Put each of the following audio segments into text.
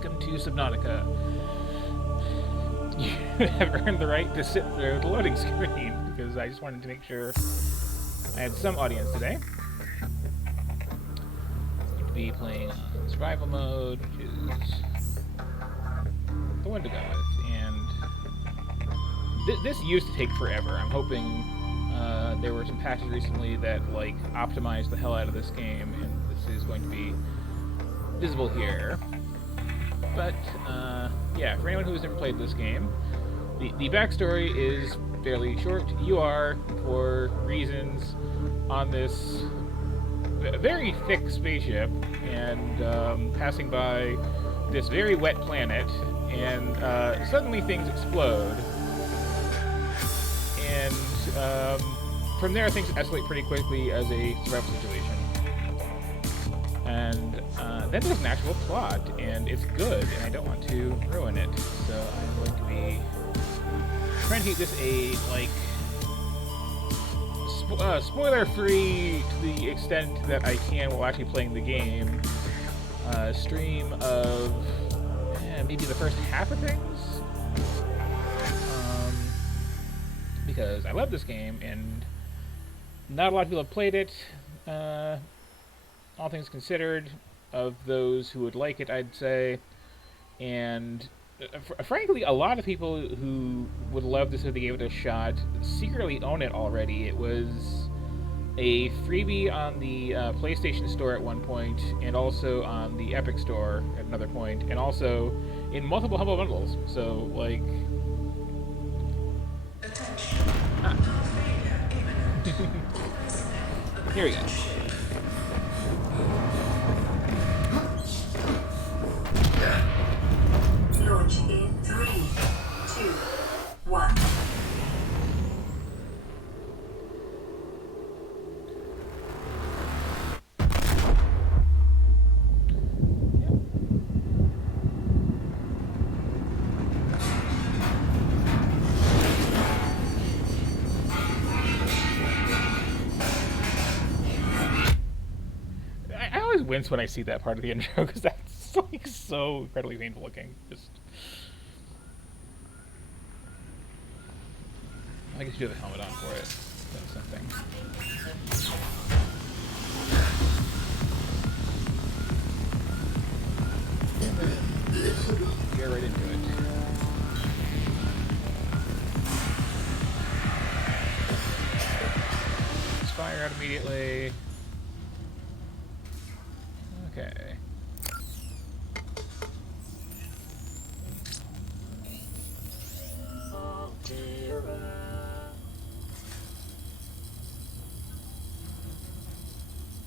Welcome to Subnautica. You have earned the right to sit through the loading screen, because I just wanted to make sure I had some audience today. Going to be playing on survival mode, which is the one to go with, and this used to take forever. I'm hoping there were some patches recently that optimized the hell out of this game, and this is going to be visible here. But yeah, for anyone who's never played this game, the backstory is fairly short. You are, for reasons, on this very thick spaceship and passing by this very wet planet, and suddenly things explode. And from there, things escalate pretty quickly as a survival situation. And then there's an actual plot, and it's good, and I don't want to ruin it. So I'm going to be trying to keep this a, spoiler-free to the extent that I can while actually playing the game. Stream of maybe the first half of things. Because I love this game, and not a lot of people have played it. All things considered, of those who would like it, I'd say. And frankly, a lot of people who would love this if they gave it a shot secretly own it already. It was a freebie on the PlayStation Store at one point, and also on the Epic Store at another point, and also in multiple Humble Bundles. So, Here we go. Launch in 3, 2, 1. I always wince when I see that part of the intro, because that's so incredibly painful looking. Just, I guess you have a helmet on for it. That's something. Get right into it. Let's fire out immediately. Okay.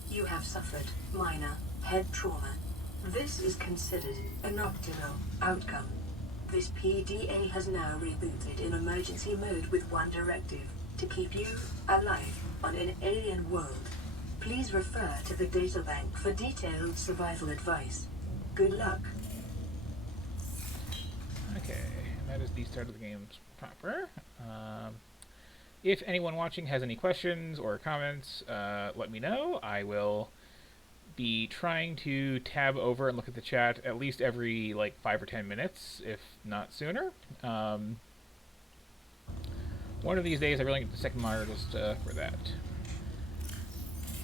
You have suffered minor head trauma. This is considered an optimal outcome. This PDA has now rebooted in emergency mode with one directive: to keep you alive on an alien world. Please refer to the databank for detailed survival advice. Good luck. Okay, that is the start of the game proper. If anyone watching has any questions or comments, let me know. I will be trying to tab over and look at the chat at least every 5 or 10 minutes, if not sooner. One of these days I really get the second monitor just for that.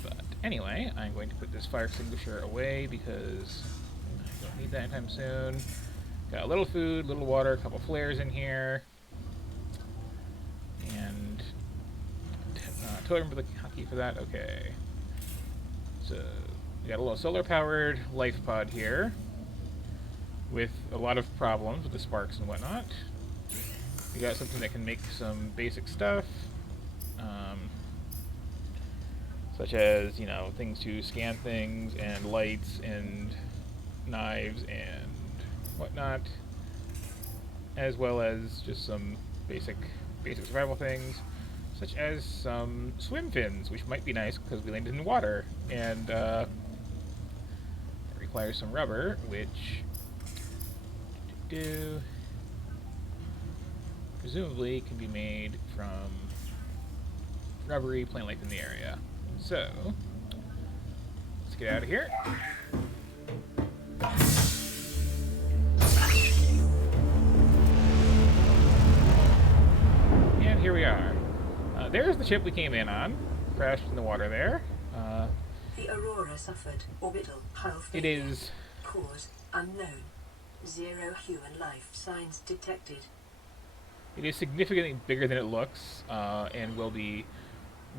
But anyway, I'm going to put this fire extinguisher away because I don't need that anytime soon. Got a little food, little water, a couple flares in here. And totem for the hotkey for that. Okay. So we got a little solar-powered life pod here, with a lot of problems with the sparks and whatnot. We got something that can make some basic stuff, such as things to scan things and lights and knives and whatnot, as well as just some basic survival things, such as some swim fins, which might be nice because we landed in water, and it requires some rubber, which presumably can be made from rubbery plant life in the area. So let's get out of here. there's the ship we came in on. Crashed in the water there. The Aurora suffered orbital hull It failure. is... Cause unknown. 0 human life signs detected. It is significantly bigger than it looks, and will be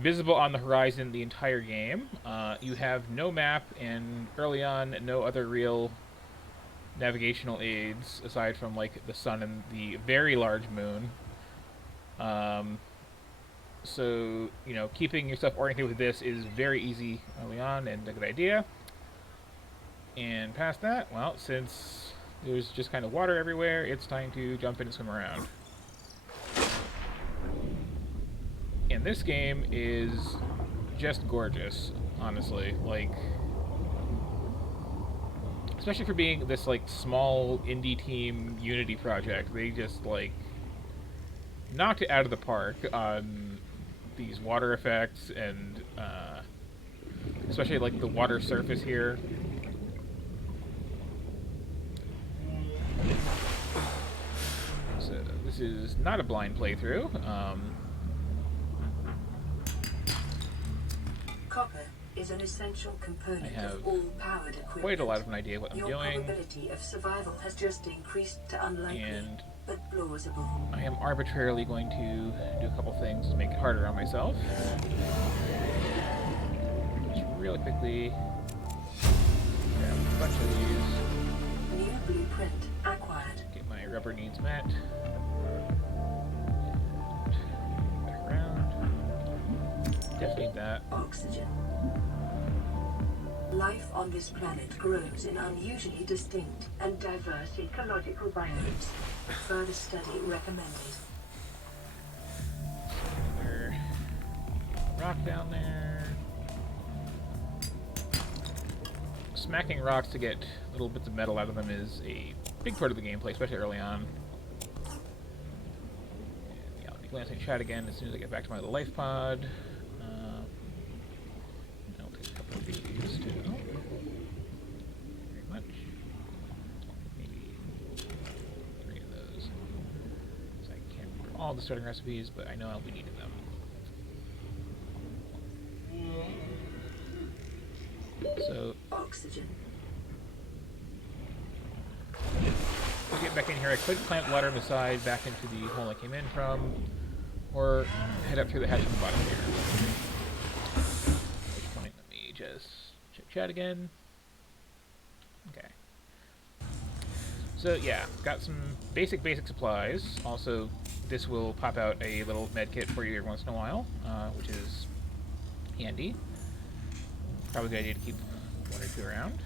visible on the horizon the entire game. You have no map, and early on, no other real navigational aids, aside from, like, the sun and the very large moon. So, you know, keeping yourself oriented with this is very easy early on, and a good idea. And past that, well, since there's just kind of water everywhere, it's time to jump in and swim around. And this game is just gorgeous, honestly. Like, especially for being this, like, small indie team Unity project, they just, like, knocked it out of the park on these water effects and, especially, like, the water surface here. So, this is not a blind playthrough. Copper is an essential component I have of all powered equipment. quite a lot of an idea what I'm Your doing. probability of survival has just increased to unlikely, And but plausible. I am arbitrarily going to do a couple things to make it harder on myself. Just really quickly grab a bunch of these, New blueprint acquired. get my rubber needs met. Back around. Definitely need that. Oxygen. Life on this planet grows in unusually distinct and diverse ecological biomes. Further study recommended. Another rock down there. Smacking rocks to get little bits of metal out of them is a big part of the gameplay, especially early on. And yeah, I'll be glancing at chat again as soon as I get back to my little life pod. I'll take a couple of these too. Very much. Maybe 3 of those. So I can't remember all the starting recipes, but I know I'll be needing them. So, Oxygen. to get back in here, I could plant water on the side back into the hole I came in from, or head up through the hatch on the bottom here. At which point, let me just check chat again. Okay. So yeah, got some basic supplies. Also, this will pop out a little med kit for you every once in a while, which is handy. Probably a good idea to keep 1 or 2 around.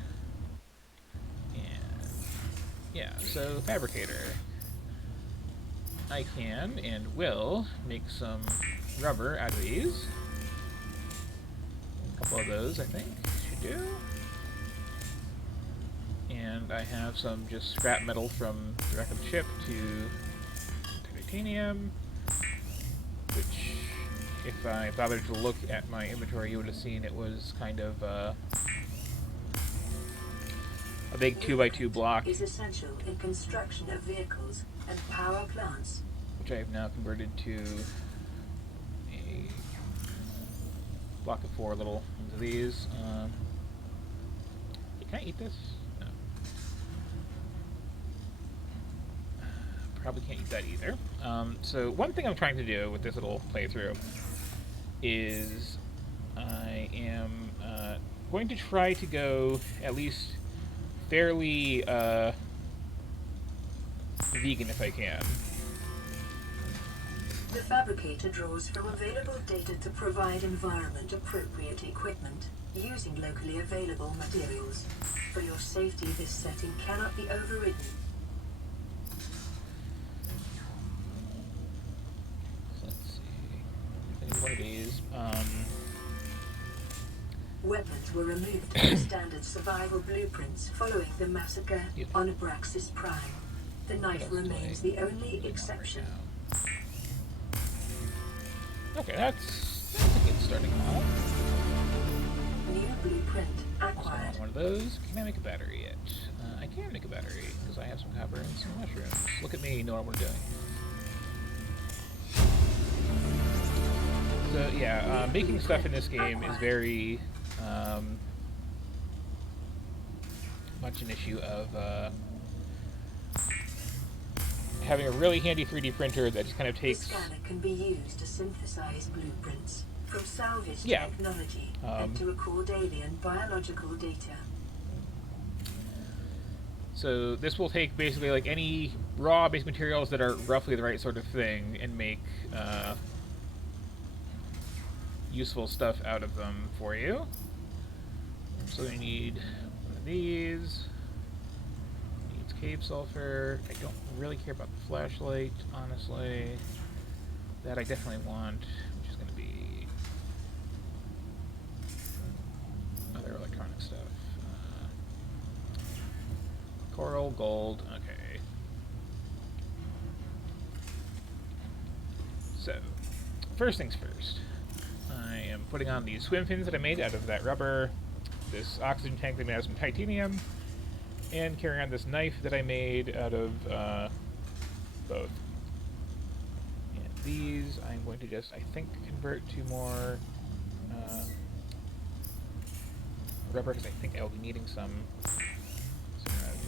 And yeah, so fabricator. I can and will make some rubber out of these. A couple of those, I think, should do. And I have some just scrap metal from the wreck of the ship to titanium, which, if I bothered to look at my inventory, you would have seen it was kind of a big 2x2 block, Is essential in construction of vehicles and power plants. which I have now converted to a block of 4 little ones of these. Can I eat this? No. Probably can't eat that either. So one thing I'm trying to do with this little playthrough is I am going to try to go at least fairly vegan if I can. The fabricator draws from available data to provide environment-appropriate equipment using locally available materials. For your safety, this setting cannot be overridden. So let's see. I need one of these. Weapons were removed from standard survival blueprints following the massacre on Abraxas Prime. The knife remains the only exception. Okay, that's a good starting out. New blueprint So I acquired. want one of those. Can I make a battery yet? I can make a battery because I have some copper and some mushrooms. Look at me, know what we're doing. So yeah, making stuff in this game is very much an issue of having a really handy 3D printer that just kind of takes... The scanner can be used to synthesize blueprints from salvaged Yeah. technology and to record alien biological data. So this will take basically like any raw base materials that are roughly the right sort of thing and make useful stuff out of them for you. So we need one of these. Needs cave sulfur. I don't really care about the flashlight, honestly. That I definitely want, which is going to be other electronic stuff. Coral, gold, okay. So, first things first. I am putting on these swim fins that I made out of that rubber, this oxygen tank that I made out of some titanium, and carrying on this knife that I made out of both. And these I'm going to just, I think, convert to more rubber, because I think I'll be needing some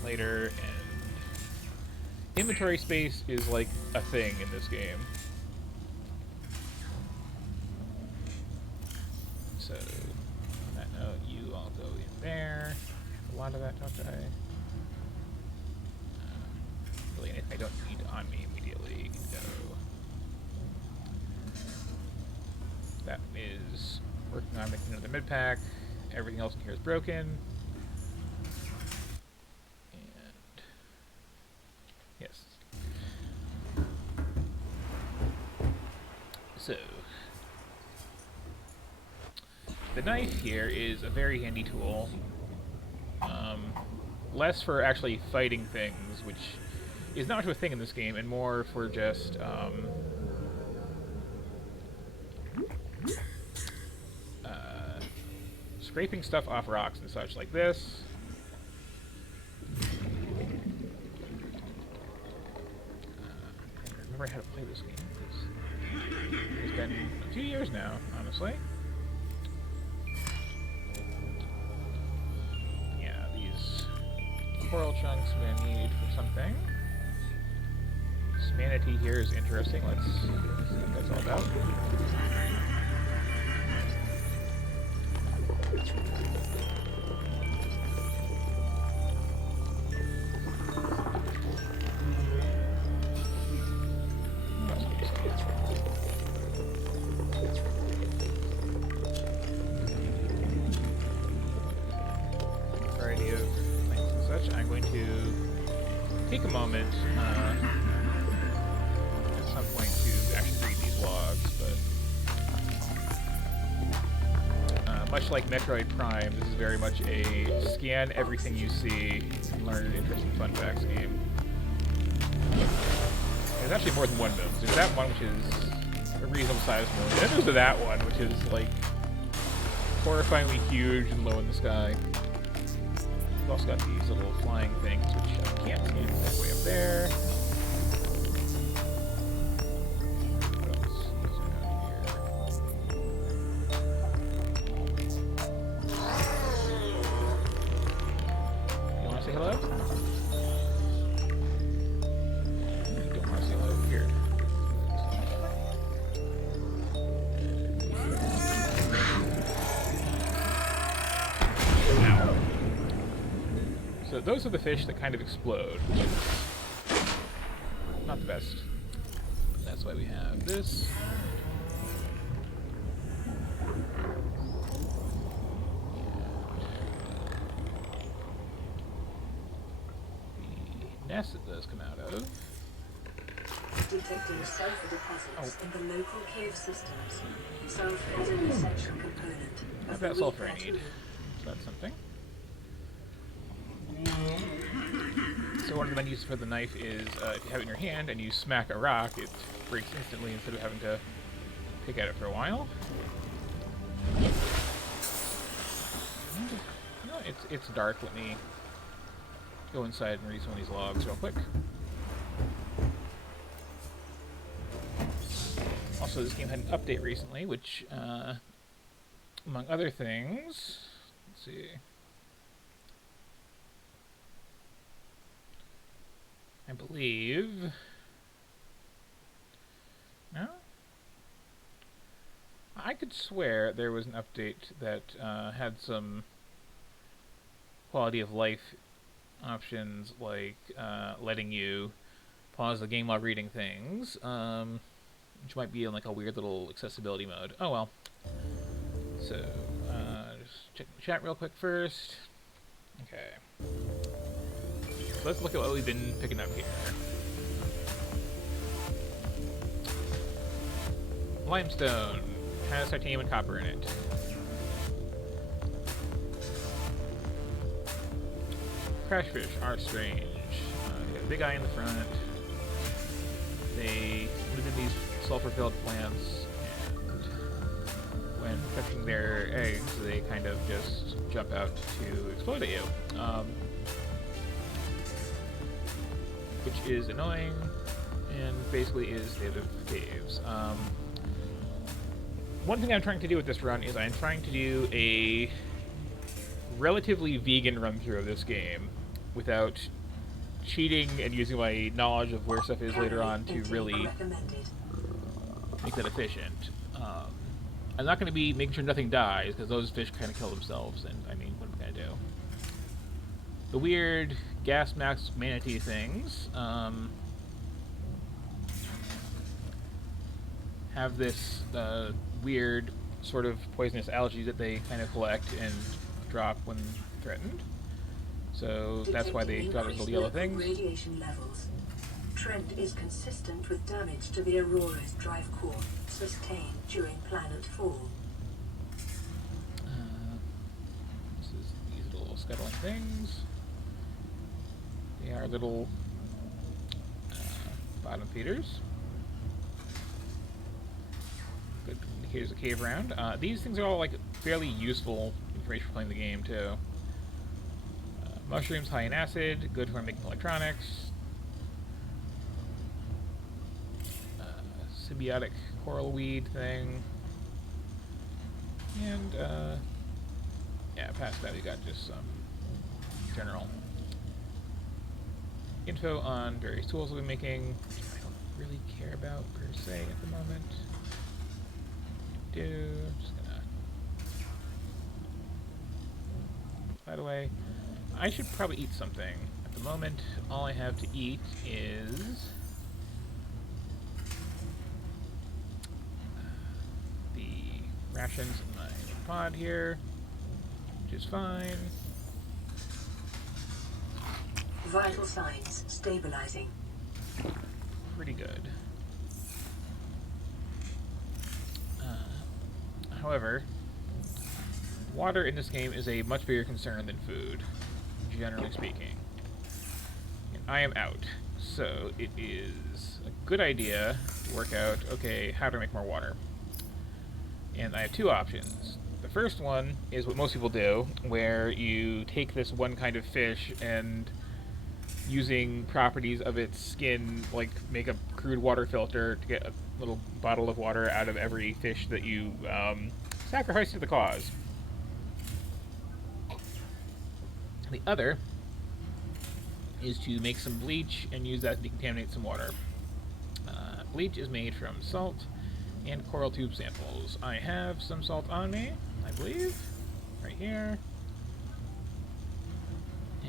later, and inventory space is like a thing in this game. So, on that note, you all go in there. A lot of that, don't I? Really anything I don't need on me immediately can go. That is working on making another mid pack. Everything else in here is broken. Yes. So, the knife here is a very handy tool. Less for actually fighting things, which is not much of a thing in this game, and more for just scraping stuff off rocks and such, like this. Remember how to play this game, because it's been a few years now, honestly. Yeah, these coral chunks I'm gonna need for something. This manatee here is interesting. Let's see what that's all about. Variety of plants and such. I'm going to take a moment at some point to actually read these logs, but much like Metroid Prime, this is very much a scan everything you see and learn interesting fun facts game. There's actually more than one moon. There's that one, which is a reasonable sized moon, and then there's that one, which is like horrifyingly huge and low in the sky. We've also got these little flying things, which I can't see anything way up there. What else is around here? You want to say hello? You don't want to say hello. Weird. Ow. So those are the fish that kind of explode, which is not the best. That's why we have this. The nest that those come out of. Detecting sulfur deposits in the local cave systems. Sulfur is an essential component Not of that the sulfur I repair need. tool. So that's something. So one of the menus for the knife is if you have it in your hand and you smack a rock, it breaks instantly instead of having to pick at it for a while. You know, it's dark. Let me go inside and read some of these logs real quick. Also, this game had an update recently, which, among other things, let's see. I believe... No? I could swear there was an update that had some quality of life options, like letting you pause the game while reading things, which might be in like a weird little accessibility mode. Oh well. So, just check the chat real quick first. Okay. So let's look at what we've been picking up here. Limestone has titanium and copper in it. Crashfish are strange. They have a big eye in the front. They live in these sulfur-filled plants, and when fetching their eggs, they kind of just jump out to explode at you. Which is annoying, and basically is state of caves. One thing I'm trying to do with this run is I'm trying to do a relatively vegan run-through of this game without cheating and using my knowledge of where stuff is later on to really make that efficient. I'm not going to be making sure nothing dies, because those fish kind of kill themselves, and I mean, what am I going to do? The weird gas mask manatee things have this weird sort of poisonous algae that they kind of collect and drop when threatened. So that's why they got those little yellow things. Radiation levels. Trend is consistent with damage to the Aurora's drive core sustained during planet fall. This is these little scuttling things. They are little bottom feeders. Good indicators of cave around. These things are all like fairly useful information for playing the game too. Mushrooms high in acid, good for making electronics. Symbiotic coral weed thing. And yeah, past that we got just some general info on various tools we'll be making, which I don't really care about per se at the moment. Just gonna put that away. I should probably eat something. At the moment, all I have to eat is the rations in my pod here, which is fine. Vital signs stabilizing. Pretty good. However, water in this game is a much bigger concern than food, generally speaking. And I am out, so it is a good idea to work out, okay, how to make more water. And I have two options. The first one is what most people do, where you take this one kind of fish and using properties of its skin, like make a crude water filter to get a little bottle of water out of every fish that you sacrifice to the cause. The other is to make some bleach and use that to decontaminate some water. Bleach is made from salt and coral tube samples. I have some salt on me, I believe, right here.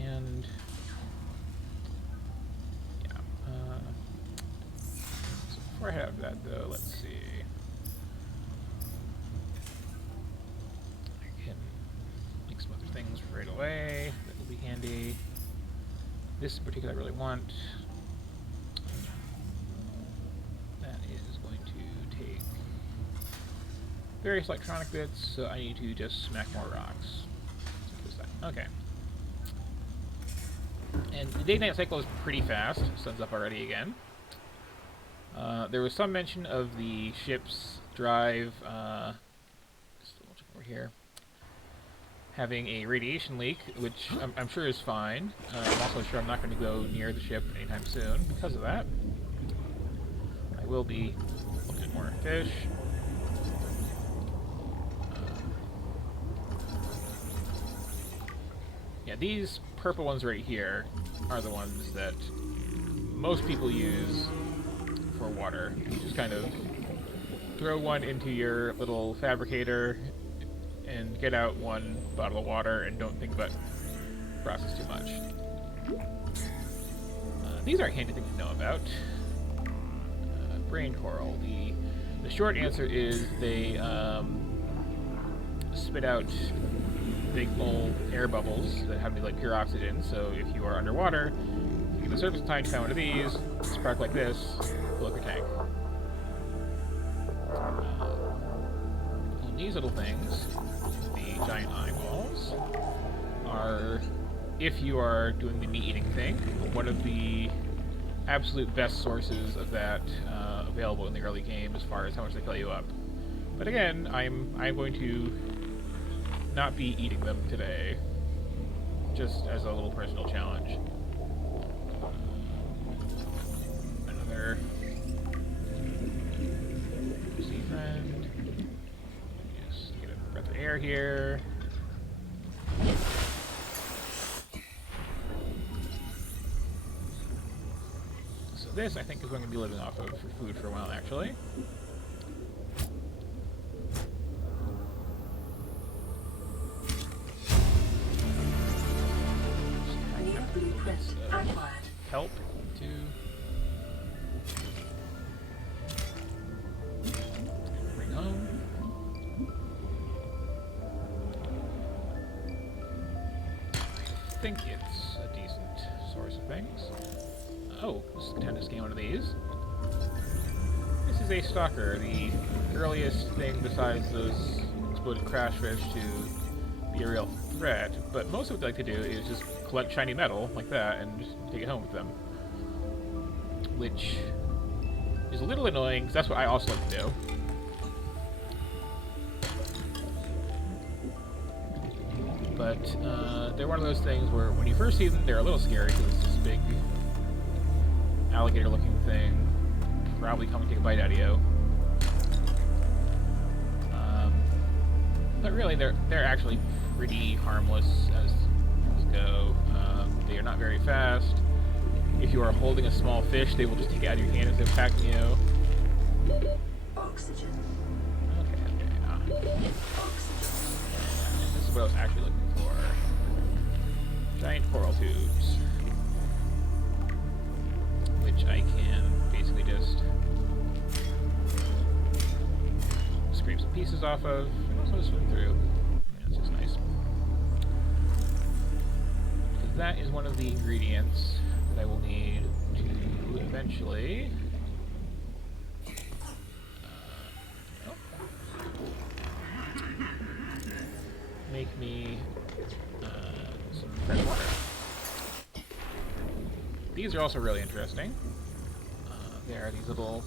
And so before I have that, though, let's see. I can make some other things right away. That will be handy. This in particular I really want. That is going to take various electronic bits, so I need to just smack more rocks. Simple as that. Okay. And the day-night cycle is pretty fast. Sun's up already again. There was some mention of the ship's drive, just check over here, having a radiation leak, which I'm sure is fine. I'm also sure I'm not going to go near the ship anytime soon because of that. I will be looking more fish. Yeah, these purple ones right here are the ones that most people use for water. You just kind of throw one into your little fabricator and get out one bottle of water and don't think about the process too much. These are handy things to know about. Brain coral. The short answer is they spit out big old air bubbles that have like pure oxygen. So if you are underwater, you get the surface tank, find one of these, spark like this, fill up your tank. And these little things, the giant eyeballs, are, if you are doing the meat-eating thing, one of the absolute best sources of that available in the early game as far as how much they fill you up. But again, I'm going to not be eating them today, just as a little personal challenge. Another sea friend. Just get a breath of air here. So this, I think, is going to be living off of for food for a while, actually. Help to bring home. I think it's a decent source of things. Oh, let's pretend to scan one of these. This is a stalker, the earliest thing besides those exploded crashfish to be a real threat, but most of what they like to do is just collect shiny metal like that and just take it home with them. Which is a little annoying, because that's what I also like to do. But they're one of those things where when you first see them, they're a little scary, because it's this big alligator-looking thing probably come and take a bite out of you. But really, they're actually pretty harmless as things go. They are not very fast. If you are holding a small fish, they will just take it out of your hand as they're attacking you. Oxygen. Okay. This is what I was actually looking for. Giant coral tubes. Which I can basically just scrape some pieces off of and also swim through. That's just nice. Because that is one of the ingredients that I will need to eventually make me some fresh water. These are also really interesting. They are these little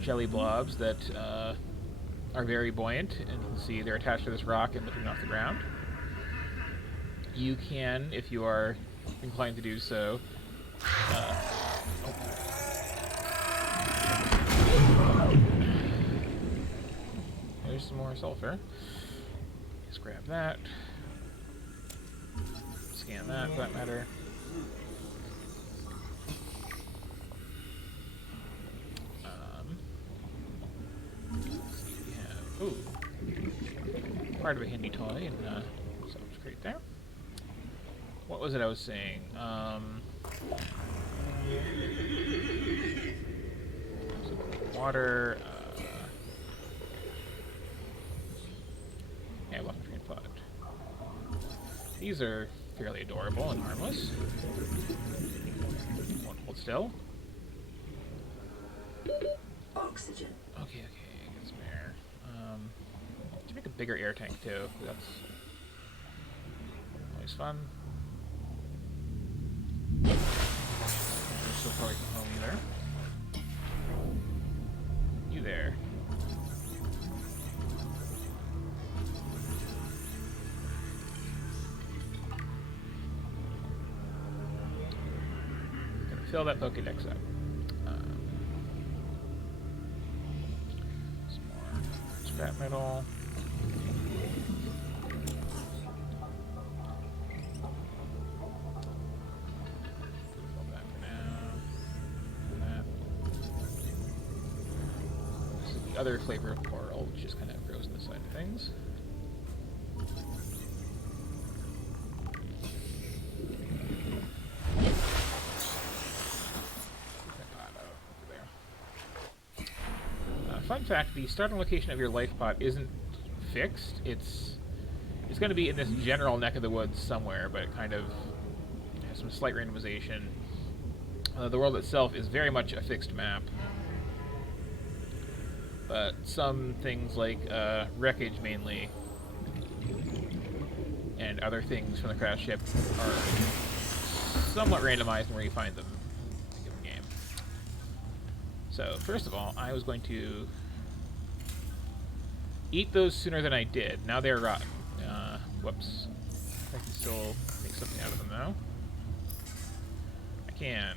jelly blobs that are very buoyant, and you can see they're attached to this rock and lifting off the ground. You can, if you are inclined to do so, there's some more sulfur. Just grab that. Scan that, for that matter. Ooh, part of a handy toy, and so it's great there. What was it I was saying? Water. Yeah, I lost my train of thought. These are fairly adorable and harmless. Won't hold still. Oxygen. Okay, get some air. Should make a bigger air tank too. That's always fun. So far from home either. You there? Gonna fill that Pokédex up. scrap metal. Fill that for now. That. This is the other flavor of coral, which just kind of grows on the side of things. Fun fact, the starting location of your life pot isn't fixed. It's going to be in this general neck of the woods somewhere, but it kind of has some slight randomization. The world itself is very much a fixed map. But some things like wreckage mainly, and other things from the crashed ship are somewhat randomized in where you find them in a given game. So, first of all, I was going to eat those sooner than I did. Now they're rotten. Whoops. I can still make something out of them, though. I can.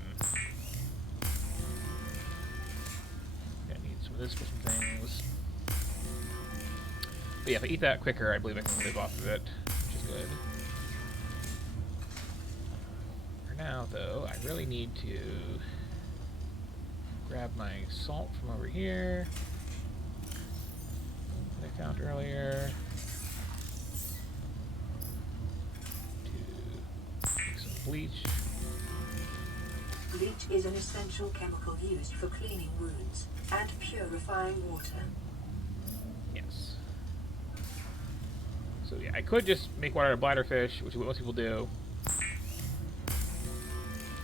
I need some of this for some things. But yeah, if I eat that quicker, I believe I can live off of it, which is good. For now, though, I really need to grab my salt from over here that I found earlier to make some bleach. Bleach is an essential chemical used for cleaning wounds and purifying water. Yes. So yeah, I could just make water out of bladderfish, which is what most people do.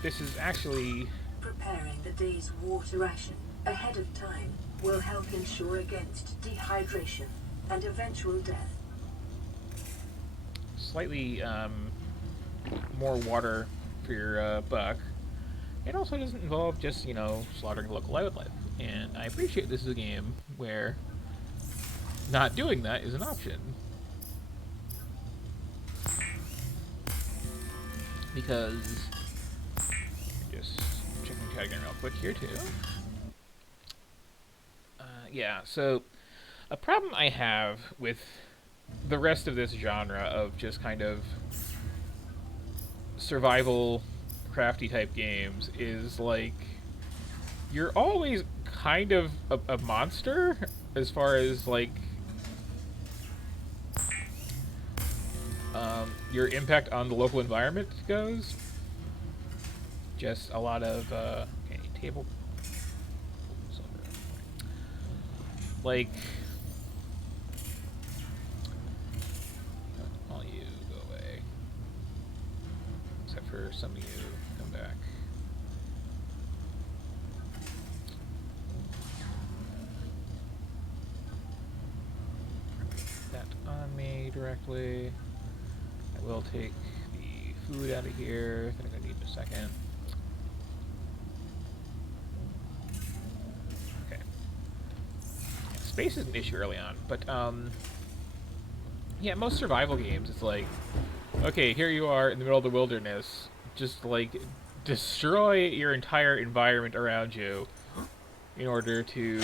This is actually... Preparing the day's water ration ahead of time will help ensure against dehydration and eventual death. Slightly more water for your buck. It also doesn't involve just, you know, slaughtering local wildlife. And I appreciate this is a game where not doing that is an option. Because... just checking the tag again real quick here, too. Yeah, so a problem I have with the rest of this genre of just kind of survival crafty type games is, like, you're always kind of a monster as far as, like, your impact on the local environment goes. Just a lot of, okay, table... like... all you go away. Except for some of you come back. That on me directly. I will take the food out of here. I think I need in a second. Okay. Yeah, space is an issue early on, but yeah, most survival games, it's like, okay, here you are in the middle of the wilderness, just like destroy your entire environment around you in order to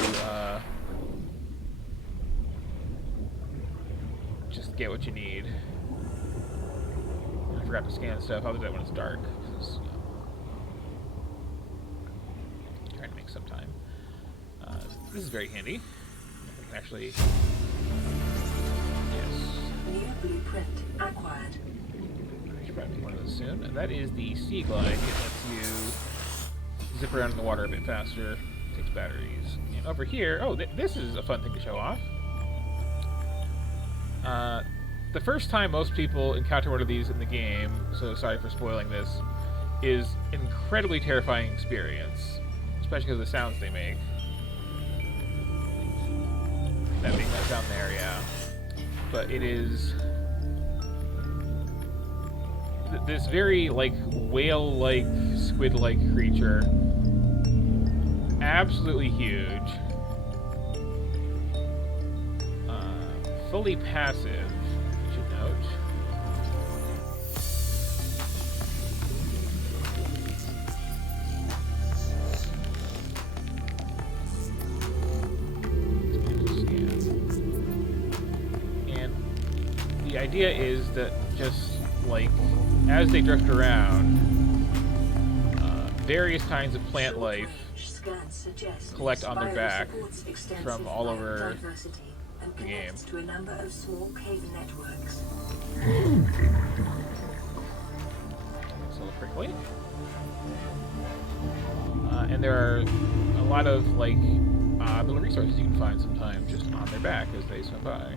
just get what you need. I forgot to scan stuff. I'll do that when it's dark. Because, trying to make some time. This is very handy. I can actually... yes. New blueprint acquired. I should probably make one of those soon. And that is the Sea Glide. It lets you zip around in the water a bit faster. Takes batteries. And over here... oh, this is a fun thing to show off. The first time most people encounter one of these in the game, so sorry for spoiling this, is an incredibly terrifying experience. Especially because of the sounds they make. That being that sound there, yeah. But it is... this very, like, whale-like, squid-like creature. Absolutely huge. Fully passive, you should note. idea is that just, like, as they drift around, various kinds of plant life collect on their back from all over the game. To a number of small cave networks. It's a little prickly. And there are a lot of, like, little resources you can find sometimes just on their back as they swim by.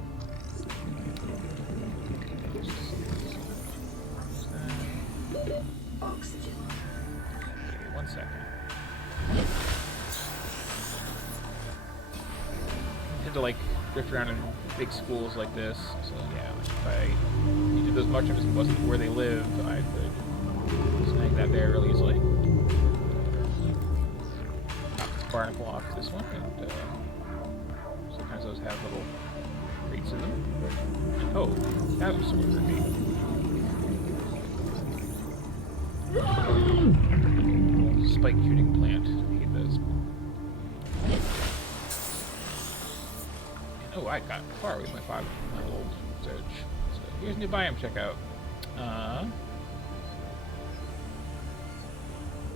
Oxygen. Okay, 1 second. I tend to, like, drift around in big schools like this, so yeah, like if I needed those mushrooms and wasn't where they live, I could snag that there really easily. Pop this barnacle off this one, and sometimes those have little crates in them. Oh, that was sort of creepy. Spike shooting plant. I hate those. Oh, I got far away from my old search. So here's a new biome checkout.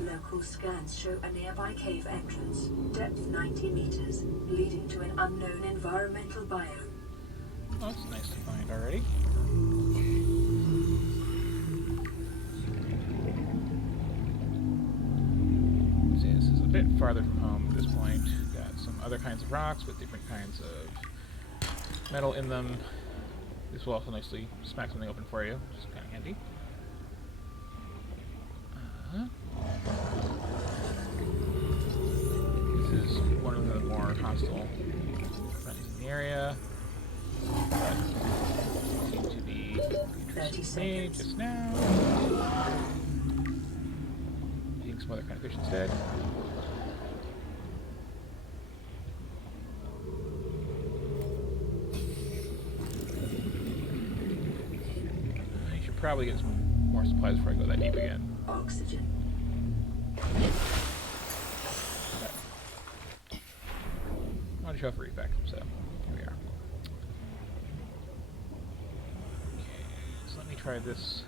Local scans show a nearby cave entrance, depth 90 meters, leading to an unknown environmental biome. Oh, it's nice to find already. See, this is a bit farther from home at this point. Got some other kinds of rocks with different kinds of metal in them. This will also nicely smack something open for you, which is kind of handy. This is one of the more hostile friends in the area. But seem to be interested in me just now. Eating some other kind of fish instead. I should probably get some more supplies before I go that deep again. Oxygen. I want to show off a reef back, so here we are. Okay, so let me try this.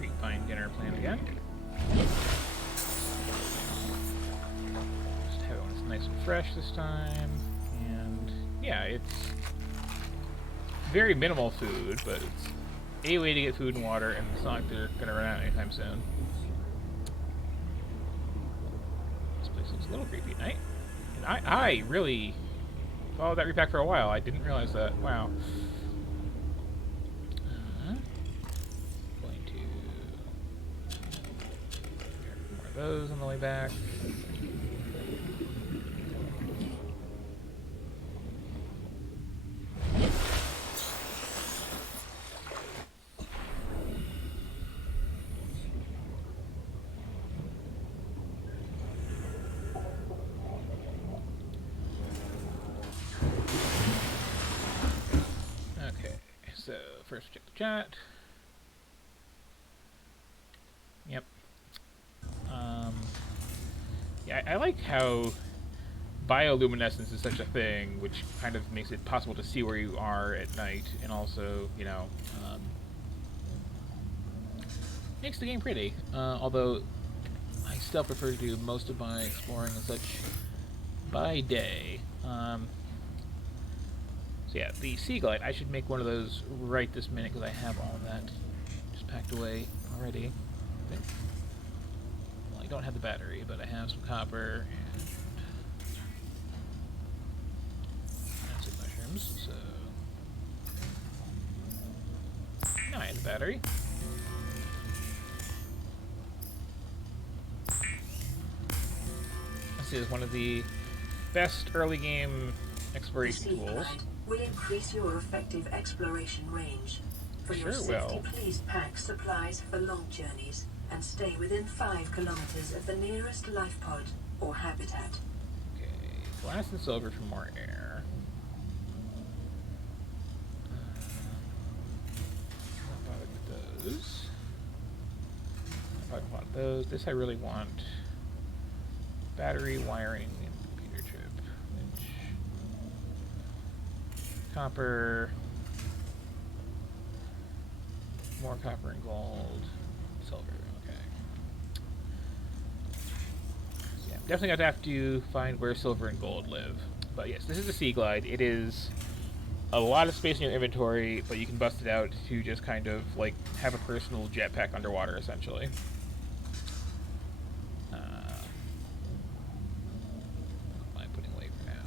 Creepvine dinner plan again. Just have it when it's nice and fresh this time. And yeah, it's very minimal food, but it's a way to get food and water, and it's not like they're going to run out anytime soon. This place looks a little creepy at night. And I really followed that repack for a while. I didn't realize that. Wow. Going to more of those on the way back. So, first check the chat. Yep. Yeah, I like how bioluminescence is such a thing, which kind of makes it possible to see where you are at night, and also, you know, makes the game pretty. Although, I still prefer to do most of my exploring and such by day. So yeah, the Seaglide, I should make one of those right this minute because I have all of that just packed away already. I think. Well, I don't have the battery, but I have some copper and acid mushrooms, so now I have the battery. This is one of the best early game exploration tools. Will increase your effective exploration range. For your safety, please pack supplies for long journeys and stay within 5 kilometers of the nearest life pod or habitat. Okay, glass and silver for more air. Not bothered with those. Not bothered with a lot of Those. This I really want. Battery, wiring, and computer chip. Which, copper. More copper and gold. Silver. Okay. Yeah, definitely going to have to find where silver and gold live. But yes, this is a Sea Glide. It is a lot of space in your inventory, but you can bust it out to just kind of like have a personal jetpack underwater, essentially. What am I putting away for now?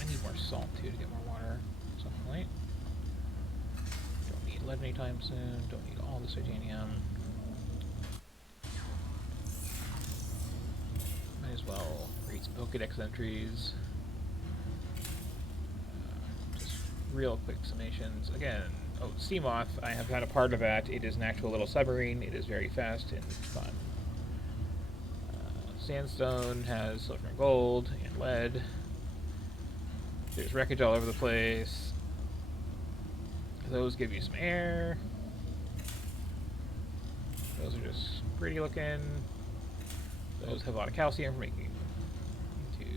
I need more salt too to get more water at some point. Don't need lead anytime soon. Don't need all this titanium. Might as well read some Pokedex entries. Just real quick summations. Again, Seamoth, I have had a part of that. It is an actual little submarine. It is very fast and fun. Sandstone has silver and gold and lead. There's wreckage all over the place. Those give you some air. Those are just pretty looking. Those have a lot of calcium for making into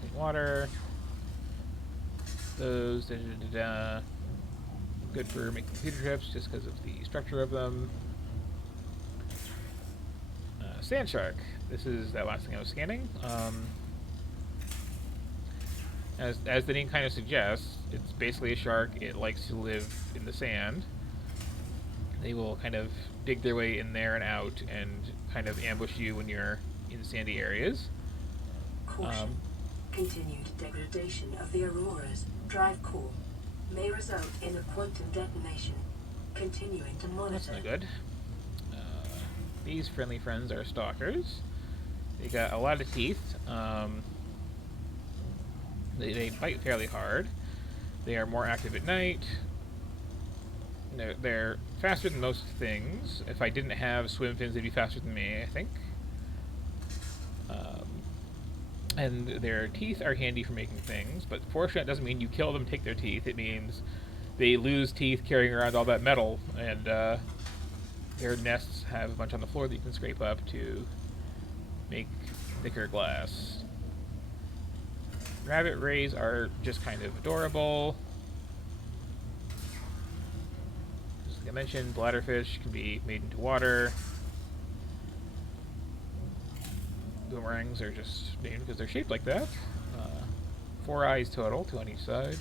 clean water. Those good for making computer chips just because of the structure of them. Sand shark. This is that last thing I was scanning. As the name kind of suggests, it's basically a shark. It likes to live in the sand. They will kind of dig their way in there and out and kind of ambush you when you're in sandy areas. Caution. Continued degradation of the Aurora's drive core may result in a quantum detonation. Continuing to monitor. That's not good. These friendly friends are stalkers. They got a lot of teeth. They bite fairly hard. They are more active at night. They're faster than most things. If I didn't have swim fins, they'd be faster than me, I think. And their teeth are handy for making things, but fortunately it doesn't mean you kill them, take their teeth. It means they lose teeth carrying around all that metal, and their nests have a bunch on the floor that you can scrape up to make thicker glass. Rabbit rays are just kind of adorable. As I mentioned, bladderfish can be made into water. Boomerangs are just named because they're shaped like that. 4 eyes total, 2 on each side.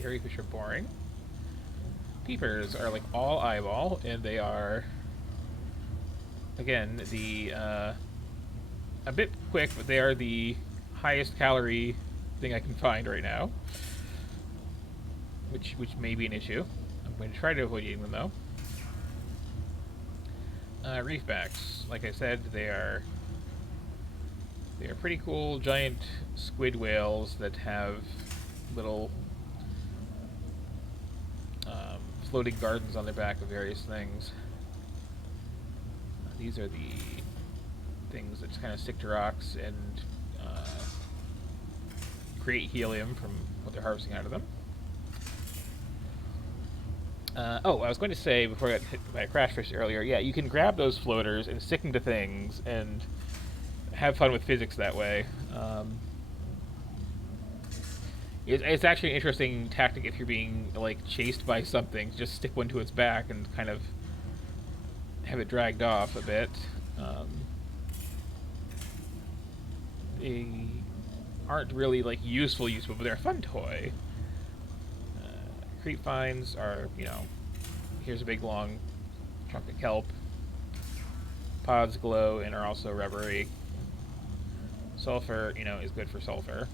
Garyfish are boring. Peepers are like all eyeball, and they are, again, a bit quick, but they are the highest calorie thing I can find right now, which may be an issue. I'm going to try to avoid eating them though. Reefbacks, like I said, they are pretty cool giant squid whales that have little floating gardens on their back of various things. These are the things that just kind of stick to rocks and create helium from what they're harvesting out of them. I was going to say, before I got hit by a crash fish earlier, yeah, you can grab those floaters and stick them to things and have fun with physics that way. It's actually an interesting tactic if you're being, like, chased by something. Just stick one to its back and kind of have it dragged off a bit. They aren't really, like, useful, but they're a fun toy. Creep vines are, here's a big long chunk of kelp. Pods glow and are also rubbery. Sulfur, is good for sulfur.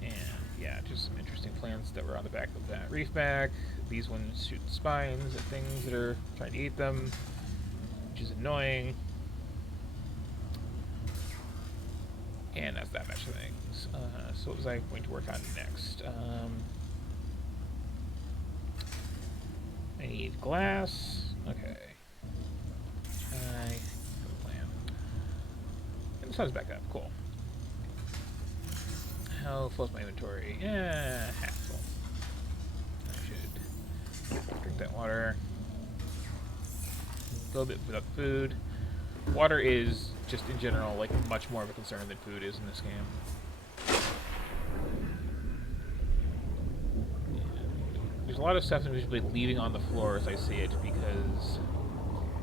And yeah, just some interesting plants that were on the back of that reefback. These ones shoot spines at things that are trying to eat them, which is annoying. And that's that batch of things. So what was I going to work on next? I need glass. Okay. And the sun's back up. Cool. How full is my inventory? Yeah, half full. I should drink that water. A little bit without food. Water is, just in general, like, much more of a concern than food is in this game. There's a lot of stuff that I'm usually leaving on the floor as I see it, because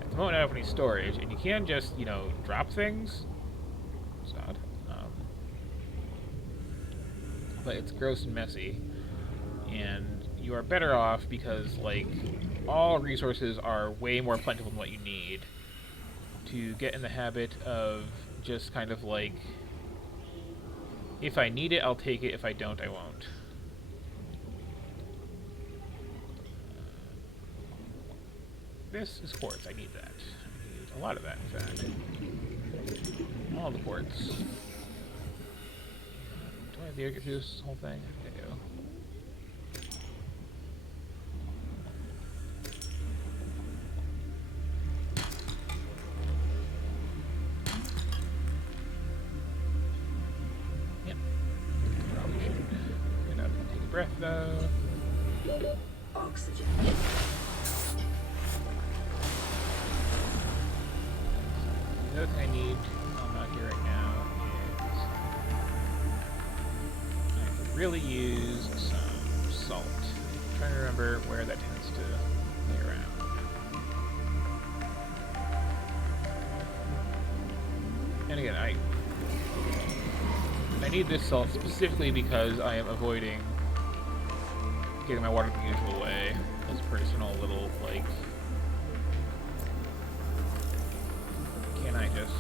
at the moment I don't have any storage, and you can just, you know, drop things. It's odd. But it's gross and messy, and you are better off because, like, all resources are way more plentiful than what you need to get in the habit of just kind of like, if I need it, I'll take it. If I don't, I won't. This is quartz. I need that. I need a lot of that, in fact. All the quartz. Do I have to get through this whole thing? I think I do. Yep. Probably should get up and take a breath, though. Oxygen. The other thing I need, I'm not here right now, is I could really use some salt. I'm trying to remember where that tends to lay around. And again, I need this salt specifically because I am avoiding getting my water the usual way. As a personal little, like, can I just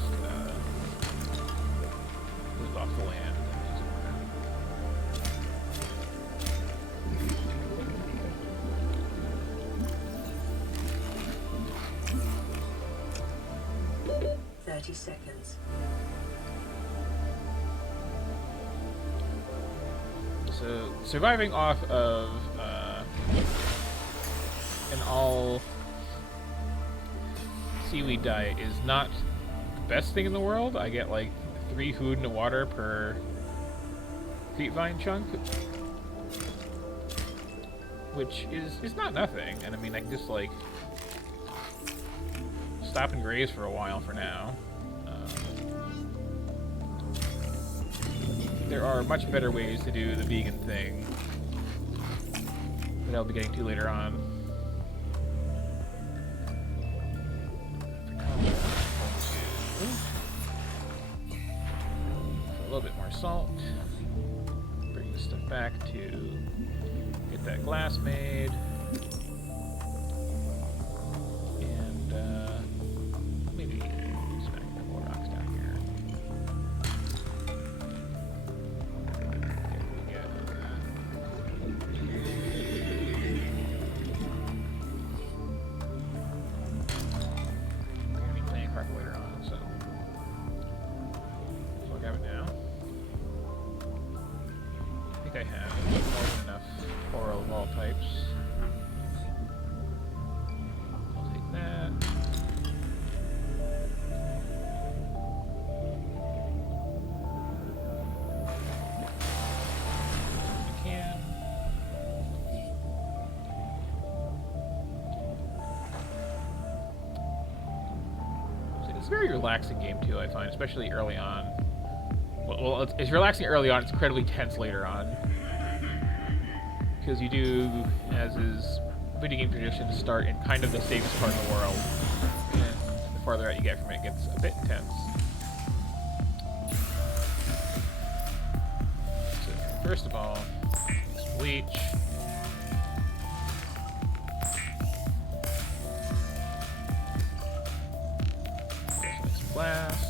move off the land? Seconds. So, surviving off of an all seaweed diet is not the best thing in the world. I get like 3 food and water per creepvine chunk, which is not nothing. And I mean, I can just like stop and graze for a while for now. There are much better ways to do the vegan thing that I'll be getting to later on. A little bit more salt. Bring this stuff back to get that glass made. And maybe smack a couple of rocks down here. There we go. We're gonna be playing carpet later on, so I'll grab it now. I think I have more than enough coral of all types. I'll take that. I can. It's a very relaxing game too, I find, especially early on. Well, it's relaxing early on. It's incredibly tense later on, because you do, as is video game tradition, start in kind of the safest part of the world, and the farther out you get from it, it gets a bit intense. So, first of all, some bleach. Some glass.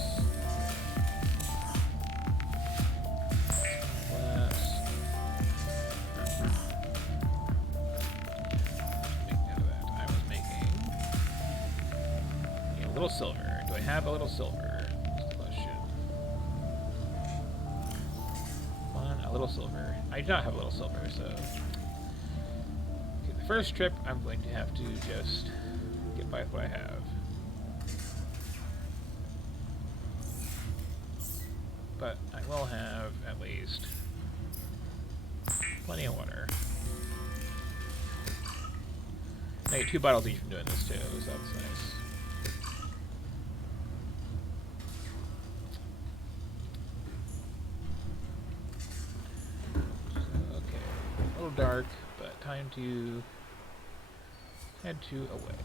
Silver. Do I have a little silver? That's the question. Come on, a little silver. I do not have a little silver, so... Okay, the first trip, I'm going to have to just get by with what I have. But I will have, at least, Plenty of water. I get 2 bottles each from doing this too, so that's nice. Okay, a little dark, but time to head to away.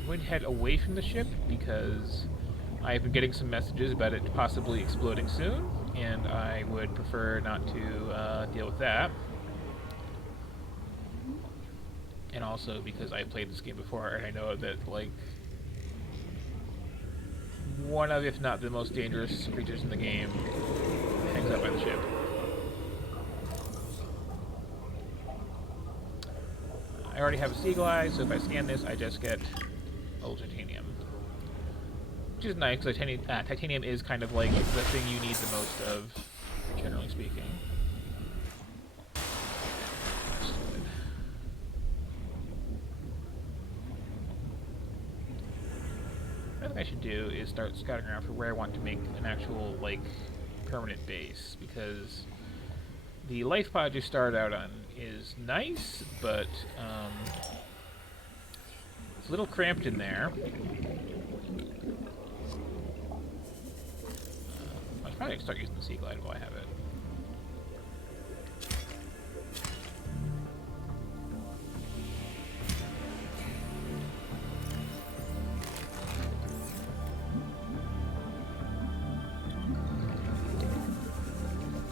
I'm going to head away from the ship because I've been getting some messages about it possibly exploding soon, and I would prefer not to deal with that. And also because I played this game before, and I know that, like, one of, if not the most dangerous creatures in the game hangs out by the ship. I already have a seagull eye, so if I scan this, I just get old titanium. Which is nice, because titanium is kind of like the thing you need the most of, generally speaking. What I think I should do is start scouting around for where I want to make an actual, like, permanent base, because the life pod you start out on is nice, but it's a little cramped in there. I should probably start using the sea glide while I have it.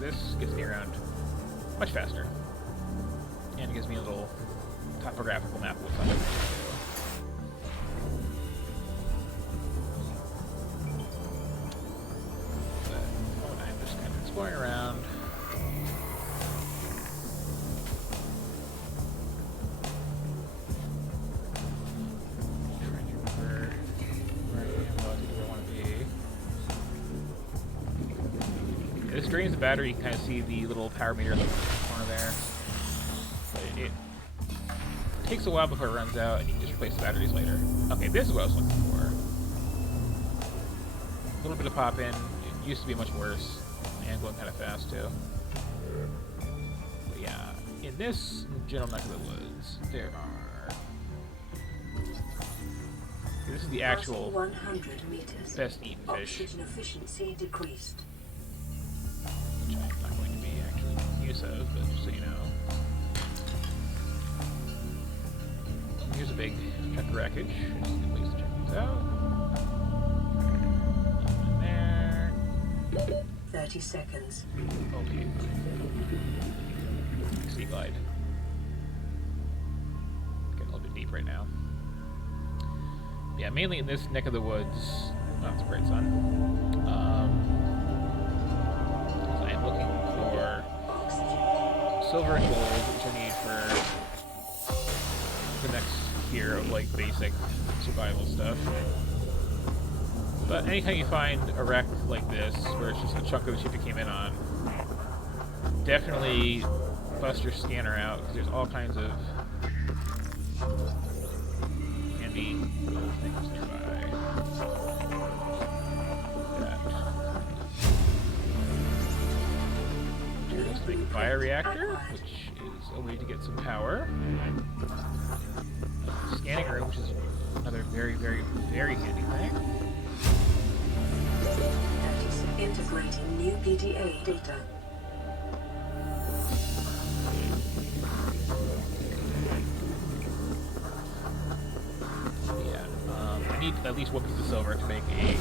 This gets me around much faster, and it gives me a little topographical map of what's on the map. But I'm just kind of exploring around. Trying to remember where I am relative to where I want to be. This drains the battery. You can kind of see the little power meter in the corner there. But it takes a while before it runs out, and you can just replace the batteries later. Okay, this is what I was looking for. A little bit of pop in. It used to be much worse, and going kind of fast too. But yeah, in this general neck of the woods, there are. This is the actual 100 meters. best eaten fish. Oxygen efficiency decreased. Which I'm not going to be actually making use of, but just so you know. Here's a big chunk of wreckage. Just a good place to check these out. Nothing in there. 30 seconds. Okay. Sea glide. Getting a little bit deep right now. Yeah, mainly in this neck of the woods. Oh, it's a bright sun. I am looking for silver and gold, which I need for the next tier of, like, basic survival stuff. But anytime you find a wreck like this, where it's just a chunk of the ship you came in on, definitely bust your scanner out, because there's all kinds of handy little things nearby. That. Materials to make a bioreactor, which is a way to get some power. Scanning room, which is another very, very, very handy thing. Integrating new PDA data. Yeah, I need at least one piece of silver to make a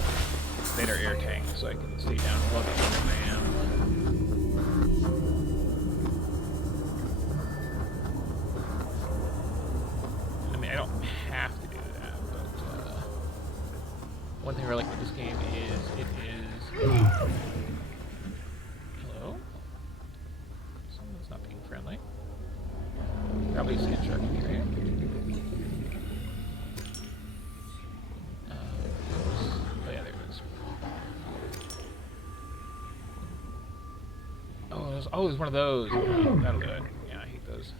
better air tank, so I can stay down a little bit longer than I am. I mean, I don't have to do that, but one thing I really like about this game is it is. Hello? Someone's not being friendly. Probably a skin shark in here. Oh yeah, there it is. Oh, there's one of those. Oh, that'll do it. Yeah, I hate those.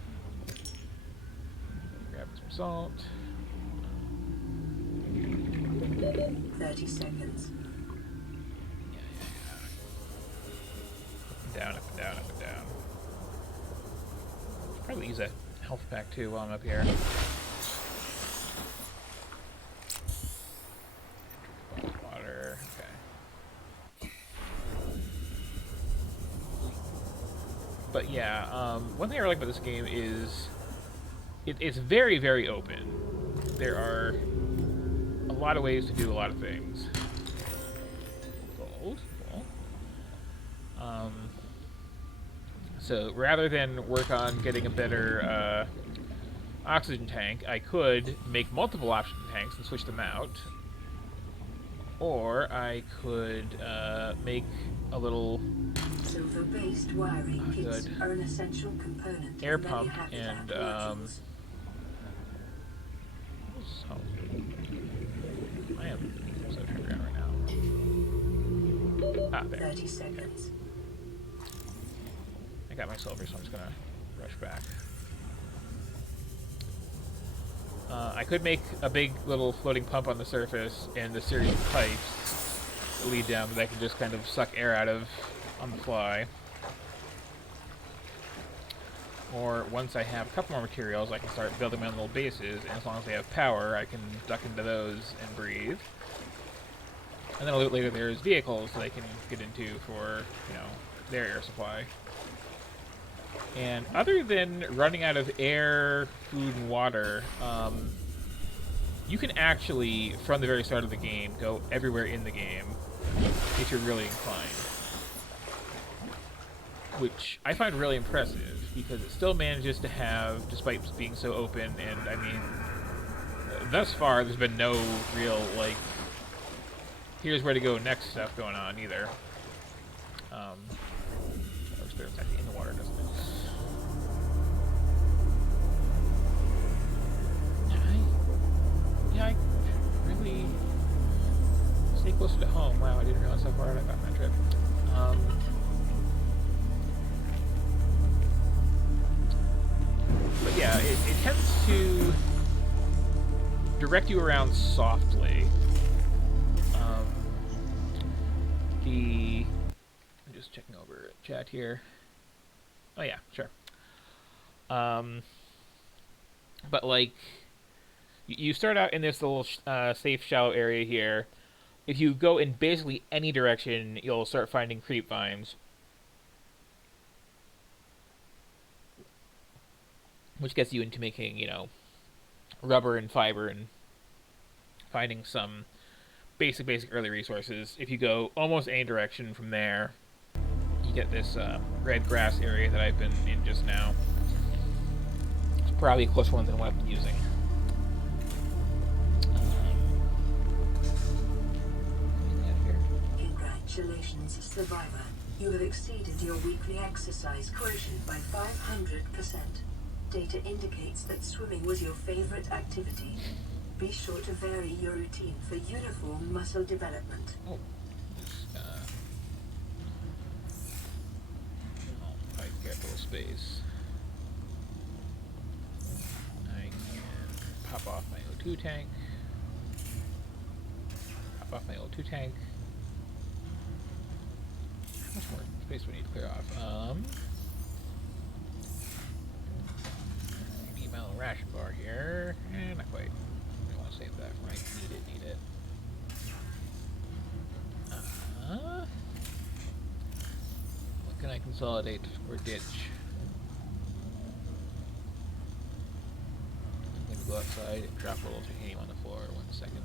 Grab some salt. 30 seconds. Down, up and down, up and down. use a health pack too while I'm up here. Water. Okay. But yeah, one thing I like about this game is it's very, very open. There are a lot of ways to do a lot of things. Gold. Cool. So rather than work on getting a better oxygen tank, I could make multiple oxygen tanks and switch them out. Or I could make a little silver-based wiring kits are an essential component air in many pump habitat and modules. I am so turned around right now. Ah, there. 30 seconds. I got my silver, so I'm just gonna rush back. I could make a big little floating pump on the surface and a series of pipes that lead down that I can just kind of suck air out of on the fly. Or once I have a couple more materials, I can start building my own little bases, and as long as they have power, I can duck into those and breathe. And then a little bit later there's vehicles that I can get into for, you know, their air supply. And other than running out of air, food, and water, you can actually, from the very start of the game, go everywhere in the game if you're really inclined. Which I find really impressive, because it still manages to have, despite being so open, and I mean, thus far there's been no real, like, here's where to go next stuff going on either. There's actually in the water, doesn't it? Yeah, I really stay closer to home. Wow, I didn't realize how far I got my trip. But yeah, it tends to direct you around softly. I'm just checking over chat here. Oh yeah, sure. But like, you start out in this little safe, shallow area here. If you go in basically any direction, you'll start finding creep vines, which gets you into making, you know, rubber and fiber and finding some basic early resources. If you go almost any direction from there, you get this red grass area that I've been in just now. It's probably a closer one than what I've been using. Congratulations, Survivor. You have exceeded your weekly exercise quotient by 500%. Data indicates that swimming was your favorite activity. Be sure to vary your routine for uniform muscle development. Oh. If I can get a little space, I can pop off my O2 tank. Pop off my O2 tank. How much more space do we need to clear off? I need my little ration bar here. Not quite. I want to save that for my need it. What can I consolidate or ditch? I'm going to go outside and drop a little titanium on the floor. 1 second.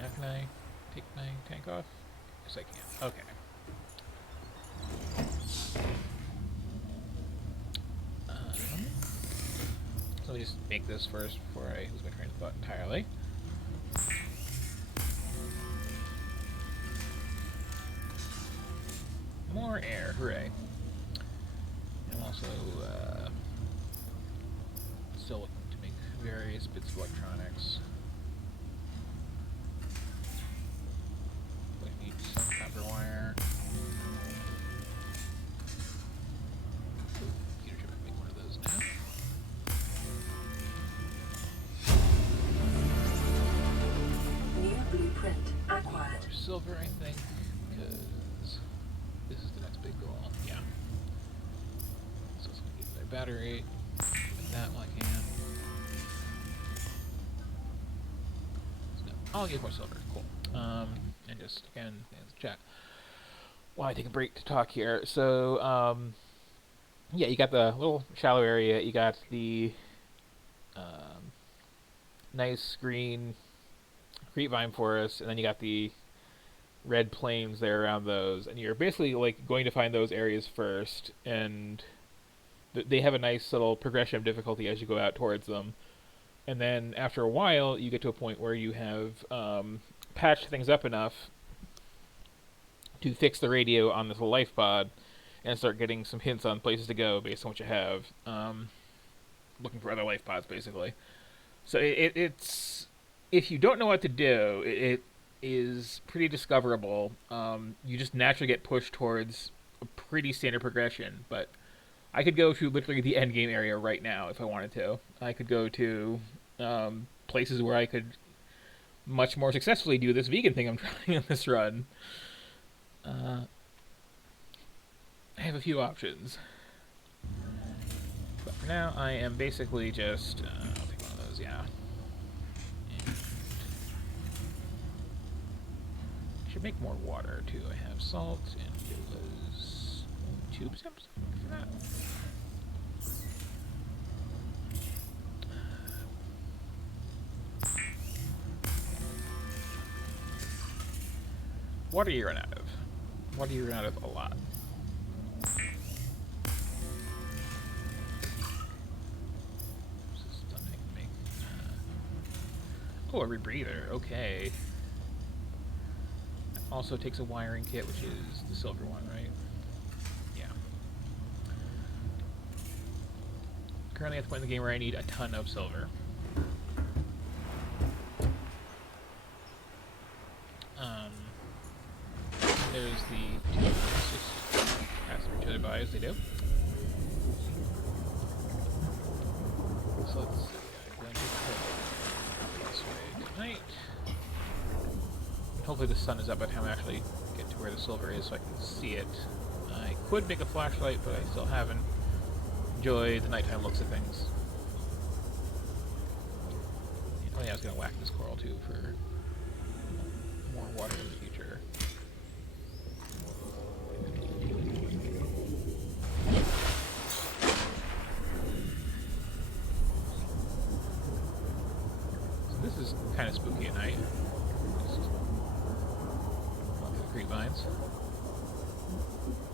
Now can I take my tank off? Yes, I can. Okay. So let me just make this first before I lose my train of thought entirely. More air, hooray. I'm also still looking to make various bits of electronics. I need some copper wire. Computer chip, make one of those now. silver, I think, because this is the next big goal. Yeah. So it's going to get their battery. With that while I can. So no, I'll get more silver. Cool. And just, again, chat. While I take a break to talk here. So, yeah, you got the little shallow area. You got the nice green creepvine forest, and then you got the red plains there around those, and you're basically like going to find those areas first, and they have a nice little progression of difficulty as you go out towards them, and then after a while you get to a point where you have patched things up enough to fix the radio on this little life pod and start getting some hints on places to go based on what you have, looking for other life pods basically. So it's if you don't know what to do, it is pretty discoverable. You just naturally get pushed towards a pretty standard progression, but I could go to literally the end game area right now if I wanted to. I could go to places where I could much more successfully do this vegan thing I'm trying on this run. I have a few options. But for now, I am basically just... I'll take one of those, yeah. And should make more water, too. I have salt, and it was tube steps for that. Water you run out of. Water you run out of a lot. Oh, a rebreather. Okay. Also takes a wiring kit, which is the silver one, right? Yeah. Currently at the point in the game where I need a ton of silver. There's the two. Just pass each other by as they do. So let's see. I'm going to go this way tonight. Hopefully the sun is up by the time I actually get to where the silver is so I can see it. I could make a flashlight, but I still haven't enjoyed the nighttime looks of things. Oh yeah, I was going to whack this coral too for more water in the future. So this is kind of spooky at night. Just walk through the creepvines.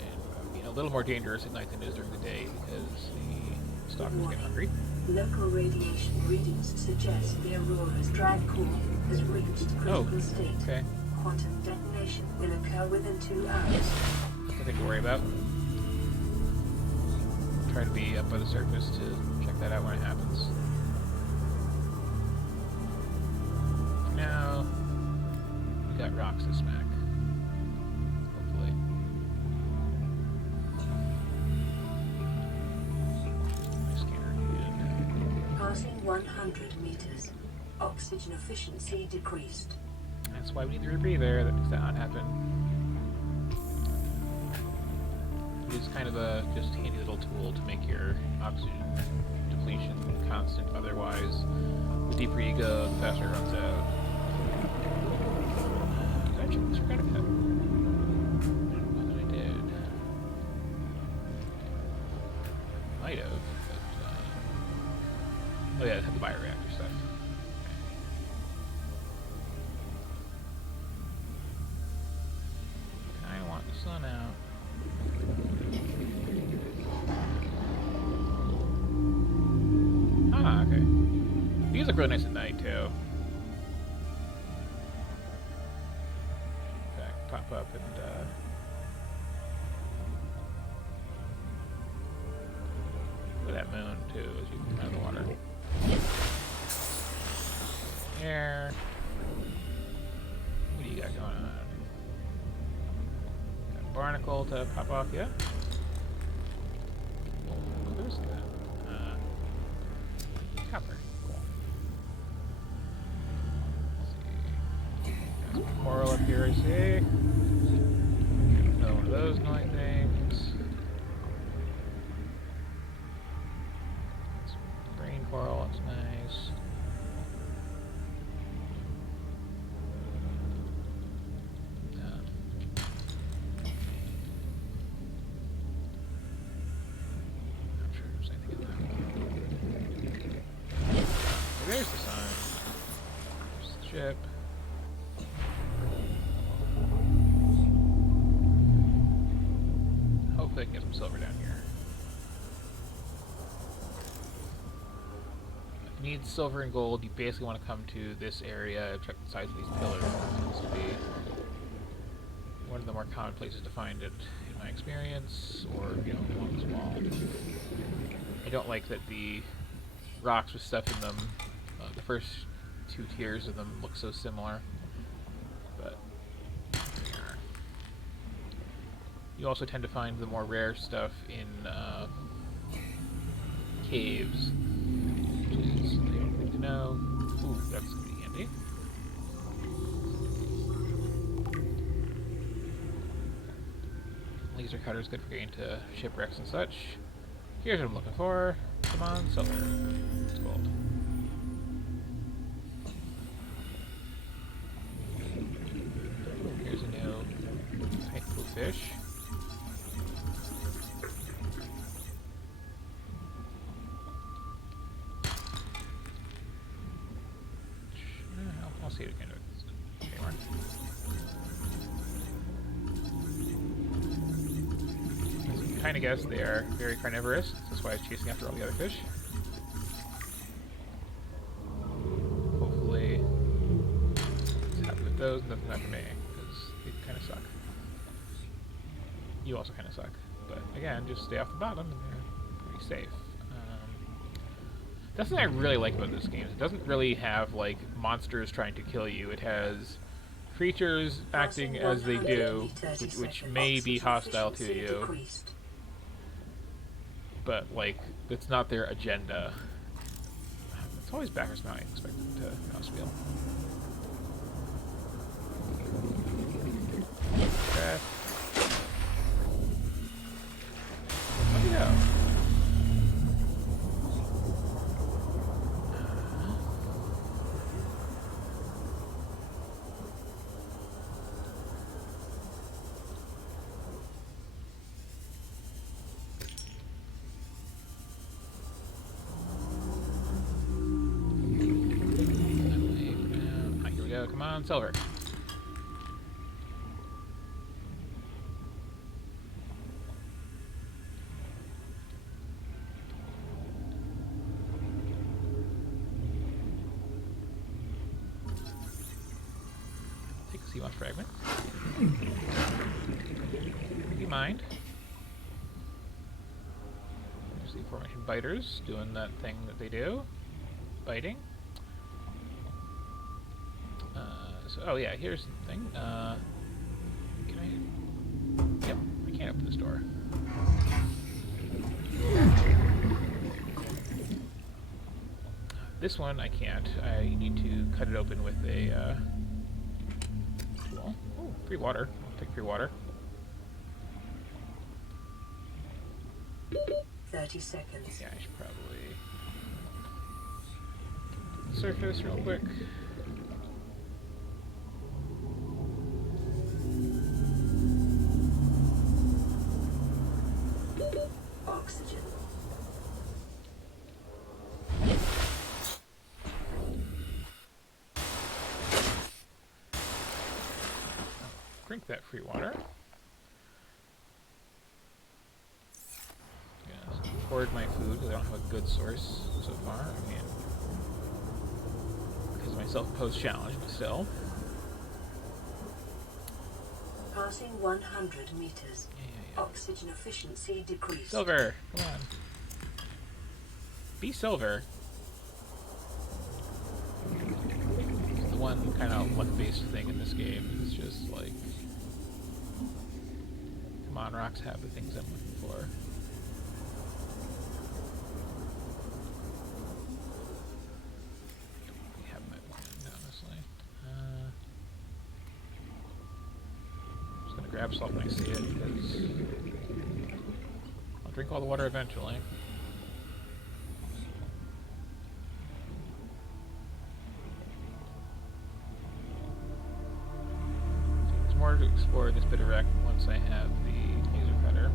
And being a little more dangerous at night than it is during the day because the stalkers get hungry. Local radiation readings suggest the Aurora's drive core has reached critical state. Okay. Quantum detonation will occur within 2 hours. Nothing to worry about. Try to be up by the surface to check that out when it happens. For now, we got rocks to smack. Hopefully. Passing 100 meters. Oxygen efficiency decreased. That's why we need the rebreather. That makes that not happen. It's kind of a just handy little tool to make your oxygen depletion constant. Otherwise, the deeper you go, the faster it runs out. Did I check this regarding that? I did. Might have, but oh yeah, it had the bioreactor stuff. I want the sun out. Ah, okay. These look really nice at night, too. In fact, pop up and, look at that moon, too, as you come out of the water. Here. What do you got going on? Got a barnacle to pop off, yeah? Oh, there's that. Copper. Cool. Let's see. Got some coral up here, I see. Another one of those annoying things. Some green coral, that's nice. Not sure there's anything in there. So there's the sun. There's the ship. Hopefully I can get some silver down here. If you need silver and gold, you basically want to come to this area and check the size of these pillars. It seems to be one of the more common places to find it, in my experience, or, you know, along this wall. I don't like that the rocks with stuff in them, the first two tiers of them look so similar, but here. You also tend to find the more rare stuff in caves, which is good to know. Ooh, that's gonna be handy. Laser cutter is good for getting to shipwrecks and such. Here's what I'm looking for. Come on, silver. It's gold. Here's a new cool fish. I'll see it again. As you can kind of guess, they are very carnivorous. That's why I was chasing after all the other fish. Hopefully, it's happy with those, nothing after me, because they kind of suck. You also kind of suck, but again, just stay off the bottom, and they're pretty safe. That's something I really like about this game. It doesn't really have, like, monsters trying to kill you. It has creatures acting as they do, which may be hostile to you. But, like, it's not their agenda. It's always backwards mounting, expected to mouse wheel. Okay. Let me go. Come on, silver. Take a sea moss fragment. Do you mind? There's the aforementioned biters doing that thing that they do. Biting. So, oh yeah, here's the thing. Can I? Yep, I can't open this door. This one I can't. I need to cut it open with a tool. Oh, free water. I'll take free water. 30 seconds. Yeah, I should probably surface real quick. Oxygen. Drink that free water. Yeah, hoard my food because I don't have a good source so far. I mean, because of my self-imposed challenge, but still. Passing 100 meters. Yeah. Oxygen efficiency decreased. Silver, come on. Be silver. It's the one kind of luck-based thing in this game. It's just like, come on, rocks have the things I'm looking for. We have my one, honestly. of salt when I see it, because I'll drink all the water eventually. So there's more to explore this bit of wreck once I have the laser cutter.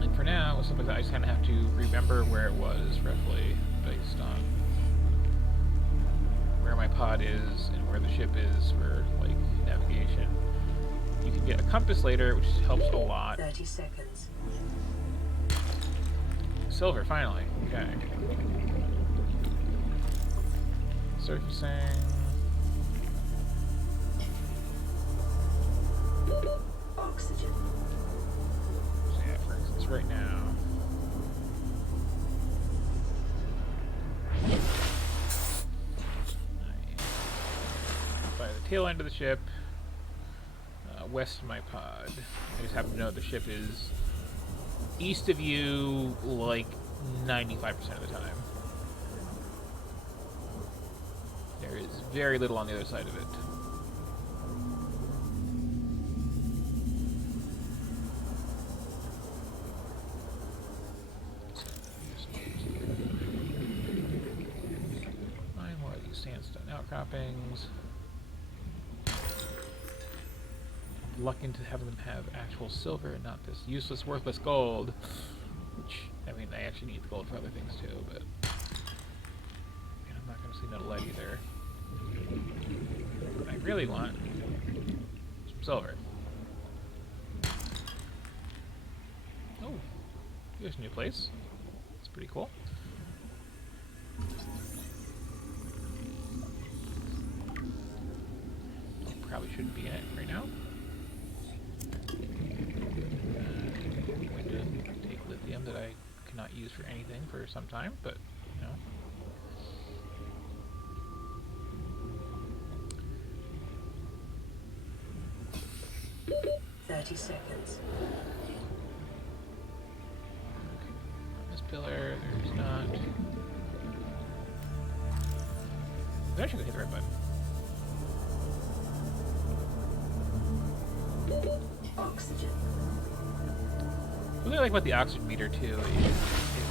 And for now, with something like that, I just kind of have to remember where it was roughly based on where my pod is and where the ship is for, like, navigation. You can get a compass later, which helps a lot. 30 seconds. Silver, finally. Okay. Surfacing. Oxygen. So yeah, for instance, right now. By the tail end of the ship, west of my pod. I just happen to know the ship is east of you, like 95% of the time. There is very little on the other side of it. Find more of these sandstone outcroppings. Lucky to have them have actual silver and not this useless, worthless gold. Which, I mean, I actually need the gold for other things too, but I'm not going to see no lead either. What I really want some silver. Oh, here's a new place. It's pretty cool. Probably shouldn't be in it right now. I'm going to take lithium that I cannot use for anything for some time, but, you know. 30 seconds. On this pillar, there's not. I'm actually gonna hit the right button. Oxygen. What I like about the oxygen meter too is it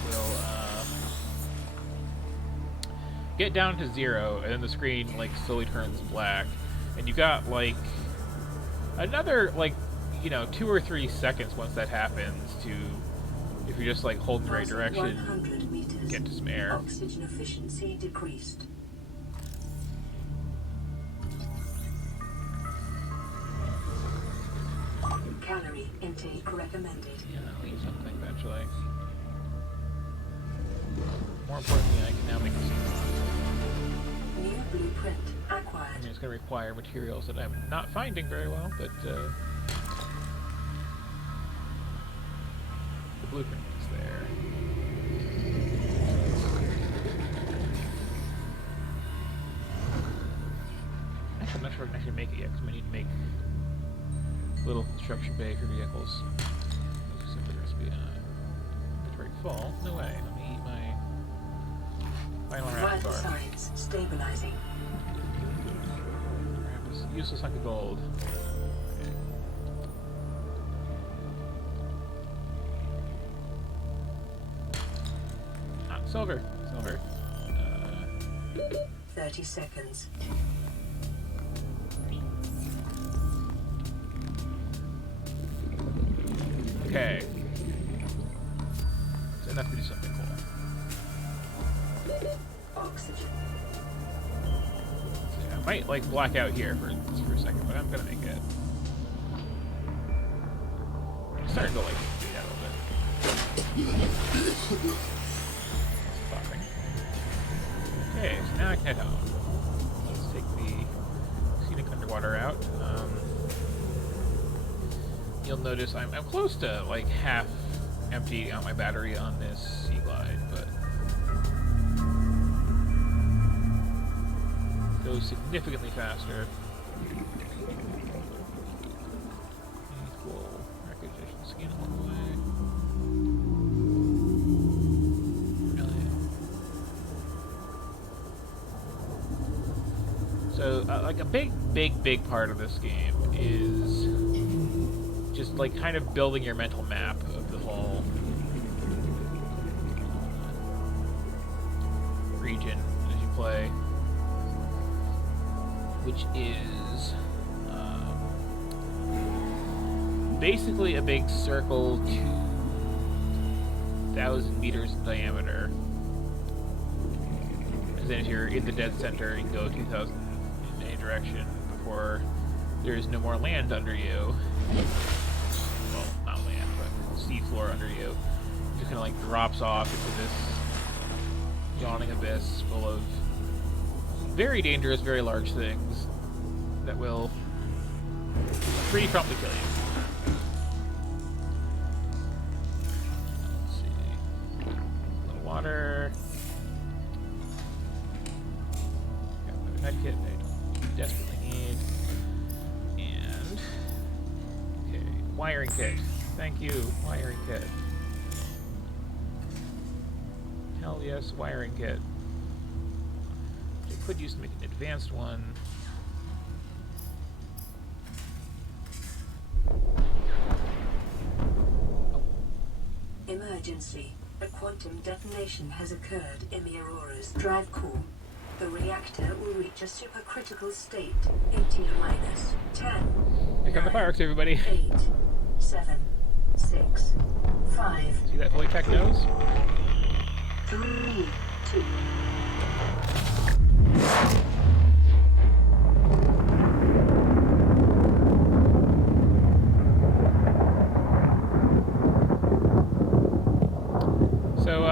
will get down to 0, and then the screen like slowly turns black, and you got like another like 2 or 3 seconds once that happens to, if you're just like holding the right direction, 100 meters. get to some air. Oxygen efficiency decreased. Calorie intake recommended. Yeah, I'll eat something eventually. More importantly, I can now make a seed. New blueprint acquired. I mean, it's going to require materials that I'm not finding very well, but the blueprint is there. Actually, I'm not sure if I can actually make it yet, because we need to make a little construction bay for vehicles. There's a simple recipe. Inventory full. No way. Let me eat my final Vital rapid bar. signs stabilizing. Grab this useless hunk of gold. Okay. Ah, silver. Silver. 30 seconds. Okay. It's enough to do something cool. Oxygen. So yeah, I might like black out here for a second, but I'm gonna make it. I'm starting to like do that a little bit. Stopping. Okay, so now I can head home. Let's take the scenic underwater out. You'll notice I'm close to like half empty on my battery on this Sea Glide, but goes significantly faster. Equal acquisition scan along the way. Really? So like a big part of this game is just like kind of building your mental map of the whole region as you play, which is basically a big circle 2,000 meters in diameter. And then if you're in the dead center, you can go 2,000 in any direction before there's no more land under you. Well, not land, but seafloor under you. It just kind of like drops off into this yawning abyss full of very dangerous, very large things that will pretty promptly kill you. Let's see. A little water. Got another med kit I desperately need. And okay, wiring kit. Thank you, wiring kit. Hell yes, wiring kit. Which I could use to make an advanced one. Emergency. A quantum detonation has occurred in the Aurora's drive core. The reactor will reach a supercritical state in T-minus 10. Here come the fireworks, everybody. 8, 7, 6, 5. See that fully packed nose? 3, 2. So,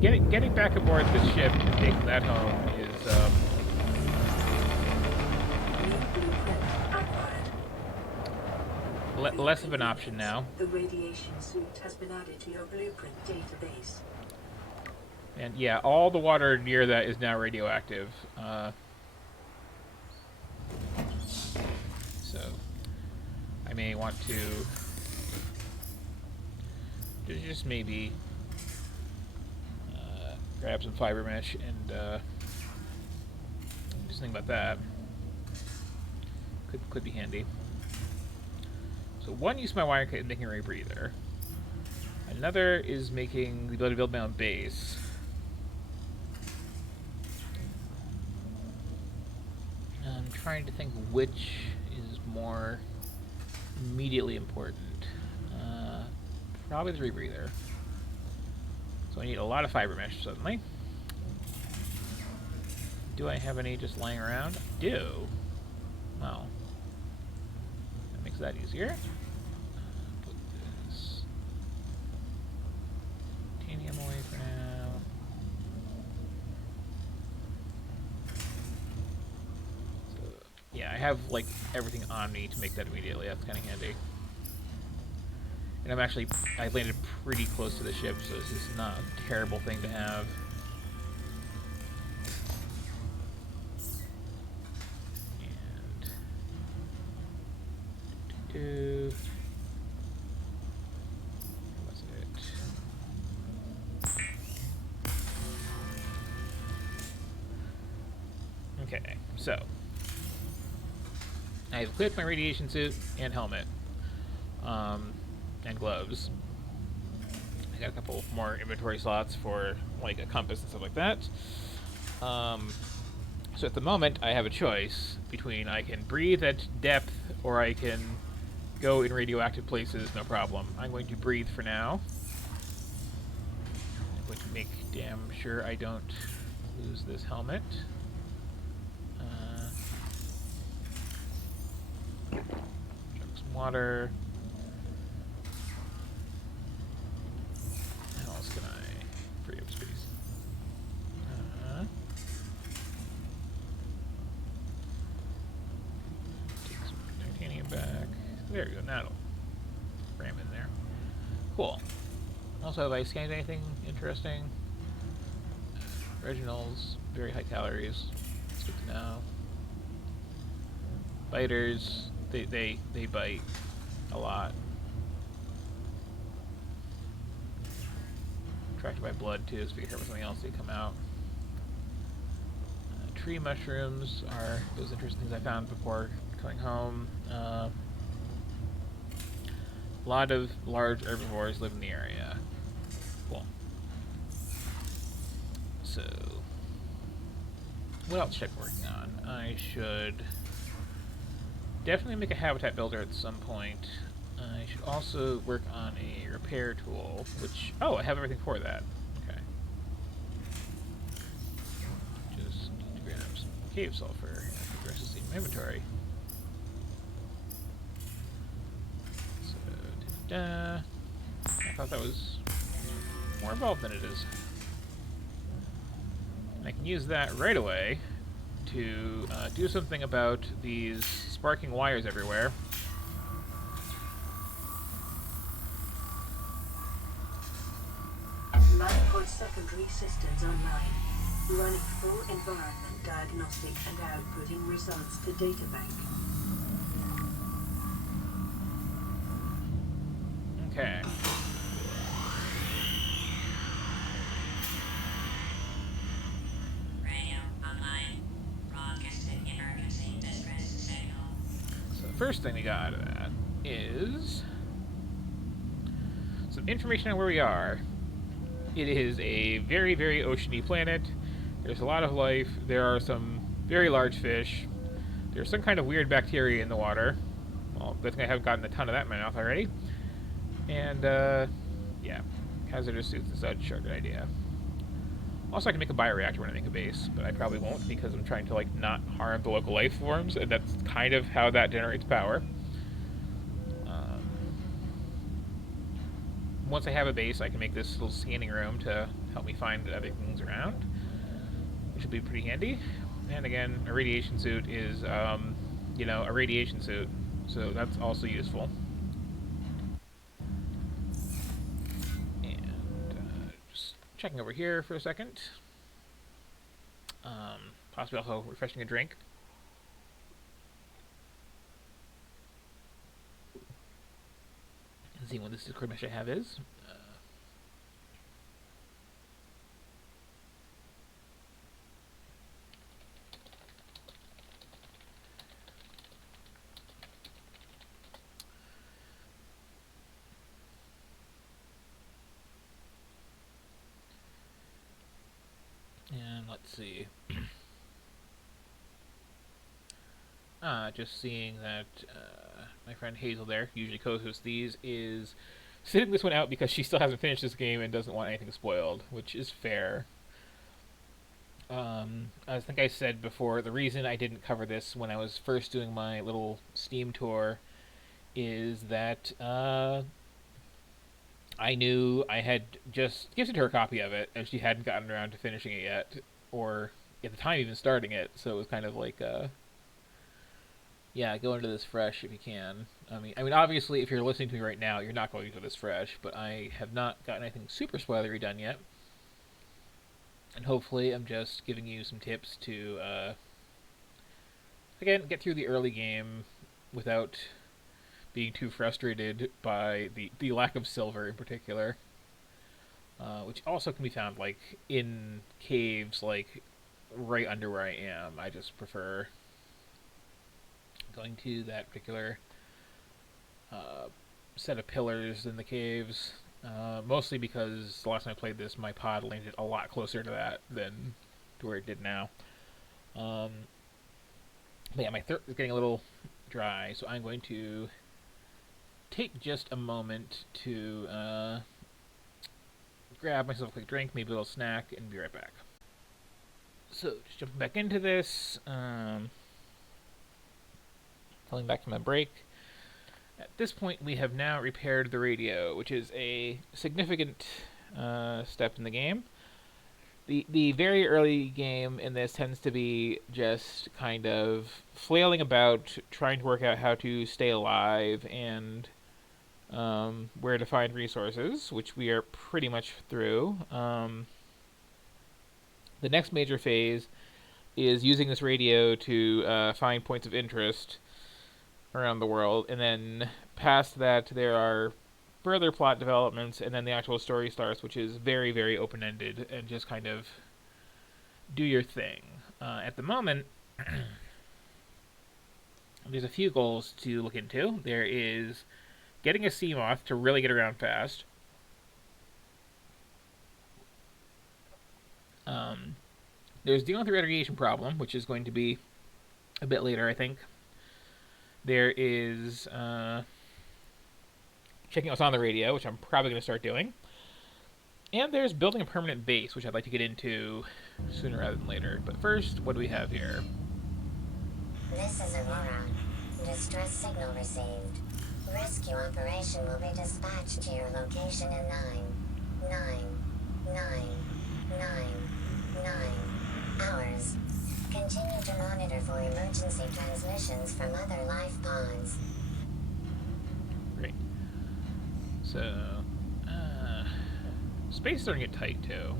getting back aboard this ship and taking that home is, less of an option now. The radiation suit has been added to your blueprint database. And yeah, all the water near that is now radioactive. So, I may want to just maybe grab some fiber mesh and just think about that. Could be handy. So one use of my wire kit is making a rebreather. Another is making the ability to build my own base. I'm trying to think which is more immediately important. Probably the rebreather. So I need a lot of fiber mesh suddenly. Do I have any just laying around? I do. Well, that makes that easier. Put this titanium away for now. So, yeah, I have like everything on me to make that immediately. That's kind of handy. And I landed pretty close to the ship, so this is not a terrible thing to have. And what's it? Okay, so I've equipped my radiation suit and helmet. And gloves. I got a couple more inventory slots for like a compass and stuff like that. So at the moment I have a choice between I can breathe at depth or I can go in radioactive places, no problem. I'm going to breathe for now. I'm going to make damn sure I don't lose this helmet. Drink some water. There we go, now it'll ram in there. Cool. Also, have I scanned anything interesting? Originals, very high calories. That's good to know. Biters, they bite a lot. Attracted by blood too, so be careful with something else, they come out. tree mushrooms are those interesting things I found before coming home. A lot of large herbivores live in the area. Cool. So, what else should I be working on? I should definitely make a habitat builder at some point. I should also work on a repair tool, which... Oh, I have everything for that. Okay. Just need to grab some cave sulfur and put the rest of the inventory. So, da-da-da. I thought that was more involved than it is. And I can use that right away to do something about these sparking wires everywhere. Lightpod secondary systems online. Running full environment diagnostic and outputting results to databank. Okay. Radio online. Broadcasting emergency distress signal. So the first thing we got out of that is some information on where we are. It is a very, very oceany planet. There's a lot of life. There are some very large fish. There's some kind of weird bacteria in the water. Well, good thing I haven't gotten a ton of that in my mouth already. And, yeah. Hazardous suits and such are a good idea. Also, I can make a bioreactor when I make a base, but I probably won't because I'm trying to, like, not harm the local life forms, and that's kind of how that generates power. Once I have a base, I can make this little scanning room to help me find other things around, which will be pretty handy. And again, a radiation suit is, you know, a radiation suit, so that's also useful. And just checking over here for a second. Possibly also refreshing a drink. And seeing what this Discord mesh I have is. And let's see. Just seeing that my friend Hazel there, usually co-hosts these, is sitting this one out because she still hasn't finished this game and doesn't want anything spoiled, which is fair. I think I said before, the reason I didn't cover this when I was first doing my little Steam tour is that I knew I had just gifted her a copy of it, and she hadn't gotten around to finishing it yet, or at the time even starting it, so it was kind of like, yeah, go into this fresh if you can. I mean, obviously, if you're listening to me right now, you're not going into this fresh, but I have not gotten anything super spoilery done yet. And hopefully I'm just giving you some tips to, again, get through the early game without being too frustrated by the lack of silver in particular. Which also can be found, like, in caves, like, right under where I am. I just prefer going to that particular set of pillars in the caves, mostly because the last time I played this, my pod landed a lot closer to that than to where it did now. But yeah, my throat is getting a little dry, so I'm going to take just a moment to grab myself a quick drink, maybe a little snack, and be right back. So, just jumping back into this, coming back from my break. At this point, we have now repaired the radio, which is a significant step in the game. The very early game in this tends to be just kind of flailing about, trying to work out how to stay alive and where to find resources, which we are pretty much through. The next major phase is using this radio to find points of interest around the world, and then past that there are further plot developments, and then the actual story starts, which is very, very open-ended and just kind of do your thing. At the moment, there's a few goals to look into. There is getting a sea moth to really get around fast. There's dealing with the radiation problem, which is going to be a bit later, I think. There is checking what's on the radio, which I'm probably going to start doing. And there's building a permanent base, which I'd like to get into sooner rather than later. But first, what do we have here? This is Aurora. Distress signal received. Rescue operation will be dispatched to your location in 9 hours. Continue to monitor for emergency transmissions from other life pods. Great. So, space is starting to get tight, too.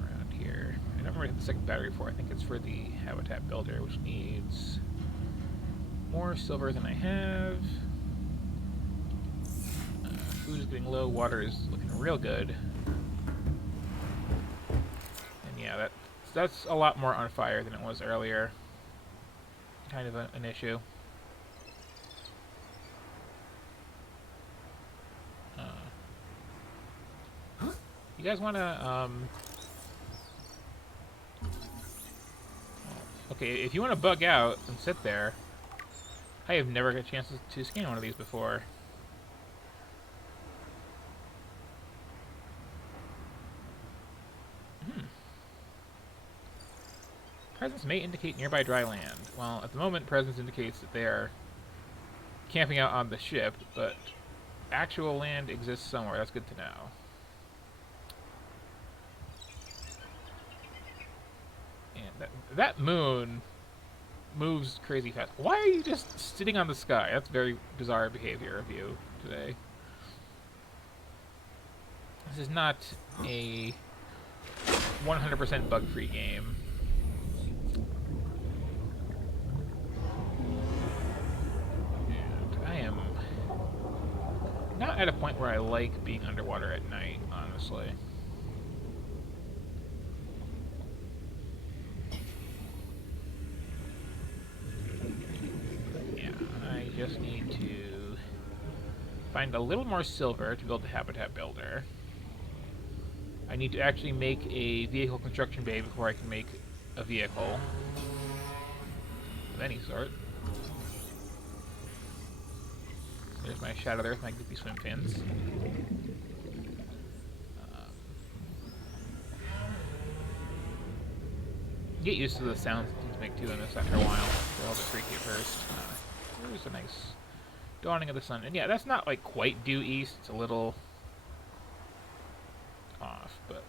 Around here. I don't remember what the second battery for. I think it's for the habitat builder, which needs more silver than I have. Food is getting low. Water is looking real good. And yeah, that's a lot more on fire than it was earlier. Kind of an issue. You guys want to, okay, if you want to bug out and sit there, I have never got a chance to scan one of these before. Presence may indicate nearby dry land. Well, at the moment, presence indicates that they are camping out on the ship, but actual land exists somewhere. That's good to know. And that moon moves crazy fast. Why are you just sitting on the sky? That's very bizarre behavior of you today. This is not a 100% bug-free game. And I am not at a point where I like being underwater at night, honestly. I just need to find a little more silver to build the habitat builder. I need to actually make a vehicle construction bay before I can make a vehicle of any sort. There's my shadow there with my goofy swim fins. Get used to the sounds that things make too in this after a while. They're a little bit freaky at first. There's a nice dawning of the sun. And yeah, that's not like quite due east. It's a little off, but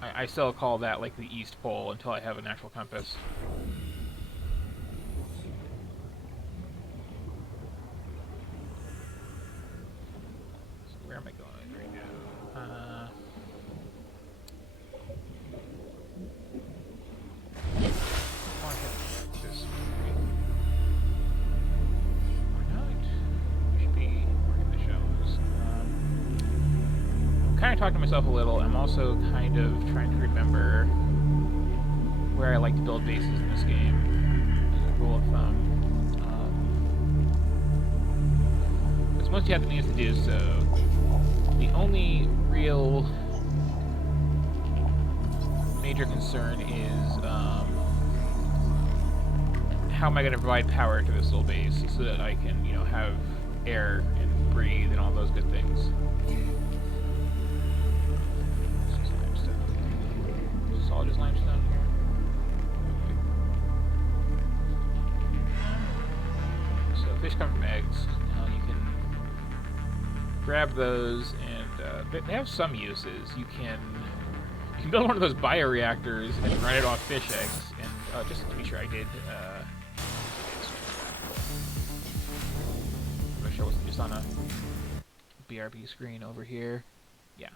I still call that like the East Pole until I have an actual compass. So where am I going right now? This way. Or not? We should be working the shows. I'm kind of talking to myself a little. I'm also kind of trying to remember where I like to build bases in this game, as a rule of thumb. Because once you have the means to do so, the only real major concern is how am I going to provide power to this little base so that I can, you know, have air and breathe and all those good things. This is limestone. Is this all just limestone here? Okay. So fish come from eggs. You can grab those, and they have some uses. You can build one of those bioreactors and run it off fish eggs. And just to be sure, I did. I'm sure it wasn't just on a BRB screen over here. Yeah.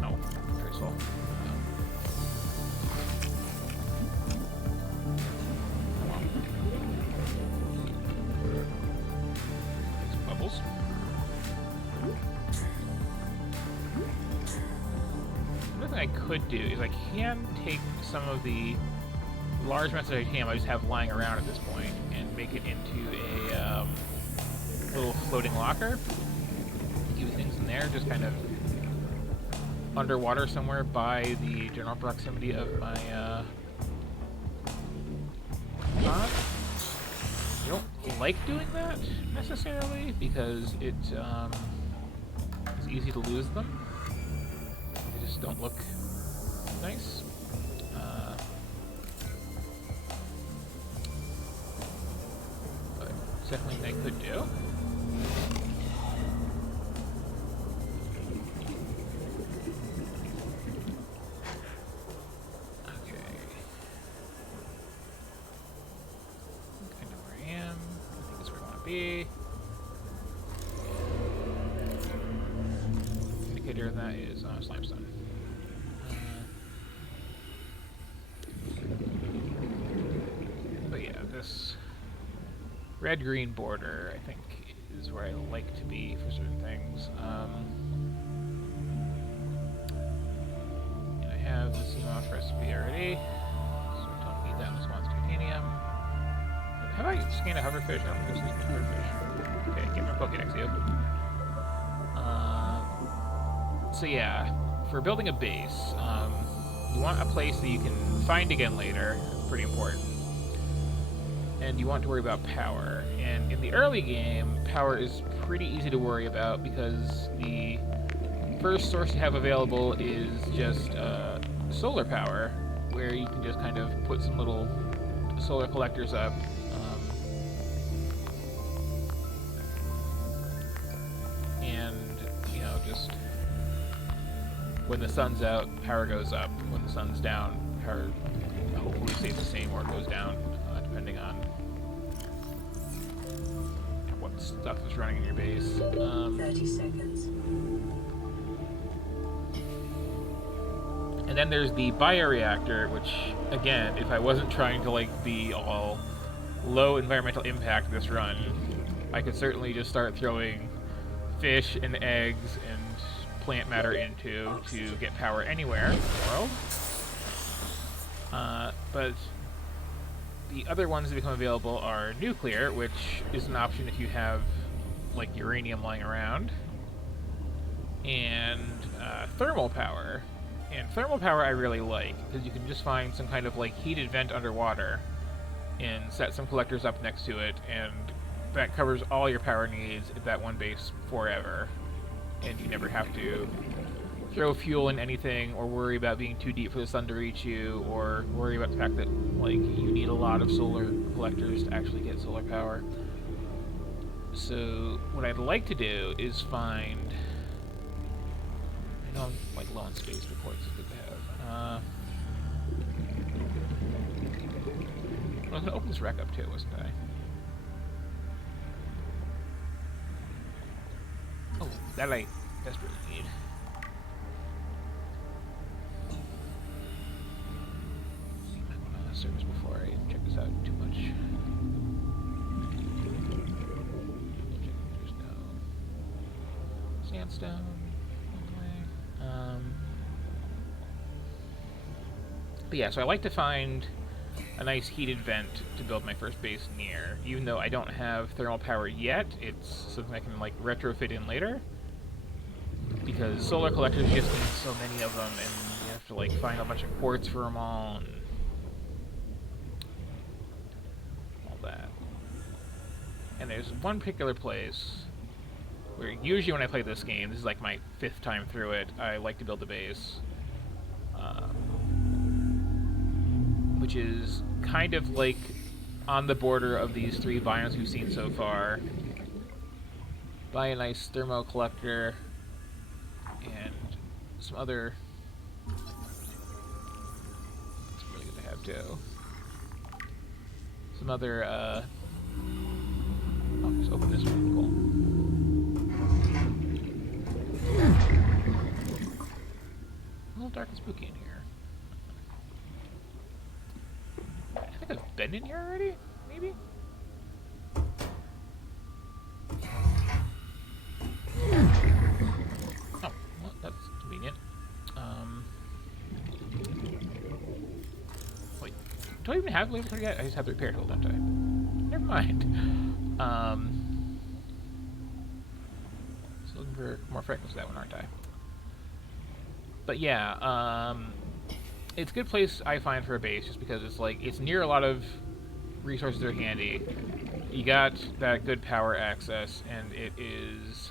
No. something I could do is I can take some of the large amounts of titanium I just have lying around at this point and make it into a little floating locker. Keep things in there, just kind of underwater somewhere by the general proximity of my pod. I don't like doing that necessarily because it's easy to lose them. They just don't look nice. But it's definitely something I could do. Indicator that is limestone. But yeah, this red-green border, I think, is where I like to be for certain things. And I have the CMOS recipe already, so I don't need that in response to titanium. Have I scanned a hoverfish? I don't think I've seen a hoverfish. Okay, get my Pokédex, you. So yeah, for building a base, you want a place that you can find again later. That's pretty important. And you want to worry about power. And in the early game, power is pretty easy to worry about because the first source you have available is just solar power, where you can just kind of put some little solar collectors up. Just when the sun's out, power goes up. When the sun's down, power hopefully stays the same or goes down, depending on what stuff is running in your base. 30 seconds. And then there's the bioreactor, which, again, if I wasn't trying to be all low environmental impact this run, I could certainly just start throwing fish and eggs and plant matter into to get power anywhere in the world. But the other ones that become available are nuclear, which is an option if you have uranium lying around, and thermal power. And thermal power I really like because you can just find some kind of heated vent underwater and set some collectors up next to it, and that covers all your power needs at that one base forever, and you never have to throw fuel in anything or worry about being too deep for the sun to reach you, or worry about the fact that you need a lot of solar collectors to actually get solar power. So what I'd like to do is find, I know I'm low on space, but quartz is good to have. I was gonna open this rack up too, wasn't I? Oh, that I desperately need. I want to service before I check this out too much. There's no sandstone. But yeah, so I like to find a nice heated vent to build my first base near. Even though I don't have thermal power yet, it's something I can retrofit in later. Because solar collectors just need so many of them, and you have to find a bunch of quartz for them all, and all that. And there's one particular place where usually when I play this game, this is my 5th time through it, I like to build a base. Which is kind of on the border of these 3 biomes we've seen so far. Buy a nice thermo collector and some other. It's really good to have too. Some other. I'll just open this one. Cool. A little dark and spooky in here. I think I've been in here already, maybe? Oh, well, that's convenient. do I even have laser cutter yet? I just have the repair tool, don't I? Never mind. Still looking for more fragments of that one, aren't I? But yeah, it's a good place I find for a base, just because it's like it's near a lot of resources that are handy. You got that good power access, and it is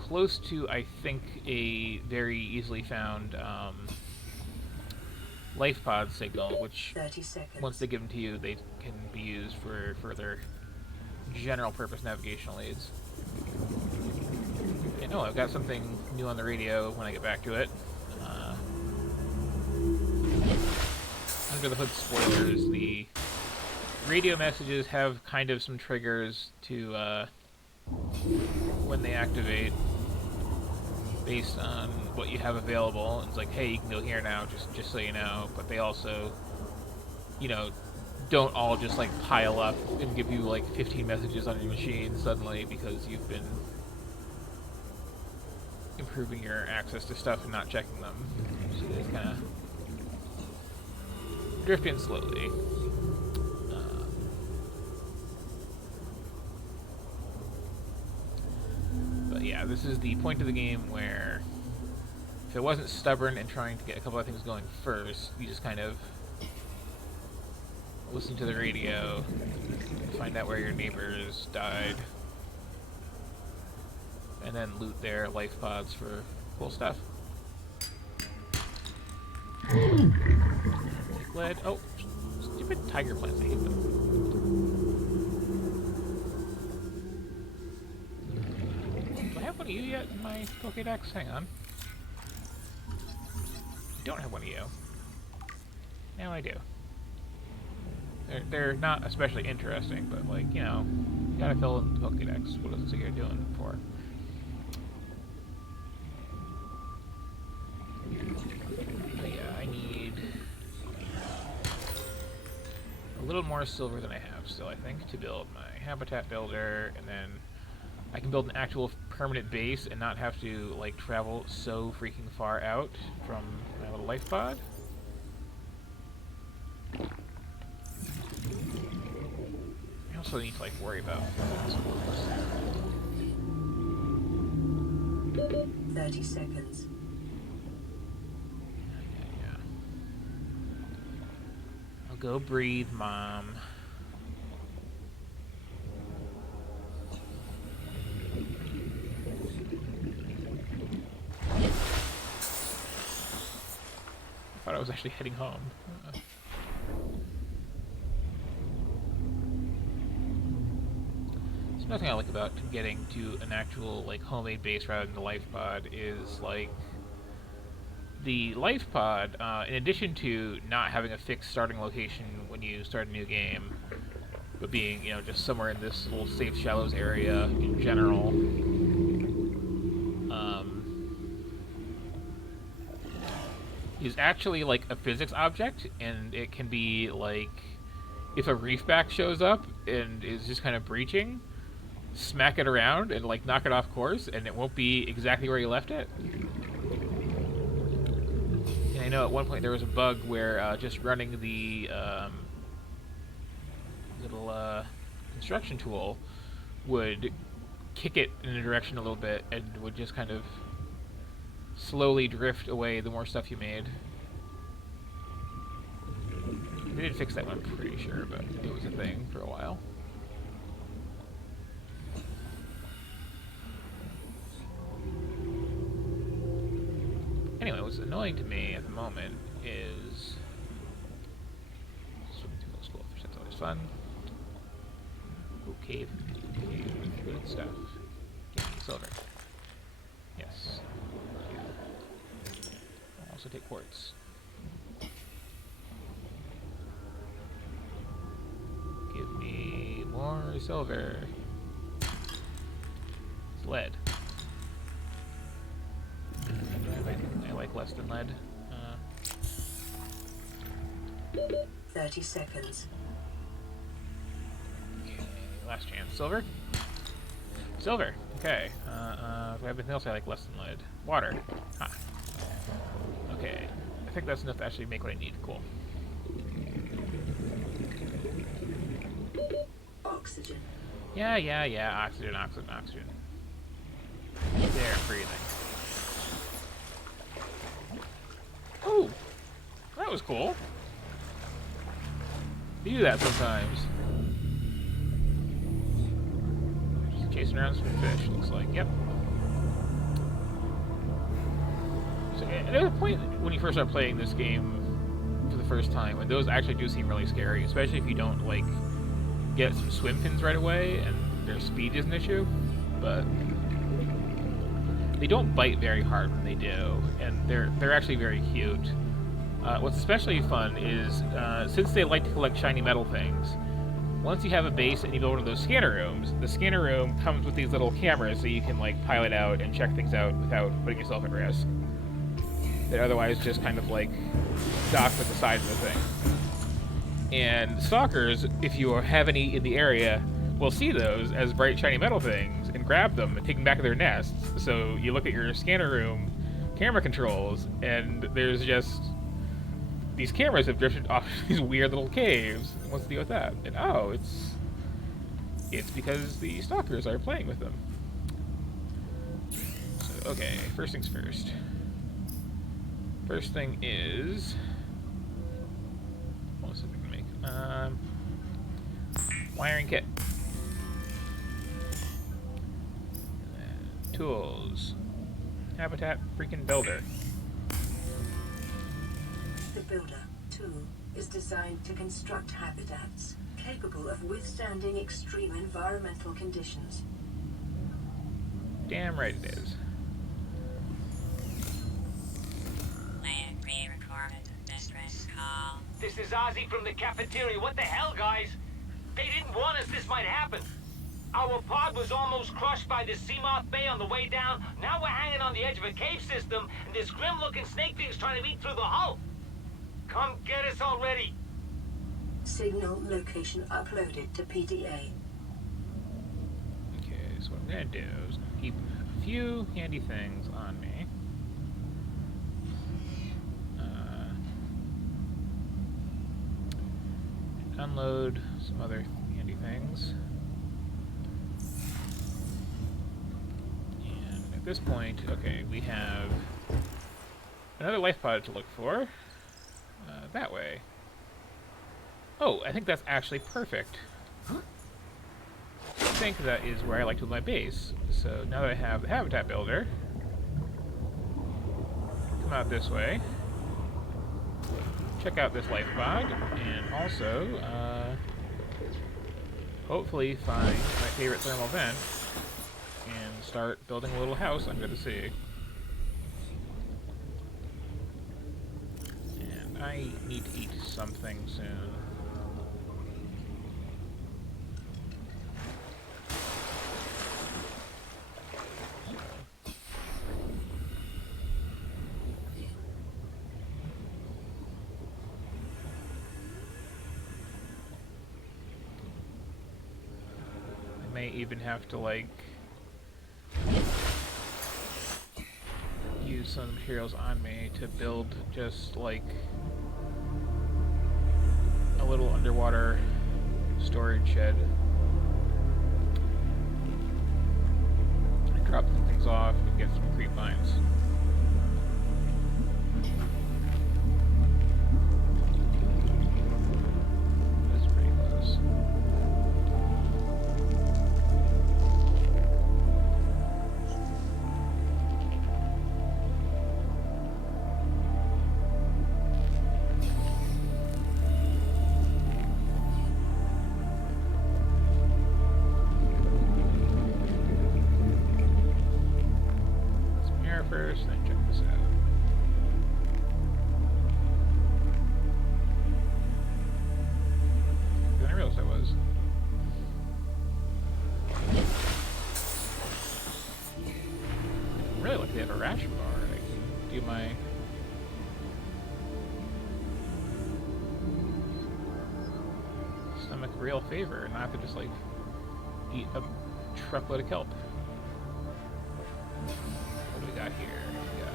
close to, I think, a very easily found life pod signal, which 30 seconds. once they give them to you, they can be used for further general purpose navigational aids. And oh, I've got something new on the radio when I get back to it. Under the hood spoilers, the radio messages have kind of some triggers to when they activate based on what you have available. It's like, hey, you can go here now, just so you know. But they also, you know, don't all just like pile up and give you like 15 messages on your machine suddenly because you've been improving your access to stuff and not checking them. So they just kind of drift in slowly. But yeah, this is the point of the game where if it wasn't stubborn and trying to get a couple of things going first, you just kind of listen to the radio, find out where your neighbors died, and then loot their life pods for cool stuff. Take lead. Oh, stupid tiger plants, I hate them. Do I have one of you yet in my Pokédex? Hang on. I don't have one of you. Now I do. They're not especially interesting, but like, you know, you gotta fill in the Pokédex. What does it say you're doing for? But yeah, I need a little more silver than I have still, I think, to build my habitat builder, and then I can build an actual permanent base and not have to like travel so freaking far out from my little life pod. I also need to like worry about 30 seconds. Yeah. I'll go breathe, Mom. I thought I was actually heading home. Nothing I like about getting to an actual like homemade base rather than the life pod is like the life pod, in addition to not having a fixed starting location when you start a new game, but being, you know, just somewhere in this little safe shallows area in general, is actually like a physics object, and it can be like if a reefback shows up and is just kind of breaching, smack it around and like knock it off course, and it won't be exactly where you left it. And I know at one point there was a bug where just running the little construction tool would kick it in a direction a little bit and would just kind of slowly drift away the more stuff you made. They did fix that one, I'm pretty sure, but it was a thing for a while. Anyway, what's annoying to me at the moment is swimming through those goldfish. That's always fun. Ooh, cave. Cave. Good stuff. Give me silver. Yes. I'll also take quartz. Give me more silver. It's lead. I like less than lead. 30 seconds. Okay, last chance. Silver? Silver! Okay. For everything else I like less than lead. Water. Ha. Okay. I think that's enough to actually make what I need. Cool. Oxygen. Yeah. Oxygen. There, breathing. Oh! That was cool. You do that sometimes. Just chasing around some fish, looks like. Yep. So, there's a point when you first start playing this game for the first time when those actually do seem really scary, especially if you don't, like, get some swim fins right away and their speed is an issue. But they don't bite very hard when they do, and they're actually very cute. What's especially fun is, since they like to collect shiny metal things, once you have a base and you go into those scanner rooms, the scanner room comes with these little cameras so you can, like, pilot out and check things out without putting yourself at risk. That otherwise just kind of, like, dock at the side of the thing. And stalkers, if you have any in the area, will see those as bright shiny metal things and grab them and take them back to their nests. So you look at your scanner room camera controls, and there's just... these cameras have drifted off these weird little caves. What's the deal with that? And oh, it's because the stalkers are playing with them. So, okay, first things first. First thing is... what we can make? Wiring kit. Tools. Habitat freaking builder. The Builder tool is designed to construct habitats capable of withstanding extreme environmental conditions. Damn right it is. Land pre-recorded distress call. This is Ozzy from the cafeteria. What the hell, guys? They didn't warn us this might happen. Our pod was almost crushed by the Seamoth Bay on the way down. Now we're hanging on the edge of a cave system, and this grim-looking snake thing's trying to eat through the hull. Come get us already. Signal location uploaded to PDA. Okay, so what I'm gonna do is keep a few handy things on me. Unload some other handy things. And at this point, okay, we have another life pod to look for. That way. Oh, I think that's actually perfect. I think that is where I like to build my base. So now that I have the habitat builder, come out this way, check out this life pod, and also hopefully find my favorite thermal vent and start building a little house under the sea. And I need to eat something soon. May even have to, like, use some materials on me to build just, like, a little underwater storage shed. And drop some things off and get some creep vines. That's pretty close. First, then check this out. I didn't realize I was. I'm really lucky they have a ration bar. I can do my stomach a real favor and not have to just, like, eat a truckload of kelp. What do we got here? We got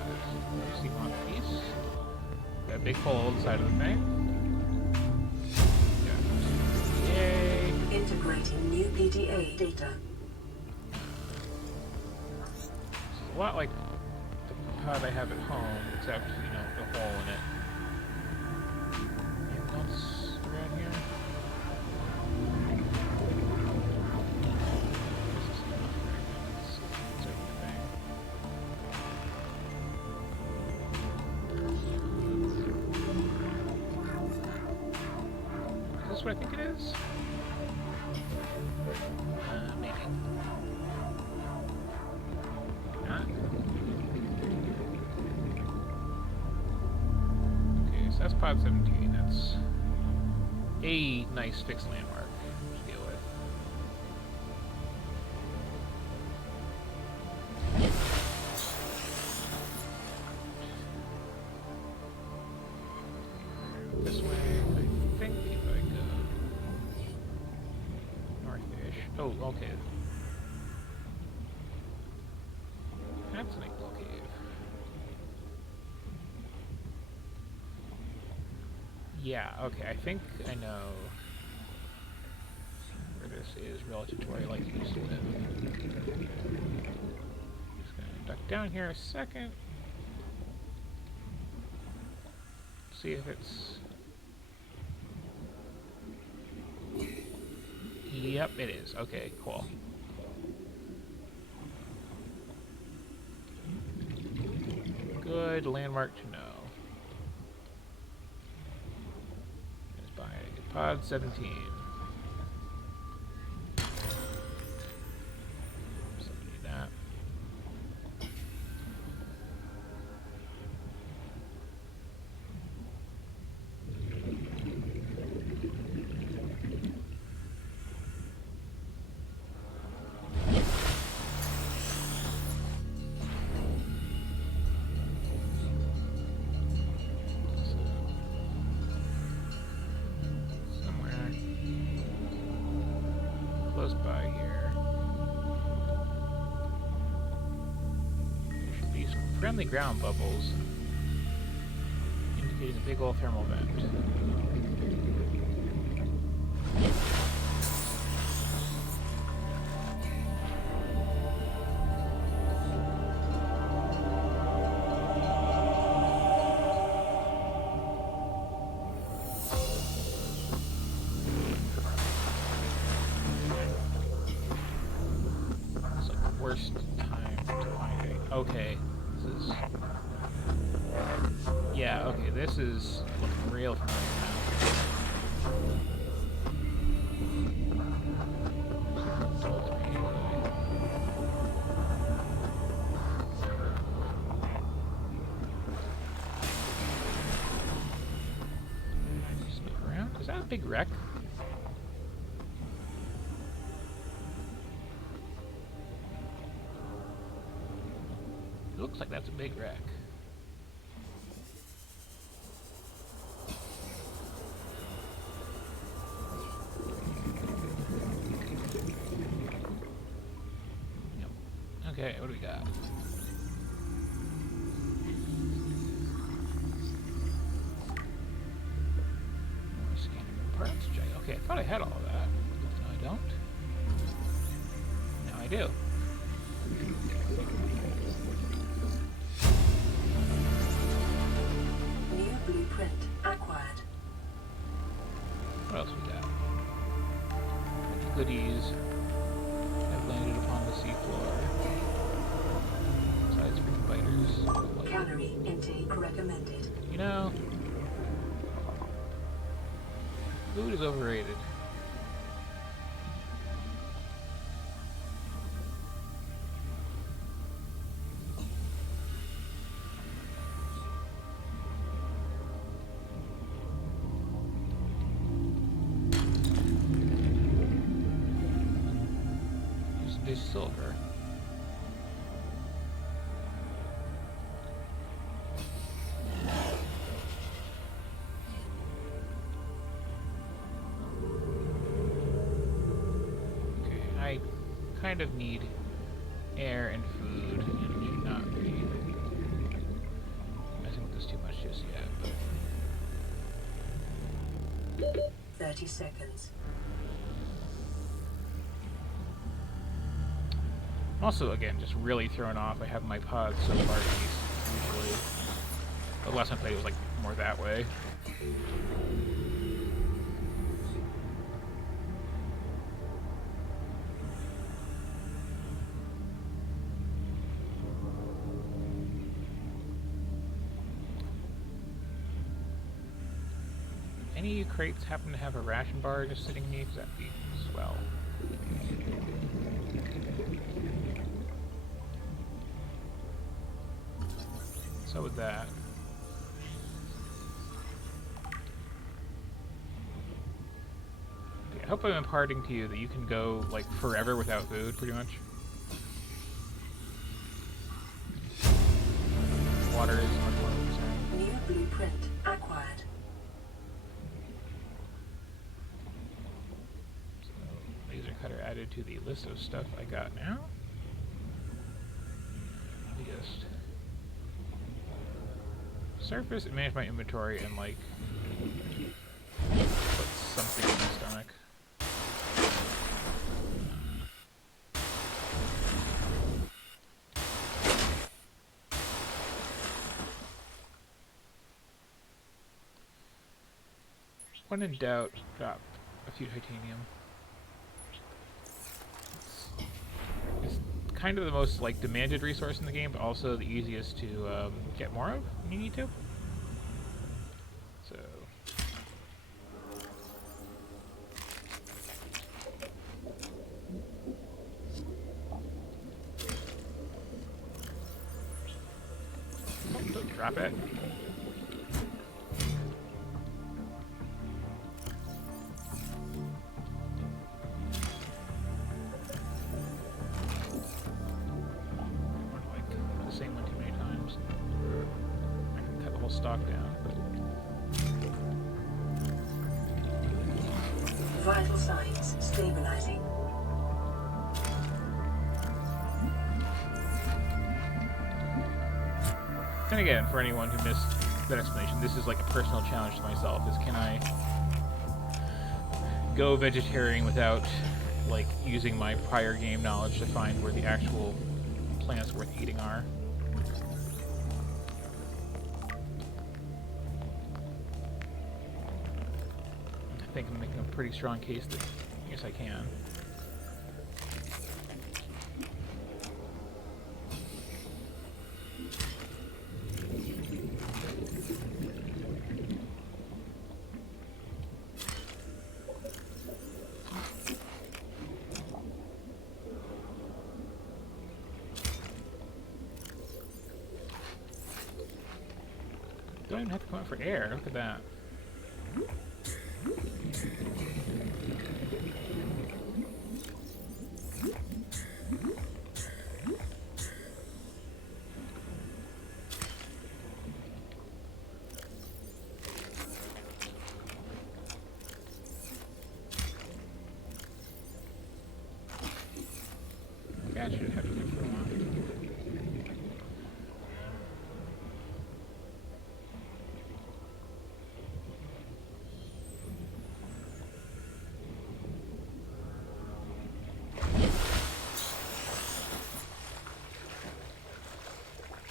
Seamoth piece. We got big hole on the side of the thing. Yeah. Yay! Integrating new PDA data. It's a lot like the pod I have at home, except, you know, the hole in it. Anything else around here? This is enough fragments. It's everything. Is this what I think it is? Maybe. Not. Okay, so that's pod 17. That's a nice fixed landmark to deal with. This way, I think if I go north-ish. Oh, okay. That's an igloo cave. Yeah, okay, I think I know where this is relative to where I like to used to live. Just gonna duck down here a second. See if it's... Yep, it is. Okay, cool. Good landmark to know. It's by pod 17. So we need that. Close by here. There should be some friendly ground bubbles indicating a big old thermal vent. Worst time to find it. Okay, this is... Yeah, okay, this is looking real familiar now. Sneak around? Is that a big wreck? Looks like that's a big wreck. Yep. Okay, what do we got? More scanning parts. Okay, I thought I had all of that. No, I don't. Now I do. Blueprint acquired. What else we got? Goodies have landed upon the seafloor. Side spring biters. Calorie intake recommended. You know, food is overrated. There's silver. Okay, I kind of need air and food, and should not be messing with this too much just yet, but 30 seconds. I'm also, again, just really thrown off. I have my pods so far east, usually. The last time I played was, like, more that way. Any of you crates happen to have a ration bar just sitting near? Because that'd be swell. So with that. Okay, I hope I'm imparting to you that you can go, like, forever without food, pretty much. Water is much more of a concern. New blueprint acquired. Laser cutter added to the list of stuff I got now. Let me just surface and manage my inventory and, like, put something in my stomach. When in doubt, drop a few titanium. It's kind of the most, like, demanded resource in the game, but also the easiest to get more of when you need to. So don't drop it. Stock down, but Vital signs stabilizing. And again, for anyone who missed that explanation, this is like a personal challenge to myself, is can I go vegetarian without, like, using my prior game knowledge to find where the actual plants worth eating are. I think I'm making a pretty strong case that yes, I can. Don't even have to come out for air. Look at that. I should have to do for a while.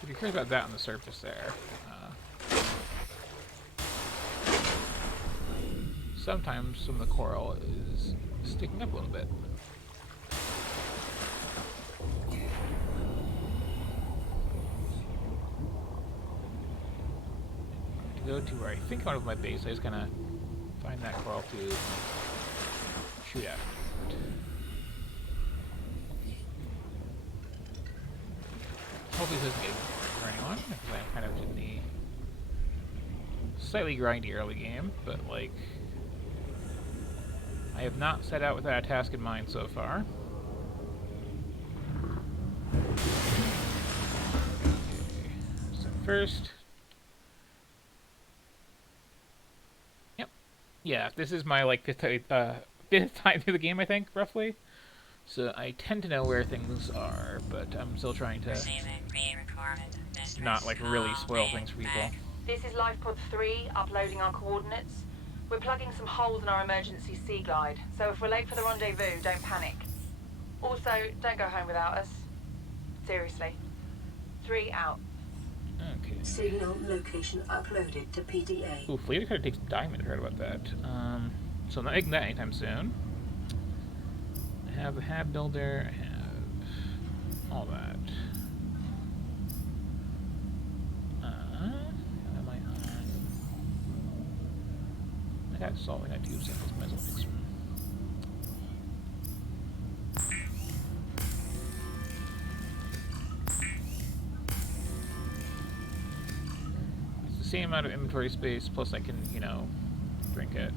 If you care about that on the surface there, sometimes some of the coral is sticking up a little bit. Go to where I think out of my base, I just kind of find that coral tube and shoot at it. Hopefully this doesn't get running on, because I'm kind of in the slightly grindy early game, but like I have not set out with that task in mind so far. Okay. So first, yeah, this is my, like, fifth time through the game, I think, roughly. So I tend to know where things are, but I'm still trying to not, like, really spoil things for people. This is LifePod 3, uploading our coordinates. We're plugging some holes in our emergency sea glide, so if we're late for the rendezvous, don't panic. Also, don't go home without us. Seriously. 3 out. Okay. Signal location uploaded to PDA. Ooh, Fleet kind of takes diamond. I heard about that. So I'm not making that anytime soon. I have the hab builder. I have all that. Am I on? I got salt. I got 2 samples. Might as well make some. It's the same amount of inventory space. Plus, I can, you know, drink it.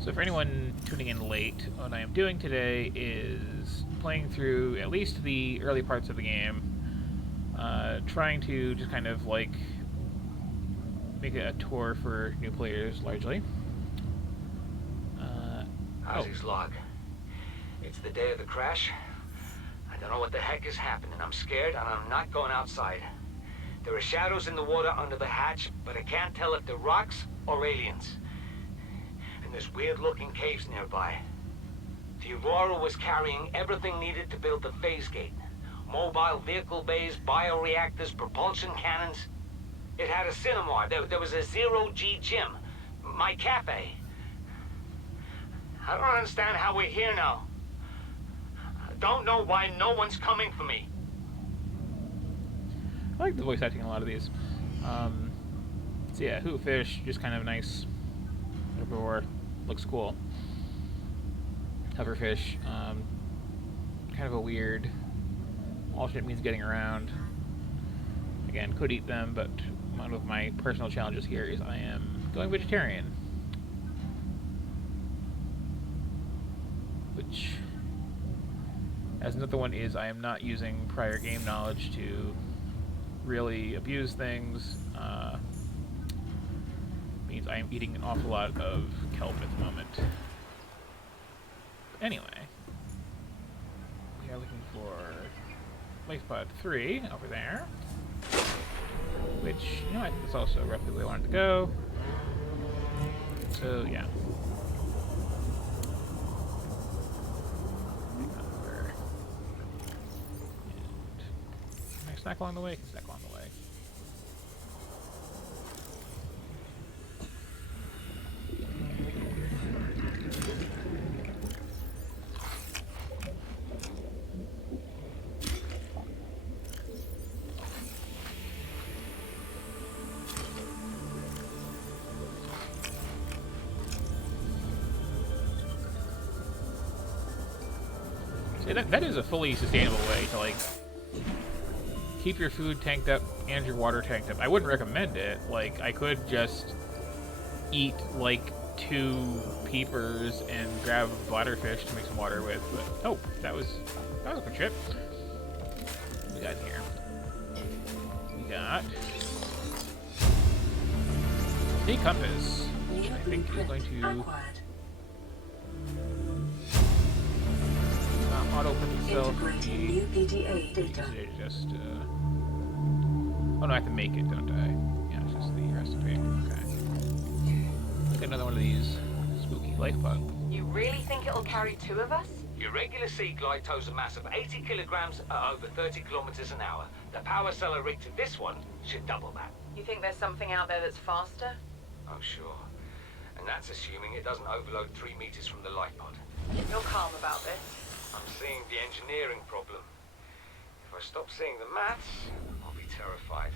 So for anyone tuning in late, what I am doing today is playing through at least the early parts of the game, trying to just kind of like make it a tour for new players largely. How's his log? It's the day of the crash. I don't know what the heck is happening. I'm scared and I'm not going outside. There are shadows in the water under the hatch, but I can't tell if they're rocks or aliens. There's weird-looking caves nearby. The Aurora was carrying everything needed to build the phase gate. Mobile vehicle bays, bioreactors, propulsion cannons. It had a cinema. There was a zero-G gym. My cafe. I don't understand how we're here now. I don't know why no one's coming for me. I like the voice acting in a lot of these. So yeah, Hootfish, just kind of nice. Herbivore, looks cool. Hoverfish, kind of a weird alternate means of getting around. Again, could eat them, but one of my personal challenges here is I am going vegetarian. Which, as another one is, I am not using prior game knowledge to really abuse things. Means I am eating an awful lot of kelp at the moment. Anyway, we are looking for LifePod 3 over there, which, you know, I think is also roughly where I wanted to go. So, yeah. Can I snack along the way? I can snack along the way. See, that is a fully sustainable way to, like, keep your food tanked up and your water tanked up. I wouldn't recommend it. Like, I could just eat, like, 2 peepers and grab bladderfish to make some water with, but, oh, that was a quick trip. What we got here? We got a compass, which I think is going to auto print itself. New PDA data. Just, oh no, I have to make it, don't I? Yeah, it's just the recipe. Okay. Look at another one of these spooky life bugs. You really think it'll carry 2 of us? Your regular sea glide tows a mass of 80 kilograms at over 30 kilometers an hour. The power cell rigged to this one should double that. You think there's something out there that's faster? Oh, sure. And that's assuming it doesn't overload 3 meters from the light pod. You're calm about this. I'm seeing the engineering problem. If I stop seeing the maths, I'll be terrified.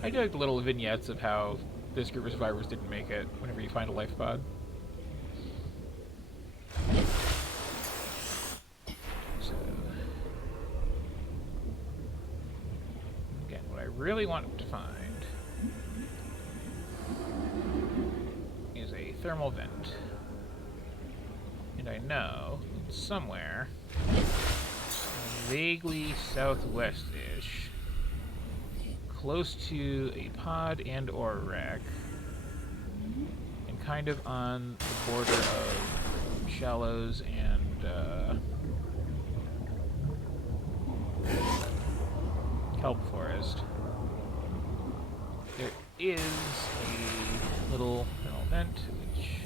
I do like the little vignettes of how this group of survivors didn't make it whenever you find a life pod. So, again, what I really want to find is a thermal vent. And I know it's somewhere vaguely southwest-ish, close to a pod and or a wreck, and kind of on the border of shallows and kelp forest. There is a little thermal vent, which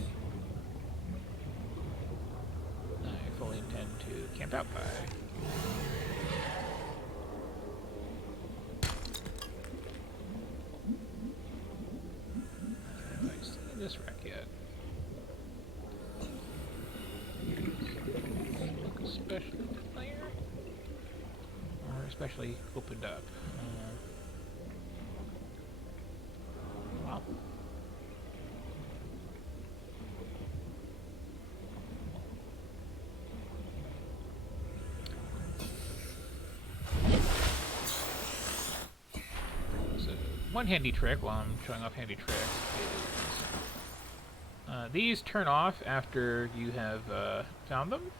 I fully intend to camp out by. Have I seen this wreck yet? Look especially familiar, or especially opened up. Wow. So one handy trick while I'm showing off handy tricks is these turn off after you have found them,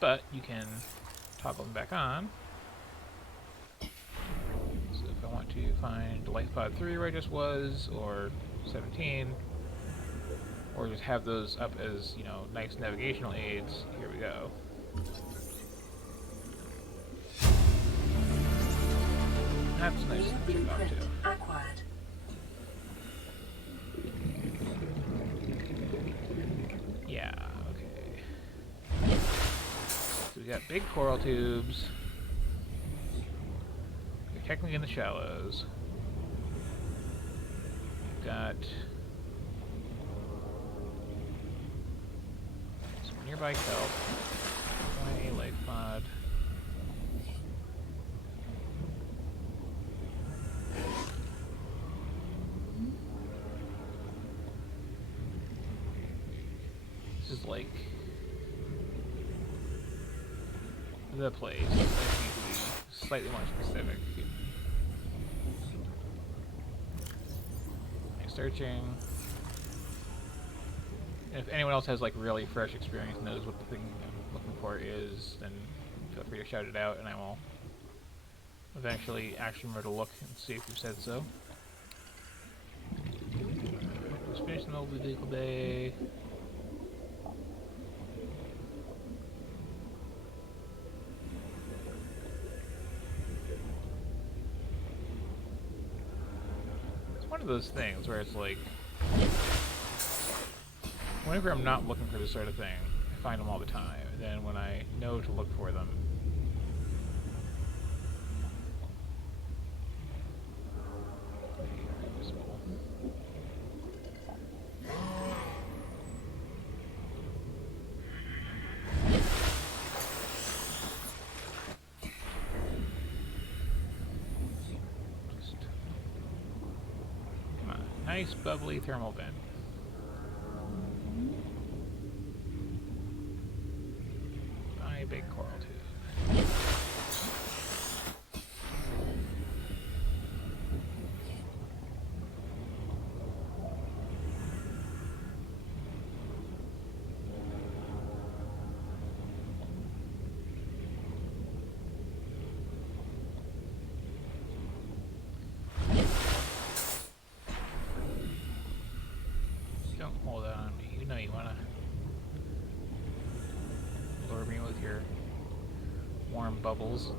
but you can toggle them back on. So if I want to find life pod 3 where I just was, or 17, or just have those up as, you know, nice navigational aids, here we go. That's nice to check out Blueprint too. acquired. Yeah, okay. So we got big coral tubes. They're technically in the shallows. We've got some nearby kelp. A life pod. This is like the place. I need to be slightly more specific. Okay, searching. If anyone else has like really fresh experience and knows what the thing I'm looking for is, then feel free to shout it out, and I will eventually actually remember to look and see if you said so. Just finish the Mobile Vehicle Bay. One of those things where it's like, whenever I'm not looking for this sort of thing, I find them all the time. And then when I know to look for them, they're useful. Nice bubbly thermal vent. By big coral tube. Don't hold that on me. You know you wanna lure me with your warm bubbles.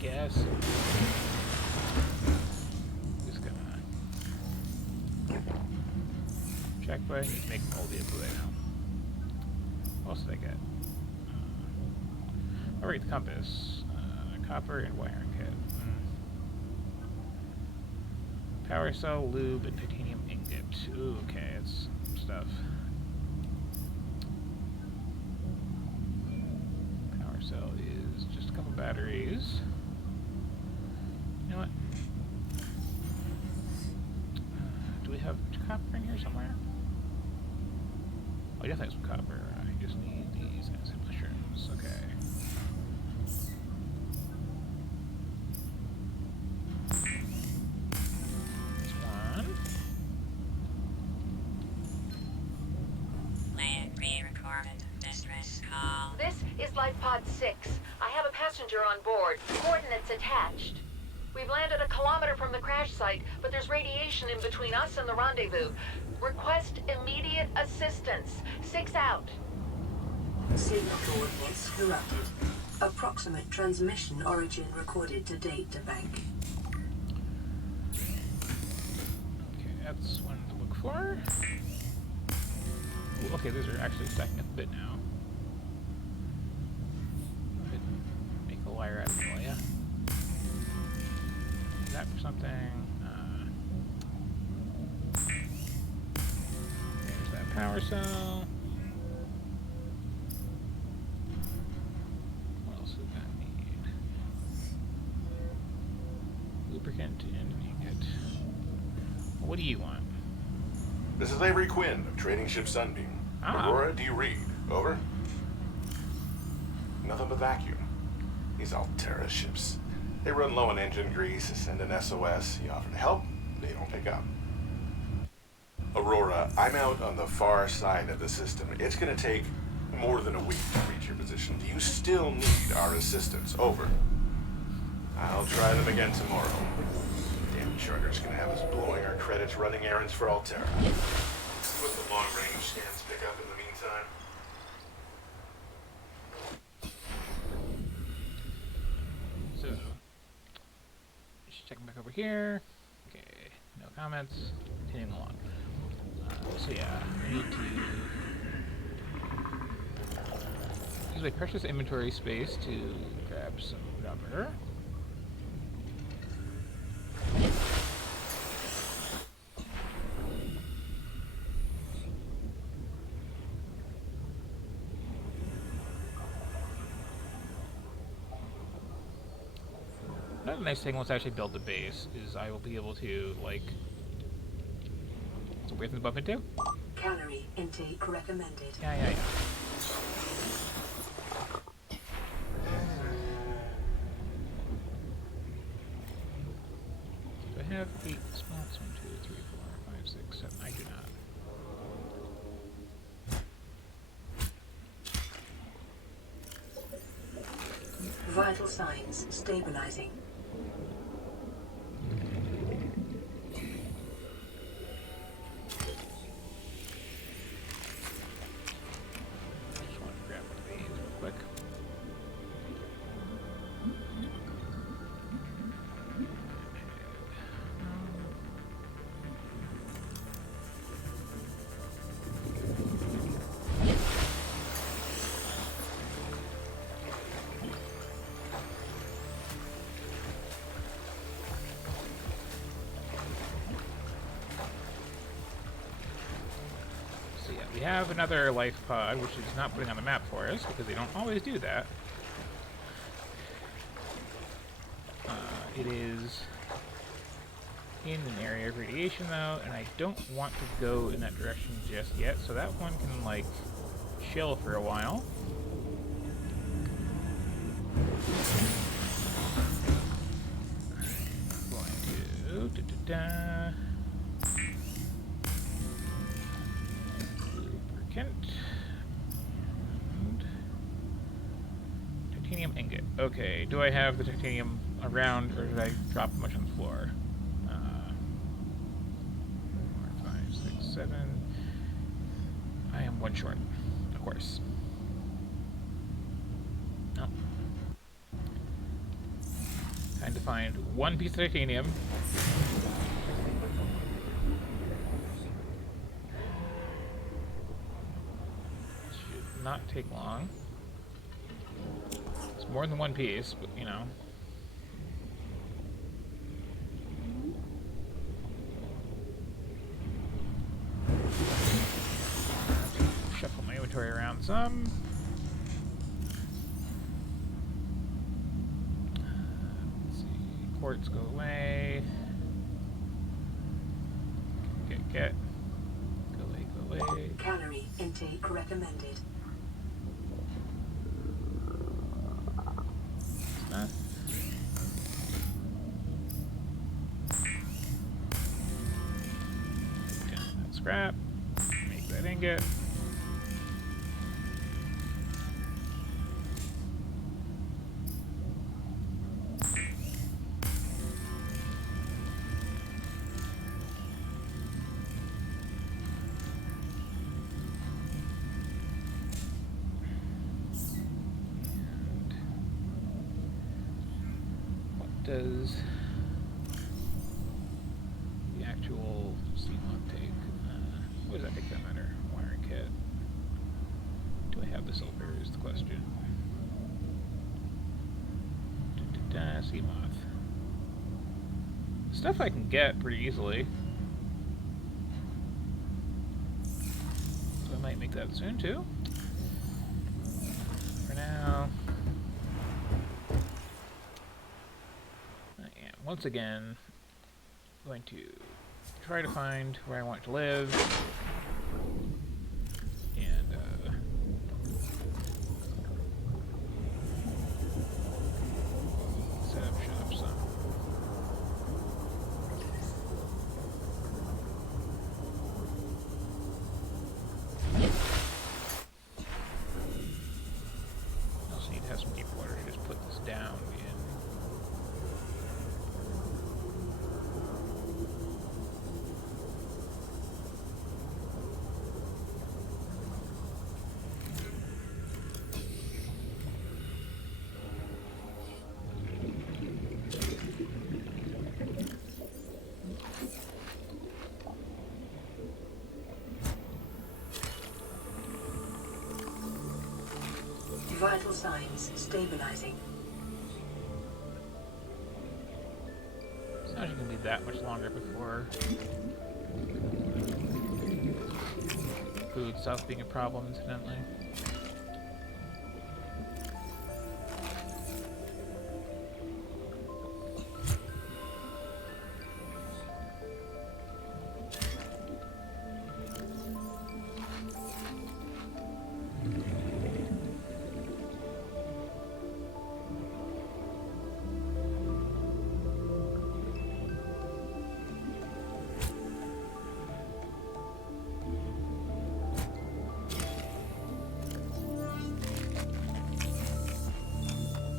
Guess. Just gonna check, but I need to make all the input right now. What else did I get? Alright, the compass. Copper and wiring kit. Power cell, lube, and titanium ingot. Ooh, okay, it's stuff. Power cell is just a couple batteries. You know what? Do we have copper in here somewhere? Oh, I definitely have some copper. I just need these acid mushrooms. Okay. detached. We've landed a kilometer from the crash site, but there's radiation in between us and the rendezvous. Request immediate assistance. 6 out. Signal coordinates corrupted. Approximate transmission origin recorded to data bank. Okay, that's one to look for. Ooh, okay, those are actually stacking up a bit now. Go ahead and make a wire out of it, will ya? Use that for something. There's that power cell. What else does that need? Lubricant and ingot. What do you want? This is Avery Quinn of Trading Ship Sunbeam. Ah. Aurora, do you read? Over? Nothing but vacuum. These Altera ships. They run low on engine grease, send an SOS. You offer to help, they don't pick up. Aurora, I'm out on the far side of the system. It's gonna take more than a week to reach your position. Do you still need our assistance? Over. I'll try them again tomorrow. Damn charter's gonna have us blowing our credits running errands for Altera. What the long-range scans pick up in the meantime? So, just checking back over here. Okay, no comments. Continuing along. So yeah, I need to use my precious inventory space to grab some rubber. Another nice thing once I actually build the base is I will be able to, like... So where's the bump into? Calorie intake recommended. Yeah. Do I have 8 spots? 1, 2, 3, 4, 5, 6, 7. I do not. Vital signs stabilizing. Just want to grab one of these real quick. So yeah, we have another life pod, which is not putting on the map for us, because they don't always do that. It is in an area of radiation, though, and I don't want to go in that direction just yet, so that one can, like, chill for a while. Going to... Lubricant. And titanium ingot. Okay, do I have the titanium around, or did I drop a bunch on the floor? 4, 5, 6, 7. I am one short, of course. No. Time to find one piece of titanium. Should not take long. It's more than one piece, but you know. Shuffle my inventory around some. Let's see. Quartz go away. Get. Go away. Calorie intake recommended. That. Down that scrap. Make that ingot. does the actual Seamont take? What does that take that matter? Wiring kit. Do I have the silver is the question. Seamoth. Stuff I can get pretty easily. So I might make that soon too. For now, I am once again going to try to find where I want to live and set up shop some. I also need to have some deep water to just put this down in. Vital signs stabilizing. It's not going to be that much longer before food stops being a problem, incidentally.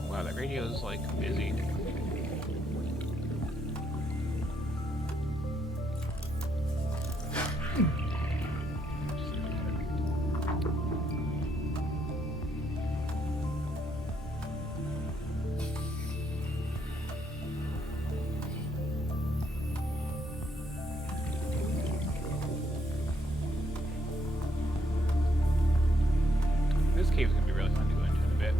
Wow, that radio is like busy. This cave is gonna be really fun to go into in a bit.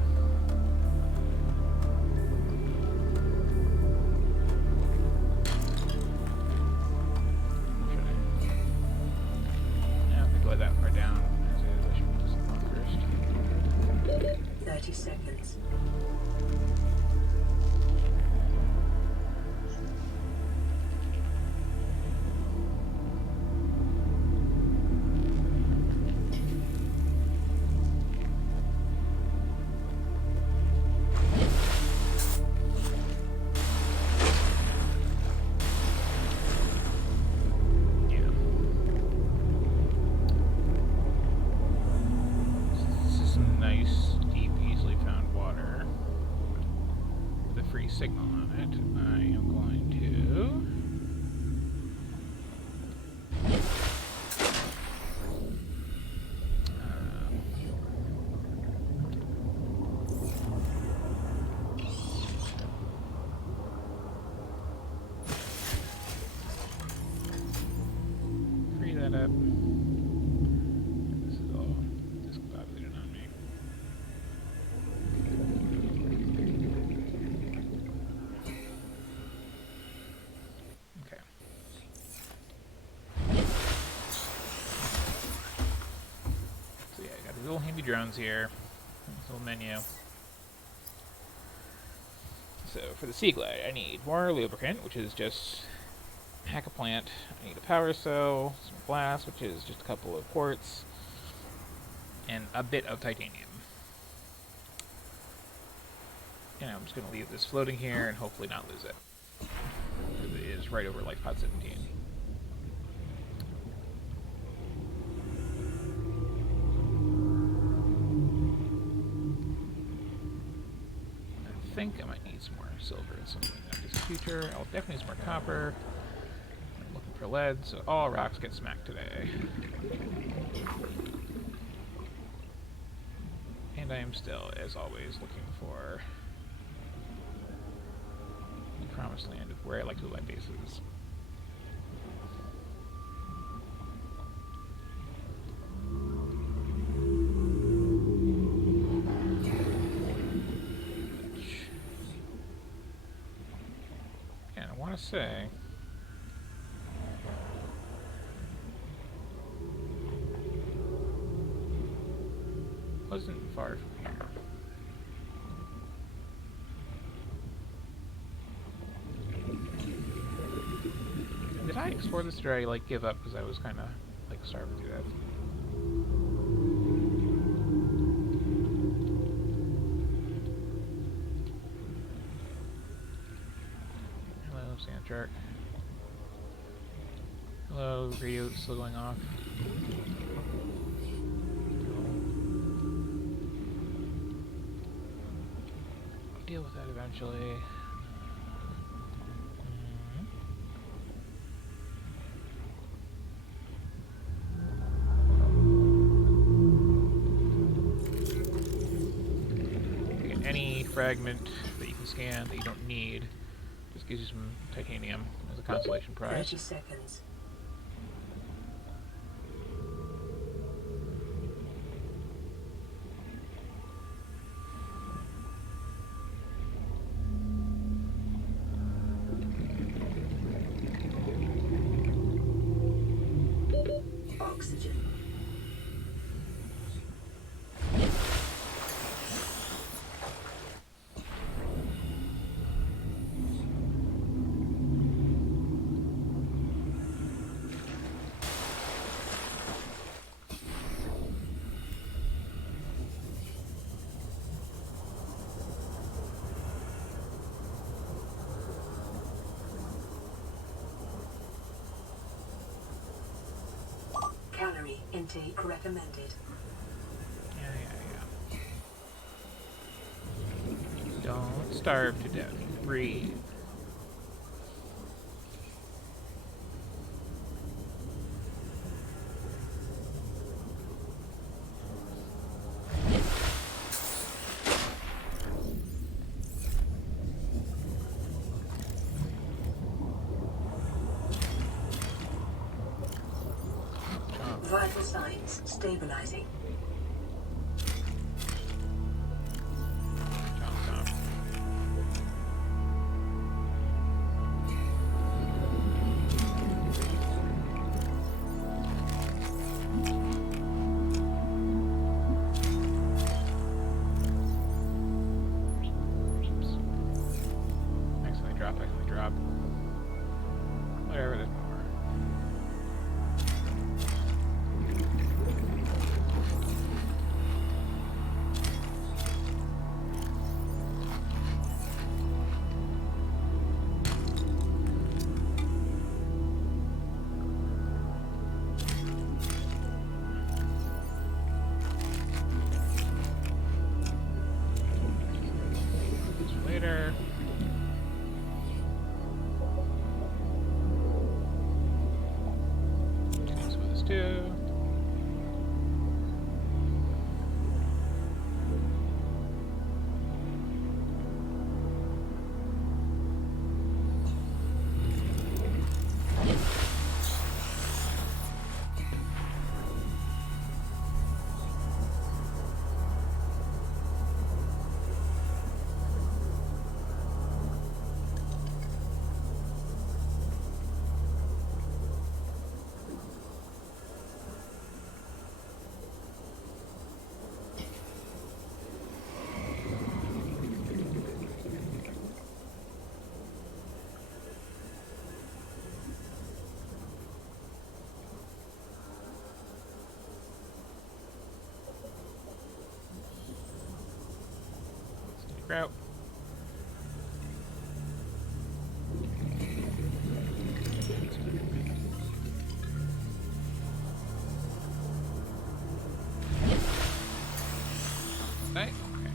Now, if I go that far down, as is, I should just go first. 30 seconds. Yeah. This is some nice, deep, easily found water with a free signal on it. I am going to free that up. This is all discombobulated on me. Okay. So yeah, I got these little handy drones here. This little menu. So for the Sea Glide, I need more lubricant, which is just hack a plant. I need a power cell, some glass, which is just a couple of quartz, and a bit of titanium. And I'm just going to leave this floating here and hopefully not lose it. Because it is right over Life Pod 17. I think I might need some more silver in some future. I'll definitely need some more copper. I'm looking for lead, so all rocks get smacked today. And I am still, as always, looking for promised land of where I like to build my bases. And I want to say... wasn't far from here. Did I explore this, or did I like give up because I was kind of like starving to death? Hello, sand shark. Hello, radio still going off. I'll deal with that eventually. Fragment that you can scan that you don't need just gives you some titanium as a consolation prize. 30 seconds. Oxygen. Calorie intake recommended. Yeah. Don't starve to death. Breathe. Vital signs stabilizing. Accidentally drop. Whatever, there's more. Later. Things with this too. Route. Right? Okay.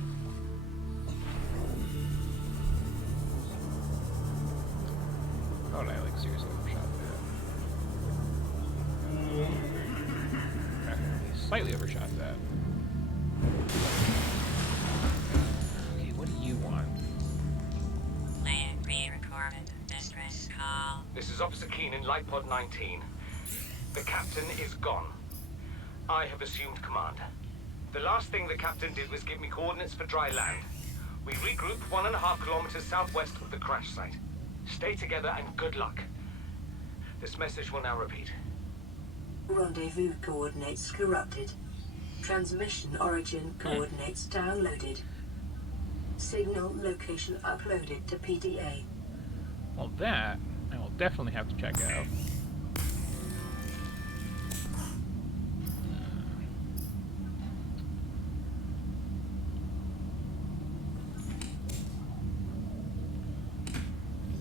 Oh, did I like seriously overshot that? Slightly overshot that. Okay, what do you want? Land re-recorded. This is Officer Keenan, Light Pod 19. The captain is gone. I have assumed command. The last thing the captain did was give me coordinates for dry land. We regroup 1.5 kilometers southwest of the crash site. Stay together and good luck. This message will now repeat. Rendezvous coordinates corrupted. Transmission origin coordinates downloaded. Signal location uploaded to PDA. Well, that I will definitely have to check out.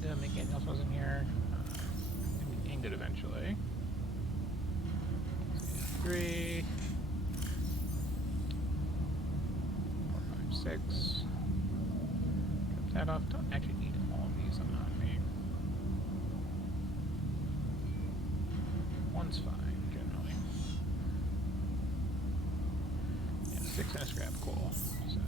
Did I make anything else was in here? We aimed it eventually. 3, 4, 5, 6. Drop that off. Don't actually need all of these on me. One's fine, generally. Yeah, 6 and a scrap, cool. So.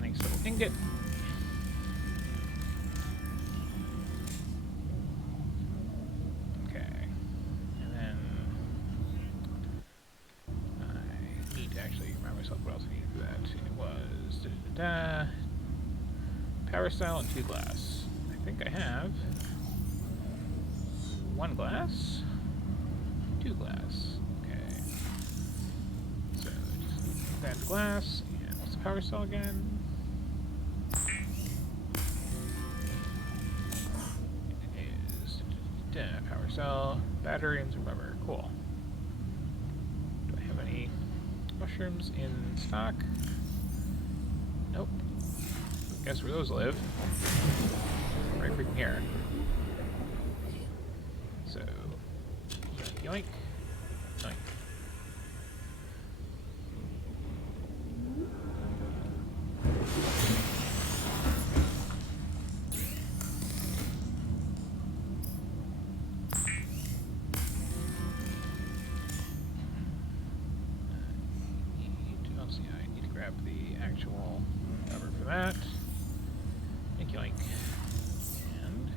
Nice little ingot. Okay. And then I need to actually remind myself what else I needed for that. It was power cell and 2 glass. I think I have 1 glass, 2 glass. Okay. So just that glass. And what's the power cell again? It is power cell, battery, and some rubber. Cool. Do I have any mushrooms in stock? Nope. Guess where those live. Right freaking here. So, yoink, yoink. I need to grab the actual rubber for that. Yoink. And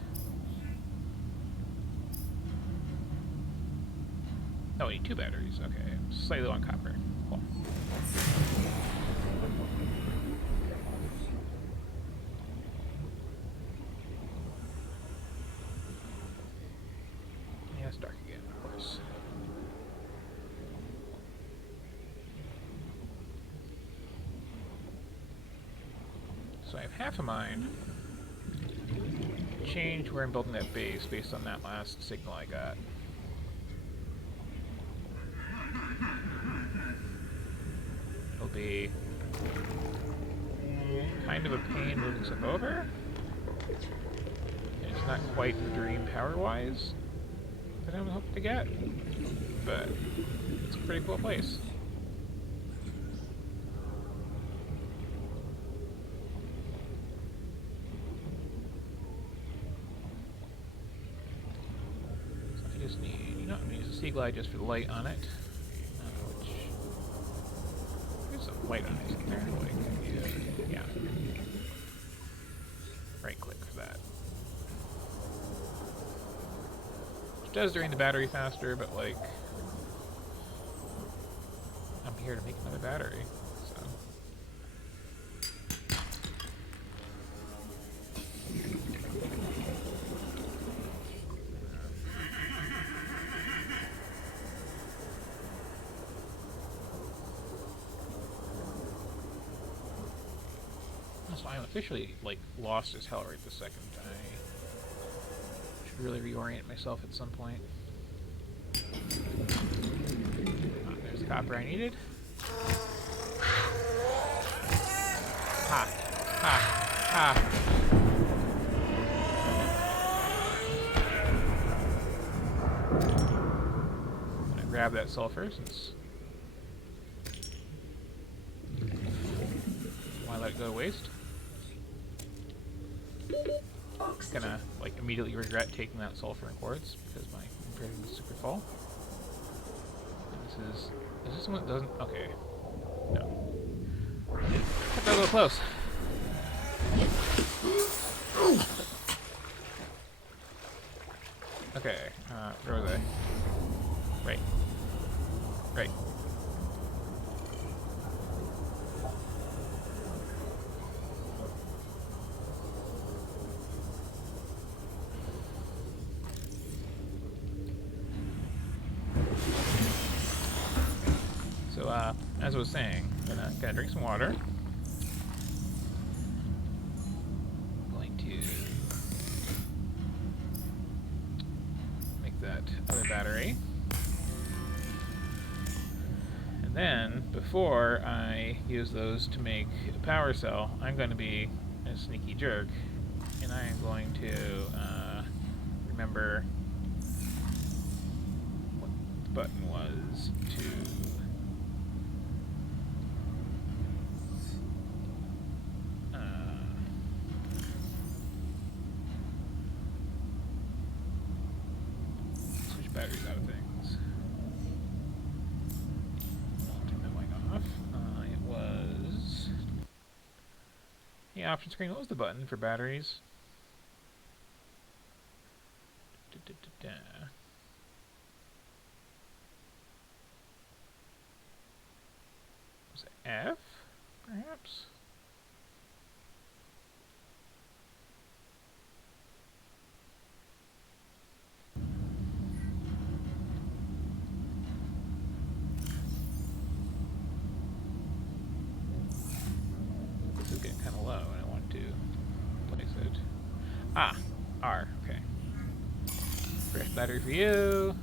oh, I need 2 batteries. Okay, slightly low on copper. Cool. Yeah, it's dark again, of course. So I have half a mind to change where I'm building that base based on that last signal I got. It'll be kind of a pain moving stuff over. And it's not quite the dream power-wise that I was hoping to get, but it's a pretty cool place. Just need, I'm going to use the sea glide just for the light on it. Which, there's some light on it, isn't there? Like, yeah. Right click for that. Which does drain the battery faster, but like, I'm here to make another battery, so. So I'm officially, like, lost as hell right this second. I should really reorient myself at some point. There's the copper I needed. Ha! Ha! Ha! I'm gonna grab that sulfur since... Why let it go to waste? Gonna like immediately regret taking that sulfur and quartz because my inventory was super full. And is this one that doesn't? Okay, no. close. Okay, where was I? Right. Right. So, as I was saying, I'm gonna drink some water. Going to make that other battery. And then, before I use those to make a power cell, I'm going to be a sneaky jerk, and I am going to remember what the button was to switch batteries out of things. I'll turn that light off. It was the option screen. What was the button for batteries? Was it F, perhaps? This is getting kind of low, and I want to place it. Ah, R. Okay. Fresh battery for you.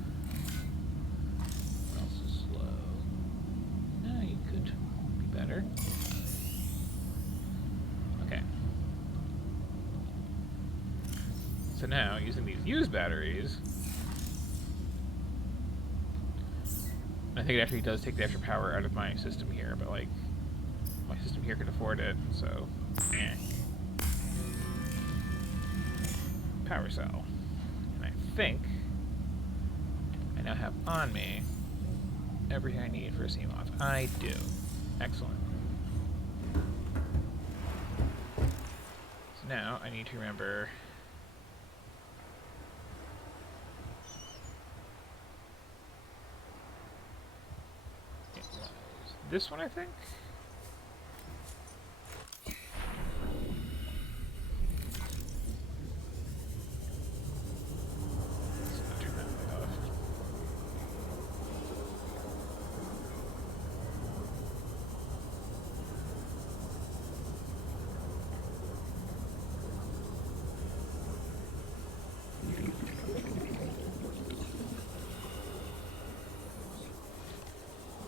What else is slow? No, you could be better. Okay. So now, using these used batteries, I think it actually does take the extra power out of my system here, but like, my system here can afford it, so, eh. Power cell. And I think I now have on me everything I need for a CMOS. I do. Excellent. So now I need to remember it was this one, I think.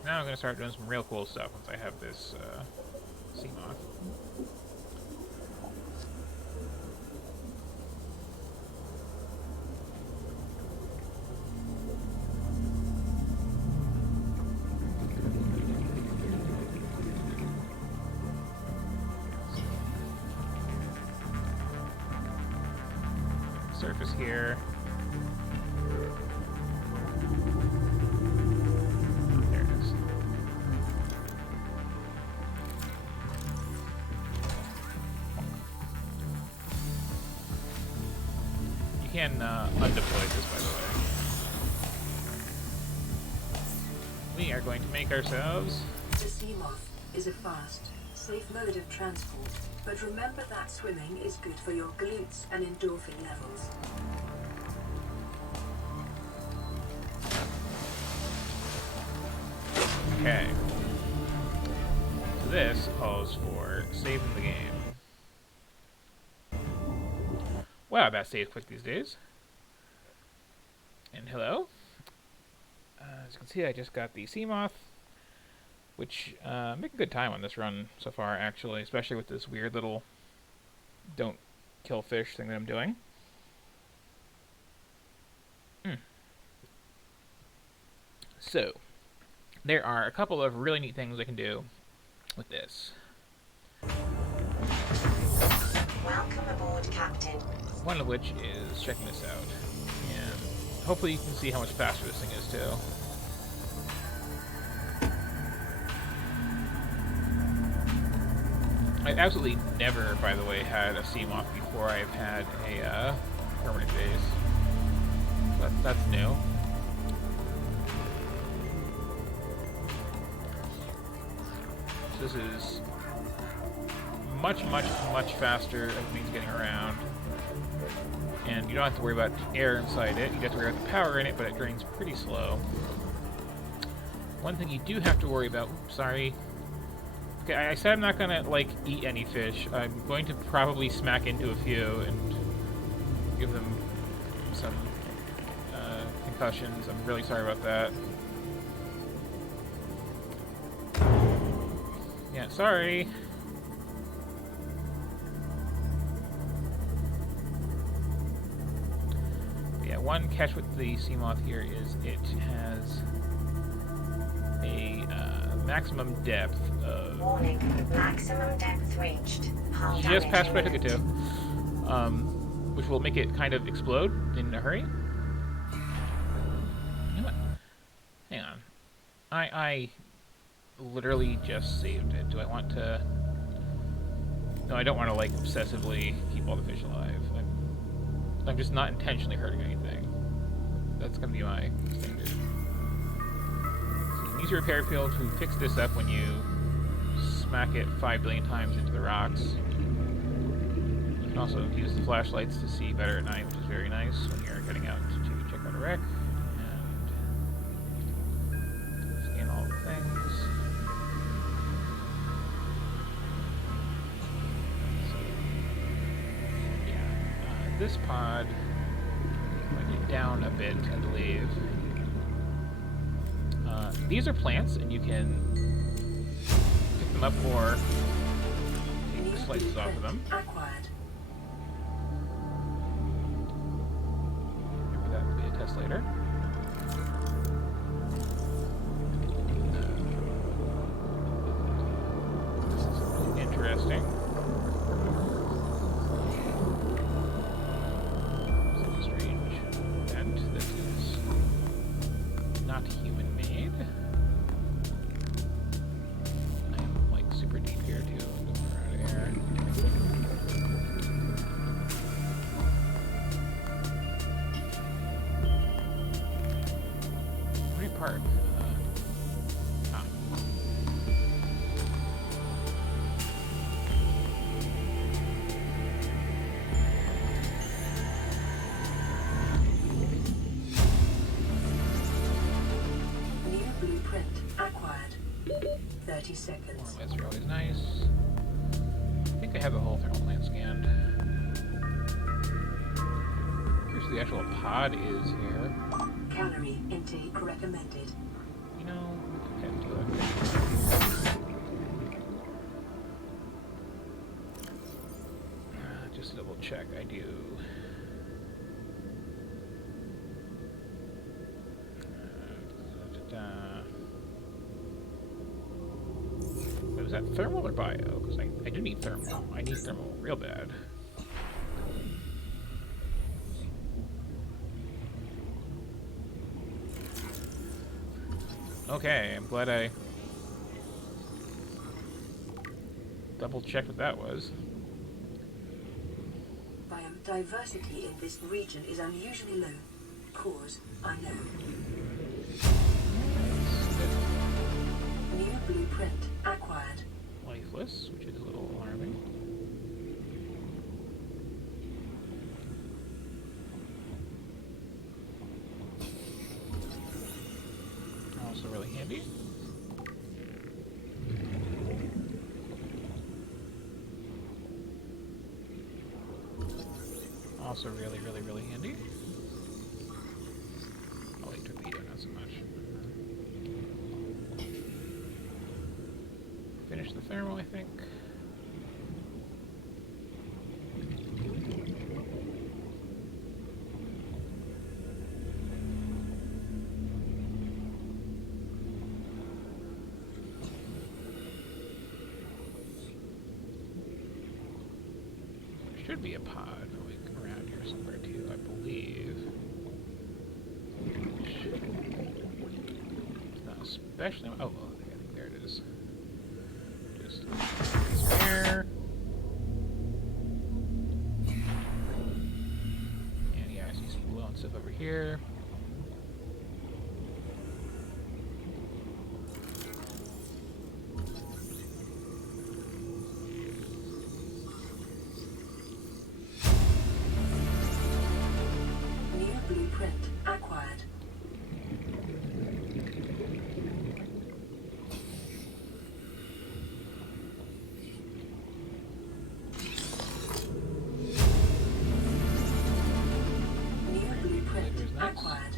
Now I'm going to start doing some real cool stuff once I have this CMOS. Surface here. There it is. You can undeploy this, by the way. We are going to make ourselves. The CMOS is a fast, safe mode of transport, but remember that swimming is good for your glutes and endorphin levels. Okay. So this calls for saving the game. Wow, that saves quick these days. And hello. As you can see, I just got the Seamoth, which making good time on this run so far, actually, especially with this weird little don't kill fish thing that I'm doing. So, there are a couple of really neat things I can do with this. Welcome aboard, Captain. One of which is checking this out. And hopefully you can see how much faster this thing is, too. I've absolutely never, by the way, had a Seamoth before I've had a permanent base. That's new. So this is much faster as means getting around. And you don't have to worry about air inside it. You have to worry about the power in it, but it drains pretty slow. One thing you do have to worry about... Oops, sorry. Okay, I said I'm not gonna, like, eat any fish. I'm going to probably smack into a few and give them some concussions. I'm really sorry about that. Yeah, sorry. Yeah, one catch with the Seamoth here is it has a maximum depth of... Warning, maximum depth reached. Hull Just past what I damage took it to. Which will make it kind of explode in a hurry. You know what? Hang on. I literally just saved it. Do I want to... No, I don't want to, like, obsessively keep all the fish alive. I'm just not intentionally hurting anything. That's going to be my standard. So you can use your repair field to fix this up when you smack it 5 billion times into the rocks. You can also use the flashlights to see better at night, which is very nice when you're getting out to check out a wreck. And scan all the things. So, yeah, this pod, if I get down a bit, I believe. These are plants, and you can pick them up or take slices off of them. Acquired. Maybe that will be a test later. This is interesting. Some strange vent that is not human-made. I'm like super deep here too. I'm going out of air. Great park. New blueprint acquired. 30 seconds. More lights are always nice. I think I have the whole thermal plant scanned. Here's the actual pod is here. Calorie intake recommended. You know, we can do it. Just to double check, I do. Was that thermal or bio? Because I do need thermal. I need thermal real bad. Okay, I'm glad I double checked what that was. Biodiversity in this region is unusually low. Cause unknown. New blueprint acquired. Lifeless, which is a little alarming. Also really handy. Also really handy. Oh wait, torpedo, not so much. Finish the thermal, I think. There should be a pod like around here somewhere too, I believe. It's not especially. Oh, well, I think there it is. Just spare. here. New blueprint acquired. New blueprint Here's nice. acquired.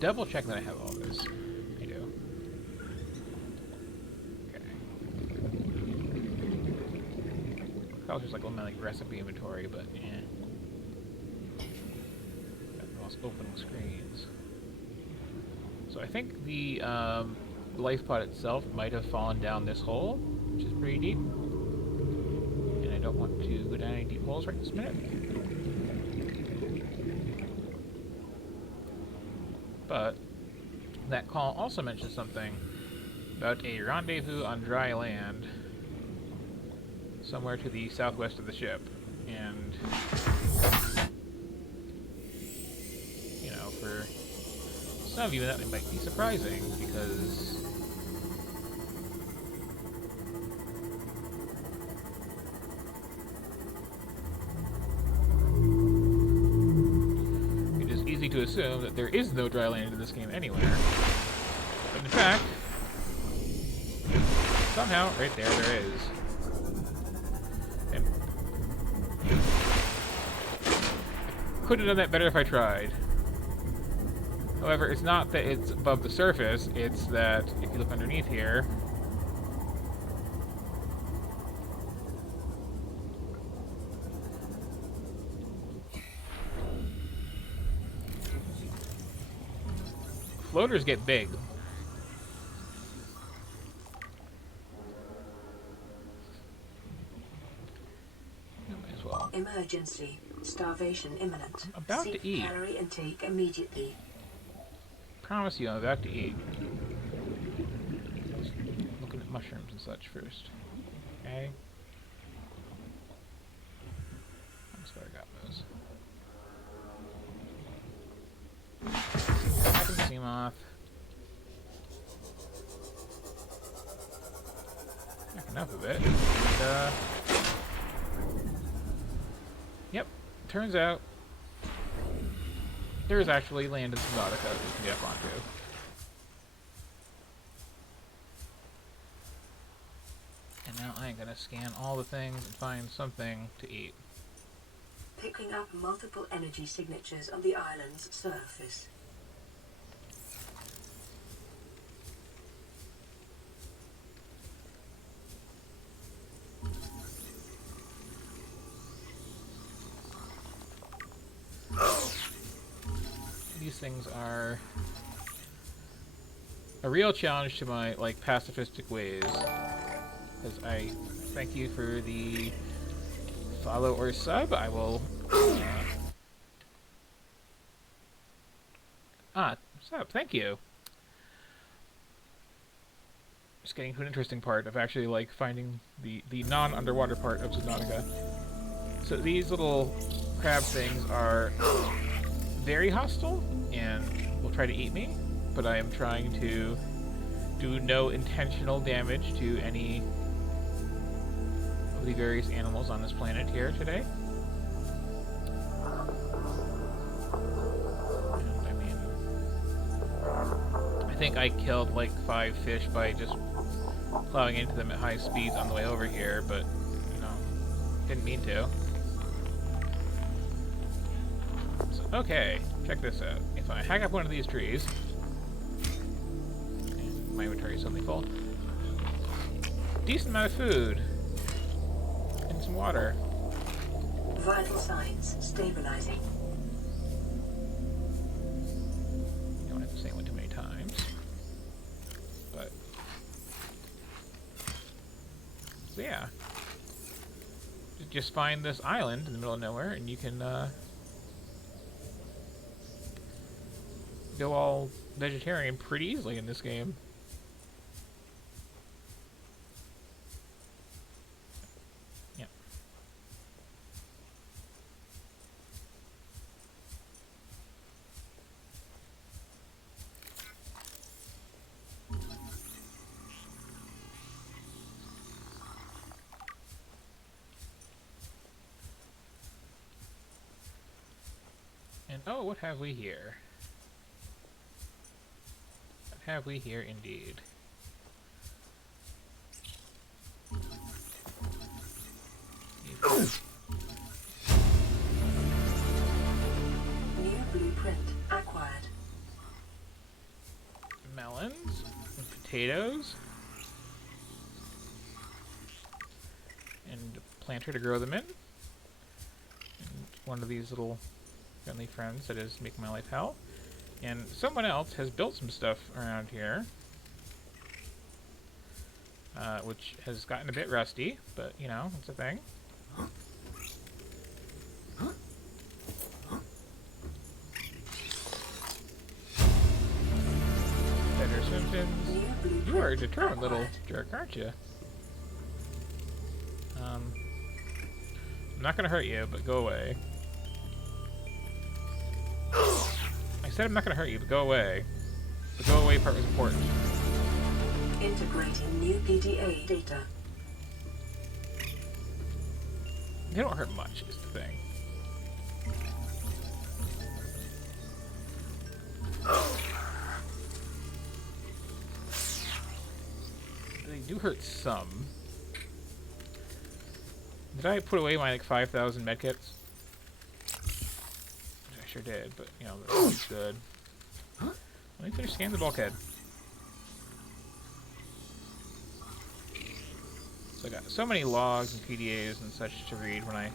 Double check that I have all this. I do. Okay. Probably just like my like recipe inventory, but yeah. Opening screens. So I think the life pod itself might have fallen down this hole, which is pretty deep. And I don't want to go down any deep holes right this minute. But that call also mentions something about a rendezvous on dry land somewhere to the southwest of the ship. And for some of you that might be surprising, because it is easy to assume that there is no dry land in this game anywhere. But in fact, somehow, right there, there is. And could have done that better if I tried. However, it's not that it's above the surface, it's that if you look underneath here, floaters get big. Might as well. Emergency. Starvation imminent. About Seek to eat. calorie intake immediately. Promise you, I'm about to eat. Just looking at mushrooms and such first. Okay. That's where I got those. Back in the sea moth. Back enough of it. And, yep. Turns out there is actually land in Subnautica that we can get up onto. And now I'm gonna scan all the things and find something to eat. Picking up multiple energy signatures on the island's surface. These things are a real challenge to my, like, pacifistic ways. Because I thank you for the follow or sub. I will... sub, thank you. Just getting to an interesting part of actually, like, finding the non-underwater part of Subnautica. So these little crab things are very hostile and will try to eat me, but I am trying to do no intentional damage to any of the various animals on this planet here today. And, I mean, I think I killed like 5 fish by just plowing into them at high speeds on the way over here, but, you know, didn't mean to. So, okay, check this out. If I hack up one of these trees, and my inventory is suddenly full, decent amount of food, and some water. Vital signs stabilizing. You don't have to say one too many times, but so yeah, just find this island in the middle of nowhere, and you can go all vegetarian pretty easily in this game. Yep. Oh, what have we here? What have we here indeed? New blueprint acquired. Melons and potatoes. And a planter to grow them in. And one of these little friendly friends that is making my life hell. And someone else has built some stuff around here. Which has gotten a bit rusty, but you know, it's a thing. Better Simpsons. You are a determined little jerk, aren't you? I'm not gonna hurt you, but go away. I said I'm not gonna hurt you, but go away. The go away part was important. Integrating new PDA data. They don't hurt much, is the thing. They do hurt some. Did I put away my like 5,000 medkits? I sure did, but you know, that's good. Let me finish scanning the bulkhead. So I got so many logs and PDAs and such to read when I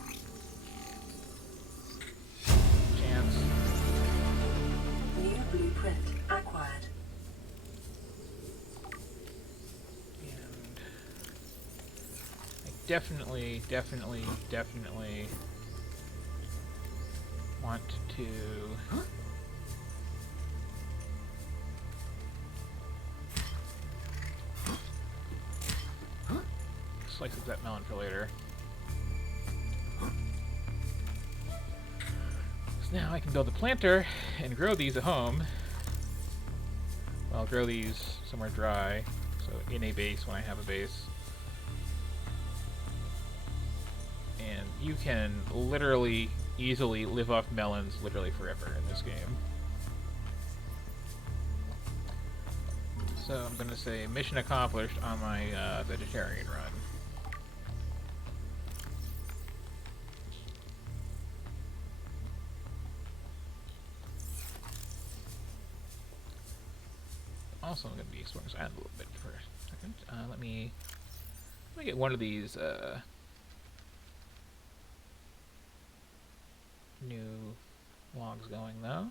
chance. New blueprint acquired. And I definitely want to slice up that melon for later. So now I can build a planter and grow these at home. Well, I'll grow these somewhere dry, so in a base when I have a base. And you can literally easily live off melons literally forever in this game. So I'm gonna say mission accomplished on my vegetarian run. Also, I'm going to be exploring this island a little bit for a second. Let me get one of these new logs going, though.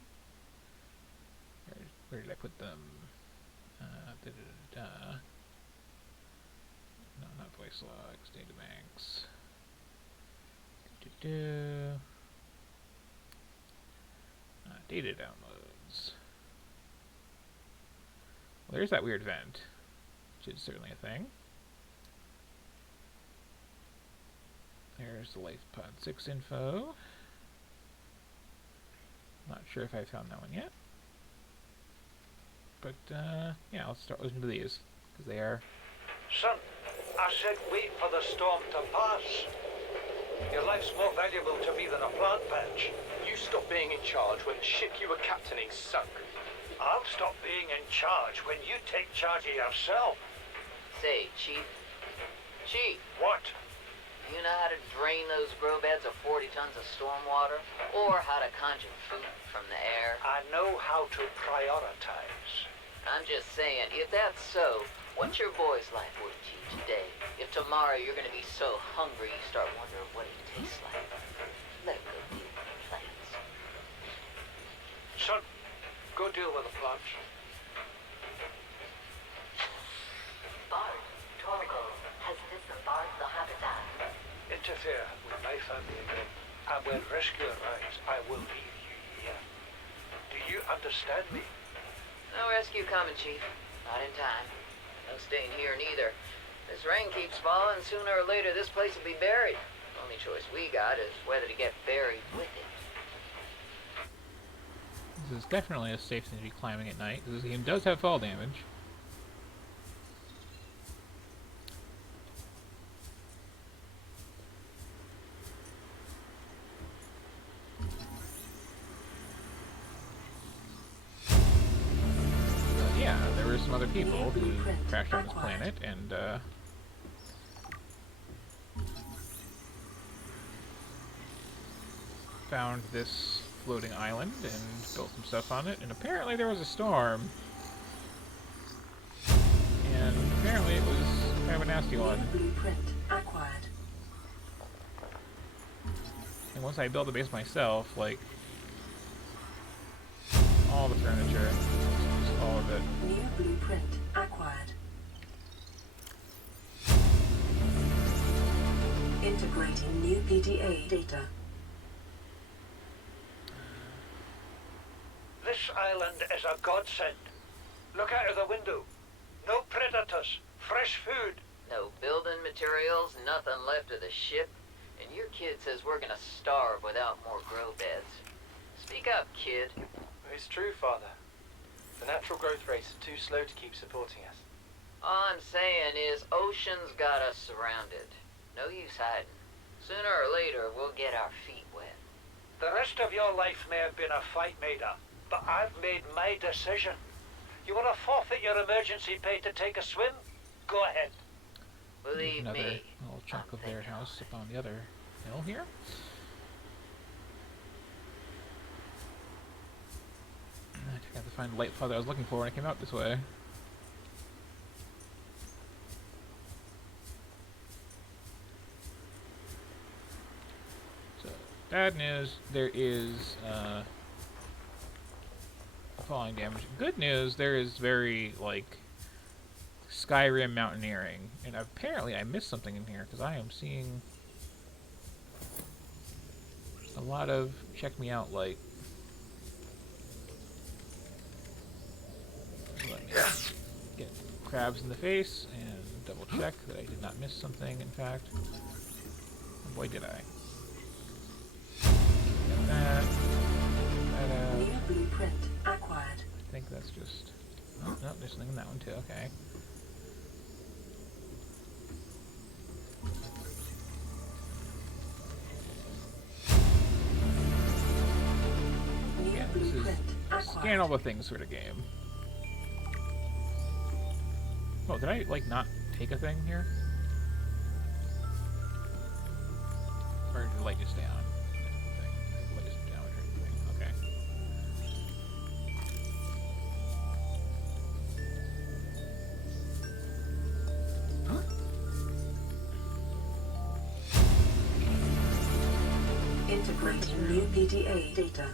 Where did I put them? No, not voice logs. Data banks. Data downloads. Well, there's that weird vent, which is certainly a thing. There's the Life Pod 6 info. Not sure if I found that one yet. But, yeah, I'll start listening to these, because they are... Son, I said wait for the storm to pass. Your life's more valuable to me than a plant patch. You stopped being in charge when the ship you were captaining sunk. I'll stop being in charge when you take charge of yourself. Say, Chief. Chief, What? you know how to drain those grow beds of 40 tons of stormwater? Or how to conjure food from the air? I know how to prioritize. I'm just saying, if that's so, what's your boy's life worth to you today? If tomorrow you're gonna be so hungry you start wondering what he tastes like. Let him go deal with the plants. Son, go deal with the plants. Bard, Torgo has disembarked the habitat. Interfere with my family again, and when rescue arrives, I will leave you here. Do you understand me? No rescue coming, Chief. Not in time. No staying here neither. This rain keeps falling, sooner or later this place will be buried. Only choice we got is whether to get buried with it. This is definitely a safe thing to be climbing at night, because this game does have fall damage. people who crashed on this planet and found this floating island and built some stuff on it. And apparently there was a storm. And apparently it was kind of a nasty one. Blueprint acquired. And once I build the base myself, like, all the furniture, just all of it. New blueprint acquired. Integrating new PDA data. This island is a godsend. Look out of the window. No predators. Fresh food. No building materials, nothing left of the ship. And your kid says we're gonna starve without more grow beds. Speak up, kid. It's true, Father. The natural growth rates are too slow to keep supporting us. All I'm saying is ocean's got us surrounded. No use hiding. Sooner or later, we'll get our feet wet. The rest of your life may have been a fight, Maida, but I've made my decision. You want to forfeit your emergency pay to take a swim? Go ahead. Believe Another me. little chunk of their house up on the other hill here. I forgot to find the light flood that I was looking for when I came out this way. So, bad news, there is falling damage. Good news, there is very, like, Skyrim mountaineering. And apparently I missed something in here, because I am seeing a lot of check me out light. Let me get crabs in the face and double check that I did not miss something, in fact. Oh boy, did I. Get that. That out. New blueprint acquired. I think that's just... Oh, no, there's something in that one too, okay. New Yeah, this is blueprint a acquired. scan all the things sort of game. Oh, did I, like, not take a thing here? Or did the light just stay on? The light just down or anything. Okay. Integrating new PDA data.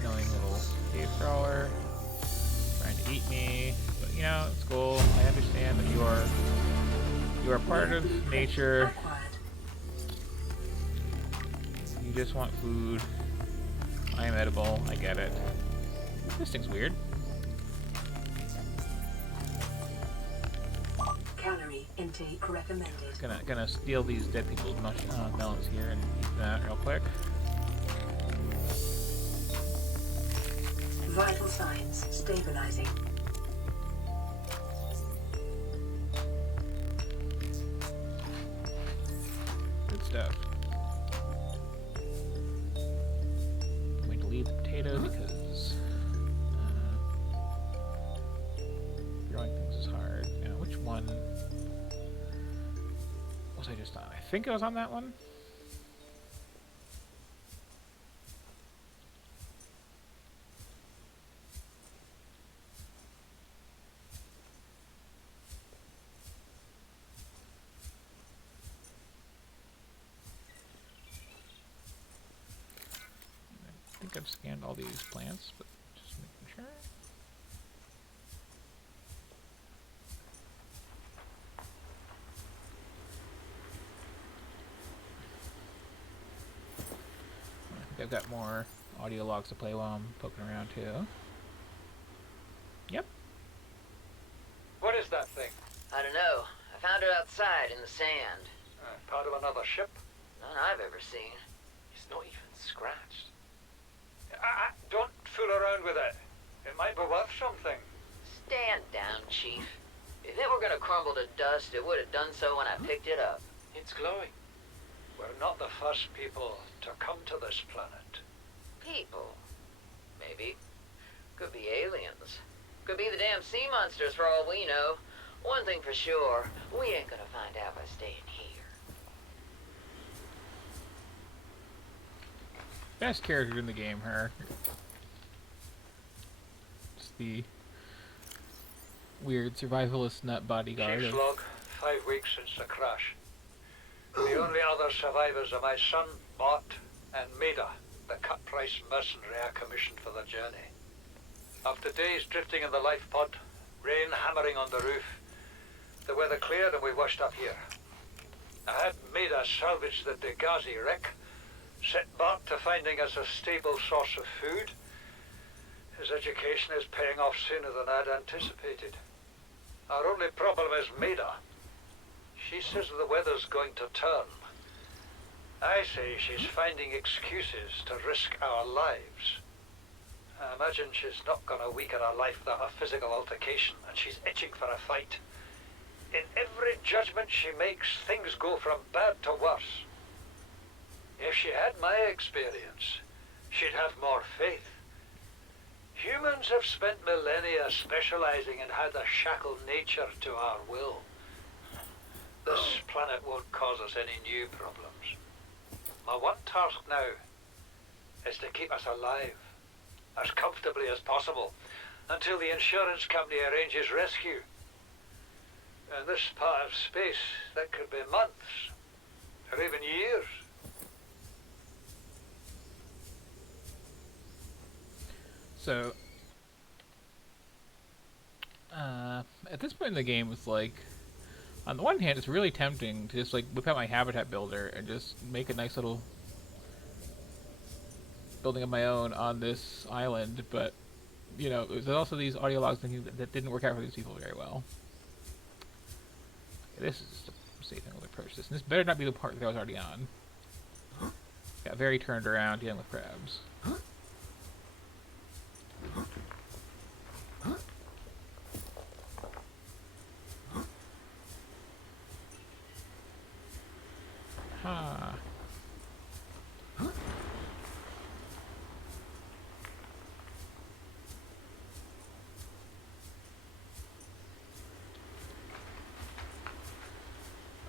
Annoying little cave crawler trying to eat me, but you know, it's cool. I understand that you are part of nature. Acquired. You just want food. I am edible. I get it. This thing's weird. Calorie intake recommended. Gonna steal these dead people's melons here and eat that real quick. Vital signs stabilizing. Good stuff. I'm going to leave the potato because growing things is hard. Which one was I just on? I think I was on that one. I think I've scanned all these plants, but just making sure. I think I've got more audio logs to play while I'm poking around too. Yep. What is that thing? I don't know. I found it outside in the sand. Part of another ship? None I've ever seen. It's not even scratched. Don't fool around with it. It might be worth something. Stand down, Chief. If it were gonna crumble to dust, it would have done so when I picked it up. It's glowing. We're not the first people to come to this planet. People. Maybe. Could be aliens. Could be the damn sea monsters for all we know. One thing for sure, we ain't gonna find out by staying here. Best character in the game, her. Just the weird survivalist nut bodyguard. Chief's log, 5 weeks since the crash. The only other survivors are my son, Bart, and Maida, the cut-price mercenary I commissioned for the journey. After days drifting in the life pod, rain hammering on the roof, the weather cleared and we washed up here. I had Maida salvage the Degazi wreck, set Bart to finding us a stable source of food. His education is paying off sooner than I'd anticipated. Our only problem is Maida. She says the weather's going to turn. I say she's finding excuses to risk our lives. I imagine she's not going to weaken her life without a physical altercation, and she's itching for a fight. In every judgment she makes, things go from bad to worse. If she had my experience, she'd have more faith. Humans have spent millennia specializing in how to shackle nature to our will. This planet won't cause us any new problems. My one task now is to keep us alive, as comfortably as possible, until the insurance company arranges rescue. In this part of space, that could be months, or even years. So, at this point in the game, it's like, on the one hand, it's really tempting to just like whip out my habitat builder and just make a nice little building of my own on this island, but, you know, there's also these audio logs that didn't work out for these people very well. Okay, this is a safe thing to approach this, and this better not be the part that I was already on. Got very turned around dealing with crabs. Ha.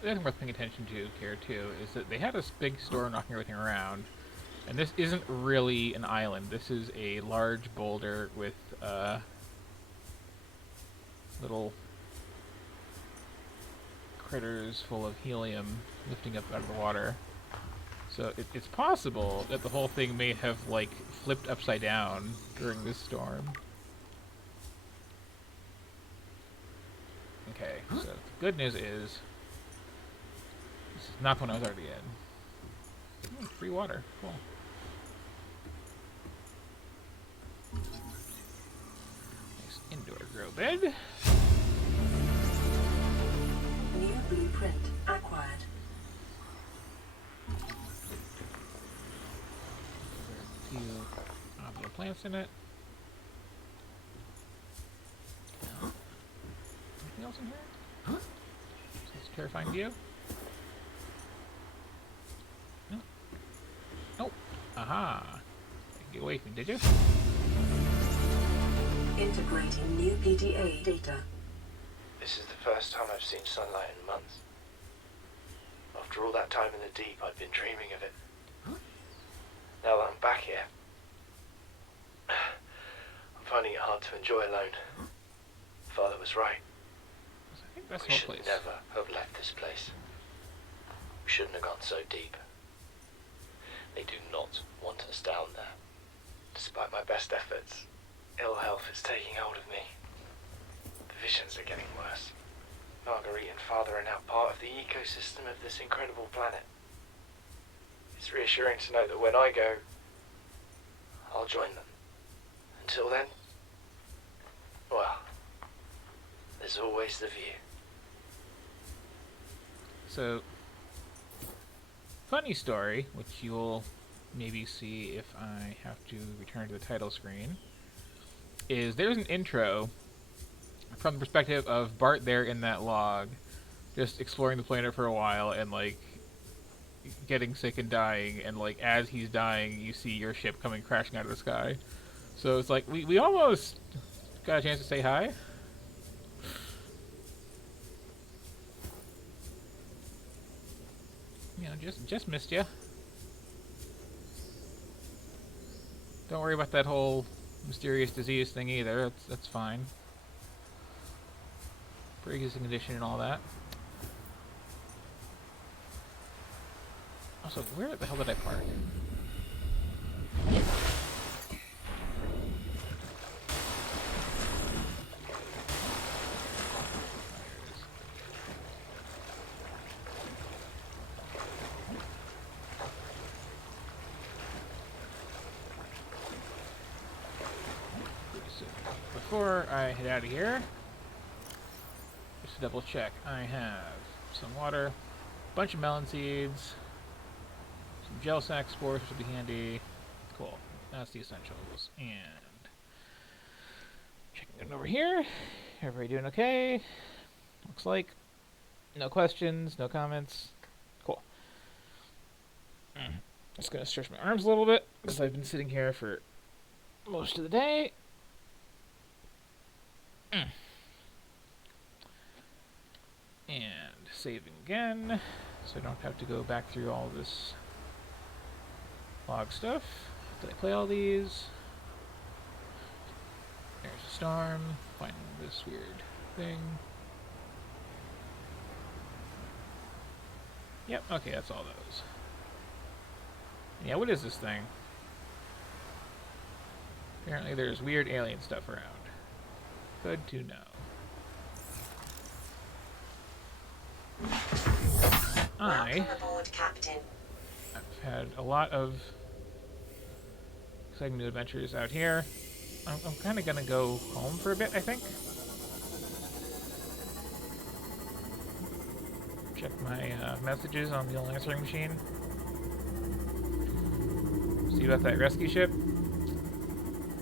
The other thing worth paying attention to here too is that they had this big store knocking everything around, and this isn't really an island. This is a large boulder with little critters full of helium lifting up out of the water. So it's possible that the whole thing may have like flipped upside down during this storm. Okay, so the good news is this is not the one I was already in. Ooh, free water, cool. Nice indoor grow bed. New blueprint acquired. A few little plants in it. Anything else in here? Is this a terrifying view? No. Nope. Aha. Get away from me, did you? Integrating new PDA data. This is the first time I've seen sunlight in months. After all that time in the deep, I've been dreaming of it. Now that I'm back here, I'm finding it hard to enjoy alone. Father was right. I think that's We the whole should place. never have left this place. We shouldn't have gone so deep. They do not want us down there. Despite my best efforts, ill health is taking hold of me. The visions are getting worse. Marguerite and Father are now part of the ecosystem of this incredible planet. It's reassuring to know that when I go, I'll join them. Until then, well, there's always the view. So, funny story, which you'll maybe see if I have to return to the title screen, is there's an intro from the perspective of Bart there in that log, just exploring the planet for a while and like getting sick and dying, and like as he's dying, you see your ship coming crashing out of the sky. So it's like we almost got a chance to say hi. You know, just missed you. Don't worry about that whole mysterious disease thing either. That's fine. Pre-existing condition and all that. Also, where the hell did I park? Before I head out of here, just to double check, I have some water, a bunch of melon seeds, some gel sac spores, which will be handy. Cool. That's the essentials. And checking it over here. Everybody doing okay? Looks like. No questions, no comments. Cool. Just gonna stretch my arms a little bit because I've been sitting here for most of the day. And saving again, so I don't have to go back through all this log stuff. Did I play all these? There's a storm, finding this weird thing. Yep, okay, that's all those. Yeah, what is this thing? Apparently there's weird alien stuff around. Good to know. I've had a lot of exciting new adventures out here. I'm kind of gonna go home for a bit, I think. Check my messages on the old answering machine. See about that rescue ship.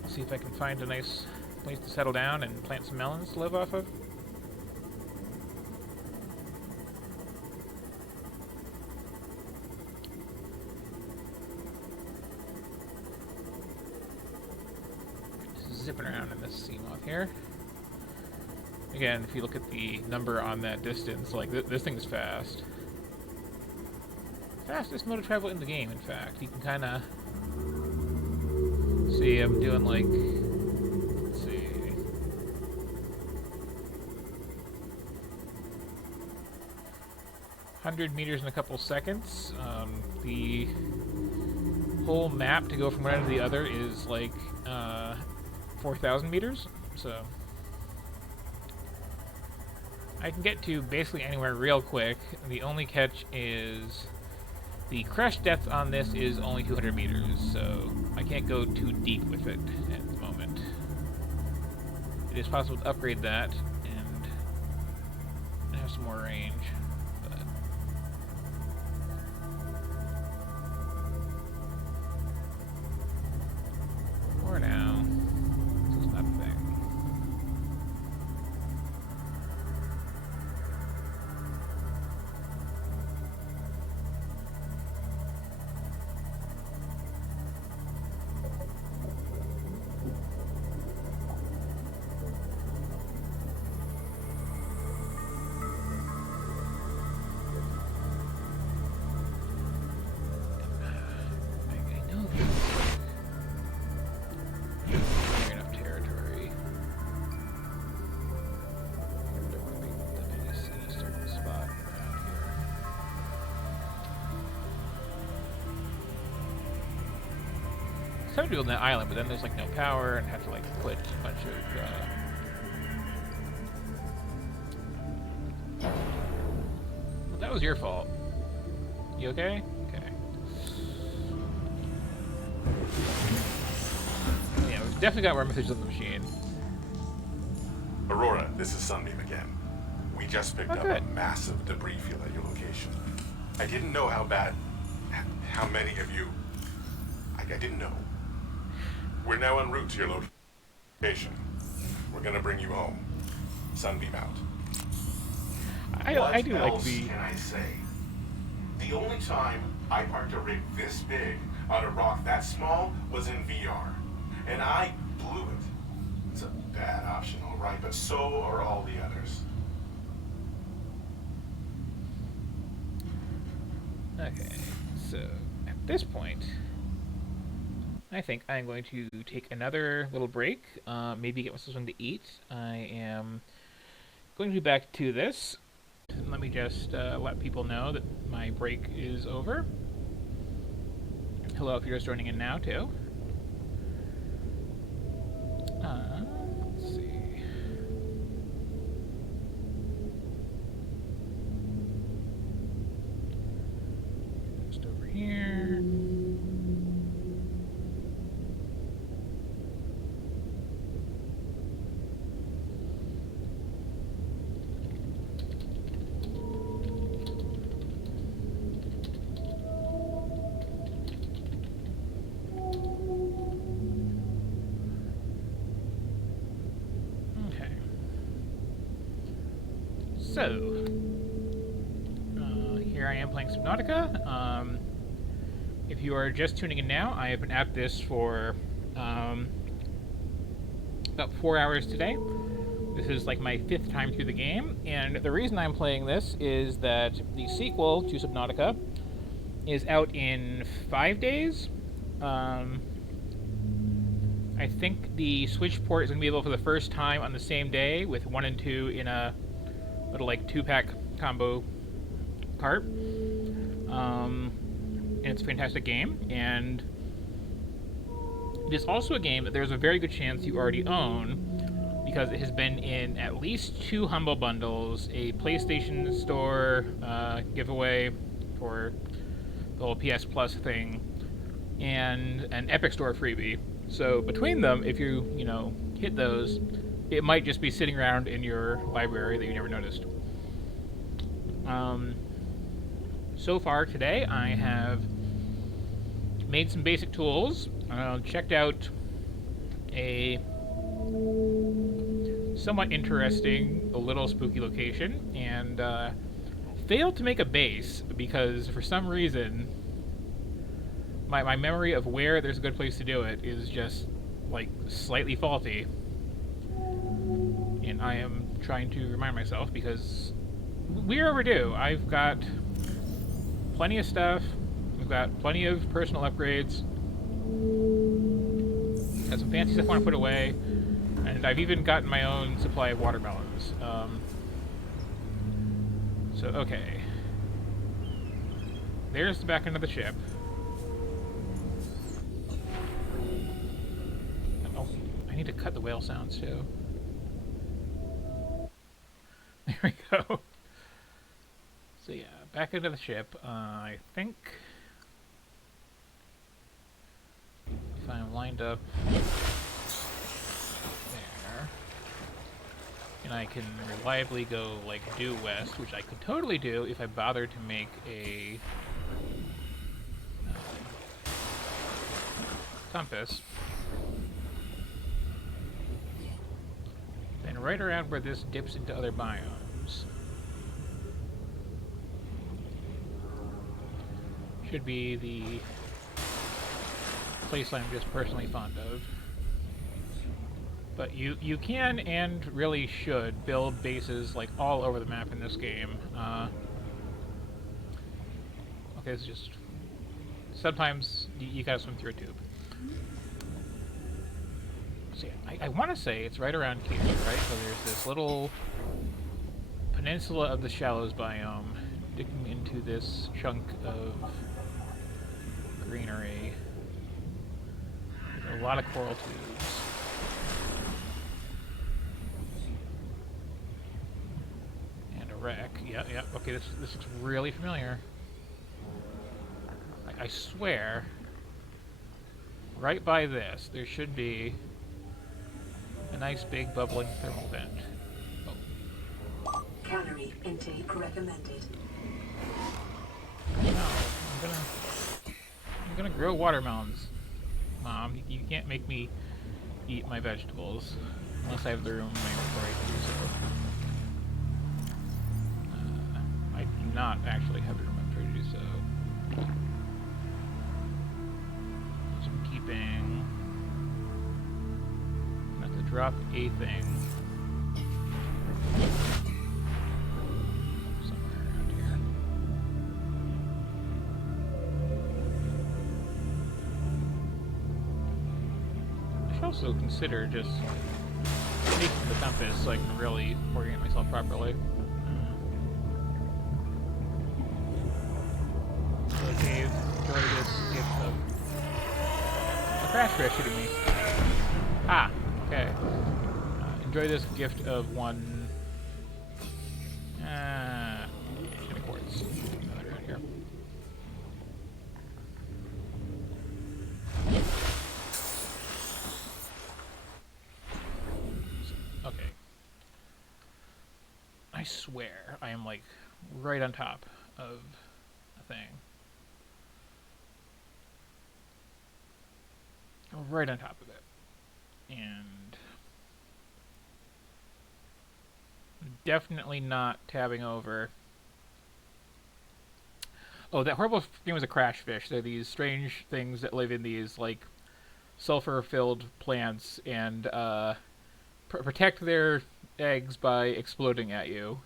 See if I can find a nice place to settle down and plant some melons to live off of. Zipping around in this Seamoth here. Again, if you look at the number on that distance, like this thing is fast. Fastest mode of travel in the game, in fact. You can kind of see I'm doing like, let's see, 100 meters in a couple seconds. The whole map to go from one end to the other is like 4,000 meters, so I can get to basically anywhere real quick. The only catch is the crash depth on this is only 200 meters, so I can't go too deep with it at the moment. It is possible to upgrade that and have some more range, but for now, this is not a thing. I would build that island, but then there's like no power and have to like put a bunch of well, that was your fault. You okay? Okay. Yeah, we've definitely got more messages on the machine. Aurora, this is Sunbeam again. We just picked up a massive debris field at your location. I didn't know how many of you... I didn't know. We're now en route to your location. We're gonna bring you home. Sunbeam out. I do like the... What else can I say? The only time I parked a rig this big on a rock that small was in VR. And I blew it. It's a bad option, all right, but so are all the others. Okay, so at this point, I think I'm going to take another little break, maybe get myself something to eat. I am going to be back to this. Let me just let people know that my break is over. Hello if you're just joining in now, too. Let's see. Just over here. So, here I am playing Subnautica. If you are just tuning in now, I have been at this for about 4 hours today. This is like my 5th time through the game, and the reason I'm playing this is that the sequel to Subnautica is out in 5 days. I think the Switch port is going to be able for the first time on the same day with 1 and 2 in a little like 2-pack combo cart. And it's a fantastic game, and it is also a game that there's a very good chance you already own because it has been in at least 2 Humble Bundles, a PlayStation Store giveaway for the whole PS Plus thing, and an Epic Store freebie. So between them, if you hit those, it might just be sitting around in your library that you never noticed. So far today, I have made some basic tools, checked out a somewhat interesting, a little spooky location, and failed to make a base because for some reason my memory of where there's a good place to do it is just like slightly faulty. And I am trying to remind myself because we're overdue. I've got plenty of stuff. We've got plenty of personal upgrades. Got some fancy stuff I want to put away. And I've even gotten my own supply of watermelons. So, okay. There's the back end of the ship. Oh, I need to cut the whale sounds too. There we go. So yeah, back into the ship. I think if I'm lined up there, and I can reliably go like due west, which I could totally do if I bothered to make a compass. Then right around where this dips into other biomes should be the place I'm just personally fond of. But you can and really should build bases like all over the map in this game. Okay, it's just sometimes you gotta swim through a tube. So yeah, I want to say it's right around here, right? So there's this little peninsula of the Shallows biome digging into this chunk of greenery. There's a lot of coral tubes. And a wreck. Yeah. Okay, this looks really familiar. I swear, right by this, there should be a nice big bubbling thermal vent. Oh. Calorie intake recommended. No, I'm gonna grow watermelons. Mom, you can't make me eat my vegetables unless I have the room in my inventory to do so. I do not actually have the room in my inventory to do so. thing. Not to drop a thing. Somewhere around here. I should also consider just taking the compass so I can really orient myself properly. Okay, enjoy this gift of a crash fish hitting me. Ah, okay. Enjoy this gift of one. Any quartz. Another around here. Okay. I swear I am like right on top of a thing. Right on top of it. And definitely not tabbing over. Oh, that horrible thing was a crash fish. They're these strange things that live in these like sulfur-filled plants and protect their eggs by exploding at you.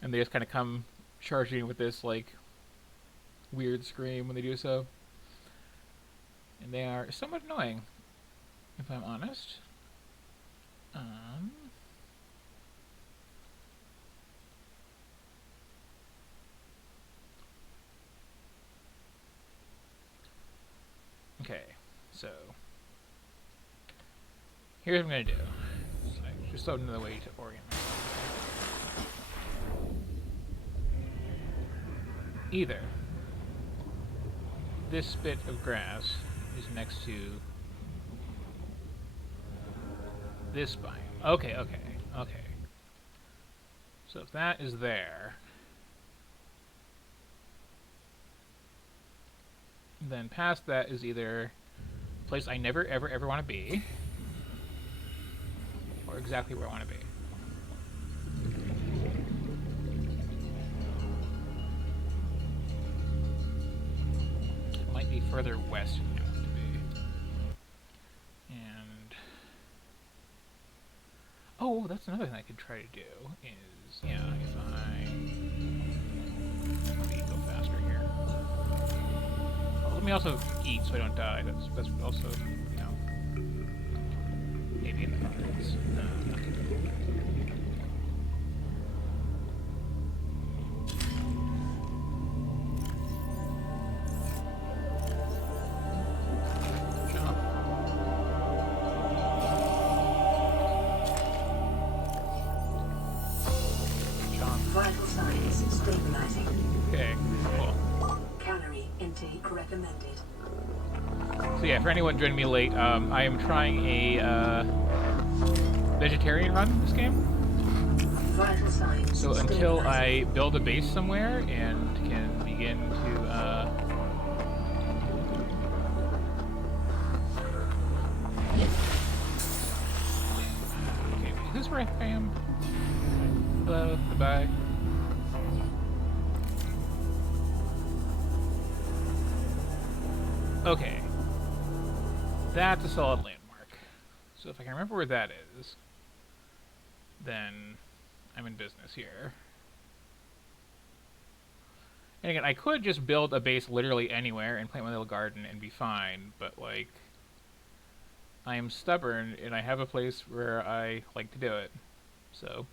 And they just kind of come charging with this like weird scream when they do so. And they are somewhat annoying, if I'm honest. Okay, so here's what I'm gonna do. So just another way to orient myself. Either this bit of grass is next to this biome. Okay. So if that is there, then past that is either a place I never ever want to be, or exactly where I want to be. It might be further west than I want it to be. And oh, that's another thing I could try to do is, yeah, if I maybe go faster here. Well, let me also eat so I don't die. That's also, you know, maybe in the cards. Vital signs stabilizing. Okay, cool. Calorie intake recommended. So yeah, for anyone joining me late, I am trying a vegetarian run in this game. Vital signs So until I stabilizing. build a base somewhere and can begin to okay, who's where I am? Hello, goodbye. Okay. That's a solid landmark. So if I can remember where that is, then I'm in business here. And again, I could just build a base literally anywhere and plant my little garden and be fine, but like, I am stubborn and I have a place where I like to do it. So.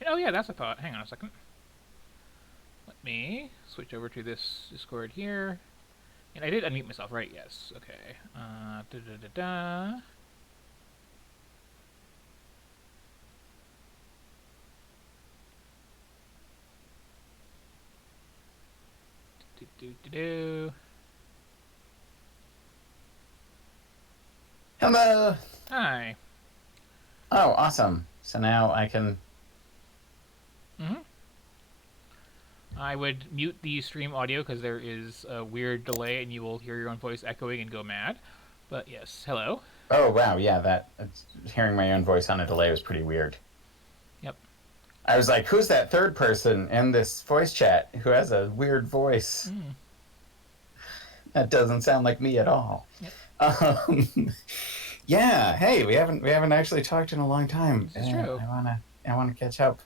And, oh yeah, that's a thought. Hang on a second. Let me switch over to this Discord here. And I did unmute myself, right? Yes. Okay. Da-da-da-da. Do-do-do-do. Hello! Hi. Oh, awesome. So now I can... I would mute the stream audio because there is a weird delay and you will hear your own voice echoing and go mad. But yes, hello. Oh, wow, yeah, hearing my own voice on a delay was pretty weird. Yep. I was like, who's that third person in this voice chat who has a weird voice? That doesn't sound like me at all. Yep. Yeah. Hey, we haven't actually talked in a long time. This is true. I wanna catch up.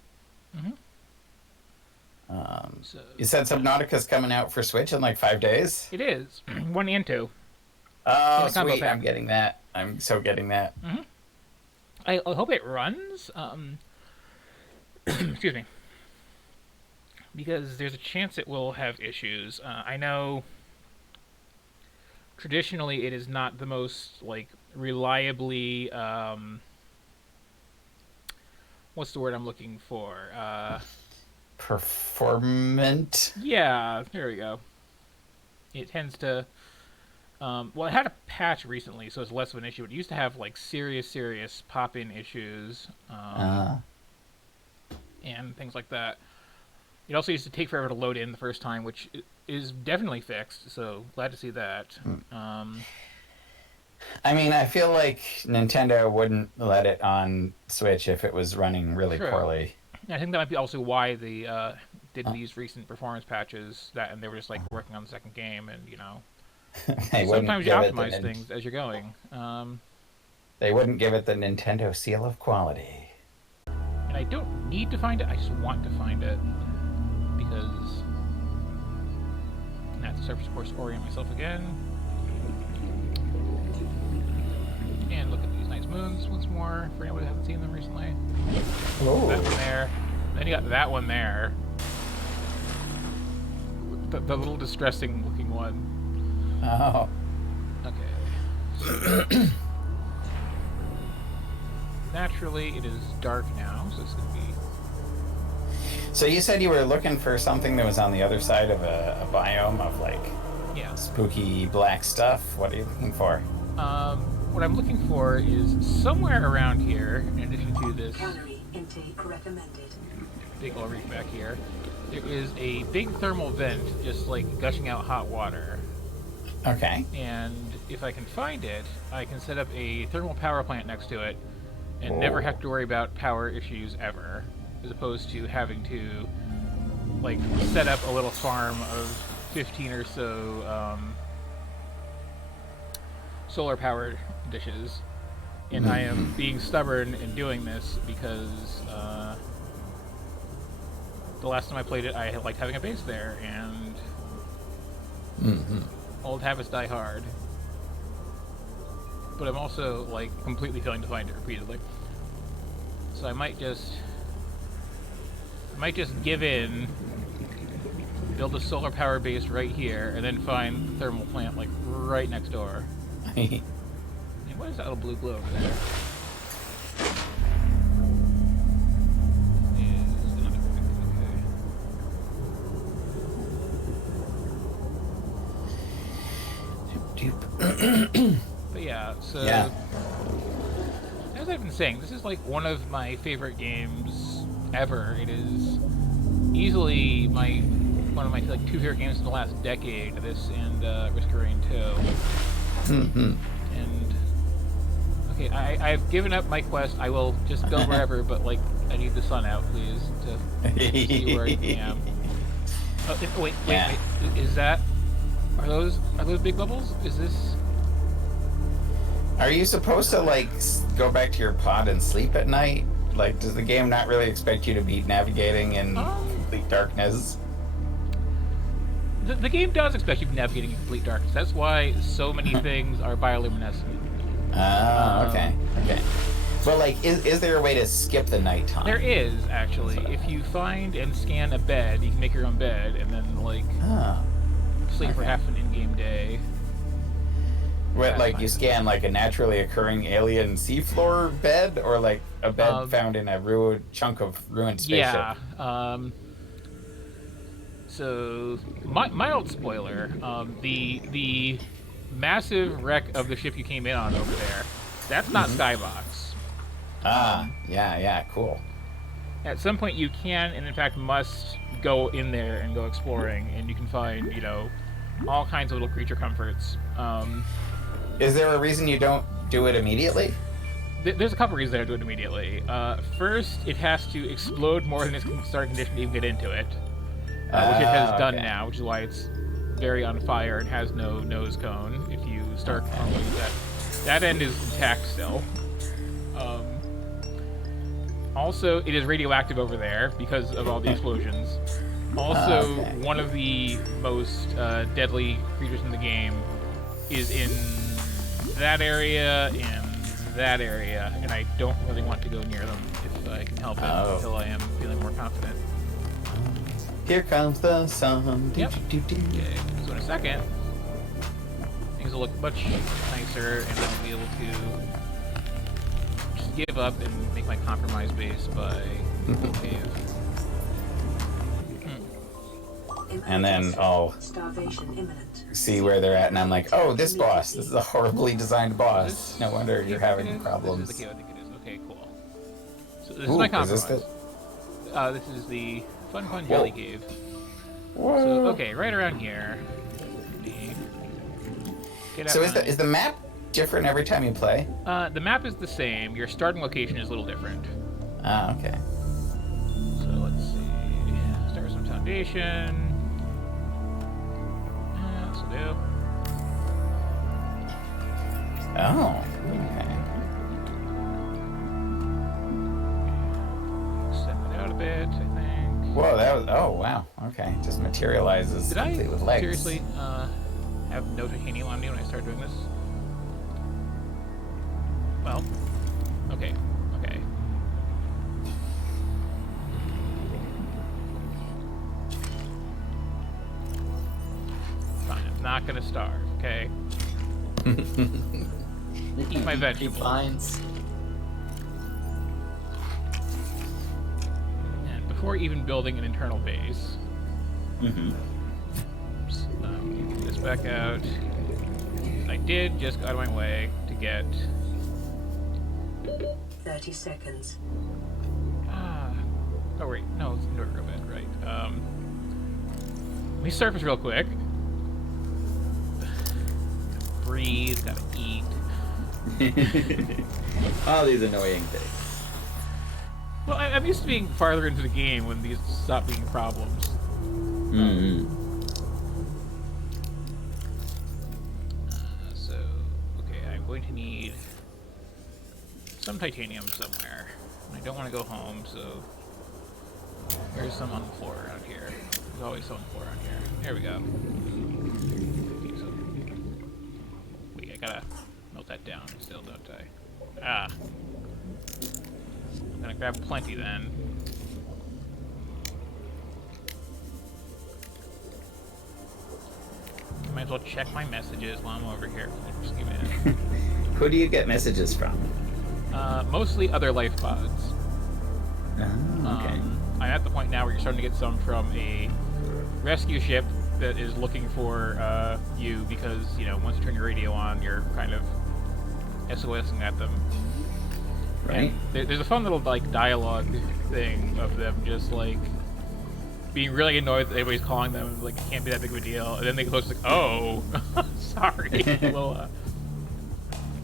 So You said Subnautica's coming out for Switch in like 5 days? it is 1 and 2. Oh, the combo sweet. pack. I'm getting that. I'm so getting that. I hope it runs. Excuse me. Because there's a chance it will have issues. I know traditionally it is not the most like reliably what's the word I'm looking for? Performant? Yeah, there we go. It tends to well, it had a patch recently, so it's less of an issue. It used to have like serious pop-in issues and things like that. It also used to take forever to load in the first time, which is definitely fixed. So glad to see that. I mean, I feel like Nintendo wouldn't let it on Switch if it was running really True. poorly. I think that might be also why they did these recent performance patches. And they were just like working on the second game, and you know, They wouldn't sometimes you give it the optimize things as you're going. They wouldn't give it the Nintendo seal of quality. And I don't need to find it. I just want to find it because I have to surface course orient myself again. And look at these nice moons once more for anyone who hasn't seen them recently. Ooh. That one there. Then you got that one there. The little distressing looking one. Oh. Okay. Naturally, it is dark now, so it's going to be... So you said you were looking for something that was on the other side of a biome of like Yeah. spooky black stuff. What are you looking for? What I'm looking for is somewhere around here, in addition to this Calorie intake recommended. big old reef back here, there is a big thermal vent just like gushing out hot water. Okay. And if I can find it, I can set up a thermal power plant next to it and never have to worry about power issues ever, as opposed to having to like set up a little farm of 15 or so solar powered dishes. And I am being stubborn in doing this because the last time I played it, I liked having a base there, and old habits die hard. But I'm also like completely failing to find it repeatedly. So I might just give in, build a solar power base right here, and then find the thermal plant like right next door. And what is that little blue glow over there? Is another okay. But yeah, so Yeah. as I've been saying, this is like one of my favorite games ever. It is easily one of my like 2 favorite games in the last decade. This and Risk of Rain 2. And okay, I've given up my quest. I will just go wherever, but like I need the sun out, please, to see where I am. Oh, wait, Yeah. is that? Are those big bubbles? Is this? Are you supposed to like go back to your pod and sleep at night? Like, does the game not really expect you to be navigating in complete darkness? The game does expect you to be navigating in complete darkness. That's why so many things are bioluminescent. Oh, okay. But like, is there a way to skip the nighttime? There is, actually. If you find and scan a bed, you can make your own bed, and then like sleep for half an in-game day. What, like you scan like a naturally occurring alien seafloor bed, or like a bed found in a chunk of ruined spaceship? Yeah. So, mild spoiler. The massive wreck of the ship you came in on over there, that's not Skybox. Yeah, cool. At some point you can, and in fact must, go in there and go exploring, and you can find, all kinds of little creature comforts. Is there a reason you don't do it immediately? there's a couple reasons I don't do it immediately. First, it has to explode more than its starting condition to even get into it, which it has done now, which is why it's very on fire and has no nose cone. If you start normally, that end is intact still. Also, it is radioactive over there because of all the explosions. Also, one of the most deadly creatures in the game is in that area and that area, and I don't really want to go near them if I can help it until I am feeling more confident. Here comes the sun. Yep. Okay, so in a second, things will look much nicer, and I'll be able to just give up and make my compromise base by the cave. And then I'll see where they're at, and I'm like, oh, this boss. This is a horribly designed boss. No wonder you're having problems. This is the cave, I think it is. Okay, cool. So this is my compromise. This is the Fun Fun Jelly Cave. Whoa. So, okay, right around here. So is the map different every time you play? The map is the same. Your starting location is a little different. Ah, okay. So let's see. Start with some foundation. This will do. Oh, okay. Set it out a bit, I think. Whoa, that was... Oh, wow. Okay. Just materializes Did I complete with legs. seriously have no titanium on me when I started doing this? Well, okay. Okay. Fine, I'm not gonna starve, okay? Eat my vegetables. Fines. And before even building an internal base, get this back out. I did just go out of my way to get 30 seconds. Oh wait, no, it's indoor grow bed, right? Let me surface real quick. Breathe, gotta eat. All these annoying things. Well, I'm used to being farther into the game when these stop being problems. So, okay, I'm going to need some titanium somewhere. I don't want to go home, so there's some on the floor around here. There's always some on the floor around here. There we go. Okay, so, wait, I gotta melt that down still, don't I? Ah. I'm gonna grab plenty then. Might as well check my messages while I'm over here. Just give me a... Who do you get messages from? Mostly other life pods. Oh, okay. I'm at the point now where you're starting to get some from a rescue ship that is looking for you because, you know, once you turn your radio on, you're kind of SOSing at them. Right. And there's a fun little, like, dialogue thing of them just, like, being really annoyed that everybody's calling them, like, it can't be that big of a deal. And then they close, like, oh, sorry. Well,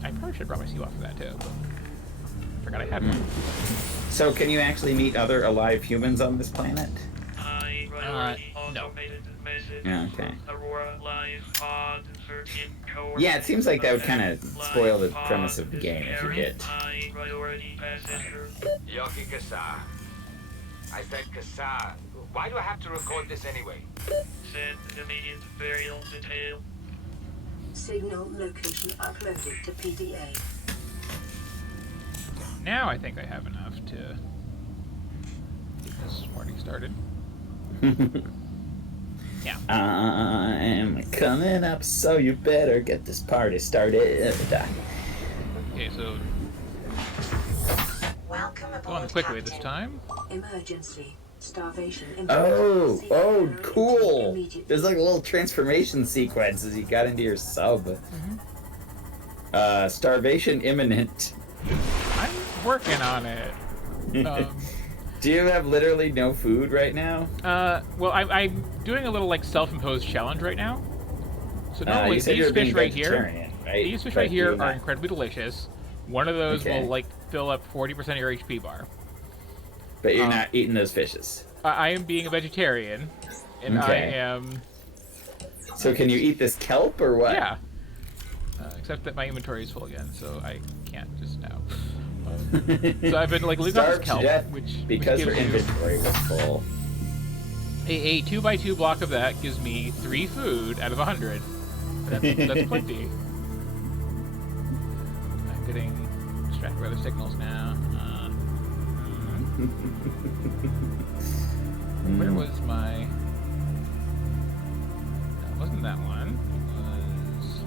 I probably should have brought my sea walk for that, too, but I forgot I had one. So can you actually meet other alive humans on this planet? No. Yeah, okay. Yeah, it seems like that would kind of spoil the premise of the game if you get... Yoki Kasa. I said Kasa. Why do I have to record this anyway? Send immediate burial detail. Signal location uploaded to PDA. Now I think I have enough to get this party started. Yeah. I'm coming up, so you better get this party started. Okay, so Welcome go on aboard, quickly Captain. this time. Emergency. Starvation. Oh, cool. There's like a little transformation sequence as you got into your sub. Starvation imminent. I'm working on it. Do you have literally no food right now? Well, I'm doing a little like self-imposed challenge right now. So normally you said these you were being fish right here, vegetarian, right? these fish But right here you're are not. incredibly delicious. One of those Okay. will like fill up 40% of your HP bar. But you're not eating those fishes. I am being a vegetarian, and I Okay. am. So can you eat this kelp or what? Yeah. Except that my inventory is full again, so I can't just now. So I've been like living off Starved this kelp, to death which because her gives you inventory was full. a 2x2 block of that gives me 3 food out of 100. That's plenty. I'm getting distracted by other signals now. Where was my? That wasn't that one. It was.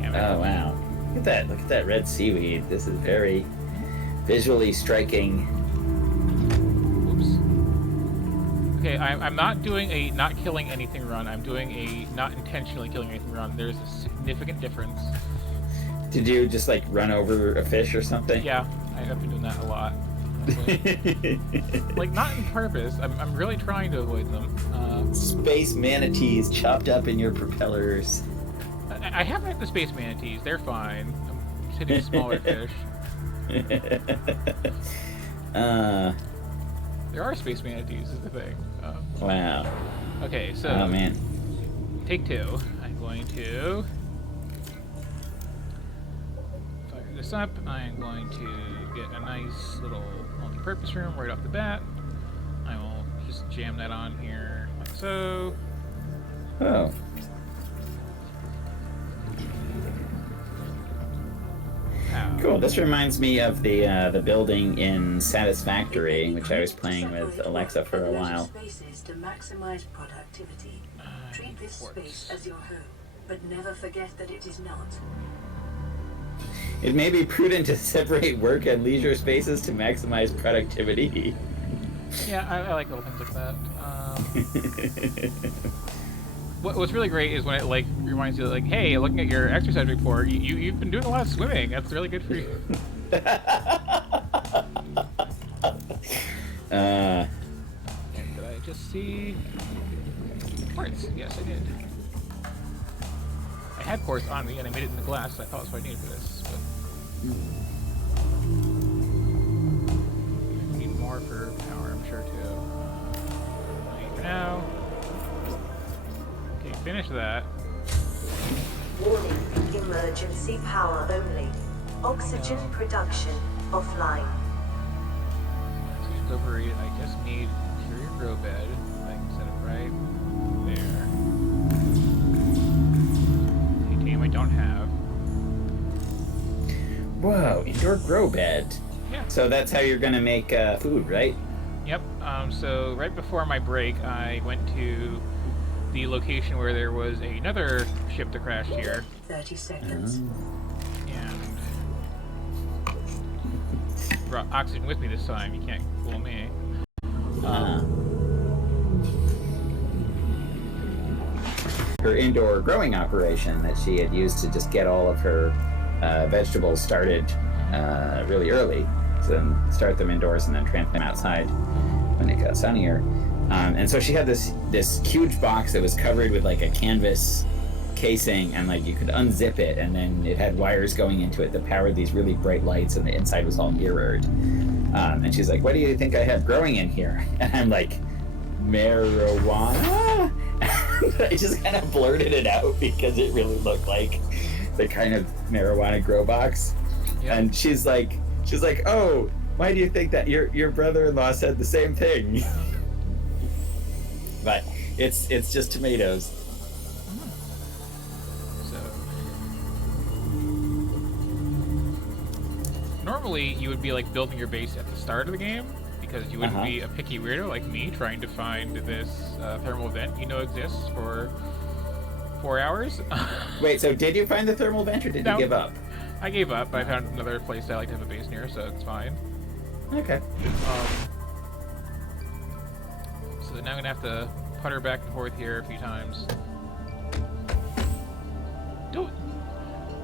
Damn it. Oh wow! Look at that! Look at that red seaweed. This is very visually striking. Oops. Okay, I'm not doing a not killing anything run. I'm doing a not intentionally killing anything run. There's a significant difference. Did you just like run over a fish or something? Yeah, I've been doing that a lot. Like not on purpose. I'm really trying to avoid them. Space manatees chopped up in your propellers. I have met the space manatees. They're fine. I'm just hitting smaller fish. There are space manatees is the thing. Wow. Okay, so Oh man. take 2. I'm going to fire this up. I'm going to get a nice little multi-purpose room right off the bat. I will just jam that on here like so. Oh. Ow. Cool. This reminds me of the building in Satisfactory, which I was playing with Alexa for a while. Spaces to maximize productivity. Treat this space as your home, but never forget that it is not. It may be prudent to separate work and leisure spaces to maximize productivity. Yeah, I like little things like that. What's really great is when it like reminds you like, hey, looking at your exercise report, you've been doing a lot of swimming. That's really good for you. Did I just see quartz? Yes, I did. I had quartz on me and I made it in the glass. So I thought that's what I needed for this, but I need more for power, I'm sure too. For now. Okay, finish that. Warning, emergency power only. Oxygen production offline. Oxygen's overrated. I just need interior grow bed. I can set it right there. Titanium I don't have. Whoa, indoor grow bed. Yeah. So that's how you're gonna make food, right? Yep. So right before my break, I went to the location where there was another ship that crashed here. 30 seconds. And brought oxygen with me this time. You can't fool me. Her indoor growing operation that she had used to just get all of her vegetables started really early, so then start them indoors and then transplant them outside when it got sunnier. And so she had this huge box that was covered with like a canvas casing, and like you could unzip it, and then it had wires going into it that powered these really bright lights, and the inside was all mirrored. And she's like, "What do you think I have growing in here?" And I'm like, "Marijuana?" I just kind of blurted it out because it really looked like the kind of marijuana grow box. Yep. And she's like, "Oh, why do you think that?" Your brother-in-law said the same thing. But it's just tomatoes. So normally you would be like building your base at the start of the game because you wouldn't be a picky weirdo like me trying to find this thermal vent you know exists for 4 hours. Wait, so did you find the thermal vent or did you give up? I gave up. I found another place I like to have a base near, so it's fine. Okay. So now I'm gonna have to putter back and forth here a few times.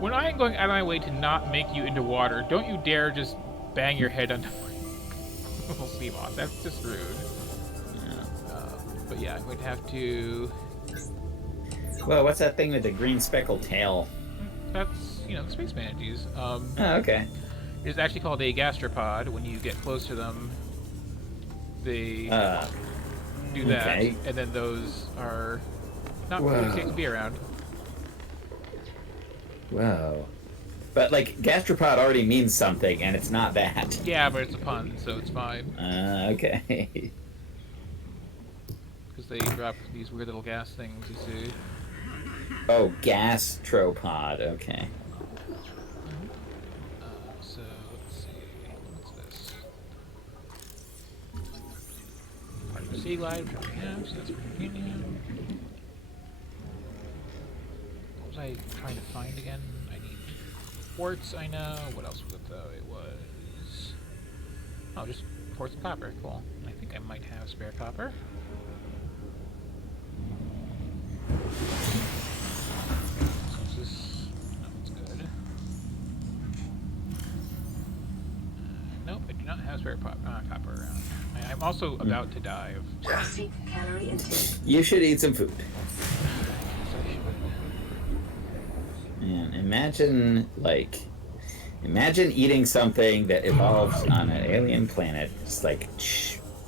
When I am going out of my way to not make you into water, don't you dare just bang your head onto little sea moss. That's just rude. But yeah, I'm going to have to. Well, what's that thing with the green speckled tail? That's, the space manatees. Oh, okay. It's actually called a gastropod. When you get close to them, they do that, okay. and then those are not really safe to be around. Whoa. But, like, gastropod already means something, and it's not that. Yeah, but it's a pun, so it's fine. Okay. Because they drop these weird little gas things, you see. Oh, gastropod. Okay. So, let's see. What's this? Part of the sea glide, which we have, so that's pretty convenient. What was I trying to find again? I need quartz, I know. What else was it, though? It was... Oh, just quartz and copper. Cool. I think I might have spare copper. So this... No, it's good. Nope, I do not have spare copper around. I'm also about to die of... Seek calorie intake. You should eat some food. So I should... Man, imagine eating something that evolves on an alien planet, just like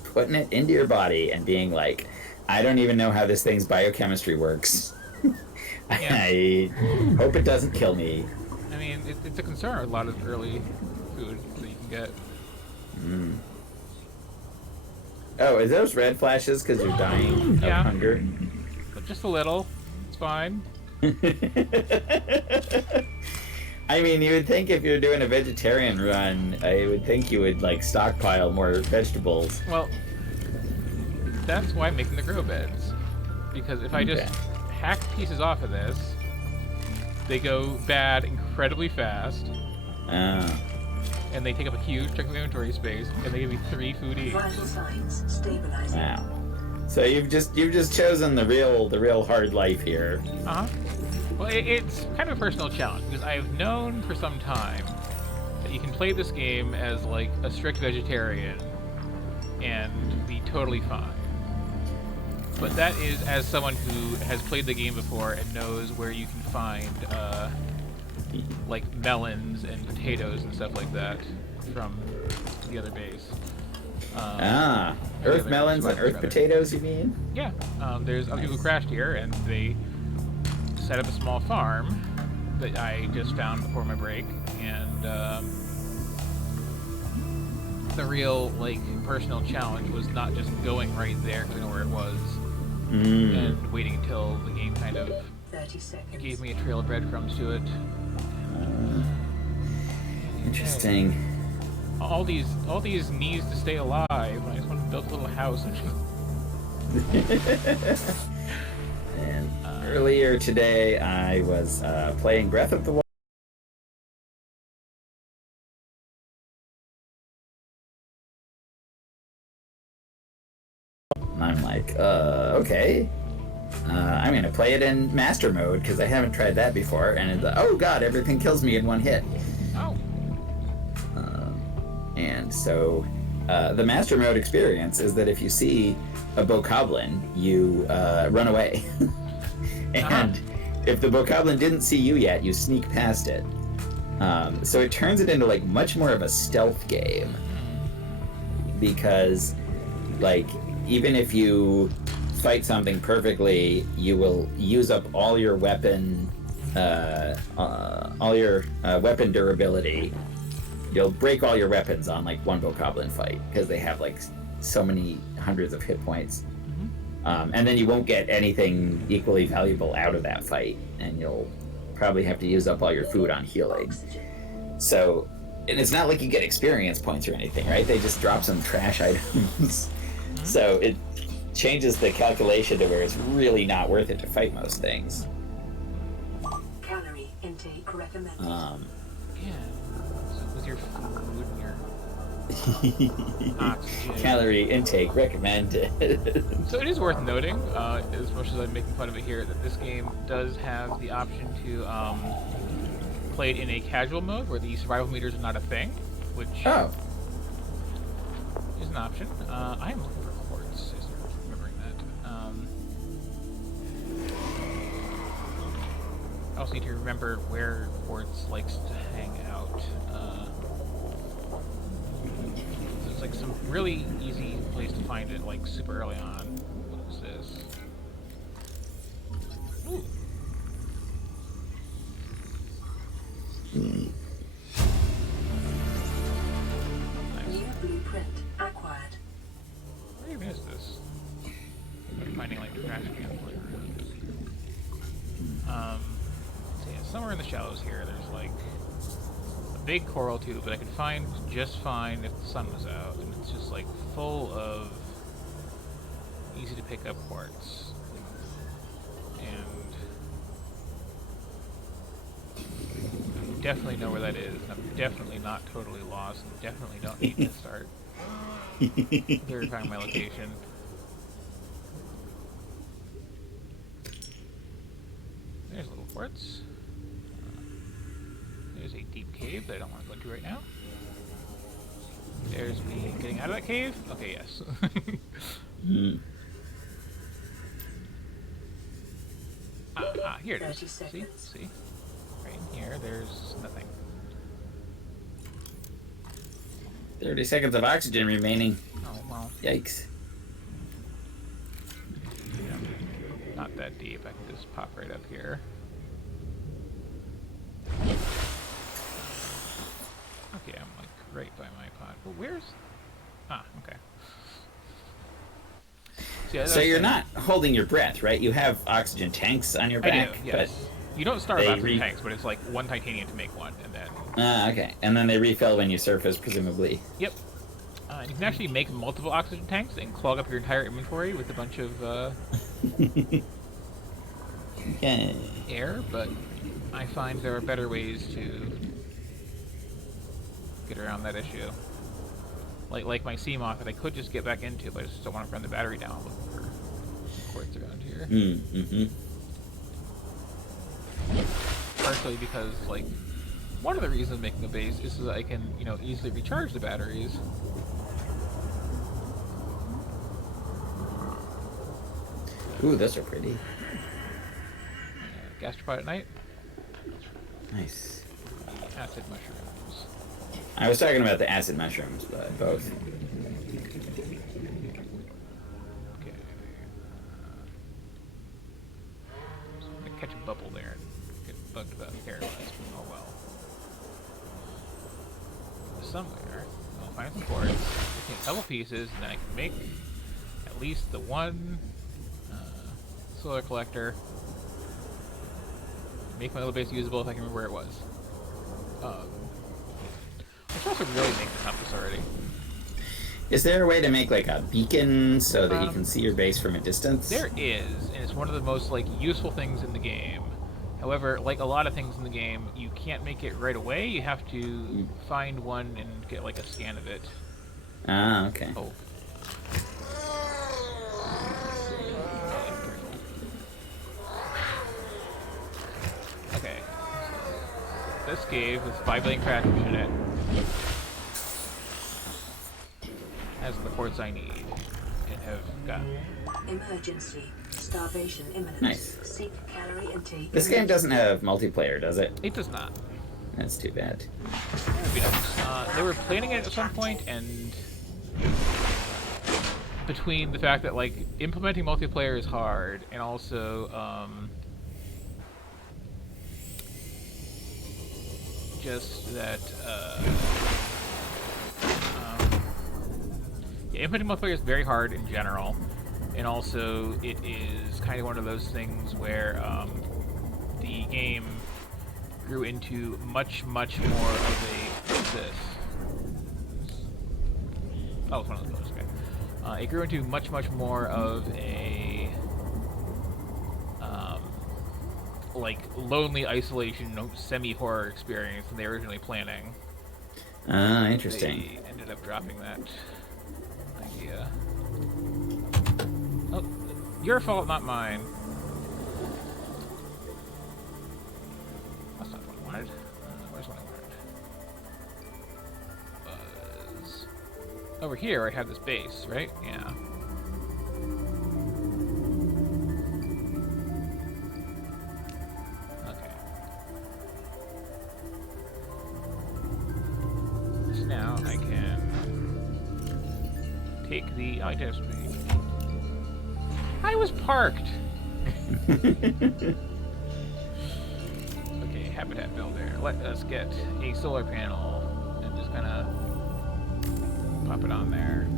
putting it into your body and being like, I don't even know how this thing's biochemistry works. Yeah. I hope it doesn't kill me. I mean, it's a concern with a lot of early food that you can get. Mm. Oh, is those red flashes because you're dying of hunger? But just a little. It's fine. I mean, you would think if you're doing a vegetarian run, I would think you would, like, stockpile more vegetables. Well, that's why I'm making the grow beds. Because if I just hack pieces off of this, they go bad incredibly fast. And they take up a huge chunk of inventory space, and they give me 3 food each. Vital signs stabilizing. Wow. So you've just chosen the real hard life here. Uh-huh. Well, it's kind of a personal challenge, because I've known for some time that you can play this game as, like, a strict vegetarian and be totally fine. But that is as someone who has played the game before and knows where you can find, like, melons and potatoes and stuff like that from the other base. Earth melons and earth potatoes, you mean? Yeah. There's other people who crashed here, and they set up a small farm that I just found before my break, and the real, like, personal challenge was not just going right there because I know where it was, and waiting until the game kind of 30 seconds. gave me a trail of breadcrumbs to it. Interesting. All these needs to stay alive. I just want to build a little house. And earlier today, I was playing Breath of the Wild. I'm like, okay. I'm gonna play it in master mode because I haven't tried that before, and it's oh god, everything kills me in one hit. Oh. And so, the master mode experience is that if you see a bokoblin, you run away, and if the bokoblin didn't see you yet, you sneak past it. So it turns it into, like, much more of a stealth game, because, like, even if you fight something perfectly, you will use up all your weapon weapon durability. You'll break all your weapons on, like, one bokoblin fight because they have, like, so many hundreds of hit points. And then you won't get anything equally valuable out of that fight, and you'll probably have to use up all your food on healing. So, and it's not like you get experience points or anything, right? They just drop some trash items. So it changes the calculation to where it's really not worth it to fight most things. Calorie intake recommended. Yeah. So with your food and your oxygen. Calorie intake recommended. So it is worth noting, as much as I'm making fun of it here, that this game does have the option to play it in a casual mode where the survival meters are not a thing, which is an option. I am looking for quartz, as remembering that. I also need to remember where Quartz likes to hang out. So it's like some really easy place to find it, like super early on. What is this? Ooh. Nice. New blueprint acquired. Where even is this? I'm finding like trash cans lying around. So yeah, somewhere in the shallows here, there's like a big coral tube that I could find just fine if the sun was out, and it's just like full of easy to pick up quartz. And I definitely know where that is. I'm definitely not totally lost, and definitely don't need to start verifying my location. There's a little quartz. There's a deep cave that I don't want to go into right now. There's me getting out of that cave. Okay, yes. Here it is. 30 seconds. See? Right in here, there's nothing. 30 seconds of oxygen remaining. Oh, well. Yikes. Yeah, not that deep. I can just pop right up here. Okay, I'm like right by my pod. Well, where's... Ah, okay. See, So you're not holding your breath, right? You have oxygen tanks on your back. I do, yes. You don't start with they oxygen tanks, but it's like one titanium to make one, and then... okay. And then they refill when you surface, presumably. Yep. You can actually make multiple oxygen tanks and clog up your entire inventory with a bunch of air, but I find there are better ways to get around that issue. Like my Seamoth that I could just get back into, but I just don't want to run the battery down looking for quartz around here. Partially because, like, one of the reasons making a base is so that I can, you know, easily recharge the batteries. Ooh, those are pretty. Gastropod at night. Nice. Acid mushrooms. I was talking about the acid mushrooms, but both. Okay. So I'm gonna catch a bubble there and get bugged about paralyzed. Oh well. Somewhere I'll find some quartz, take a couple pieces, and then I can make at least the one solar collector. Make my little base usable if I can remember where it was. I should also really make the compass already. Is there a way to make like a beacon so that you can see your base from a distance? There is, and it's one of the most like useful things in the game. However, like a lot of things in the game, you can't make it right away. You have to find one and get like a scan of it. Ah, okay. Oh. Okay. This cave with 5 billion crackers in it has the quartz I need and have gotten. Emergency. Starvation imminent. Nice. Seek calorie intake. This game doesn't have multiplayer, does it? It does not. That's too bad. That would be nice. They were planning it at some point, and between the fact that like implementing multiplayer is hard, and also just that yeah, implementing multiplayer is very hard in general, and also it is kind of one of those things where the game grew into much more of a what's this? Oh, it's one of those photos. Okay. It grew into much more of a like lonely isolation, semi-horror experience than they were originally planning. Ah, interesting. They ended up dropping that idea. Oh, your fault, not mine. That's not what I wanted. Where's what I wanted? Was over here. I have this base, right? Yeah. Okay. now I can take the... Oh, I just... I was parked! Okay, habitat builder. Let us get a solar panel and just kind of pop it on there.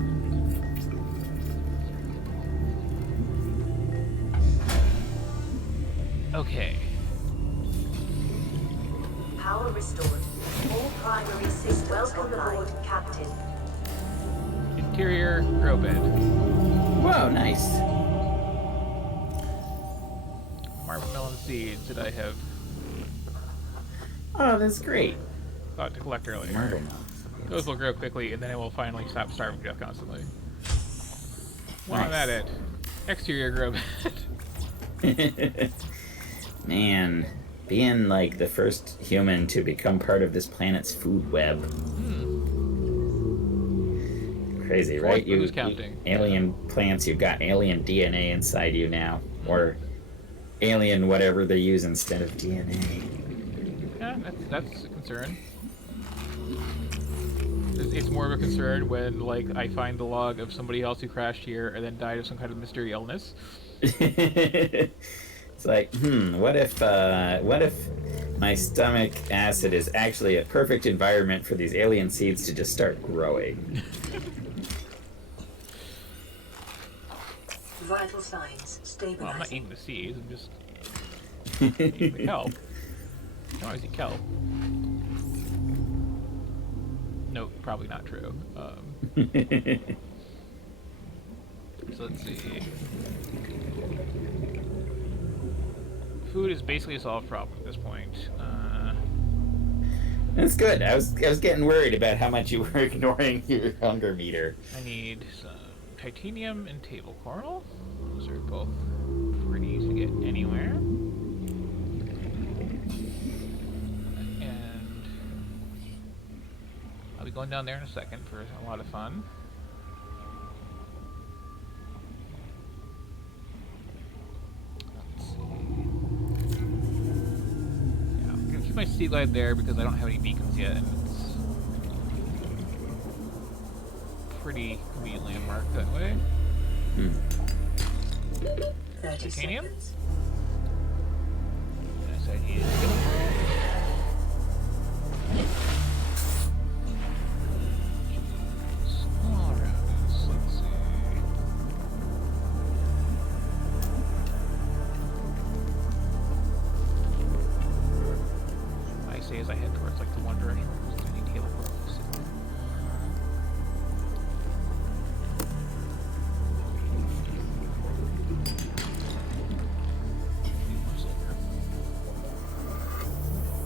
Okay. Power restored. All primary systems welcome aboard, Captain. Interior grow bed. Whoa, nice. Marshmallow seeds that I have Oh, that's great. thought to collect earlier. Marshmallow. Those will grow quickly, and then it will finally stop starving to death constantly. While I'm Nice. at it, exterior grow bed. Man, being like the first human to become part of this planet's food web. Crazy, right? Who's counting? Alien plants, you've got alien DNA inside you now. Or alien whatever they use instead of DNA. Yeah, that's a concern. It's more of a concern when, like, I find the log of somebody else who crashed here and then died of some kind of mystery illness. It's like, what if my stomach acid is actually a perfect environment for these alien seeds to just start growing? Vital signs stabilizing. Well, I'm not eating the seeds, I'm just eating the kelp. I always eat kelp. No, probably not true. So let's see. Food is basically a solved problem at this point. That's good. I was getting worried about how much you were ignoring your hunger meter. I need some titanium and table coral. Those are both pretty easy to get anywhere. And I'll be going down there in a second for a lot of fun. Let's see. Yeah, I'm gonna keep my sea glide there because I don't have any beacons yet, and it's pretty conveniently marked that way. 30 Titanium? seconds. Yes, I need Alright, let's see. I say as I head towards like the one direction where there's any table for us.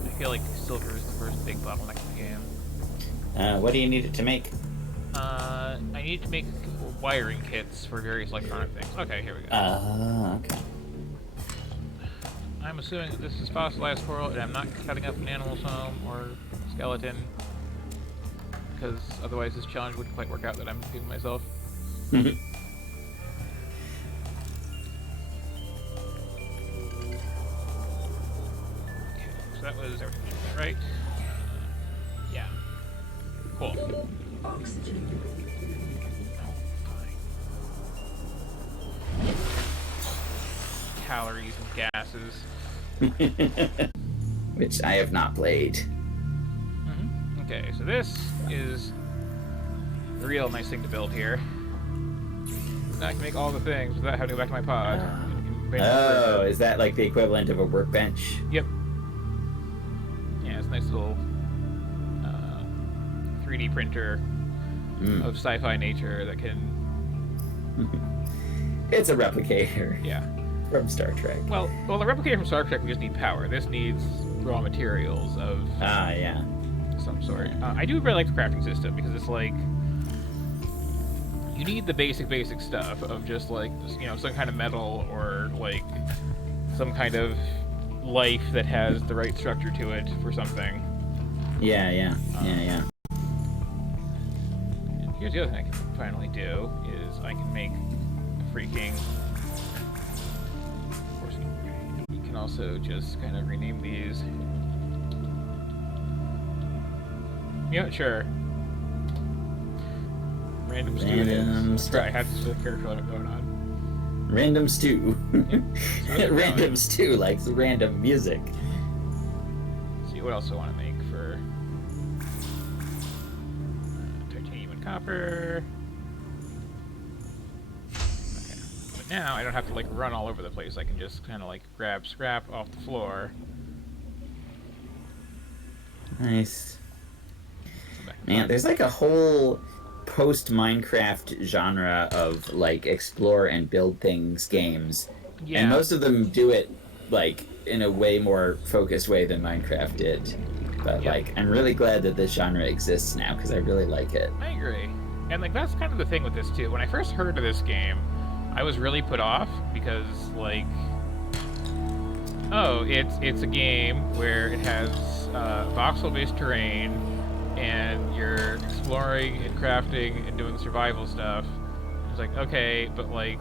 I feel like silver is the first big bottleneck in the game. What do you need it to make? I need to make wiring kits for various electronic things. Okay, here we go. Okay. I'm assuming that this is fossilized coral, and I'm not cutting up an animal's home or skeleton, because otherwise this challenge wouldn't quite work out that I'm giving myself. Mhm. Okay, so that was everything, right? Yeah. Cool. Oxygen. Fine. Calories and gases. Which I have not played. Okay, so this is the real nice thing to build here. Now I can make all the things without having to go back to my pod. Oh, is that like the equivalent of a workbench? Yep. Yeah, it's a nice little 3D printer of sci-fi nature that can... It's a replicator. Yeah. From Star Trek. Well, the replicator from Star Trek, we just need power. This needs raw materials of yeah. some sort. I do really like the crafting system because it's like you need the basic stuff of just like, you know, some kind of metal or like some kind of life that has the right structure to it for something. Yeah. And here's the other thing I can finally do is I can make a freaking... You can also just kind of rename these. Yeah, sure. Random stew it Random is. stew. Right, I had this character going on. Random stew. Really Random going. stew, like random music. Let's see what else I want to make for titanium and copper. Okay, but now I don't have to like run all over the place. I can just kind of like grab scrap off the floor. Nice. Come back. Man, there's like a whole post-Minecraft genre of like explore and build things games. Yeah. And most of them do it like in a way more focused way than Minecraft did. But Yeah. like I'm really glad that this genre exists now because I really like it. I agree. And like that's kind of the thing with this too. When I first heard of this game, I was really put off because like, oh, it's a game where it has voxel-based terrain, and you're exploring and crafting and doing survival stuff. It's like, okay, but like,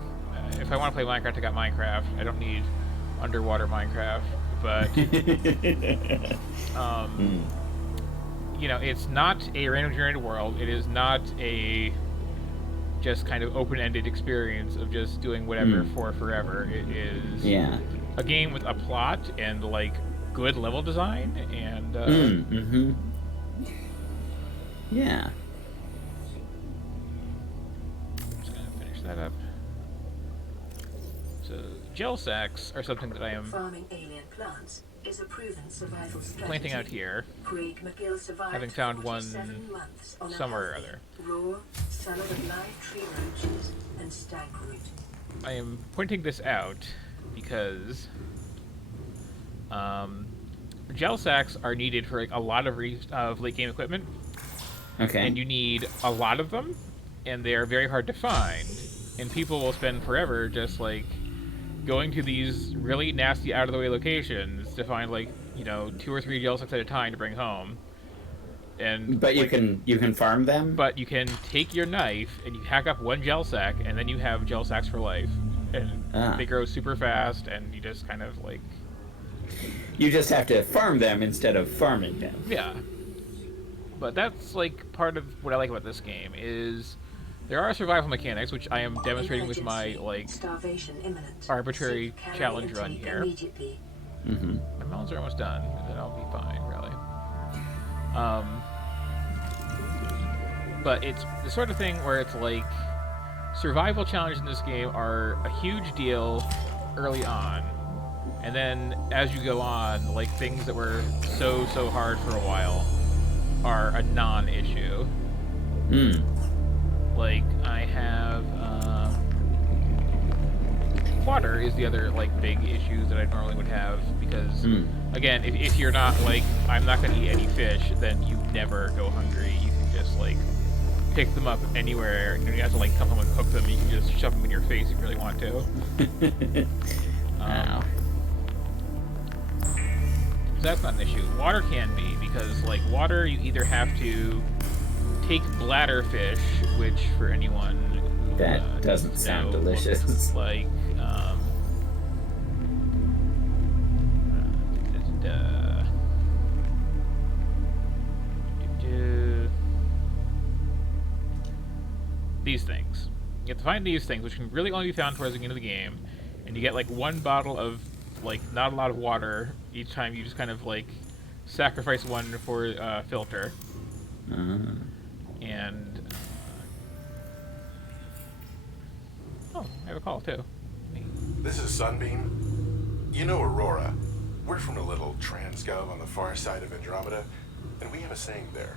if I want to play Minecraft, I got Minecraft. I don't need underwater Minecraft. But you know, it's not a random generated world. It is not a just kind of open-ended experience of just doing whatever for forever. It is a game with a plot and like good level design and Yeah. I'm just gonna finish that up. So gel sacks are something that I am Farming alien plants is a proven survival strategy. planting out here, Craig McGill survived having found one 47 months on a somewhere or healthy, other. raw salad of live tree roaches and stag root. I am pointing this out because gel sacks are needed for like a lot of late game equipment. Okay. And you need a lot of them, and they're very hard to find. And people will spend forever just like going to these really nasty out of the way locations to find like, you know, 2 or 3 gel sacks at a time to bring home. And But like, you can farm them? But you can take your knife and you hack up 1 gel sack, and then you have gel sacks for life. And they grow super fast, and you just kind of like... You just have to farm them instead of farming them. Yeah. But that's like part of what I like about this game is there are survival mechanics, which I am demonstrating with my like arbitrary challenge run here. My melons are almost done, and then I'll be fine, really. But it's the sort of thing where it's like survival challenges in this game are a huge deal early on, and then as you go on, like things that were so hard for a while are a non-issue. Like I have water is the other like big issue that I normally would have because again, if you're not like I'm not going to eat any fish, then you never go hungry. You can just like pick them up anywhere. You don't have to like come home and cook them. You can just shove them in your face if you really want to. Wow. So that's not an issue. Water can be, because like water you either have to take bladder fish, which for anyone who, that doesn't sound know, delicious. Like these things. You have to find these things, which can really only be found towards the end of the game, and you get like 1 bottle of like not a lot of water each time you just kind of like sacrifice one for filter. And oh, I have a call too. This is Sunbeam. You know Aurora. We're from a little transgov on the far side of Andromeda, and we have a saying there.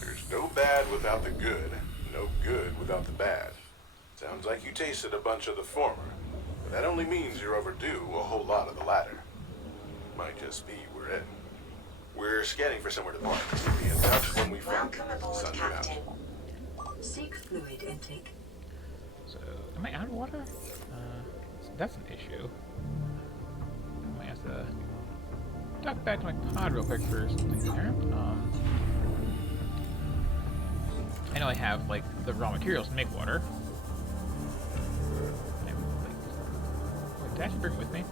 There's no bad without the good, no good without the bad. Sounds like you tasted a bunch of the former, but that only means you're overdue a whole lot of the latter. Might just be we're in. We're scanning for somewhere to park. Be in touch when we find Welcome aboard, Sunbeam out. Captain. Seek fluid intake. So, am I out of water? That's an issue. I might have to duck back to my pod real quick for something there. I know I have like the raw materials to make water. Did I actually bring it with me?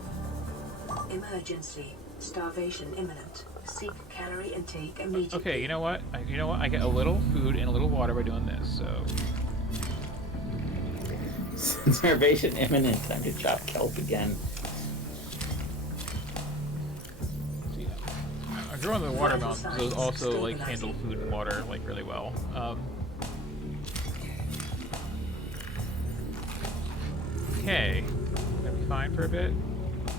Emergency. Starvation imminent. Seek calorie intake immediately. Okay, you know what? I get a little food and a little water by doing this, so... Starvation imminent. Time to chop kelp again. See, I'm growing the watermelons because those also, like, handle food and water, like, really well. Okay. Gonna be fine for a bit.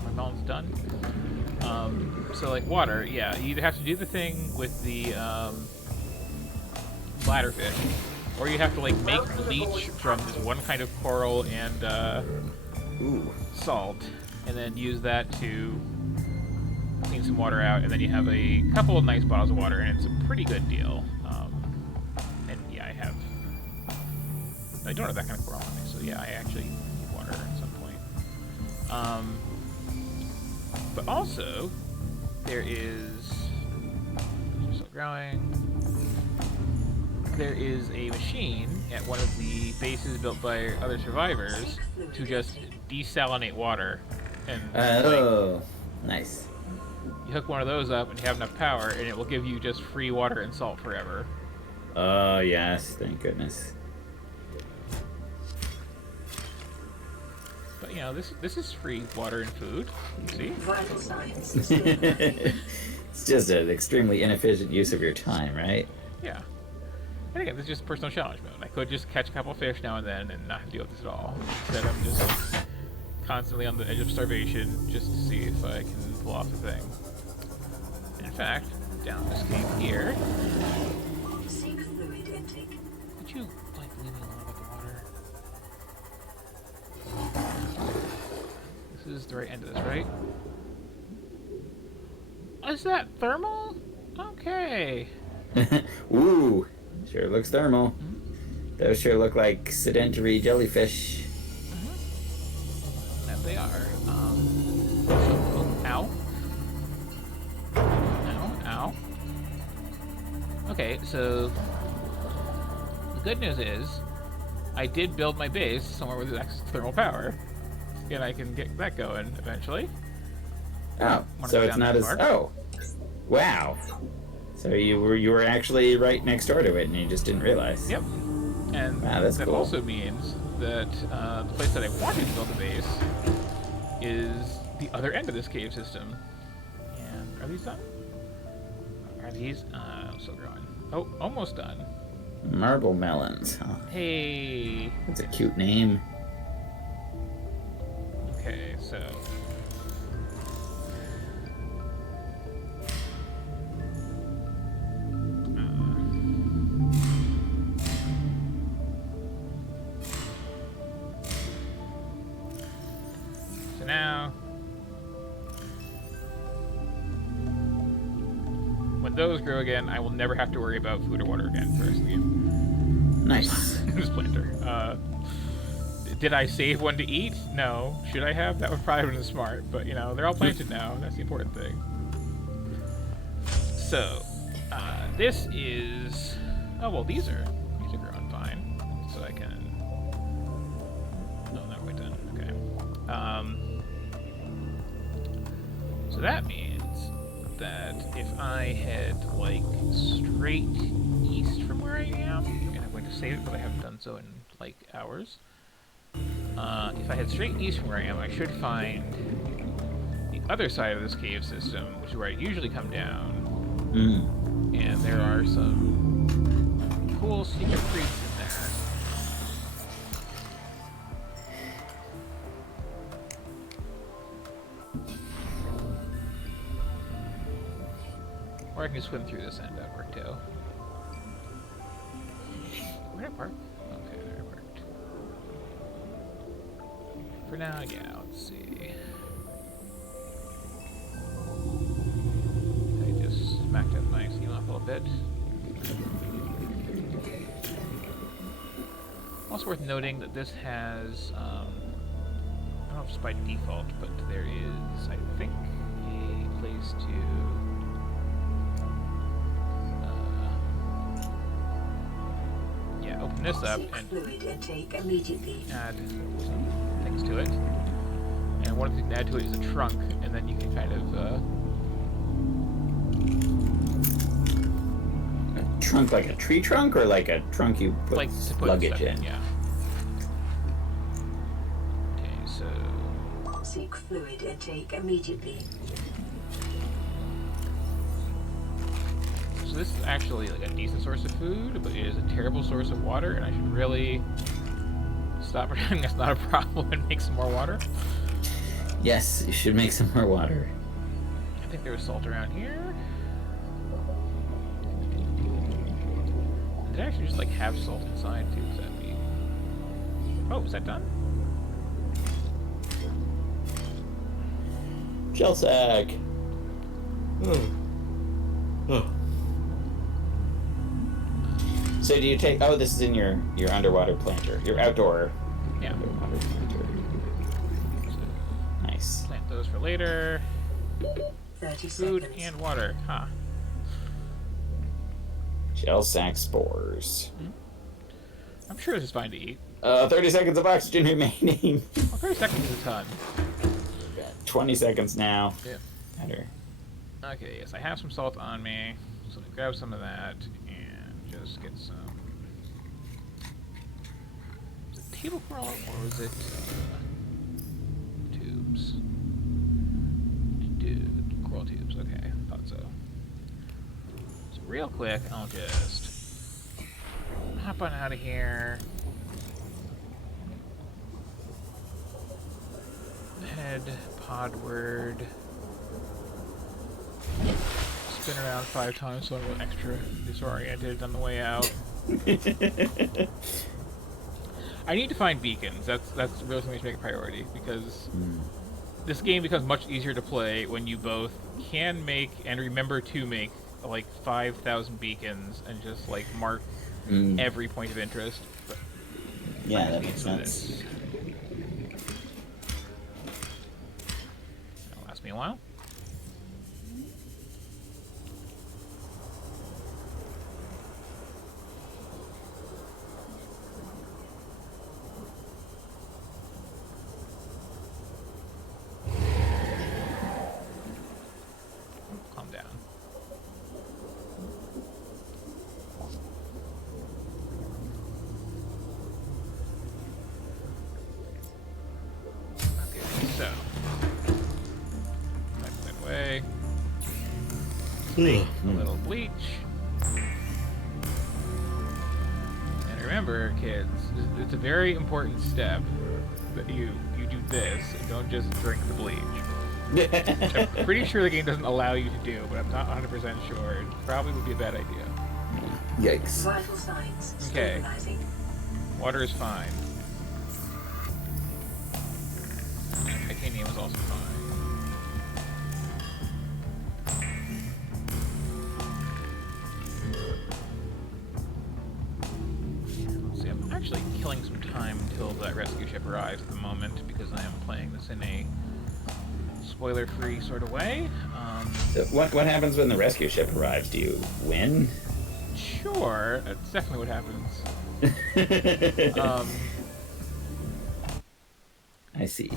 My melon's done. So like water, yeah, you either have to do the thing with the bladderfish, or you have to like make bleach from this one kind of coral and salt, and then use that to clean some water out, and then you have a couple of nice bottles of water, and it's a pretty good deal. And yeah, I don't have that kind of coral on me, so yeah, I actually need water at some point. But also, there is, still growing, there is a machine at one of the bases built by other survivors to just desalinate water. And oh, nice. You hook one of those up and you have enough power, and it will give you just free water and salt forever. Oh, yes, thank goodness. But you know, this is free water and food. See? Vital signs. It's just an extremely inefficient use of your time, right? Yeah. And again, this is just personal challenge mode. I could just catch a couple of fish now and then and not have to deal with this at all. Instead, I'm just constantly on the edge of starvation just to see if I can pull off the thing. And in fact, down this cave here. Seek fluid intake. Would you like leave me alone with the water? This is the right end of this, right? Is that thermal? Okay. Ooh, sure looks thermal. Those sure look like sedentary jellyfish. That they are. Ow. Ow, ow. Okay, so the good news is I did build my base somewhere with access to thermal power, and I can get that going eventually. Oh, so it's not as wow. So you were actually right next door to it, and you just didn't realize. Yep. And wow, that's that cool. also means that the place that I wanted to build the base is the other end of this cave system. And are these done? Are these? I'm still growing. Oh, almost done. Marble melons, huh? Hey. That's a cute name. Okay, so. Now, when those grow again, I will never have to worry about food or water again for the rest of the game. Nice. This planter. Did I save one to eat? No. Should I have? That would probably have been smart, but you know, they're all planted now. That's the important thing. So, this is... Oh, well, these are growing fine. So I can... No, not quite done. Okay. So that means that if I head, like, straight east from where I am, and I'm going to save it, but I haven't done so in, like, hours. If I head straight east from where I am, I should find the other side of this cave system, which is where I usually come down. And there are some cool secret creeks in there. Or I can swim through this end. That work too. Where did I park? Okay, there I parked. For now, yeah, let's see. I just smacked up my steam off a little bit. Also worth noting that this has, I don't know if it's by default, but there is, I think, a place to open this up and add some things to it. And one of the things to add to it is a trunk, and then you can kind of trunk like a tree trunk, or like a trunk you put, Like to put luggage stuff in? Yeah. Okay, so Seek fluid intake immediately. this is actually like a decent source of food, but it is a terrible source of water, and I should really stop pretending that's not a problem and make some more water. Yes, you should make some more water. I think there was salt around here. Did I actually just like have salt inside too? Does that mean? Oh, is that done? Shell sack. So do you take? Oh, this is in your underwater planter, your outdoor. Yeah. Underwater planter. Nice. Plant those for later. 30 Food seconds. and water. Huh. Shell sack spores. I'm sure this is fine to eat. 30 seconds of oxygen remaining. Well, 30 seconds is a ton. 20 seconds now. Yeah. Better. Okay, yes, I have some salt on me. So let me grab some of that and just get some. Is it table coral or was it tubes? Coral tubes, okay, thought so. So real quick, I'll just hop on out of here. Head podward. Spin around 5 times so I'm a little extra disoriented on the way out. I need to find beacons. That's really something to make a priority, because this game becomes much easier to play when you both can make and remember to make like 5,000 beacons and just like mark every point of interest. But yeah, that makes sense. That'll last me a while. Calm down. Okay, so back that way. A little bleach. And remember, kids, it's a very important step that you do this and don't just drink the bleach. I'm pretty sure the game doesn't allow you to do, but I'm not 100% sure. It probably would be a bad idea. Yikes. Vital signs Okay. stabilizing. Water is fine. Titanium is also fine. Let's see, I'm actually killing some time until that rescue ship arrives at the moment, because I am playing this in a spoiler-free sort of way. So what happens when the rescue ship arrives? Do you win? Sure, that's definitely what happens. I see.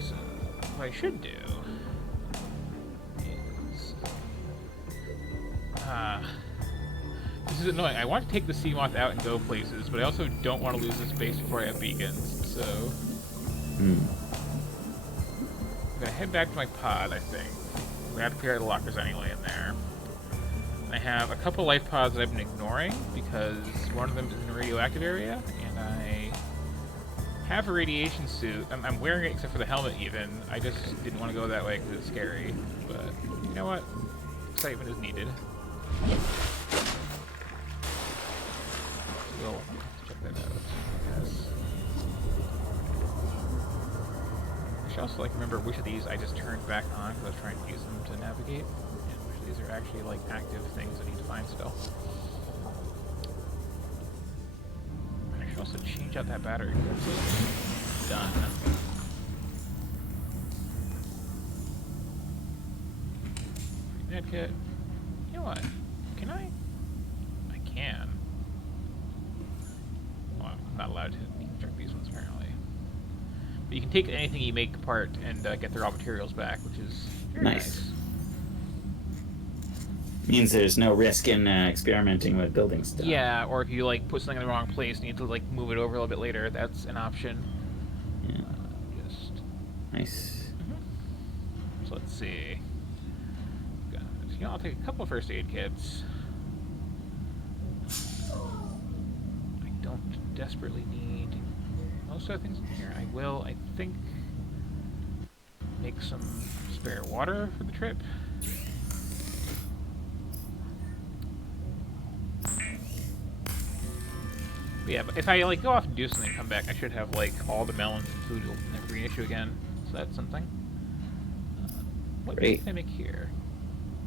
So what I should do is this is annoying. I want to take the sea moth out and go places, but I also don't want to lose this base before I have beacons. So I'm gonna head back to my pod. I think we have to clear out the lockers anyway in there. I have a couple life pods that I've been ignoring because one of them is in a radioactive area, and I have a radiation suit. I'm wearing it except for the helmet even. I just didn't want to go that way because it's scary. But you know what? Excitement is needed. So we'll check that out, I guess. I should also remember which of these I just turned back on because I was trying to use them to navigate. These are actually active things I need to find still. I should also change out that battery. Done. Medkit. You know what? Can I? I can. Well, I'm not allowed to deconstruct these ones apparently. But you can take anything you make apart and get the raw materials back, which is very nice. Means there's no risk in experimenting with building stuff. Yeah, or if you like put something in the wrong place and you need to like move it over a little bit later, that's an option. Yeah. Just Nice. so let's see. Got, you know, I'll take a couple of first aid kits. I don't desperately need most other things in here. I will, I think, make some spare water for the trip. But yeah, but if I like go off and do something and come back, I should have like all the melons and food will never be an issue again. So that's something. What Great. can I make here?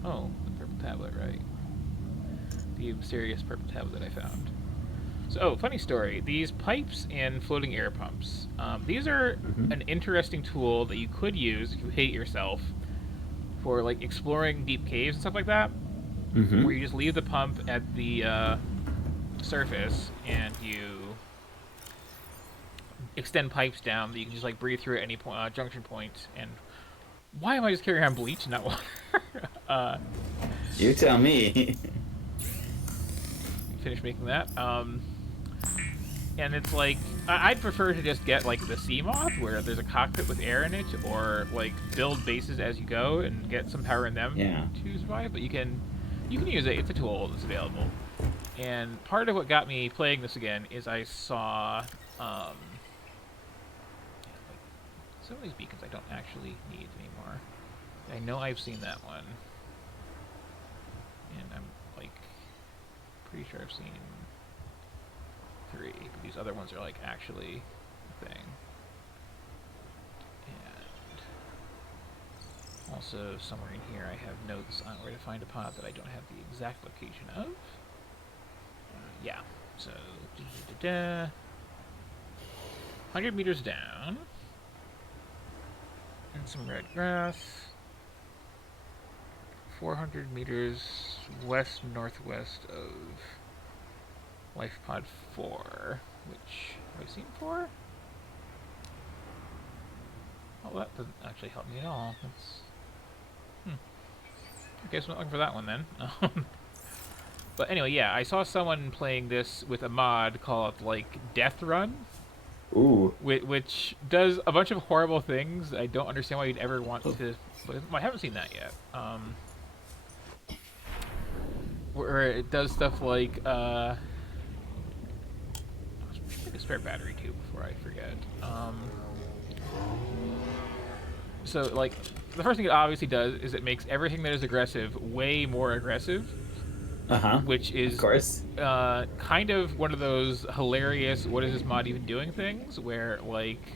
Oh, the purple tablet, right? The mysterious purple tablet that I found. So, oh, funny story. These pipes and floating air pumps. These are an interesting tool that you could use if you hate yourself for like exploring deep caves and stuff like that. Where you just leave the pump at the surface and you extend pipes down that you can just like breathe through at any point, junction point. And why am I just carrying around bleach and not water? You tell me. Finish making that. And it's like I'd prefer to just get like the sea moth where there's a cockpit with air in it, or like build bases as you go and get some power in them to survive. But you can use it. It's a tool that's available. And part of what got me playing this again is I saw like, some of these beacons I don't actually need anymore. I know I've seen that one, and I'm like pretty sure I've seen 3, but these other ones are like actually a thing. And also somewhere in here I have notes on where to find a pod that I don't have the exact location of. Yeah, so 100 meters down, and some red grass. 400 meters west-northwest of Life Pod 4, which have I seen 4? Oh, that doesn't actually help me at all. That's okay, so I'm not looking for that one then. But anyway, yeah, I saw someone playing this with a mod called like Death Run. Ooh. Which does a bunch of horrible things. I don't understand why you'd ever want to. I haven't seen that yet. Where it does stuff like I'll make a spare battery too before I forget. So like the first thing it obviously does is it makes everything that is aggressive way more aggressive. Which is, of course, kind of one of those hilarious "what is this mod even doing" things, where like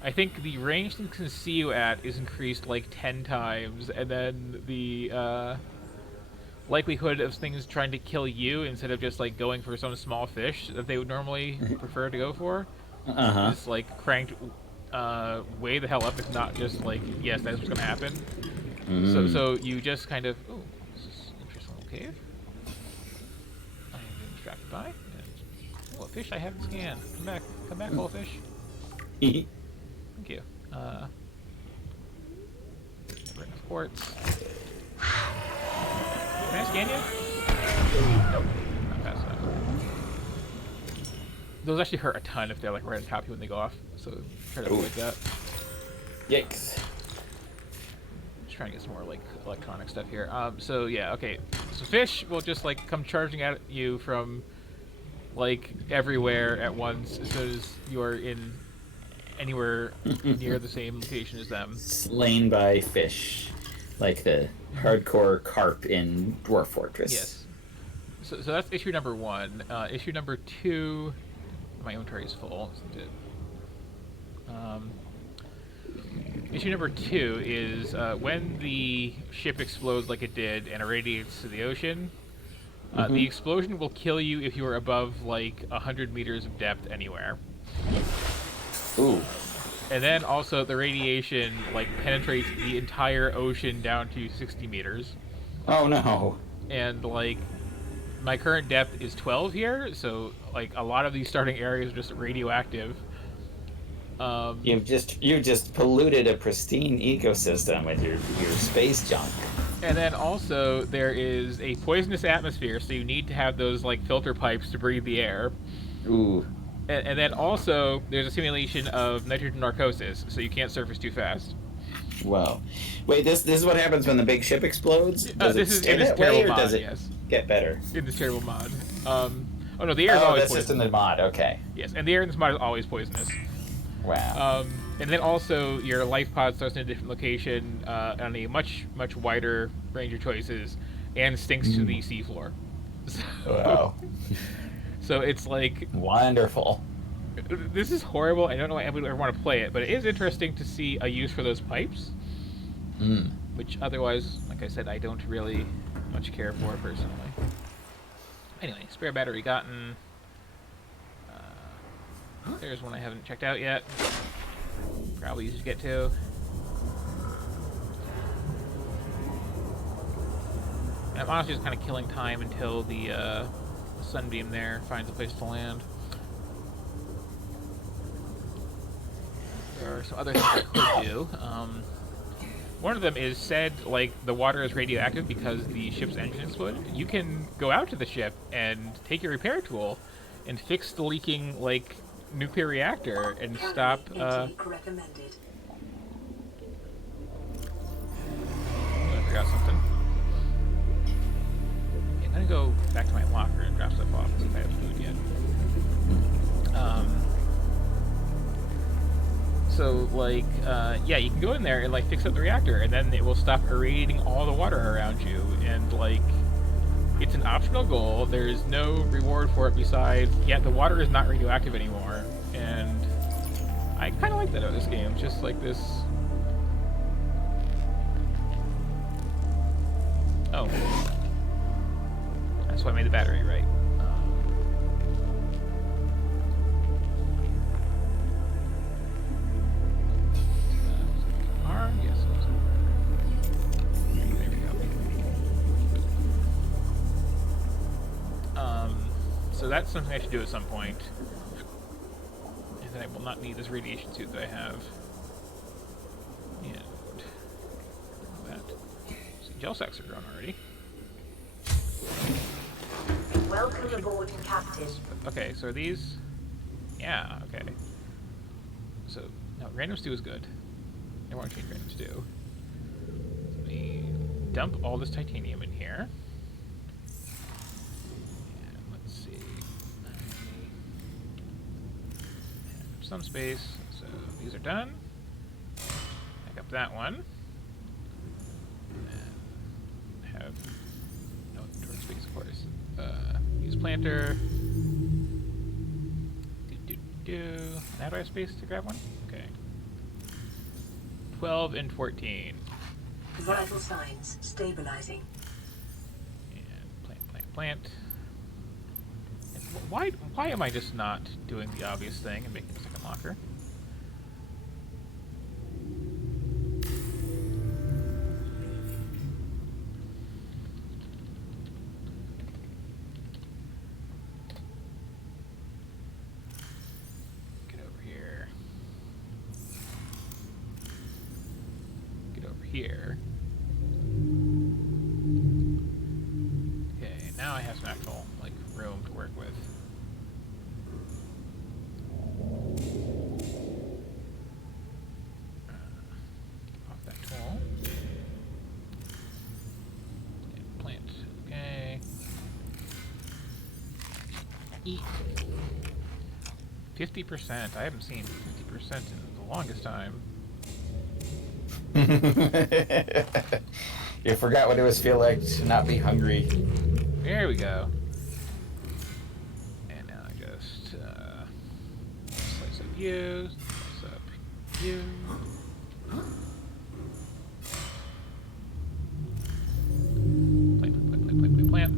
I think the range things can see you at is increased like 10 times, and then the likelihood of things trying to kill you instead of just like going for some small fish that they would normally prefer to go for is like cranked way the hell up. If not just like, yes, that's what's gonna happen. So you just kind of cave. I am being distracted by. Oh, a fish I haven't scanned. Come back, little fish. Thank you. Never enough quartz. Can I scan you? Nope. Not fast enough. Those actually hurt a ton if they're like right on top of you when they go off. So try to avoid that. Yikes. Trying to get some more like electronic stuff here. So yeah, okay. So fish will just like come charging at you from like everywhere at once as soon as you're in anywhere near the same location as them. Slain by fish, like the hardcore carp in Dwarf Fortress. Yes. So that's issue number 1. Issue number 2. My inventory is full. Issue number 2 is when the ship explodes like it did and irradiates to the ocean, the explosion will kill you if you are above like 100 meters of depth anywhere. Ooh. And then also the radiation like penetrates the entire ocean down to 60 meters. Oh no. And like my current depth is 12 here, so like a lot of these starting areas are just radioactive. You've just polluted a pristine ecosystem with your space junk. And then also there is a poisonous atmosphere, so you need to have those like filter pipes to breathe the air. Ooh. And then also there's a simulation of nitrogen narcosis, so you can't surface too fast. Well, wait. This is what happens when the big ship explodes. Does This it is stay in this that way, terrible or mod, does it yes. get better? In this terrible mod. Oh no, the air is Oh, always that's just in poisonous. the mod. Okay. Yes, and the air in this mod is always poisonous. Wow. And then also your life pod starts in a different location on a much wider range of choices, and stinks to the seafloor. So, Wow. So it's like Wonderful. this is horrible. I don't know why I would ever want to play it, but it is interesting to see a use for those pipes, which otherwise, like I said, I don't really much care for personally. Anyway, spare battery gotten. There's one I haven't checked out yet. Probably easy to get to. I'm honestly just kind of killing time until the sunbeam there finds a place to land. There are some other things I could do. One of them is said, like, the water is radioactive because the ship's engine exploded. You can go out to the ship and take your repair tool and fix the leaking, like, nuclear reactor and stop, recommended. I forgot something. Okay, I'm gonna go back to my locker and drop stuff off and see if I have food yet. So, like, yeah, you can go in there and, like, fix up the reactor, and then it will stop irradiating all the water around you, and, like, it's an optional goal. There's no reward for it besides, yeah, the water is not radioactive anymore, and I kind of like that about this game. Just like this. Oh, that's why I made the battery right. Yes. There we go. So that's something I should do at some point. And then I will not need this radiation suit that I have. And that. So gel sacks are grown already. Welcome aboard, Captain. Okay, so are these? Yeah, okay. So, no, random stew is good. I want to change random stew. Let me dump all this titanium in here. And let's see. Some space. So these are done. Back up that one. And have torch space, of course. Use planter. Now do I have space to grab one? Okay. 12 and 14. Vital signs stabilizing. And plant. And why am I just not doing the obvious thing and making a second locker? Here. Okay, now I have some actual, like, room to work with. Off that tool. And plant. Okay. Eat. 50%. I haven't seen 50% in the longest time. You forgot what it was feel like to not be hungry. There we go. And now I just slice up you, slice up you. Plant.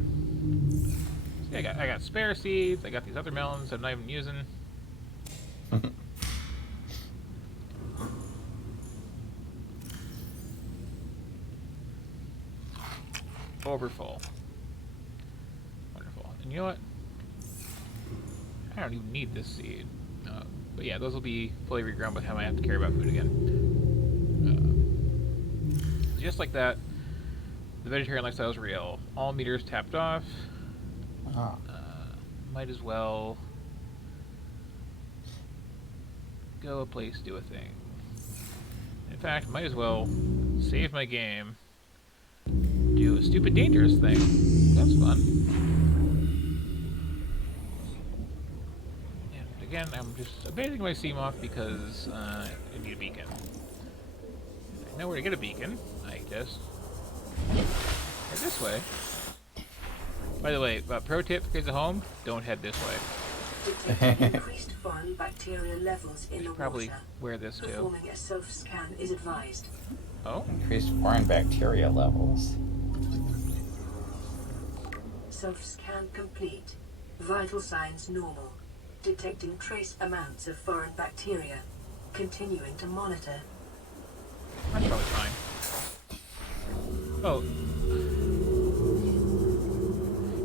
See, I got spare seeds. I got these other melons that I'm not even using. Overfull. Wonderful. And you know what? I don't even need this seed. But yeah, those will be fully regrown by the time I have to care about food again. Just like that. The vegetarian lifestyle is real. All meters tapped off. Oh. Might as well go a place, do a thing. In fact, might as well save my game, do a stupid dangerous thing. That's fun. And again, I'm just abandoning my Seamoth because I need a beacon. I know where to get a beacon. I just head this way. By the way, pro tip, kids at home, don't head this way. Detecting increased foreign bacteria levels in the Probably water. wear this too. Performing a self-scan is advised. Oh? Increased foreign bacteria levels. Self-scan complete. Vital signs normal. Detecting trace amounts of foreign bacteria. Continuing to monitor. That's probably fine. Oh.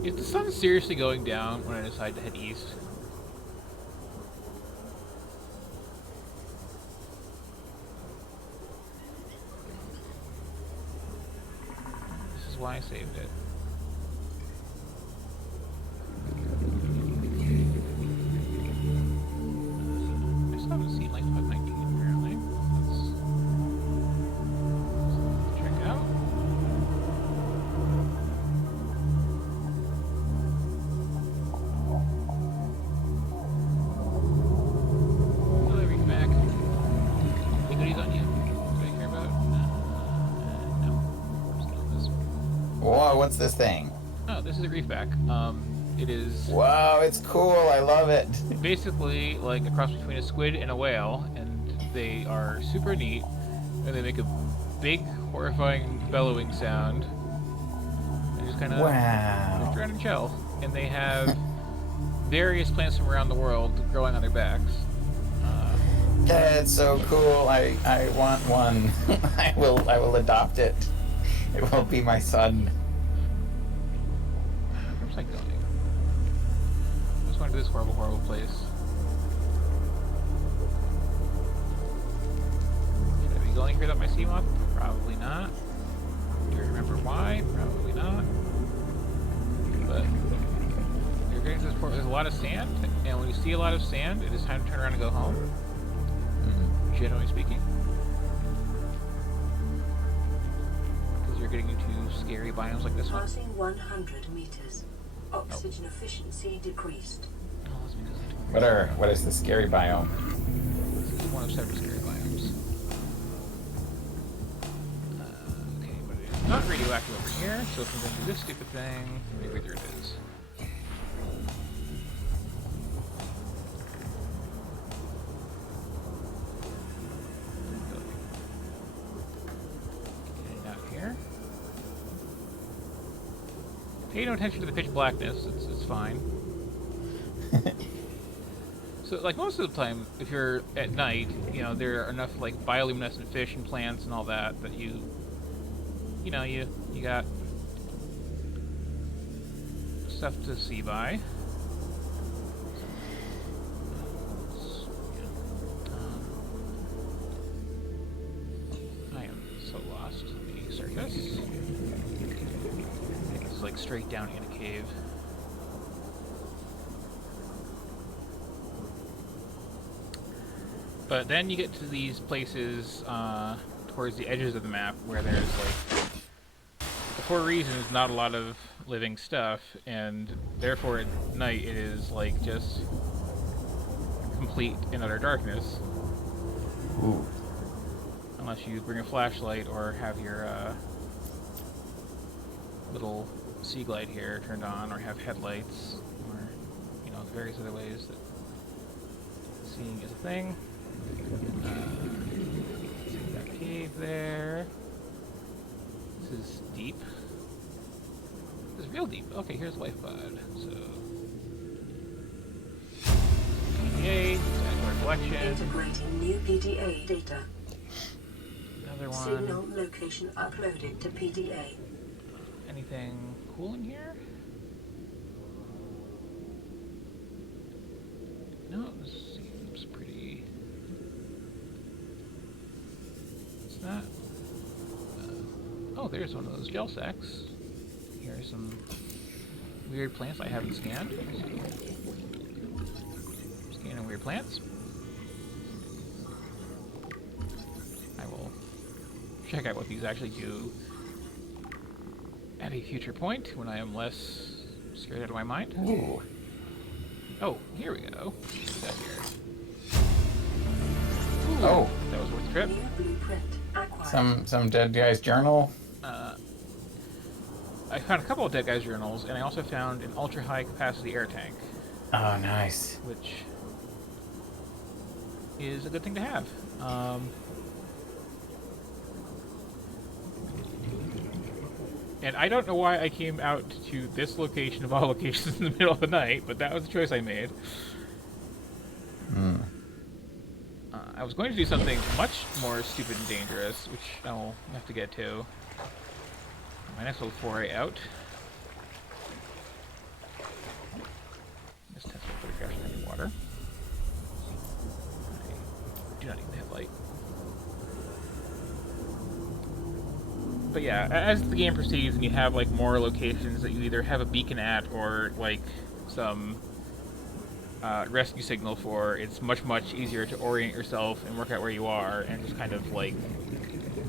Is the sun seriously going down when I decide to head east? This is why I saved it. I still haven't seen like 519 apparently. Let's check out. Hello, Reef Mac. Any goodies on you? Did I hear about? No. I'm still on this. Whoa, what's this thing? Oh, this is a reefback. It is Wow, it's cool. I love it. basically like a cross between a squid and a whale, and they are super neat, and they make a big, horrifying bellowing sound. They just kind of Wow. drift around and chill, and they have various plants from around the world growing on their backs. That's so cool. I want one. I will adopt it. It will be my son. Where's I going? I just went to this horrible, horrible place. Should I be going here without my Seamoth? Probably not. Do I remember why? Probably not. But you're getting to this port. There's a lot of sand, and when you see a lot of sand, it is time to turn around and go home. Generally speaking. Because you're getting into scary biomes like this one. Passing 100 meters. Oxygen efficiency decreased. Oh, that's because I took What is the scary biome? This is one of several scary biomes. Okay, but it is not radioactive over here, so if I'm going to do this stupid thing, maybe there it is. Getting out here. Pay no attention to the pitch blackness, it's fine. So, like, most of the time, if you're at night, you know, there are enough, like, bioluminescent fish and plants and all that, that you got stuff to see by. I am so lost. The surface. It's, like, straight down in a cave. But then you get to these places towards the edges of the map where there's, like, for reasons, not a lot of living stuff, and therefore at night it is, like, just complete and utter darkness. Ooh. Unless you bring a flashlight or have your little sea glide here turned on, or have headlights, or, you know, various other ways that seeing is a thing. See that cave there. This is deep. This is real deep. Okay, here's life pod. So, PDA, add to our collection. Integrating new PDA data. Another one. Signal location uploaded to PDA. Anything cool in here? No, this seems pretty. It's not. Oh, there's one of those gel sacks. Here's some weird plants I haven't scanned. Scanning weird plants. I will check out what these actually do at a future point when I am less scared out of my mind. Ooh. Oh, here we go. What's that here? Ooh, Oh. that was worth the trip. New blueprint acquired. Some dead guy's journal. I found a couple of dead guys' journals, and I also found an ultra-high capacity air tank, Oh, nice. which is a good thing to have. And I don't know why I came out to this location of all locations in the middle of the night, but that was the choice I made. I was going to do something much more stupid and dangerous, which I'll have to get to. My next little foray out. This test will photographs in water. I do not even have light. But yeah, as the game proceeds and you have like more locations that you either have a beacon at or like some rescue signal for, it's much easier to orient yourself and work out where you are and just kind of like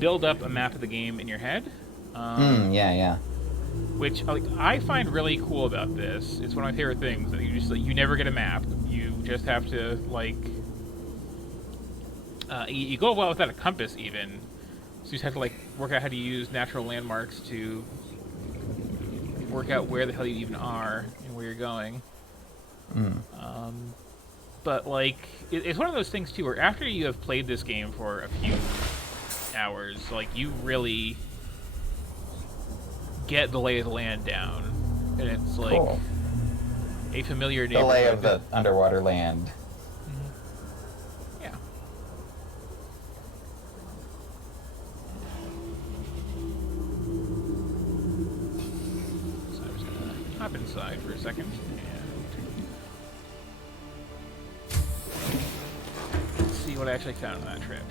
build up a map of the game in your head. Yeah. Which like I find really cool about this. It's one of my favorite things that you just like, you never get a map. You just have to like you go well without a compass even. So you just have to like work out how to use natural landmarks to work out where the hell you even are and where you're going. But like it's one of those things too where after you have played this game for a few hours, like you really get the lay of the land down, and it's like Cool. a familiar The neighborhood. lay of the underwater land. Yeah. So I'm just gonna hop inside for a second and see what I actually found on that trip.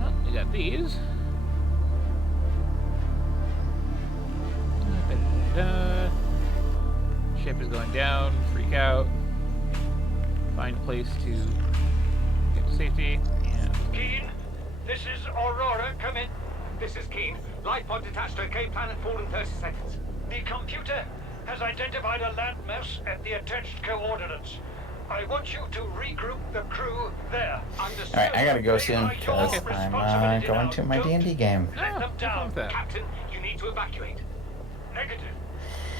Well, we got these. Ship is going down, freak out, find a place to get to safety, and Keen, this is Aurora. Come in. This is Keen. Light pod detached to a Cape planet fall in 30 seconds. The computer has identified a landmass at the attached coordinates. I want you to regroup the crew there. Understood. Alright, I gotta go They soon are because your I'm responsibility going now. to my Don't D&D game. Let them down. that. Captain, you need to evacuate. Negative.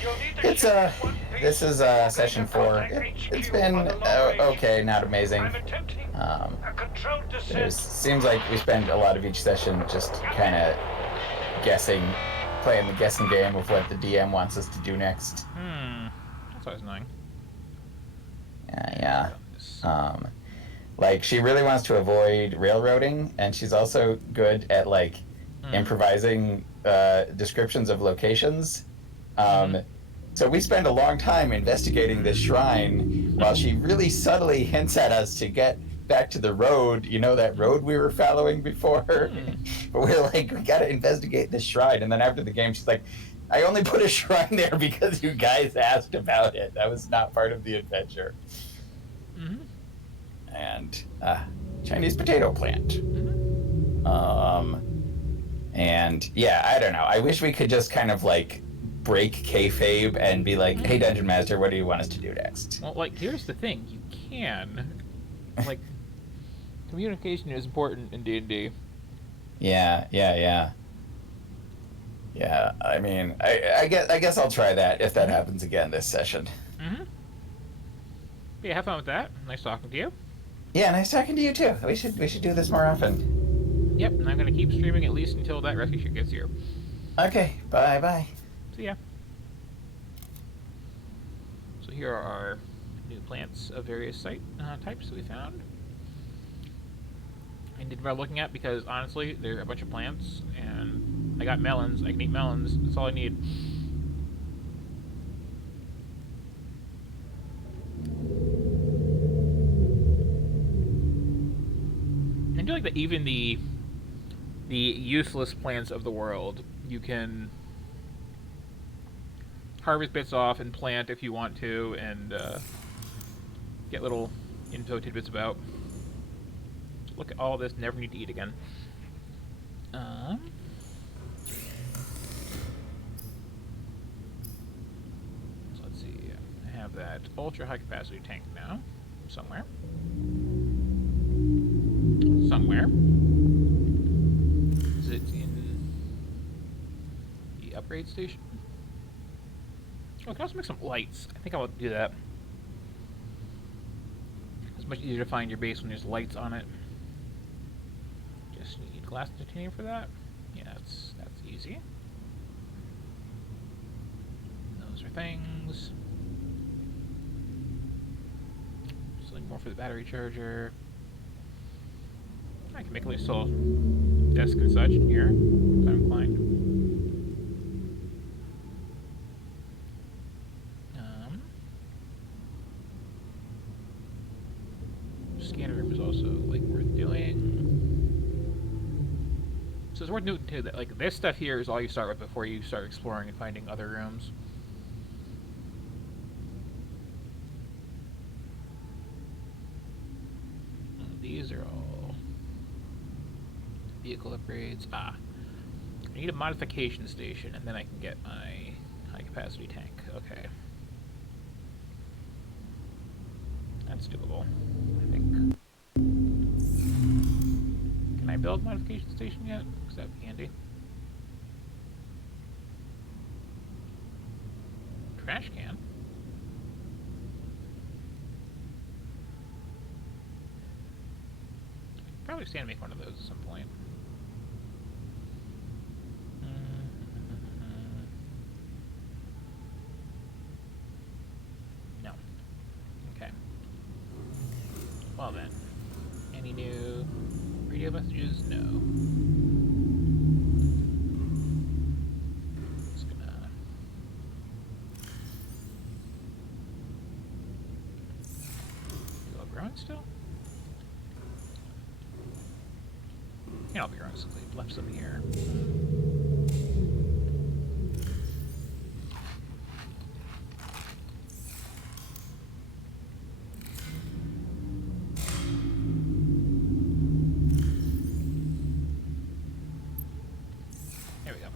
You'll need to It's shift one piece this is to session 4. contact It's HQ been on the long range. okay, not amazing. I'm attempting a controlled There's descent. seems like we spend a lot of each session just kind of guessing, playing the guessing game of what the DM wants us to do next. that's always annoying. Yeah. Like she really wants to avoid railroading, and she's also good at like improvising descriptions of locations. So we spend a long time investigating this shrine while she really subtly hints at us to get back to the road, you know, that road we were following before. But we're like, we gotta investigate this shrine. And then after the game, she's like, I only put a shrine there because you guys asked about it. That was not part of the adventure. And Chinese potato plant. And yeah, I don't know. I wish we could just kind of like break kayfabe and be like, hey, Dungeon Master, what do you want us to do next? Well, like, here's the thing. You can. Like, communication is important in D&D. Yeah, I mean, I guess I'll try that if that happens again this session. Yeah, have fun with that. Nice talking to you. Yeah, nice talking to you too. We should do this more often. Yep, and I'm going to keep streaming at least until that rescue ship gets here. Okay, bye. See ya. So here are our new plants of various types that we found. I did well looking at because honestly, there are a bunch of plants, and I got melons. I can eat melons. That's all I need. do like that even the useless plants of the world, you can harvest bits off and plant if you want to, and get little info tidbits about. Look at all this, never need to eat again. So let's see, I have that ultra high capacity tank now, somewhere. Is it in the upgrade station? Oh, I can also make some lights. I think I'll do that. It's much easier to find your base when there's lights on it. Just need glass and titanium for that. Yeah, that's easy. Those are things. Something more for the battery charger. I can make a little desk and such in here, if I'm inclined. Scanner room is also like worth doing. So it's worth noting too that like this stuff here is all you start with before you start exploring and finding other rooms. These are all vehicle upgrades. I need a modification station, and then I can get my high-capacity tank. Okay. That's doable, I think. Can I build a modification station yet? Because that would be handy. Trash can? Probably stand to make one of those at some point. No. Okay. Well then. Any new radio messages? No. Just gonna... Is it growing still? Yeah, I'll be wrong, since they've left some here. There we go.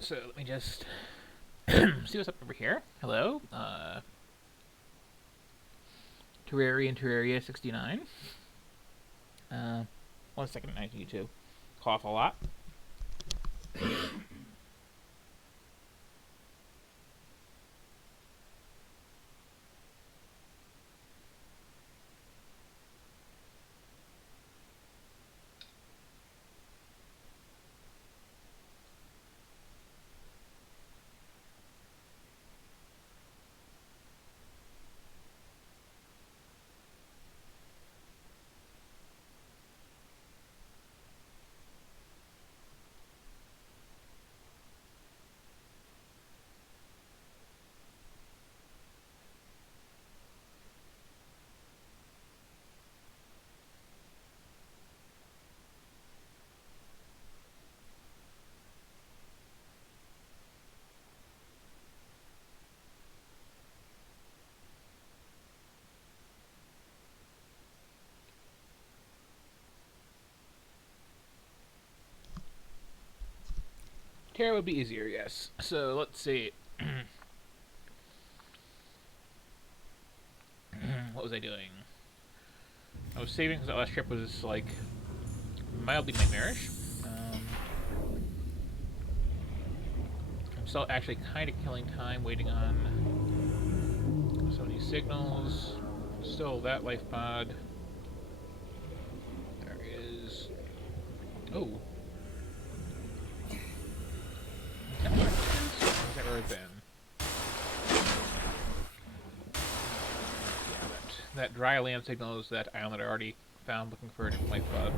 So let me just see what's up over here. Hello, Terraria and Terraria 69. 1 second, I need to cough a lot. Terra would be easier, yes. So let's see. What was I doing? I was saving because that last trip was like mildly nightmarish. I'm still actually kind of killing time waiting on some of these signals. Still that life pod. There is. Oh. Is that where I've been? Yeah, that dry land signal is that island that I already found looking for a different life pod.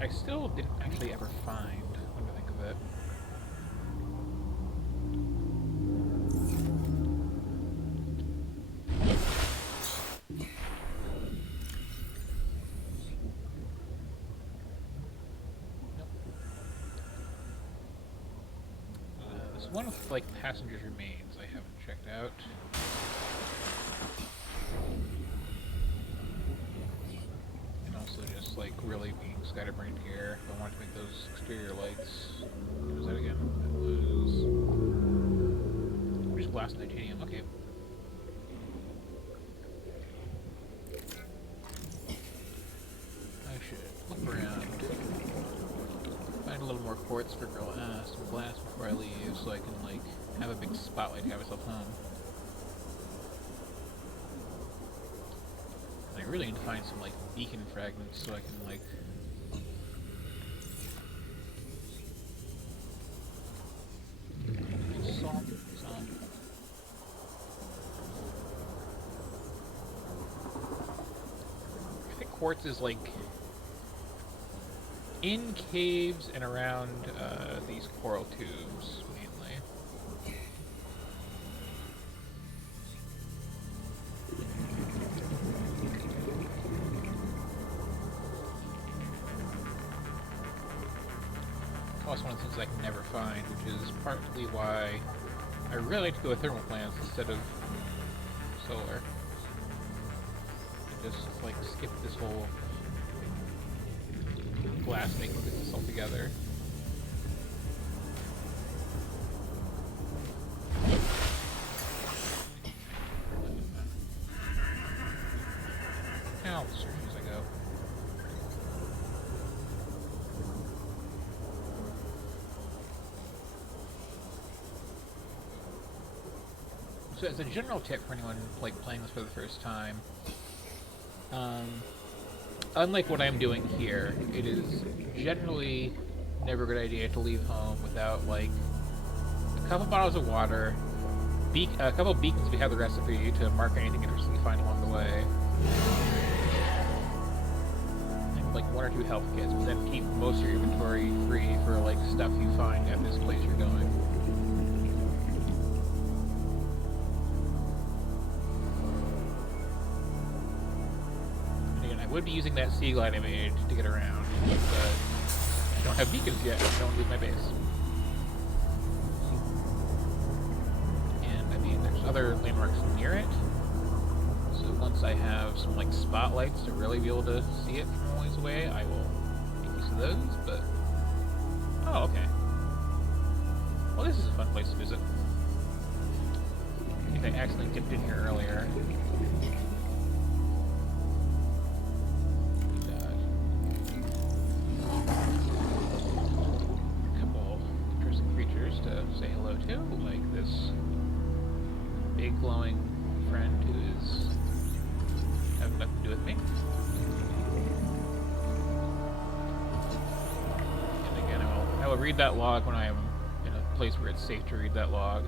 I still didn't actually ever find, when to think of it. There's one with, like, passengers' remains I haven't checked out. And also just, like, really being scatterbrained here. If I want to make those exterior lights. What was that again? That was... just glass and titanium. Okay. I should look around. Find a little more quartz for some glass before I leave, so I can, like, have a big spotlight to have myself home. I really need to find some, like, beacon fragments so I can, like... Salt. I think quartz is, like... in caves and around these coral tubes, mainly. Also one of the things I can never find, which is partly why I really like to go with thermal plants instead of solar. Just, like, skip this whole glass making business altogether. I'll search as I go. So as a general tip for anyone like playing this for the first time, unlike what I'm doing here, it is generally never a good idea to leave home without, like, a couple bottles of water, a couple beacons if you have the recipe to mark anything interesting you find along the way, and, like, 1 or 2 health kits, but then keep most of your inventory free for, like, stuff you find at this place you're going. I would be using that sea glide I made to get around, but I don't have beacons yet, so I don't leave my base. And, I mean, there's other landmarks near it, so once I have some, like, spotlights to really be able to see it from a ways away, I will make use of those, but... oh, okay. Well, this is a fun place to visit. I think I accidentally dipped in here earlier. To say hello to, like this big glowing friend who is having nothing to do with me. And again, I will read that log when I am in a place where it's safe to read that log.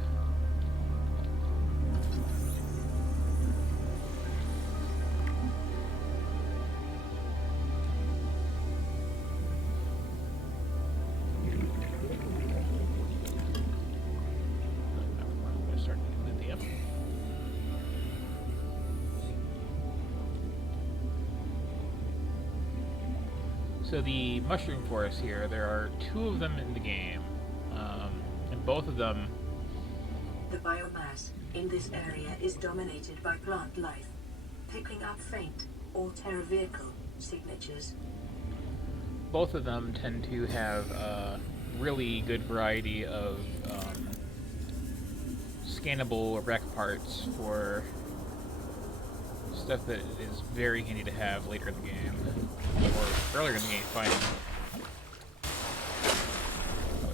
So the mushroom forest here, there are 2 of them in the game, and both of them... The biomass in this area is dominated by plant life, picking up faint or terra vehicle signatures. Both of them tend to have a really good variety of scannable wreck parts for stuff that is very handy to have later in the game, or earlier in the game, finding. Oh,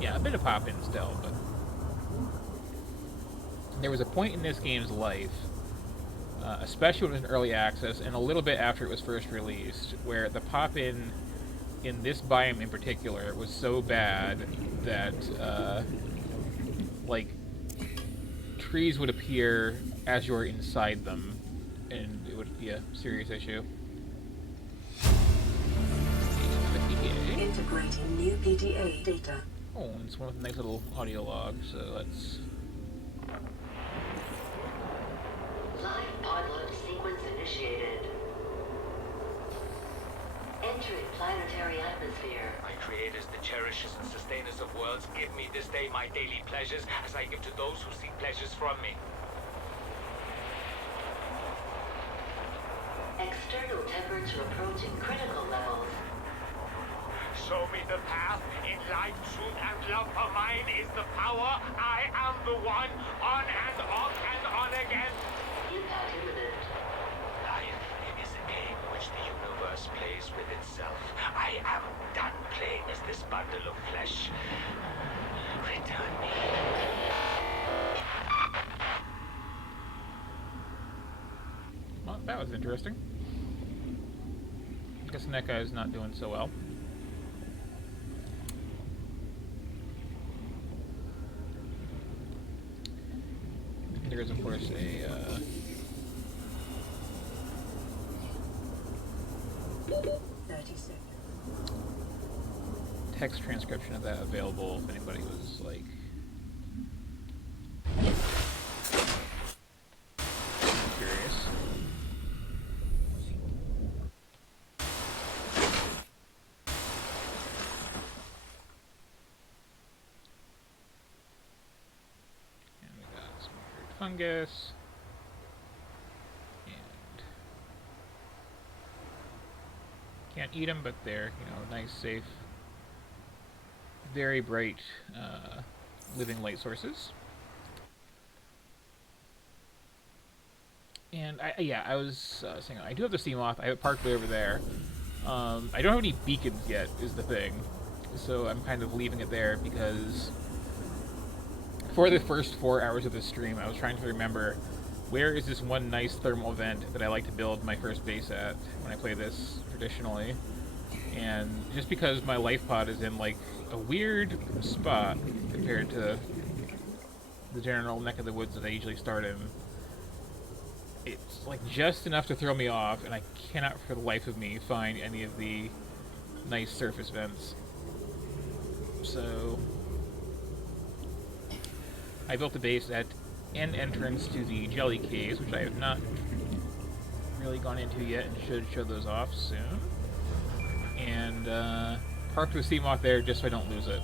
yeah, a bit of pop-in still, but there was a point in this game's life, especially when it was in early access, and a little bit after it was first released, where the pop-in in this biome in particular was so bad that like, trees would appear as you're inside them, and it would be a serious issue. Integrating new PDA data. Oh, it's one with a nice little audio log, so let's... Live pod load sequence initiated. Entering planetary atmosphere. atmosphere. My creators, the cherishers and sustainers of worlds, give me this day my daily pleasures as I give to those who seek pleasures from me. External temperature approaching critical levels. Show me the path. In life, truth, and love for mine is the power. I am the one. On and off and on again. Impact imminent. Life is a game which the universe plays with itself. I am done playing as this bundle of flesh. Return me. Well, that was interesting. I guess NECA is not doing so well. There's, of course, a 36. text transcription of that available if anybody was, like, curious. And we got some weird fungus. And can't eat them, but they're, you know, nice, safe, very bright living light sources. And I was saying I do have the sea moth. I have it parked way over there. I don't have any beacons yet, is the thing. So I'm kind of leaving it there because for the first 4 hours of the stream, I was trying to remember where is this one nice thermal vent that I like to build my first base at when I play this traditionally. And just because my life pod is in like a weird spot compared to the general neck of the woods that I usually start in, it's like just enough to throw me off, and I cannot for the life of me find any of the nice surface vents. So I built a base at an entrance to the jelly caves, which I have not really gone into yet and should show those off soon. And parked the sea moth there just so I don't lose it.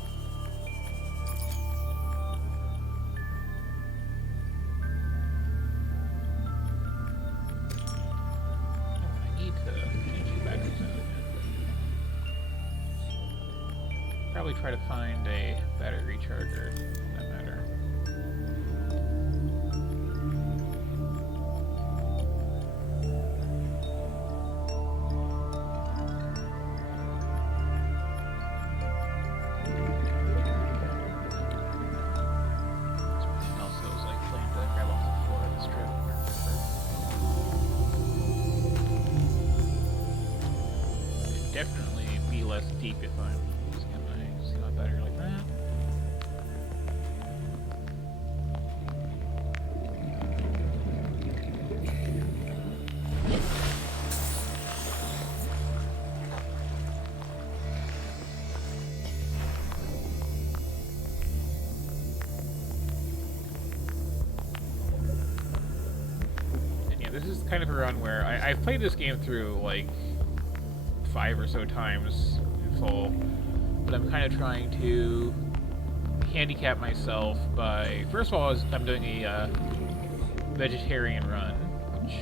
I need to change the batteries out. Probably try to find a battery recharger, for that matter. Definitely be less deep if I'm using my sea moth battery like that. And yeah, this is kind of a run where I've played this game through like 5 or so times in full, but I'm kind of trying to handicap myself by, first of all, I'm doing a vegetarian run, which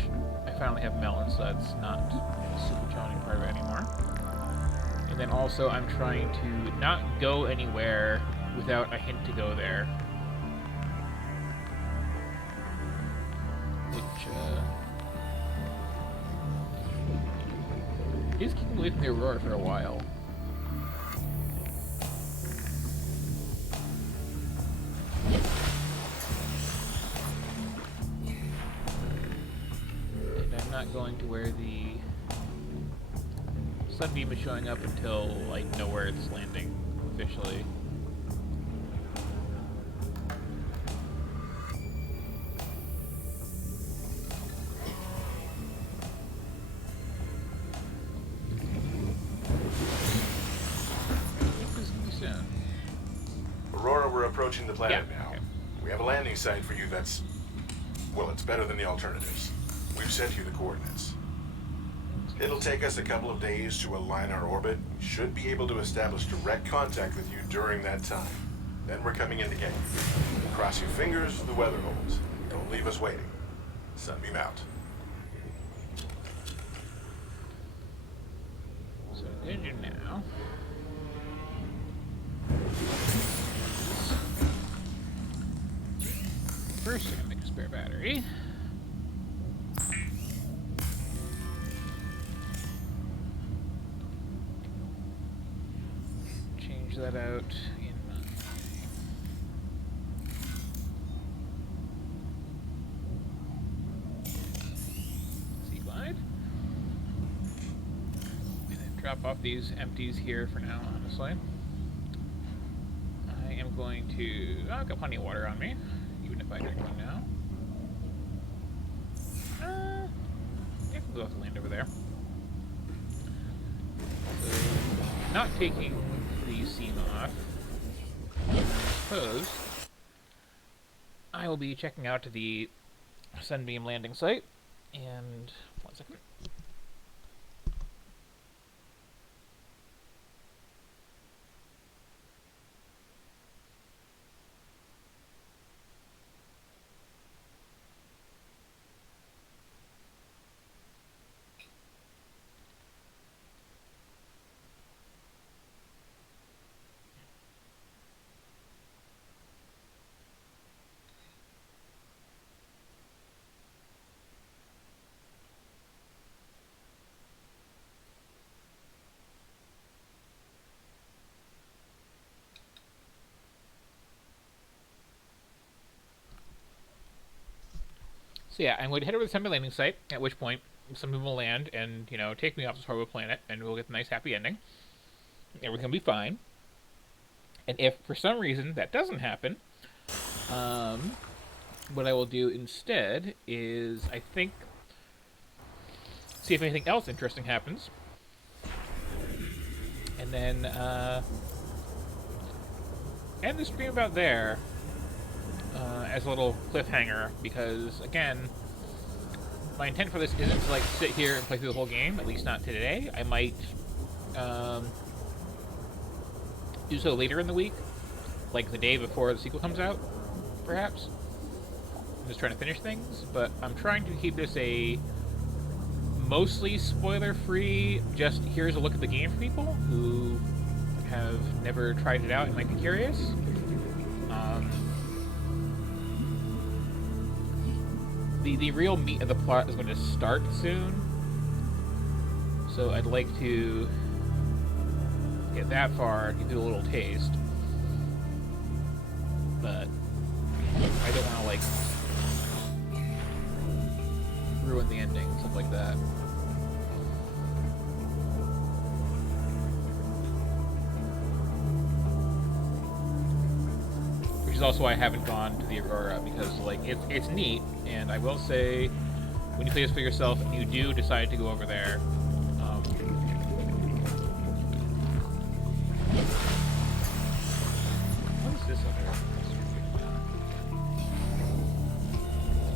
I finally have melon, so that's not a super challenging part of it anymore. And then also I'm trying to not go anywhere without a hint to go there, which is keeping away from the Aurora for a while. And I'm not going to where the sunbeam is showing up until I know where it's landing officially. Aurora, we're approaching the planet Yeah, now. okay. We have a landing site for you that's, well, it's better than the alternatives. We've sent you the coordinates. It'll take us a couple of days to align our orbit. We should be able to establish direct contact with you during that time. Then we're coming in to get you. Cross your fingers, the weather holds. Don't leave us waiting. Sunbeam out. So engine now. First, I'm gonna make a spare battery. Change that out in my Seaglide. And then drop off these empties here for now, honestly. I am going to... Oh, I've got plenty of water on me, even if I drink one now. Yeah, we'll have to land over there. So, not taking the seam off, I suppose I will be checking out the Sunbeam landing site, and 1 second. So yeah, I'm going to head over to the Sunbeam landing site, at which point Sunbeam will land and, you know, take me off this horrible planet, and we'll get the nice happy ending. Everything will be fine. And if, for some reason, that doesn't happen, what I will do instead is, I think, see if anything else interesting happens. And then, end the stream about there. As a little cliffhanger, because again, my intent for this isn't to like sit here and play through the whole game, at least not today. I might do so later in the week, like the day before the sequel comes out, perhaps. I'm just trying to finish things, but I'm trying to keep this a mostly spoiler-free, just here's a look at the game for people who have never tried it out and might be curious. The real meat of the plot is going to start soon, so I'd like to get that far, give you a little taste, but I don't want to, like, ruin the ending, stuff like that. Which is also why I haven't gone to the Aurora, because, like, it's neat, and I will say, when you play this for yourself and you do decide to go over there, what is this other?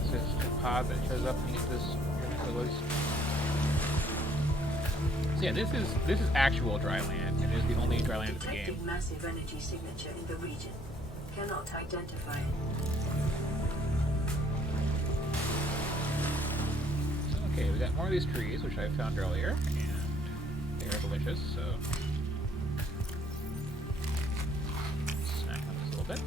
Is this a pod that shows up and uses this? So yeah, this is actual dry land, and it is the only dry land in the game. Massive energy signature in the region. Cannot identify it. Okay, we got more of these trees, which I found earlier, and they are delicious, so snack on this a little bit.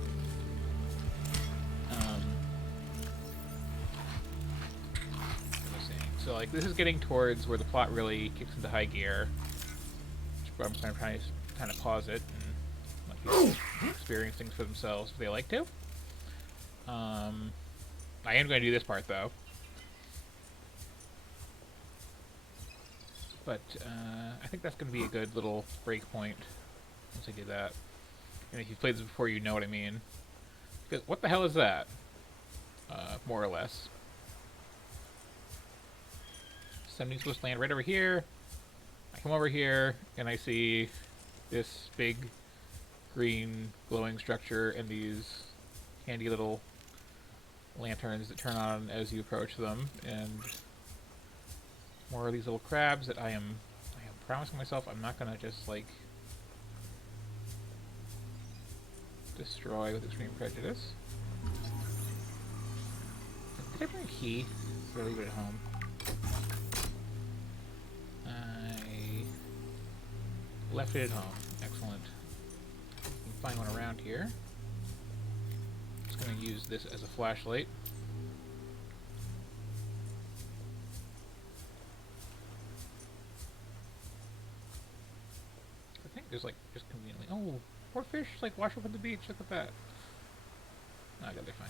What was I saying? So, like, this is getting towards where the plot really kicks into high gear, which I'm trying to kind of pause it and let people experience things for themselves if they like to. I am going to do this part, though. But I think that's going to be a good little break point once I do that. And if you've played this before, you know what I mean. Because what the hell is that? More or less. Somebody's supposed to land right over here. I come over here, and I see this big green glowing structure and these handy little lanterns that turn on as you approach them, and more of these little crabs that I am promising myself I'm not gonna just like destroy with extreme prejudice. Did I bring a key? Or leave it at home? I left it at home. Excellent. You can find one around here. Just gonna use this as a flashlight. I think there's like just conveniently. Oh, poor fish! Like wash up on the beach. Look at that. Oh, I gotta be fine.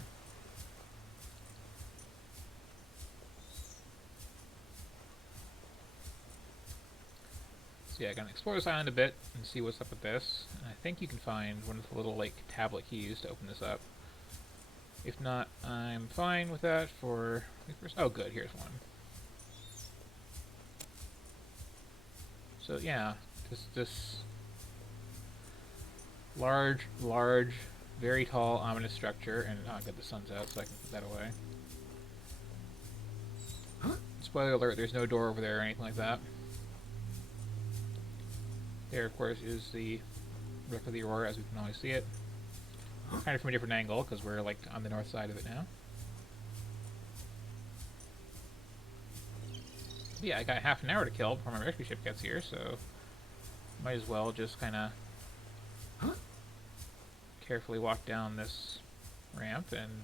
So yeah, gonna explore this island a bit and see what's up with this. And I think you can find one of the little like tablet keys to open this up. If not, I'm fine with that for. Oh, good. Here's one. So yeah, this large, very tall, ominous structure, and oh, good, the sun's out, so I can put that away. Spoiler alert: there's no door over there or anything like that. There, of course, is the wreck of the Aurora, as we can always see it. Kind of from a different angle, because we're like on the north side of it now. But yeah, I got half an hour to kill before my rescue ship gets here, so might as well just kind of carefully walk down this ramp and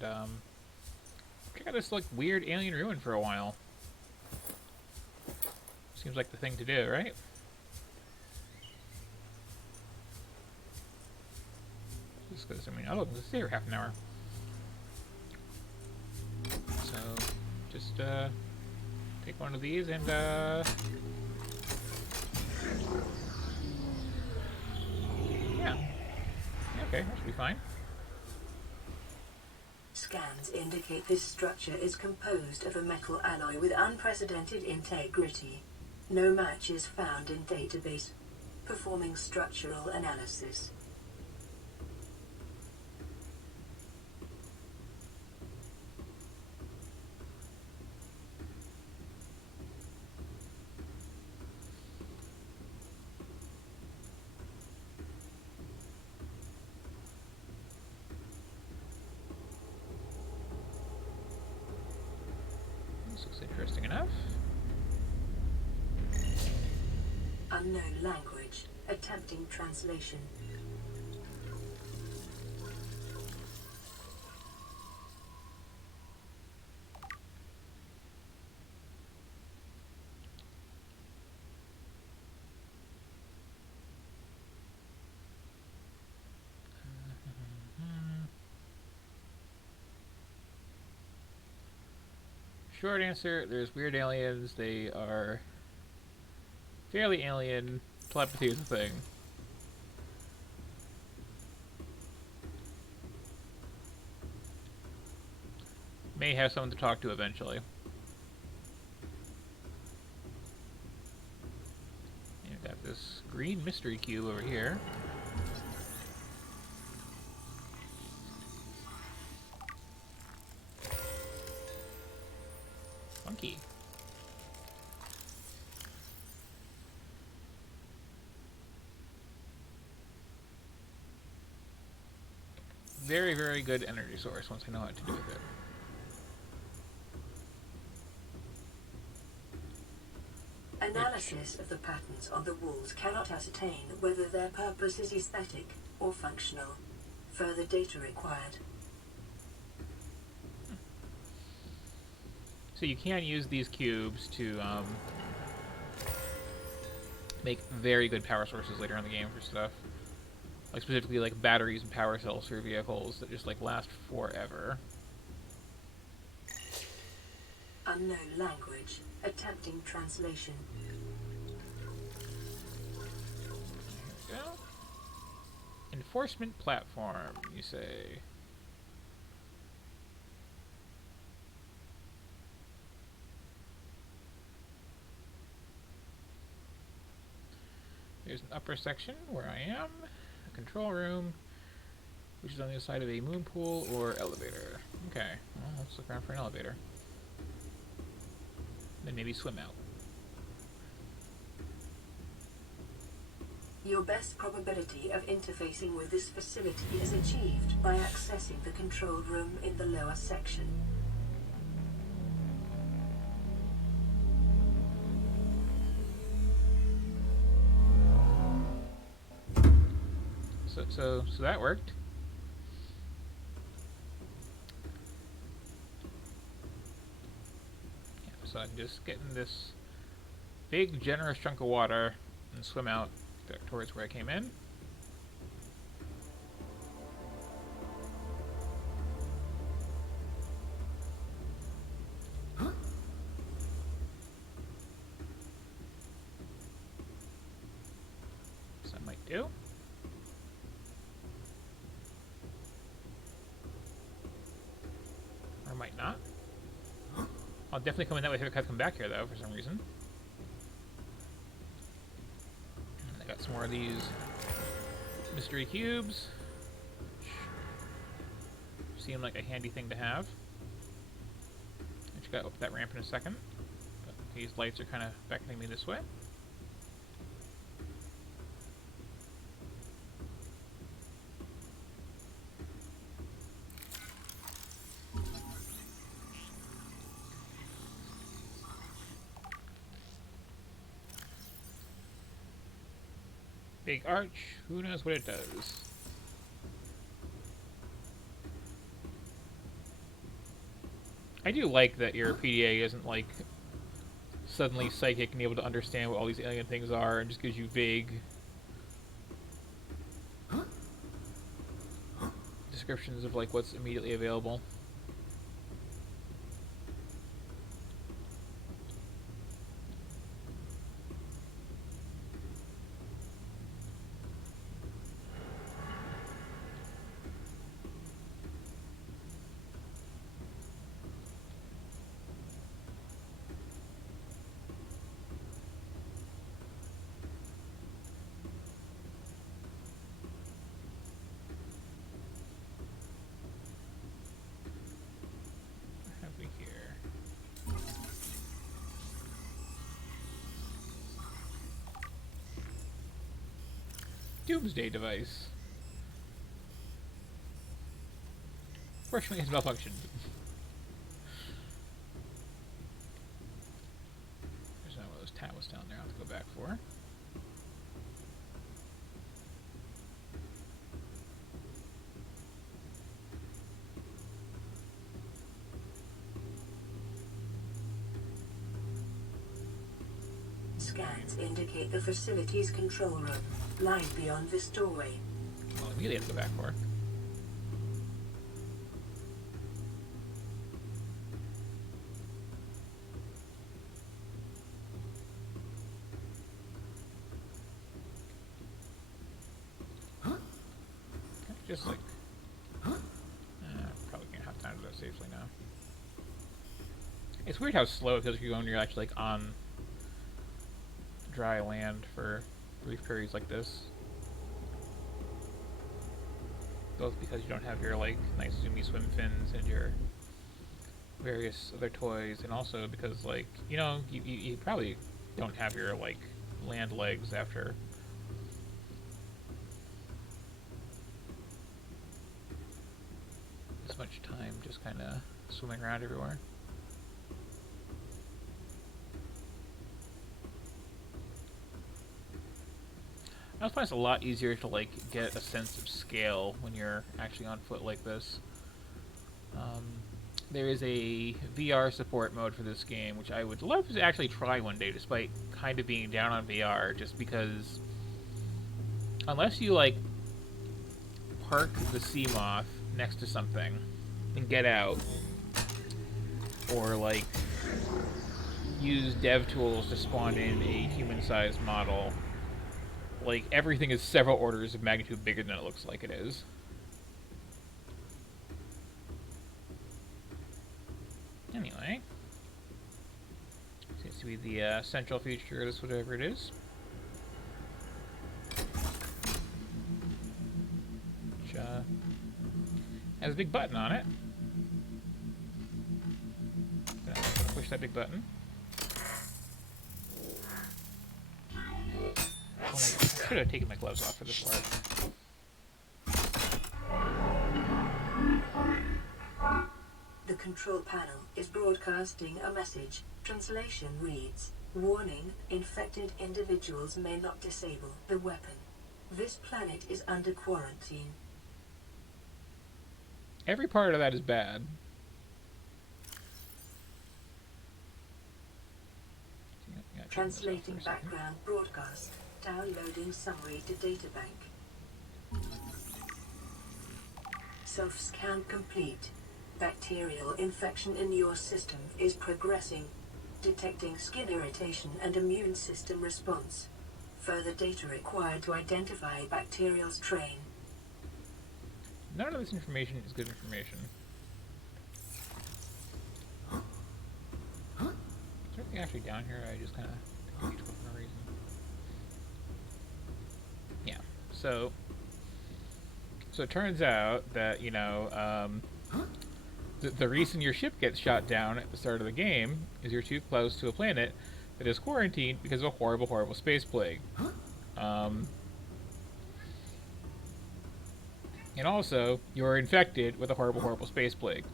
check out this like weird alien ruin for a while. Seems like the thing to do, right? Just because, I mean, oh, let's stay here half an hour. So, just take one of these and yeah, okay, that should be fine. Scans indicate this structure is composed of a metal alloy with unprecedented integrity. No match is found in database. Performing structural analysis. This looks interesting enough. Unknown language. Attempting translation. Short answer, there's weird aliens. They are fairly alien. Telepathy is a thing. May have someone to talk to eventually. And got this green mystery cube over here. Funky. Very, very good energy source once I know what to do with it. Analysis of the patterns on the walls cannot ascertain whether their purpose is aesthetic or functional. Further data required. So you can use these cubes to make very good power sources later in the game for stuff. Like specifically like batteries and power cells for vehicles that just like last forever. Unknown language. Attempting translation. There we go. Enforcement platform, you say. There's an upper section where I am, a control room, which is on the other side of a moon pool or elevator. Okay, well, let's look around for an elevator. Then maybe swim out. Your best probability of interfacing with this facility is achieved by accessing the control room in the lower section. So that worked. Yeah, so I'm just getting this big, generous chunk of water and swim out towards where I came in. So I might do. Or might not. I'll definitely come in that way if I come back here, though, for some reason. And I got some more of these mystery cubes. Seem like a handy thing to have. I just gotta open that ramp in a second. But these lights are kind of beckoning me this way. Big arch, who knows what it does? I do like that your PDA isn't like suddenly psychic and able to understand what all these alien things are and just gives you vague descriptions of like what's immediately available. Doomsday device. Fortunately, it's malfunctioned. There's not one of those tablets down there I have to go back for. Scans indicate the facility's control room, lying beyond this doorway. Well, immediately have to go back for. Just like... probably can't have time to do that safely now. It's weird how slow it feels when you're actually like on dry land for brief periods like this. Both because you don't have your like nice zoomy swim fins and your various other toys, and also because like, you know, you probably don't have your like land legs after this much time just kind of swimming around everywhere. I find it's a lot easier to like get a sense of scale when you're actually on foot like this. There is a VR support mode for this game, which I would love to actually try one day, despite kind of being down on VR, just because unless you like park the Seamoth next to something and get out, or like use dev tools to spawn in a human-sized model, like everything is several orders of magnitude bigger than it looks like it is. Anyway, seems to be the central feature of this, whatever it is. Which has a big button on it. I'm gonna push that big button. should have taken my gloves off for this part. The control panel is broadcasting a message. Translation reads, "Warning, infected individuals may not disable the weapon. This planet is under quarantine." Every part of that is bad. Translating background broadcast. Downloading summary to databank. Self-scan complete. Bacterial infection in your system is progressing. Detecting skin irritation and immune system response. Further data required to identify bacterial strain. None of this information is good information. Is there anything actually down here? I just kind of for no reason. Yeah. So it turns out that, you know, the reason your ship gets shot down at the start of the game is you're too close to a planet that is quarantined because of a horrible, horrible space plague. And also, you're infected with a horrible, horrible space plague.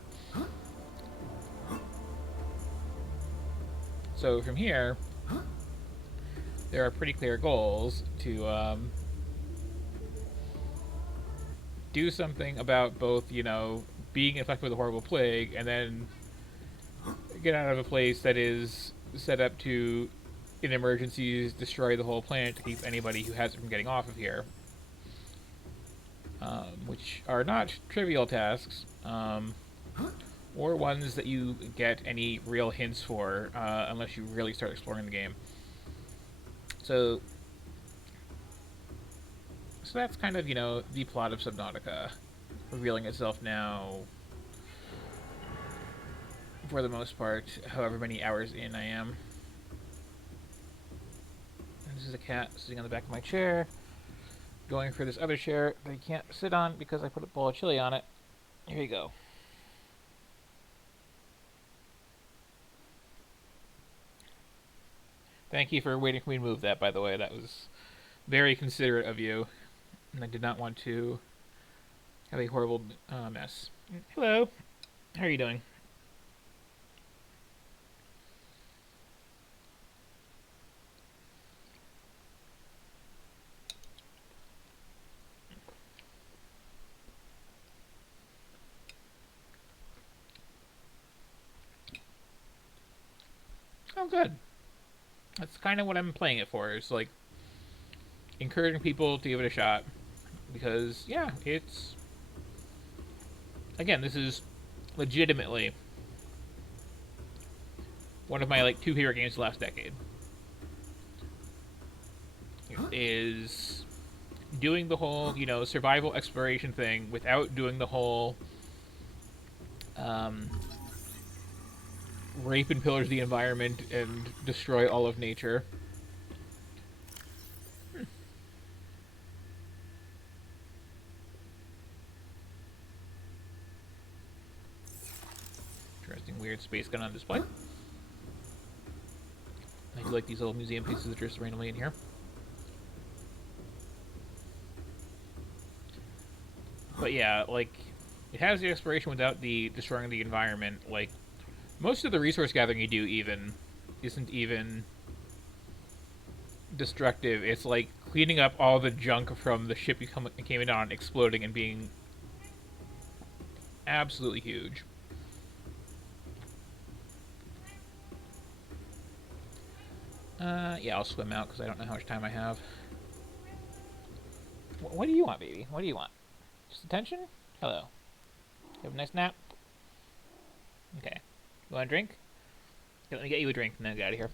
So from here, there are pretty clear goals to do something about both, you know, being infected with a horrible plague, and then get out of a place that is set up to, in emergencies, destroy the whole planet to keep anybody who has it from getting off of here. Which are not trivial tasks, or ones that you get any real hints for, unless you really start exploring the game. So that's kind of, you know, the plot of Subnautica, revealing itself now, for the most part, however many hours in I am. And this is a cat sitting on the back of my chair, going for this other chair that he can't sit on because I put a bowl of chili on it. Here you go. Thank you for waiting for me to move that, by the way. That was very considerate of you. And I did not want to have a horrible mess. Hello. How are you doing? Oh, good. That's kind of what I'm playing it for. It's like encouraging people to give it a shot. Because, yeah, it's... Again, this is legitimately one of my, like, 2 favorite games of the last decade. It is doing the whole, you know, survival exploration thing without doing the whole rape and pillage the environment and destroy all of nature. Interesting, weird space gun on display. I do like these little museum pieces that are just randomly in here. But yeah, like, it has the exploration without the destroying the environment. Like, most of the resource gathering you do isn't even destructive. It's like cleaning up all the junk from the ship you came in on, exploding and being absolutely huge. Yeah, I'll swim out because I don't know how much time I have. What do you want, baby? What do you want? Just attention? Hello. You have a nice nap? Okay. You want a drink? Okay, let me get you a drink and then get out of here.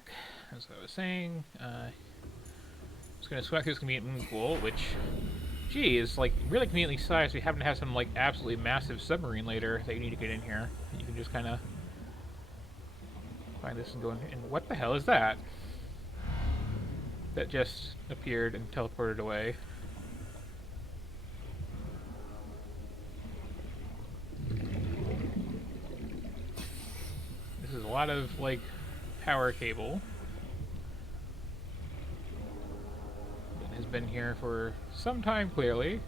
back, as I was saying. Just gonna swim through this convenient moon pool, which, gee, is like really conveniently sized. We happen to have some like absolutely massive submarine later that you need to get in here. And you can just kind of find this and go in. And what the hell is that? That just appeared and teleported away. This is a lot of like power cable. It has been here for some time, clearly.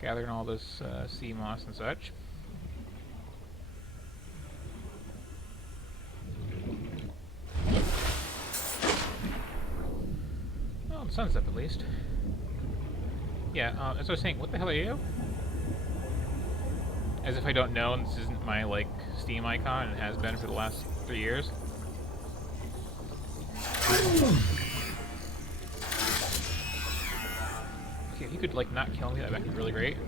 Gathering all this sea moss and such. Oh, the sun's up at least. Yeah, as I was saying, what the hell are you? As if I don't know, and this isn't my, like, Steam icon, and it has been for the last 3 years. Okay, if you could, like, not kill me, that'd be really great.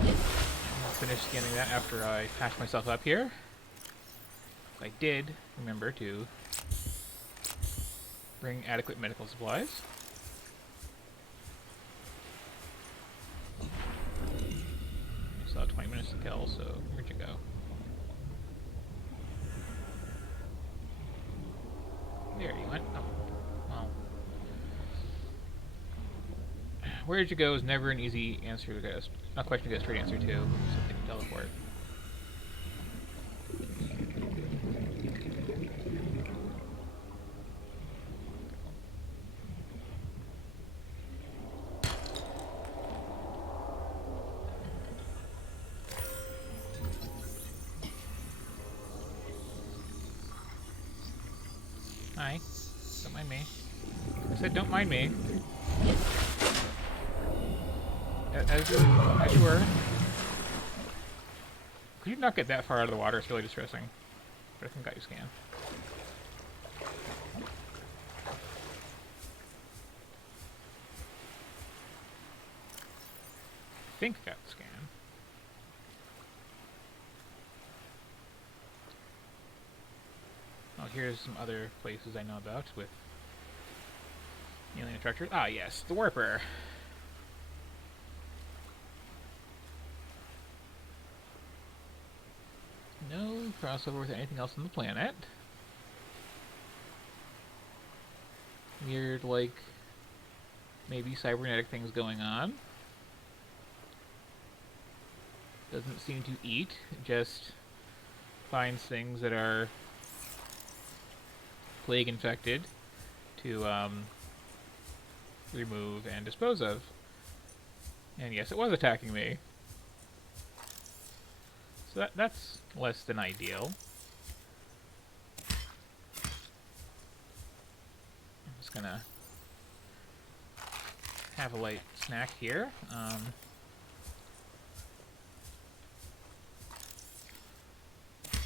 I'll finish scanning that after I patch myself up here. I did remember to bring adequate medical supplies. Still have 20 minutes to kill, so where'd you go? There you went. Oh, well. Where'd you go is never an easy answer to get, not question to get a straight answer to. Something to teleport. Hi. Don't mind me. I said don't mind me. As you were. Could you not get that far out of the water? It's really distressing. But I think I got you scanned. I think I got the scan. Oh, here's some other places I know about with alien structures. Ah, yes, the warper. No crossover with anything else on the planet. Weird, like, maybe cybernetic things going on. Doesn't seem to eat, just finds things that are plague infected to remove and dispose of. And yes, it was attacking me. So that's less than ideal. I'm just gonna have a light snack here.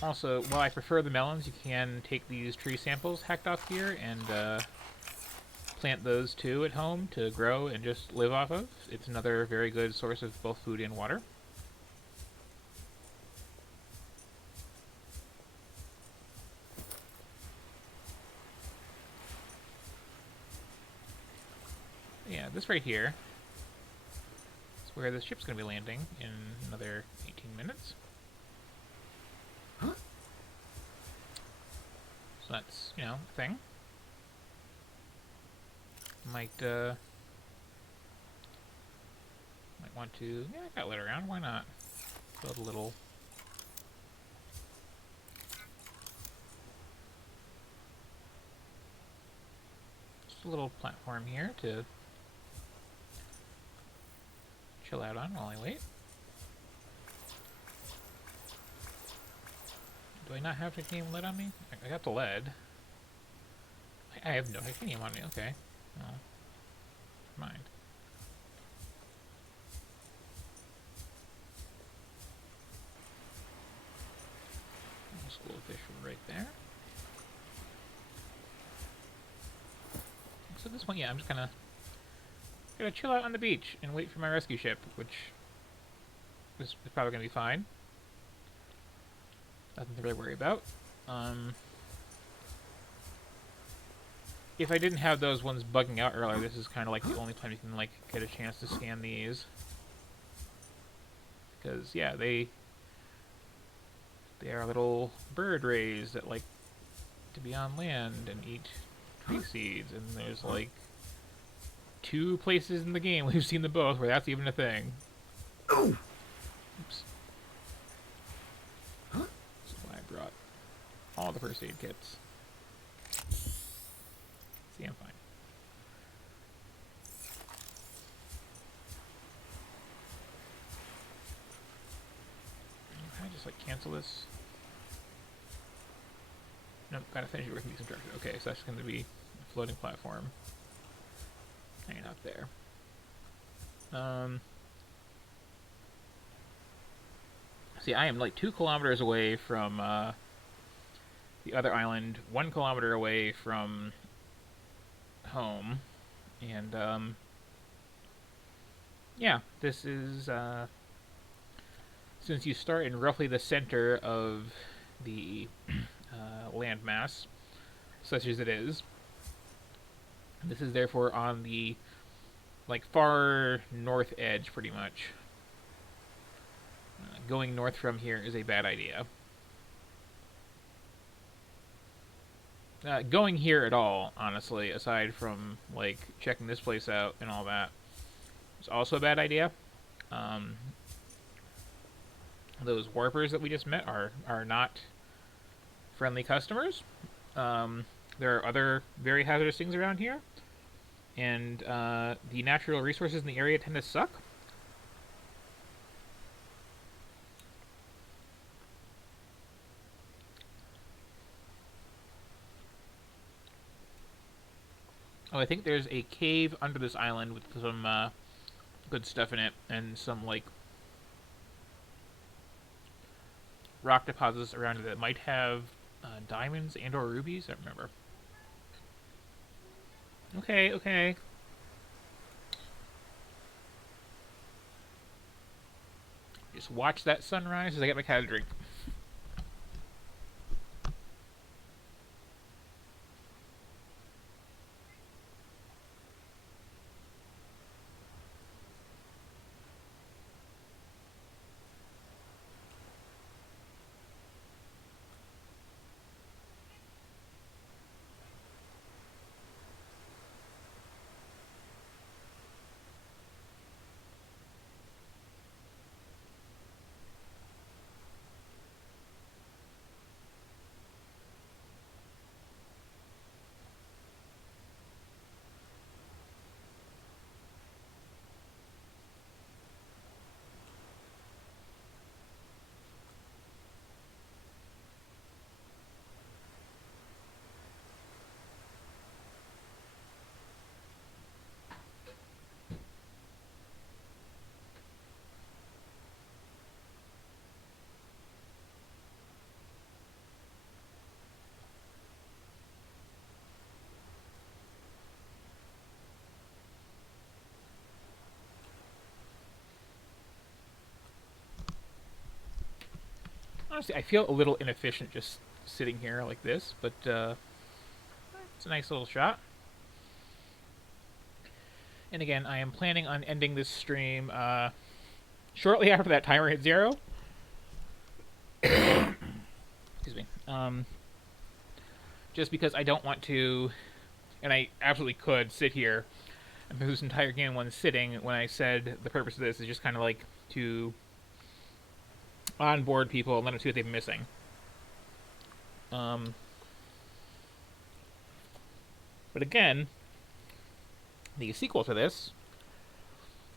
Also, while I prefer the melons, you can take these tree samples hacked off here and plant those too at home to grow and just live off of. It's another very good source of both food and water. Yeah, this right here is where the ship's going to be landing in another 18 minutes. So that's, you know, a thing. Might want to, yeah, I got lit around, why not? Build a little just a little platform here to chill out on while I wait. Do I not have titanium lead on me? I got the lead. I have no titanium on me, okay. Well, never mind. School of fish right there. So this one, yeah, I'm just gonna chill out on the beach and wait for my rescue ship, which is probably going to be fine. Nothing to really worry about. If I didn't have those ones bugging out earlier, this is kind of like the only time you can like get a chance to scan these. Because yeah, they are little bird rays that like to be on land and eat tree seeds, and there's like 2 places in the game we've seen them both where that's even a thing. Oops. That's why I brought all the first aid kits. See, I'm fine. Can I just like cancel this? Nope, gotta finish your working construction. Okay, so that's going to be a floating platform hanging out there. See, I am like 2 kilometers away from the other island, 1 kilometer away from home, and yeah, this is since you start in roughly the center of the landmass, such as it is, this is therefore on the like far north edge, pretty much. Going north from here is a bad idea. Going here at all, honestly, aside from like checking this place out and all that, is also a bad idea. Those warpers that we just met are not friendly customers. There are other very hazardous things around here, and the natural resources in the area tend to suck. Oh, I think there's a cave under this island with some good stuff in it, and some like rock deposits around it that might have diamonds and or rubies. I don't remember. Okay, okay. Just watch that sunrise as I get my cat a drink. Honestly, I feel a little inefficient just sitting here like this, but it's a nice little shot. And again, I am planning on ending this stream shortly after that timer hits 0. Excuse me. Just because I don't want to, and I absolutely could, sit here and move this entire game in one sitting when I said the purpose of this is just kind of like to onboard people and let them see what they've been missing. But again, the sequel to this,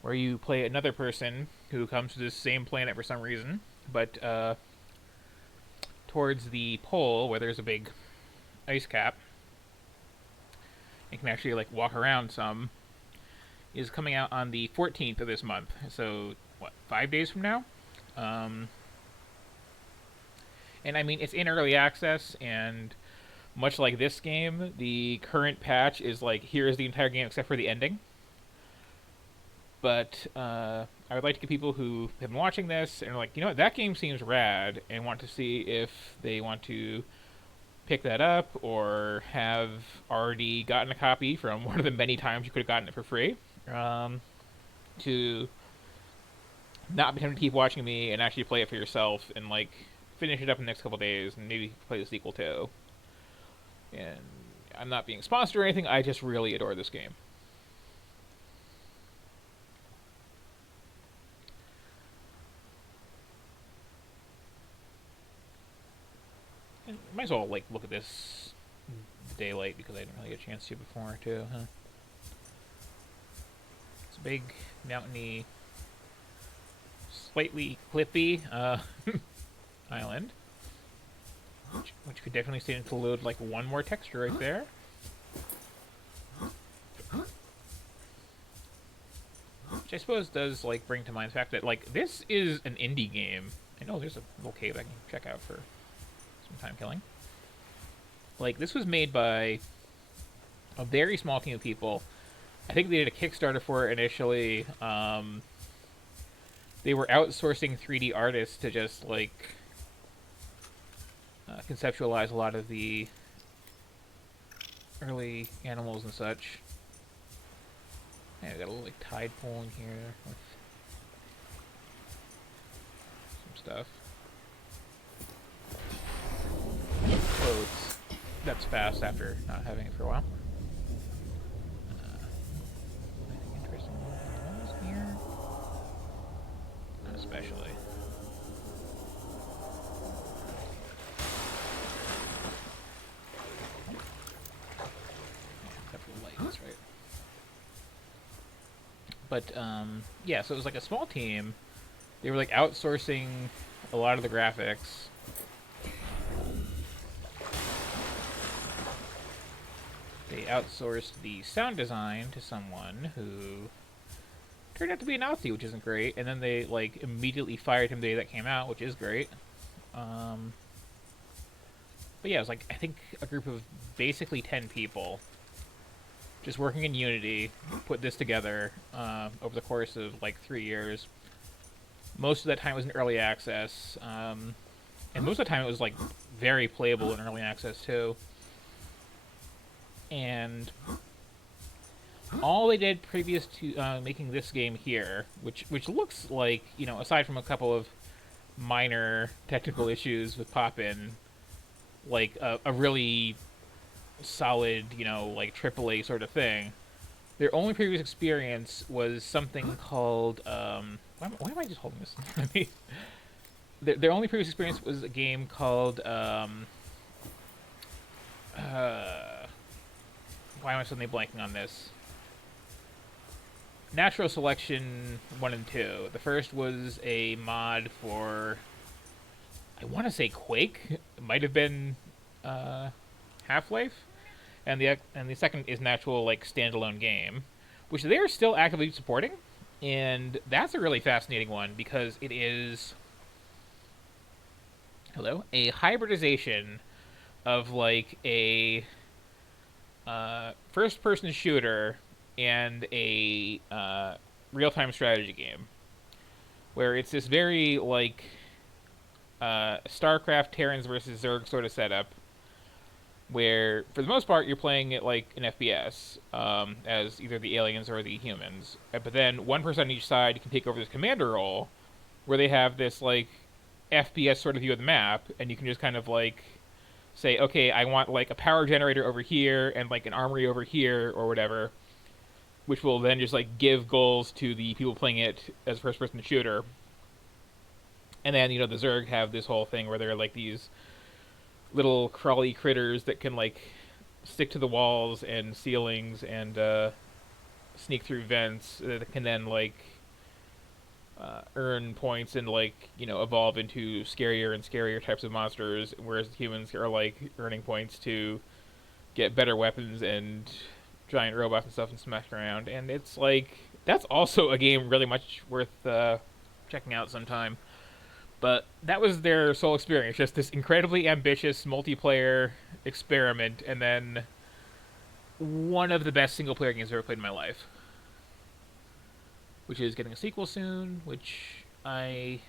where you play another person who comes to this same planet for some reason, but towards the pole where there's a big ice cap, and can actually like walk around some, is coming out on the 14th of this month. So, what, 5 days from now? And I mean, it's in early access, and much like this game, the current patch is like, here's the entire game except for the ending. But I would like to get people who have been watching this and are like, you know what, that game seems rad, and want to see if they want to pick that up or have already gotten a copy from one of the many times you could have gotten it for free. To not pretend to keep watching me and actually play it for yourself and like finish it up in the next couple days and maybe play the sequel too. And I'm not being sponsored or anything, I just really adore this game. And might as well like look at this daylight because I didn't really get a chance to before too, huh? It's a big, mountainy, slightly clippy island, which could definitely stand to load like one more texture right there. Which I suppose does like bring to mind the fact that like this is an indie game. I know there's a little cave I can check out for some time killing. Like this was made by a very small team of people. I think they did a Kickstarter for it initially. They were outsourcing 3D artists to just like conceptualize a lot of the early animals and such. Yeah, we got a little like tide pool in here with some stuff. Clothes. That's fast after not having it for a while. Anything interesting on the walls here? Not especially. Except for the light, that's right. But, yeah, so it was like a small team. They were like outsourcing a lot of the graphics. They outsourced the sound design to someone who turned out to be a Nazi, which isn't great. And then they like immediately fired him the day that came out, which is great. But yeah, it was like I think a group of basically 10 people just working in Unity put this together over the course of like 3 years. Most of that time was in early access, and most of the time it was like very playable in early access too. And all they did previous to making this game here, which looks like, you know, aside from a couple of minor technical issues with pop-in, like a really solid, you know, like AAA sort of thing. Their only previous experience was something called why am I just holding this in front of me? Their only previous experience was a game called why am I suddenly blanking on this? Natural Selection 1 and 2. The first was a mod for, I want to say Quake. It might have been Half-Life. And the second is an actual like standalone game, which they're still actively supporting, and that's a really fascinating one because it is a hybridization of like a first-person shooter and a real-time strategy game, where it's this very like StarCraft Terrans versus Zerg sort of setup, where, for the most part, you're playing it like an FPS, as either the aliens or the humans. But then one person on each side can take over this commander role, where they have this, like, FPS sort of view of the map, and you can just kind of, like, say, okay, I want, like, a power generator over here, and, like, an armory over here, or whatever, which will then just, like, give goals to the people playing it as a first-person shooter. And then, you know, the Zerg have this whole thing where they're, like, these little crawly critters that can like stick to the walls and ceilings and sneak through vents that can then like earn points and like, you know, evolve into scarier and scarier types of monsters, whereas the humans are like earning points to get better weapons and giant robots and stuff and smash around. And it's like, that's also a game really much worth checking out sometime. But that was their sole experience, just this incredibly ambitious multiplayer experiment, and then one of the best single-player games I've ever played in my life. which is getting a sequel soon, which I'm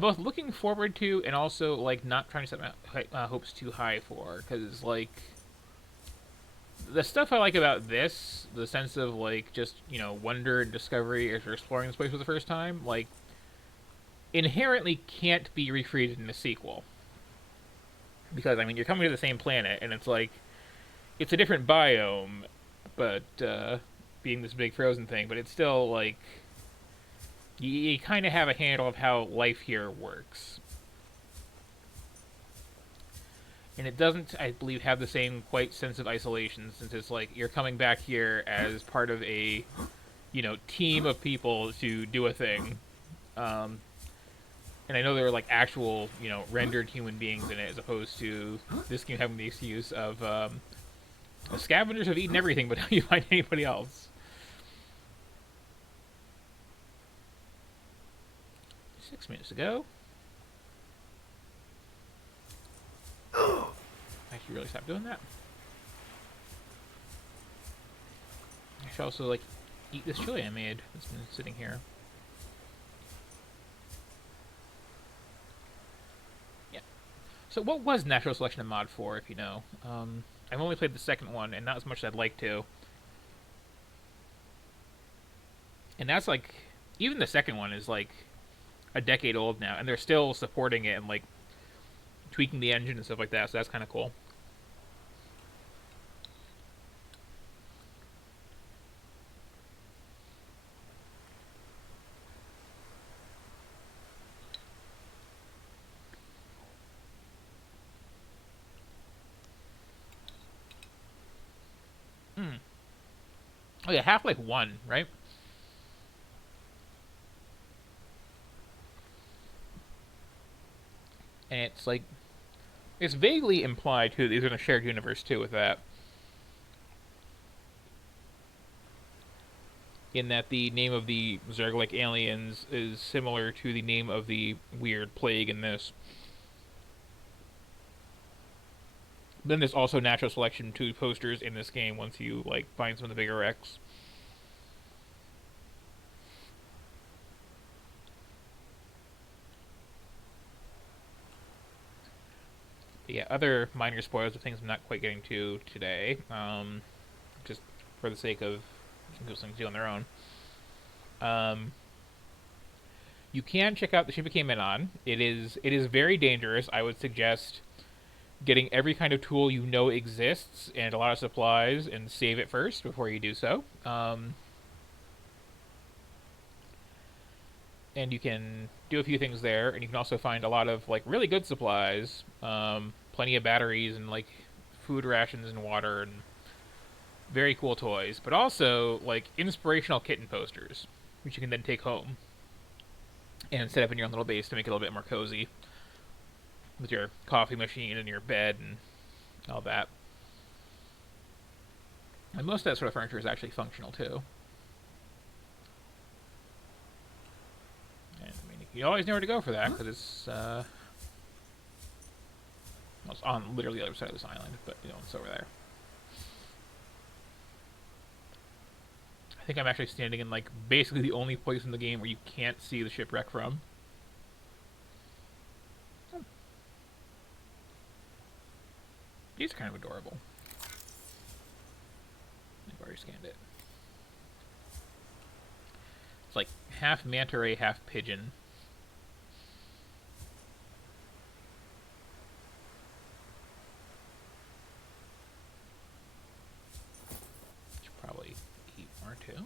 both looking forward to and also like not trying to set my hopes too high for, because like the stuff I like about this, the sense of like just wonder and discovery as you're exploring this place for the first time, like inherently can't be recreated in a sequel, because I mean you're coming to the same planet and it's like it's a different biome, but being this big frozen thing, but it's still like you kind of have a handle of how life here works. And it doesn't, I believe, have the same quite sense of isolation, since it's like you're coming back here as part of a, team of people to do a thing. And I know there are like actual, rendered human beings in it, as opposed to this game having the excuse of scavengers have eaten everything, but how do you find anybody else? 6 minutes ago. I should really stop doing that. I should also, like, eat this chili I made that's been sitting here. Yeah. So what was Natural Selection in Mod 4, if you know? I've only played the second one, and not as much as I'd like to. And that's, like, even the second one is, like, a decade old now, and they're still supporting it and, like, tweaking the engine and stuff like that, so that's kind of cool. Oh yeah, Half-Life 1, right? And it's like, it's vaguely implied too that these are in a shared universe too with that. In that the name of the Zerg-like aliens is similar to the name of the weird plague in this. Then there's also Natural Selection 2 posters in this game once you like find some of the bigger wrecks. But yeah, other minor spoilers of things I'm not quite getting to today, just for the sake of those things do on their own. You can check out the ship it came in on. It is very dangerous. I would suggest getting every kind of tool you know exists and a lot of supplies and save it first before you do so. And you can do a few things there, and you can also find a lot of like really good supplies, plenty of batteries and like food rations and water and very cool toys, but also like inspirational kitten posters, which you can then take home and set up in your own little base to make it a little bit more cozy with your coffee machine and your bed and all that. And most of that sort of furniture is actually functional too. And I mean, you always know where to go for that, because it's well, it's on literally the other side of this island, but it's over there. I think I'm actually standing in like basically the only place in the game where you can't see the shipwreck from. These are kind of adorable. I've already scanned it. It's like half manta ray, half pigeon. Should probably eat more too.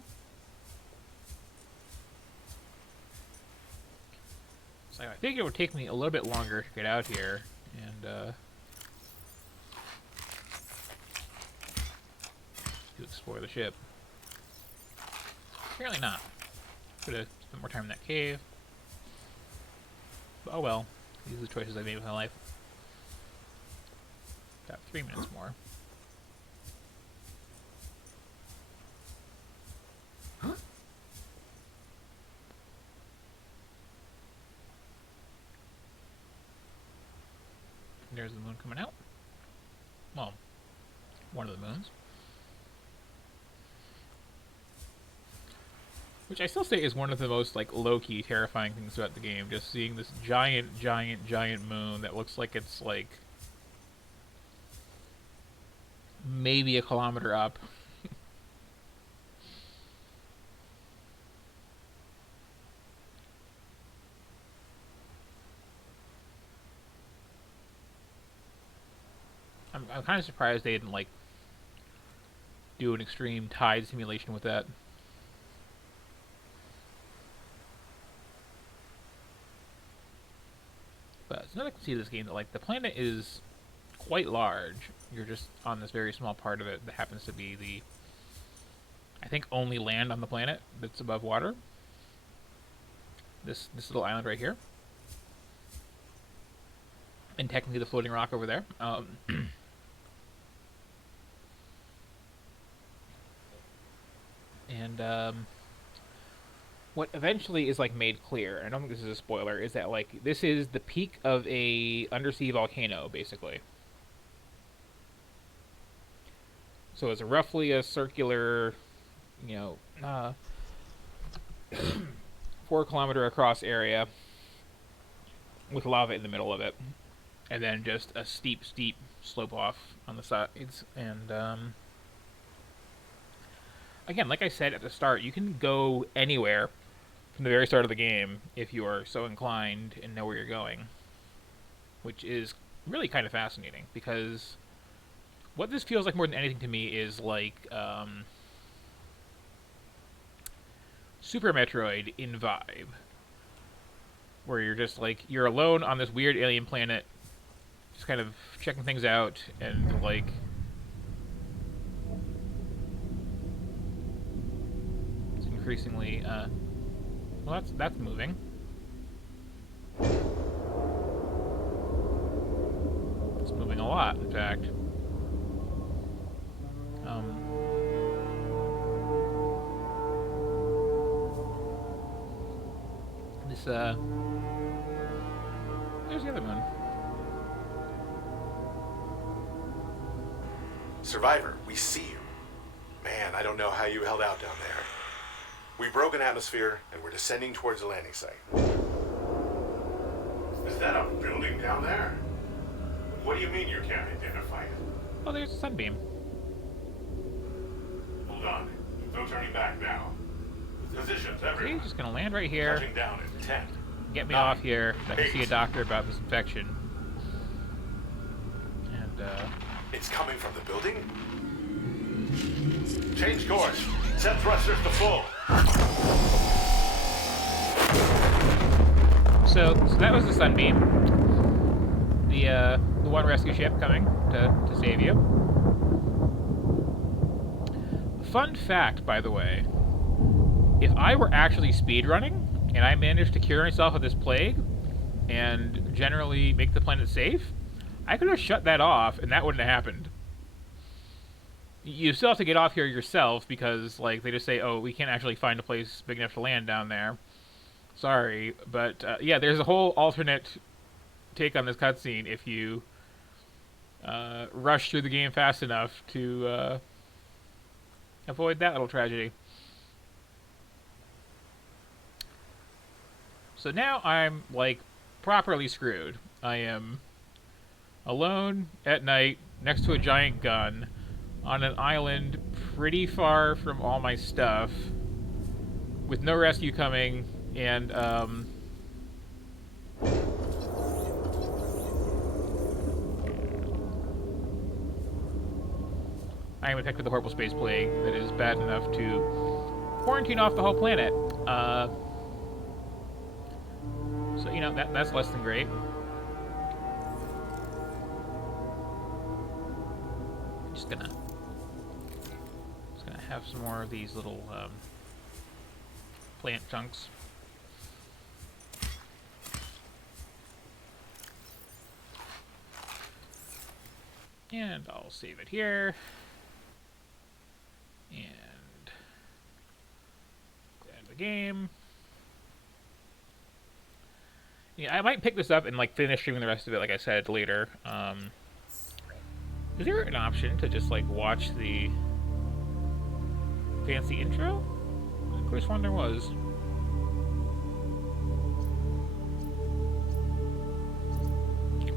So I think it would take me a little bit longer to get out here and to explore the ship. Apparently not. Could have spent more time in that cave. But oh well. These are the choices I made with my life. Got 3 minutes more. There's the moon coming out. Well, one of the moons. Which I still say is one of the most, like, low-key terrifying things about the game. Just seeing this giant moon that looks like it's, like, maybe a kilometer up. I'm kind of surprised they didn't, like, do an extreme tide simulation with that. But it's another thing to see this game that, like, the planet is quite large. You're just on this very small part of it that happens to be the, I think, only land on the planet that's above water. This little island right here. And technically the floating rock over there. And what eventually is, like, made clear, I don't think this is a spoiler, is that, like, this is the peak of a undersea volcano, basically. So it's roughly a circular, you know, 4 kilometer across area with lava in the middle of it, and then just a steep slope off on the sides. And again, like I said at the start, you can go anywhere from the very start of the game if you are so inclined and know where you're going, which is really kind of fascinating, because what this feels like more than anything to me is like Super Metroid in vibe, where you're just like, you're alone on this weird alien planet, just kind of checking things out, and like it's increasingly well, that's moving. It's moving a lot, in fact. There's the other one. Survivor, we see you. Man, I don't know how you held out down there. We broke an atmosphere, and we're descending towards the landing site. Is that a building down there? What do you mean you can't identify it? Oh, there's a sunbeam. Hold on. No turning back now. Positions everywhere. See, just gonna land right here. Touching down in 10. Get me off here. I can see a doctor about this infection. And It's coming from the building? Change course. Set thrusters to full. So that was the sunbeam. The one rescue ship coming to save you. Fun fact, by the way, if I were actually speedrunning and I managed to cure myself of this plague and generally make the planet safe, I could have shut that off and that wouldn't have happened. You still have to get off here yourself because, like, they just say, oh, we can't actually find a place big enough to land down there. Sorry, but yeah, there's a whole alternate take on this cutscene if you rush through the game fast enough to avoid that little tragedy. So now I'm, like, properly screwed. I am alone at night next to a giant gun on an island pretty far from all my stuff with no rescue coming, and I am infected with the horrible space plague that is bad enough to quarantine off the whole planet. So, you know, that's less than great. I'm just gonna have some more of these little plant chunks. And I'll save it here. And grab the game. Yeah, I might pick this up and, like, finish streaming the rest of it, like I said, later. Is there an option to just, like, watch the fancy intro? Could have sworn there was.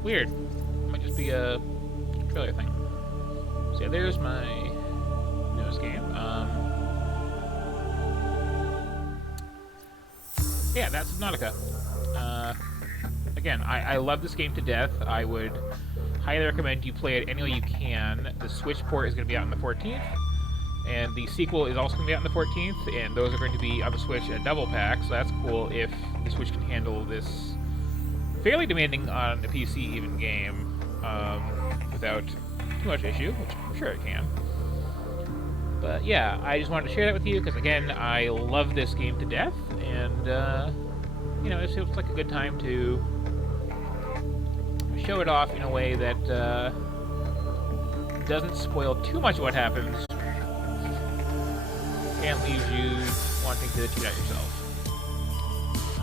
Weird. Might just be a trailer thing. So yeah, there's my newest game. Yeah, that's Subnautica. Again, I love this game to death. I would highly recommend you play it any way you can. The Switch port is going to be out on the 14th, and the sequel is also going to be out on the 14th, and those are going to be on the Switch a double pack, so that's cool if the Switch can handle this fairly demanding on a PC even game without too much issue, which I'm sure it can. But yeah, I just wanted to share that with you because, again, I love this game to death, and you know, it feels like a good time to show it off in a way that doesn't spoil too much of what happens and leaves you wanting to cheat out yourself.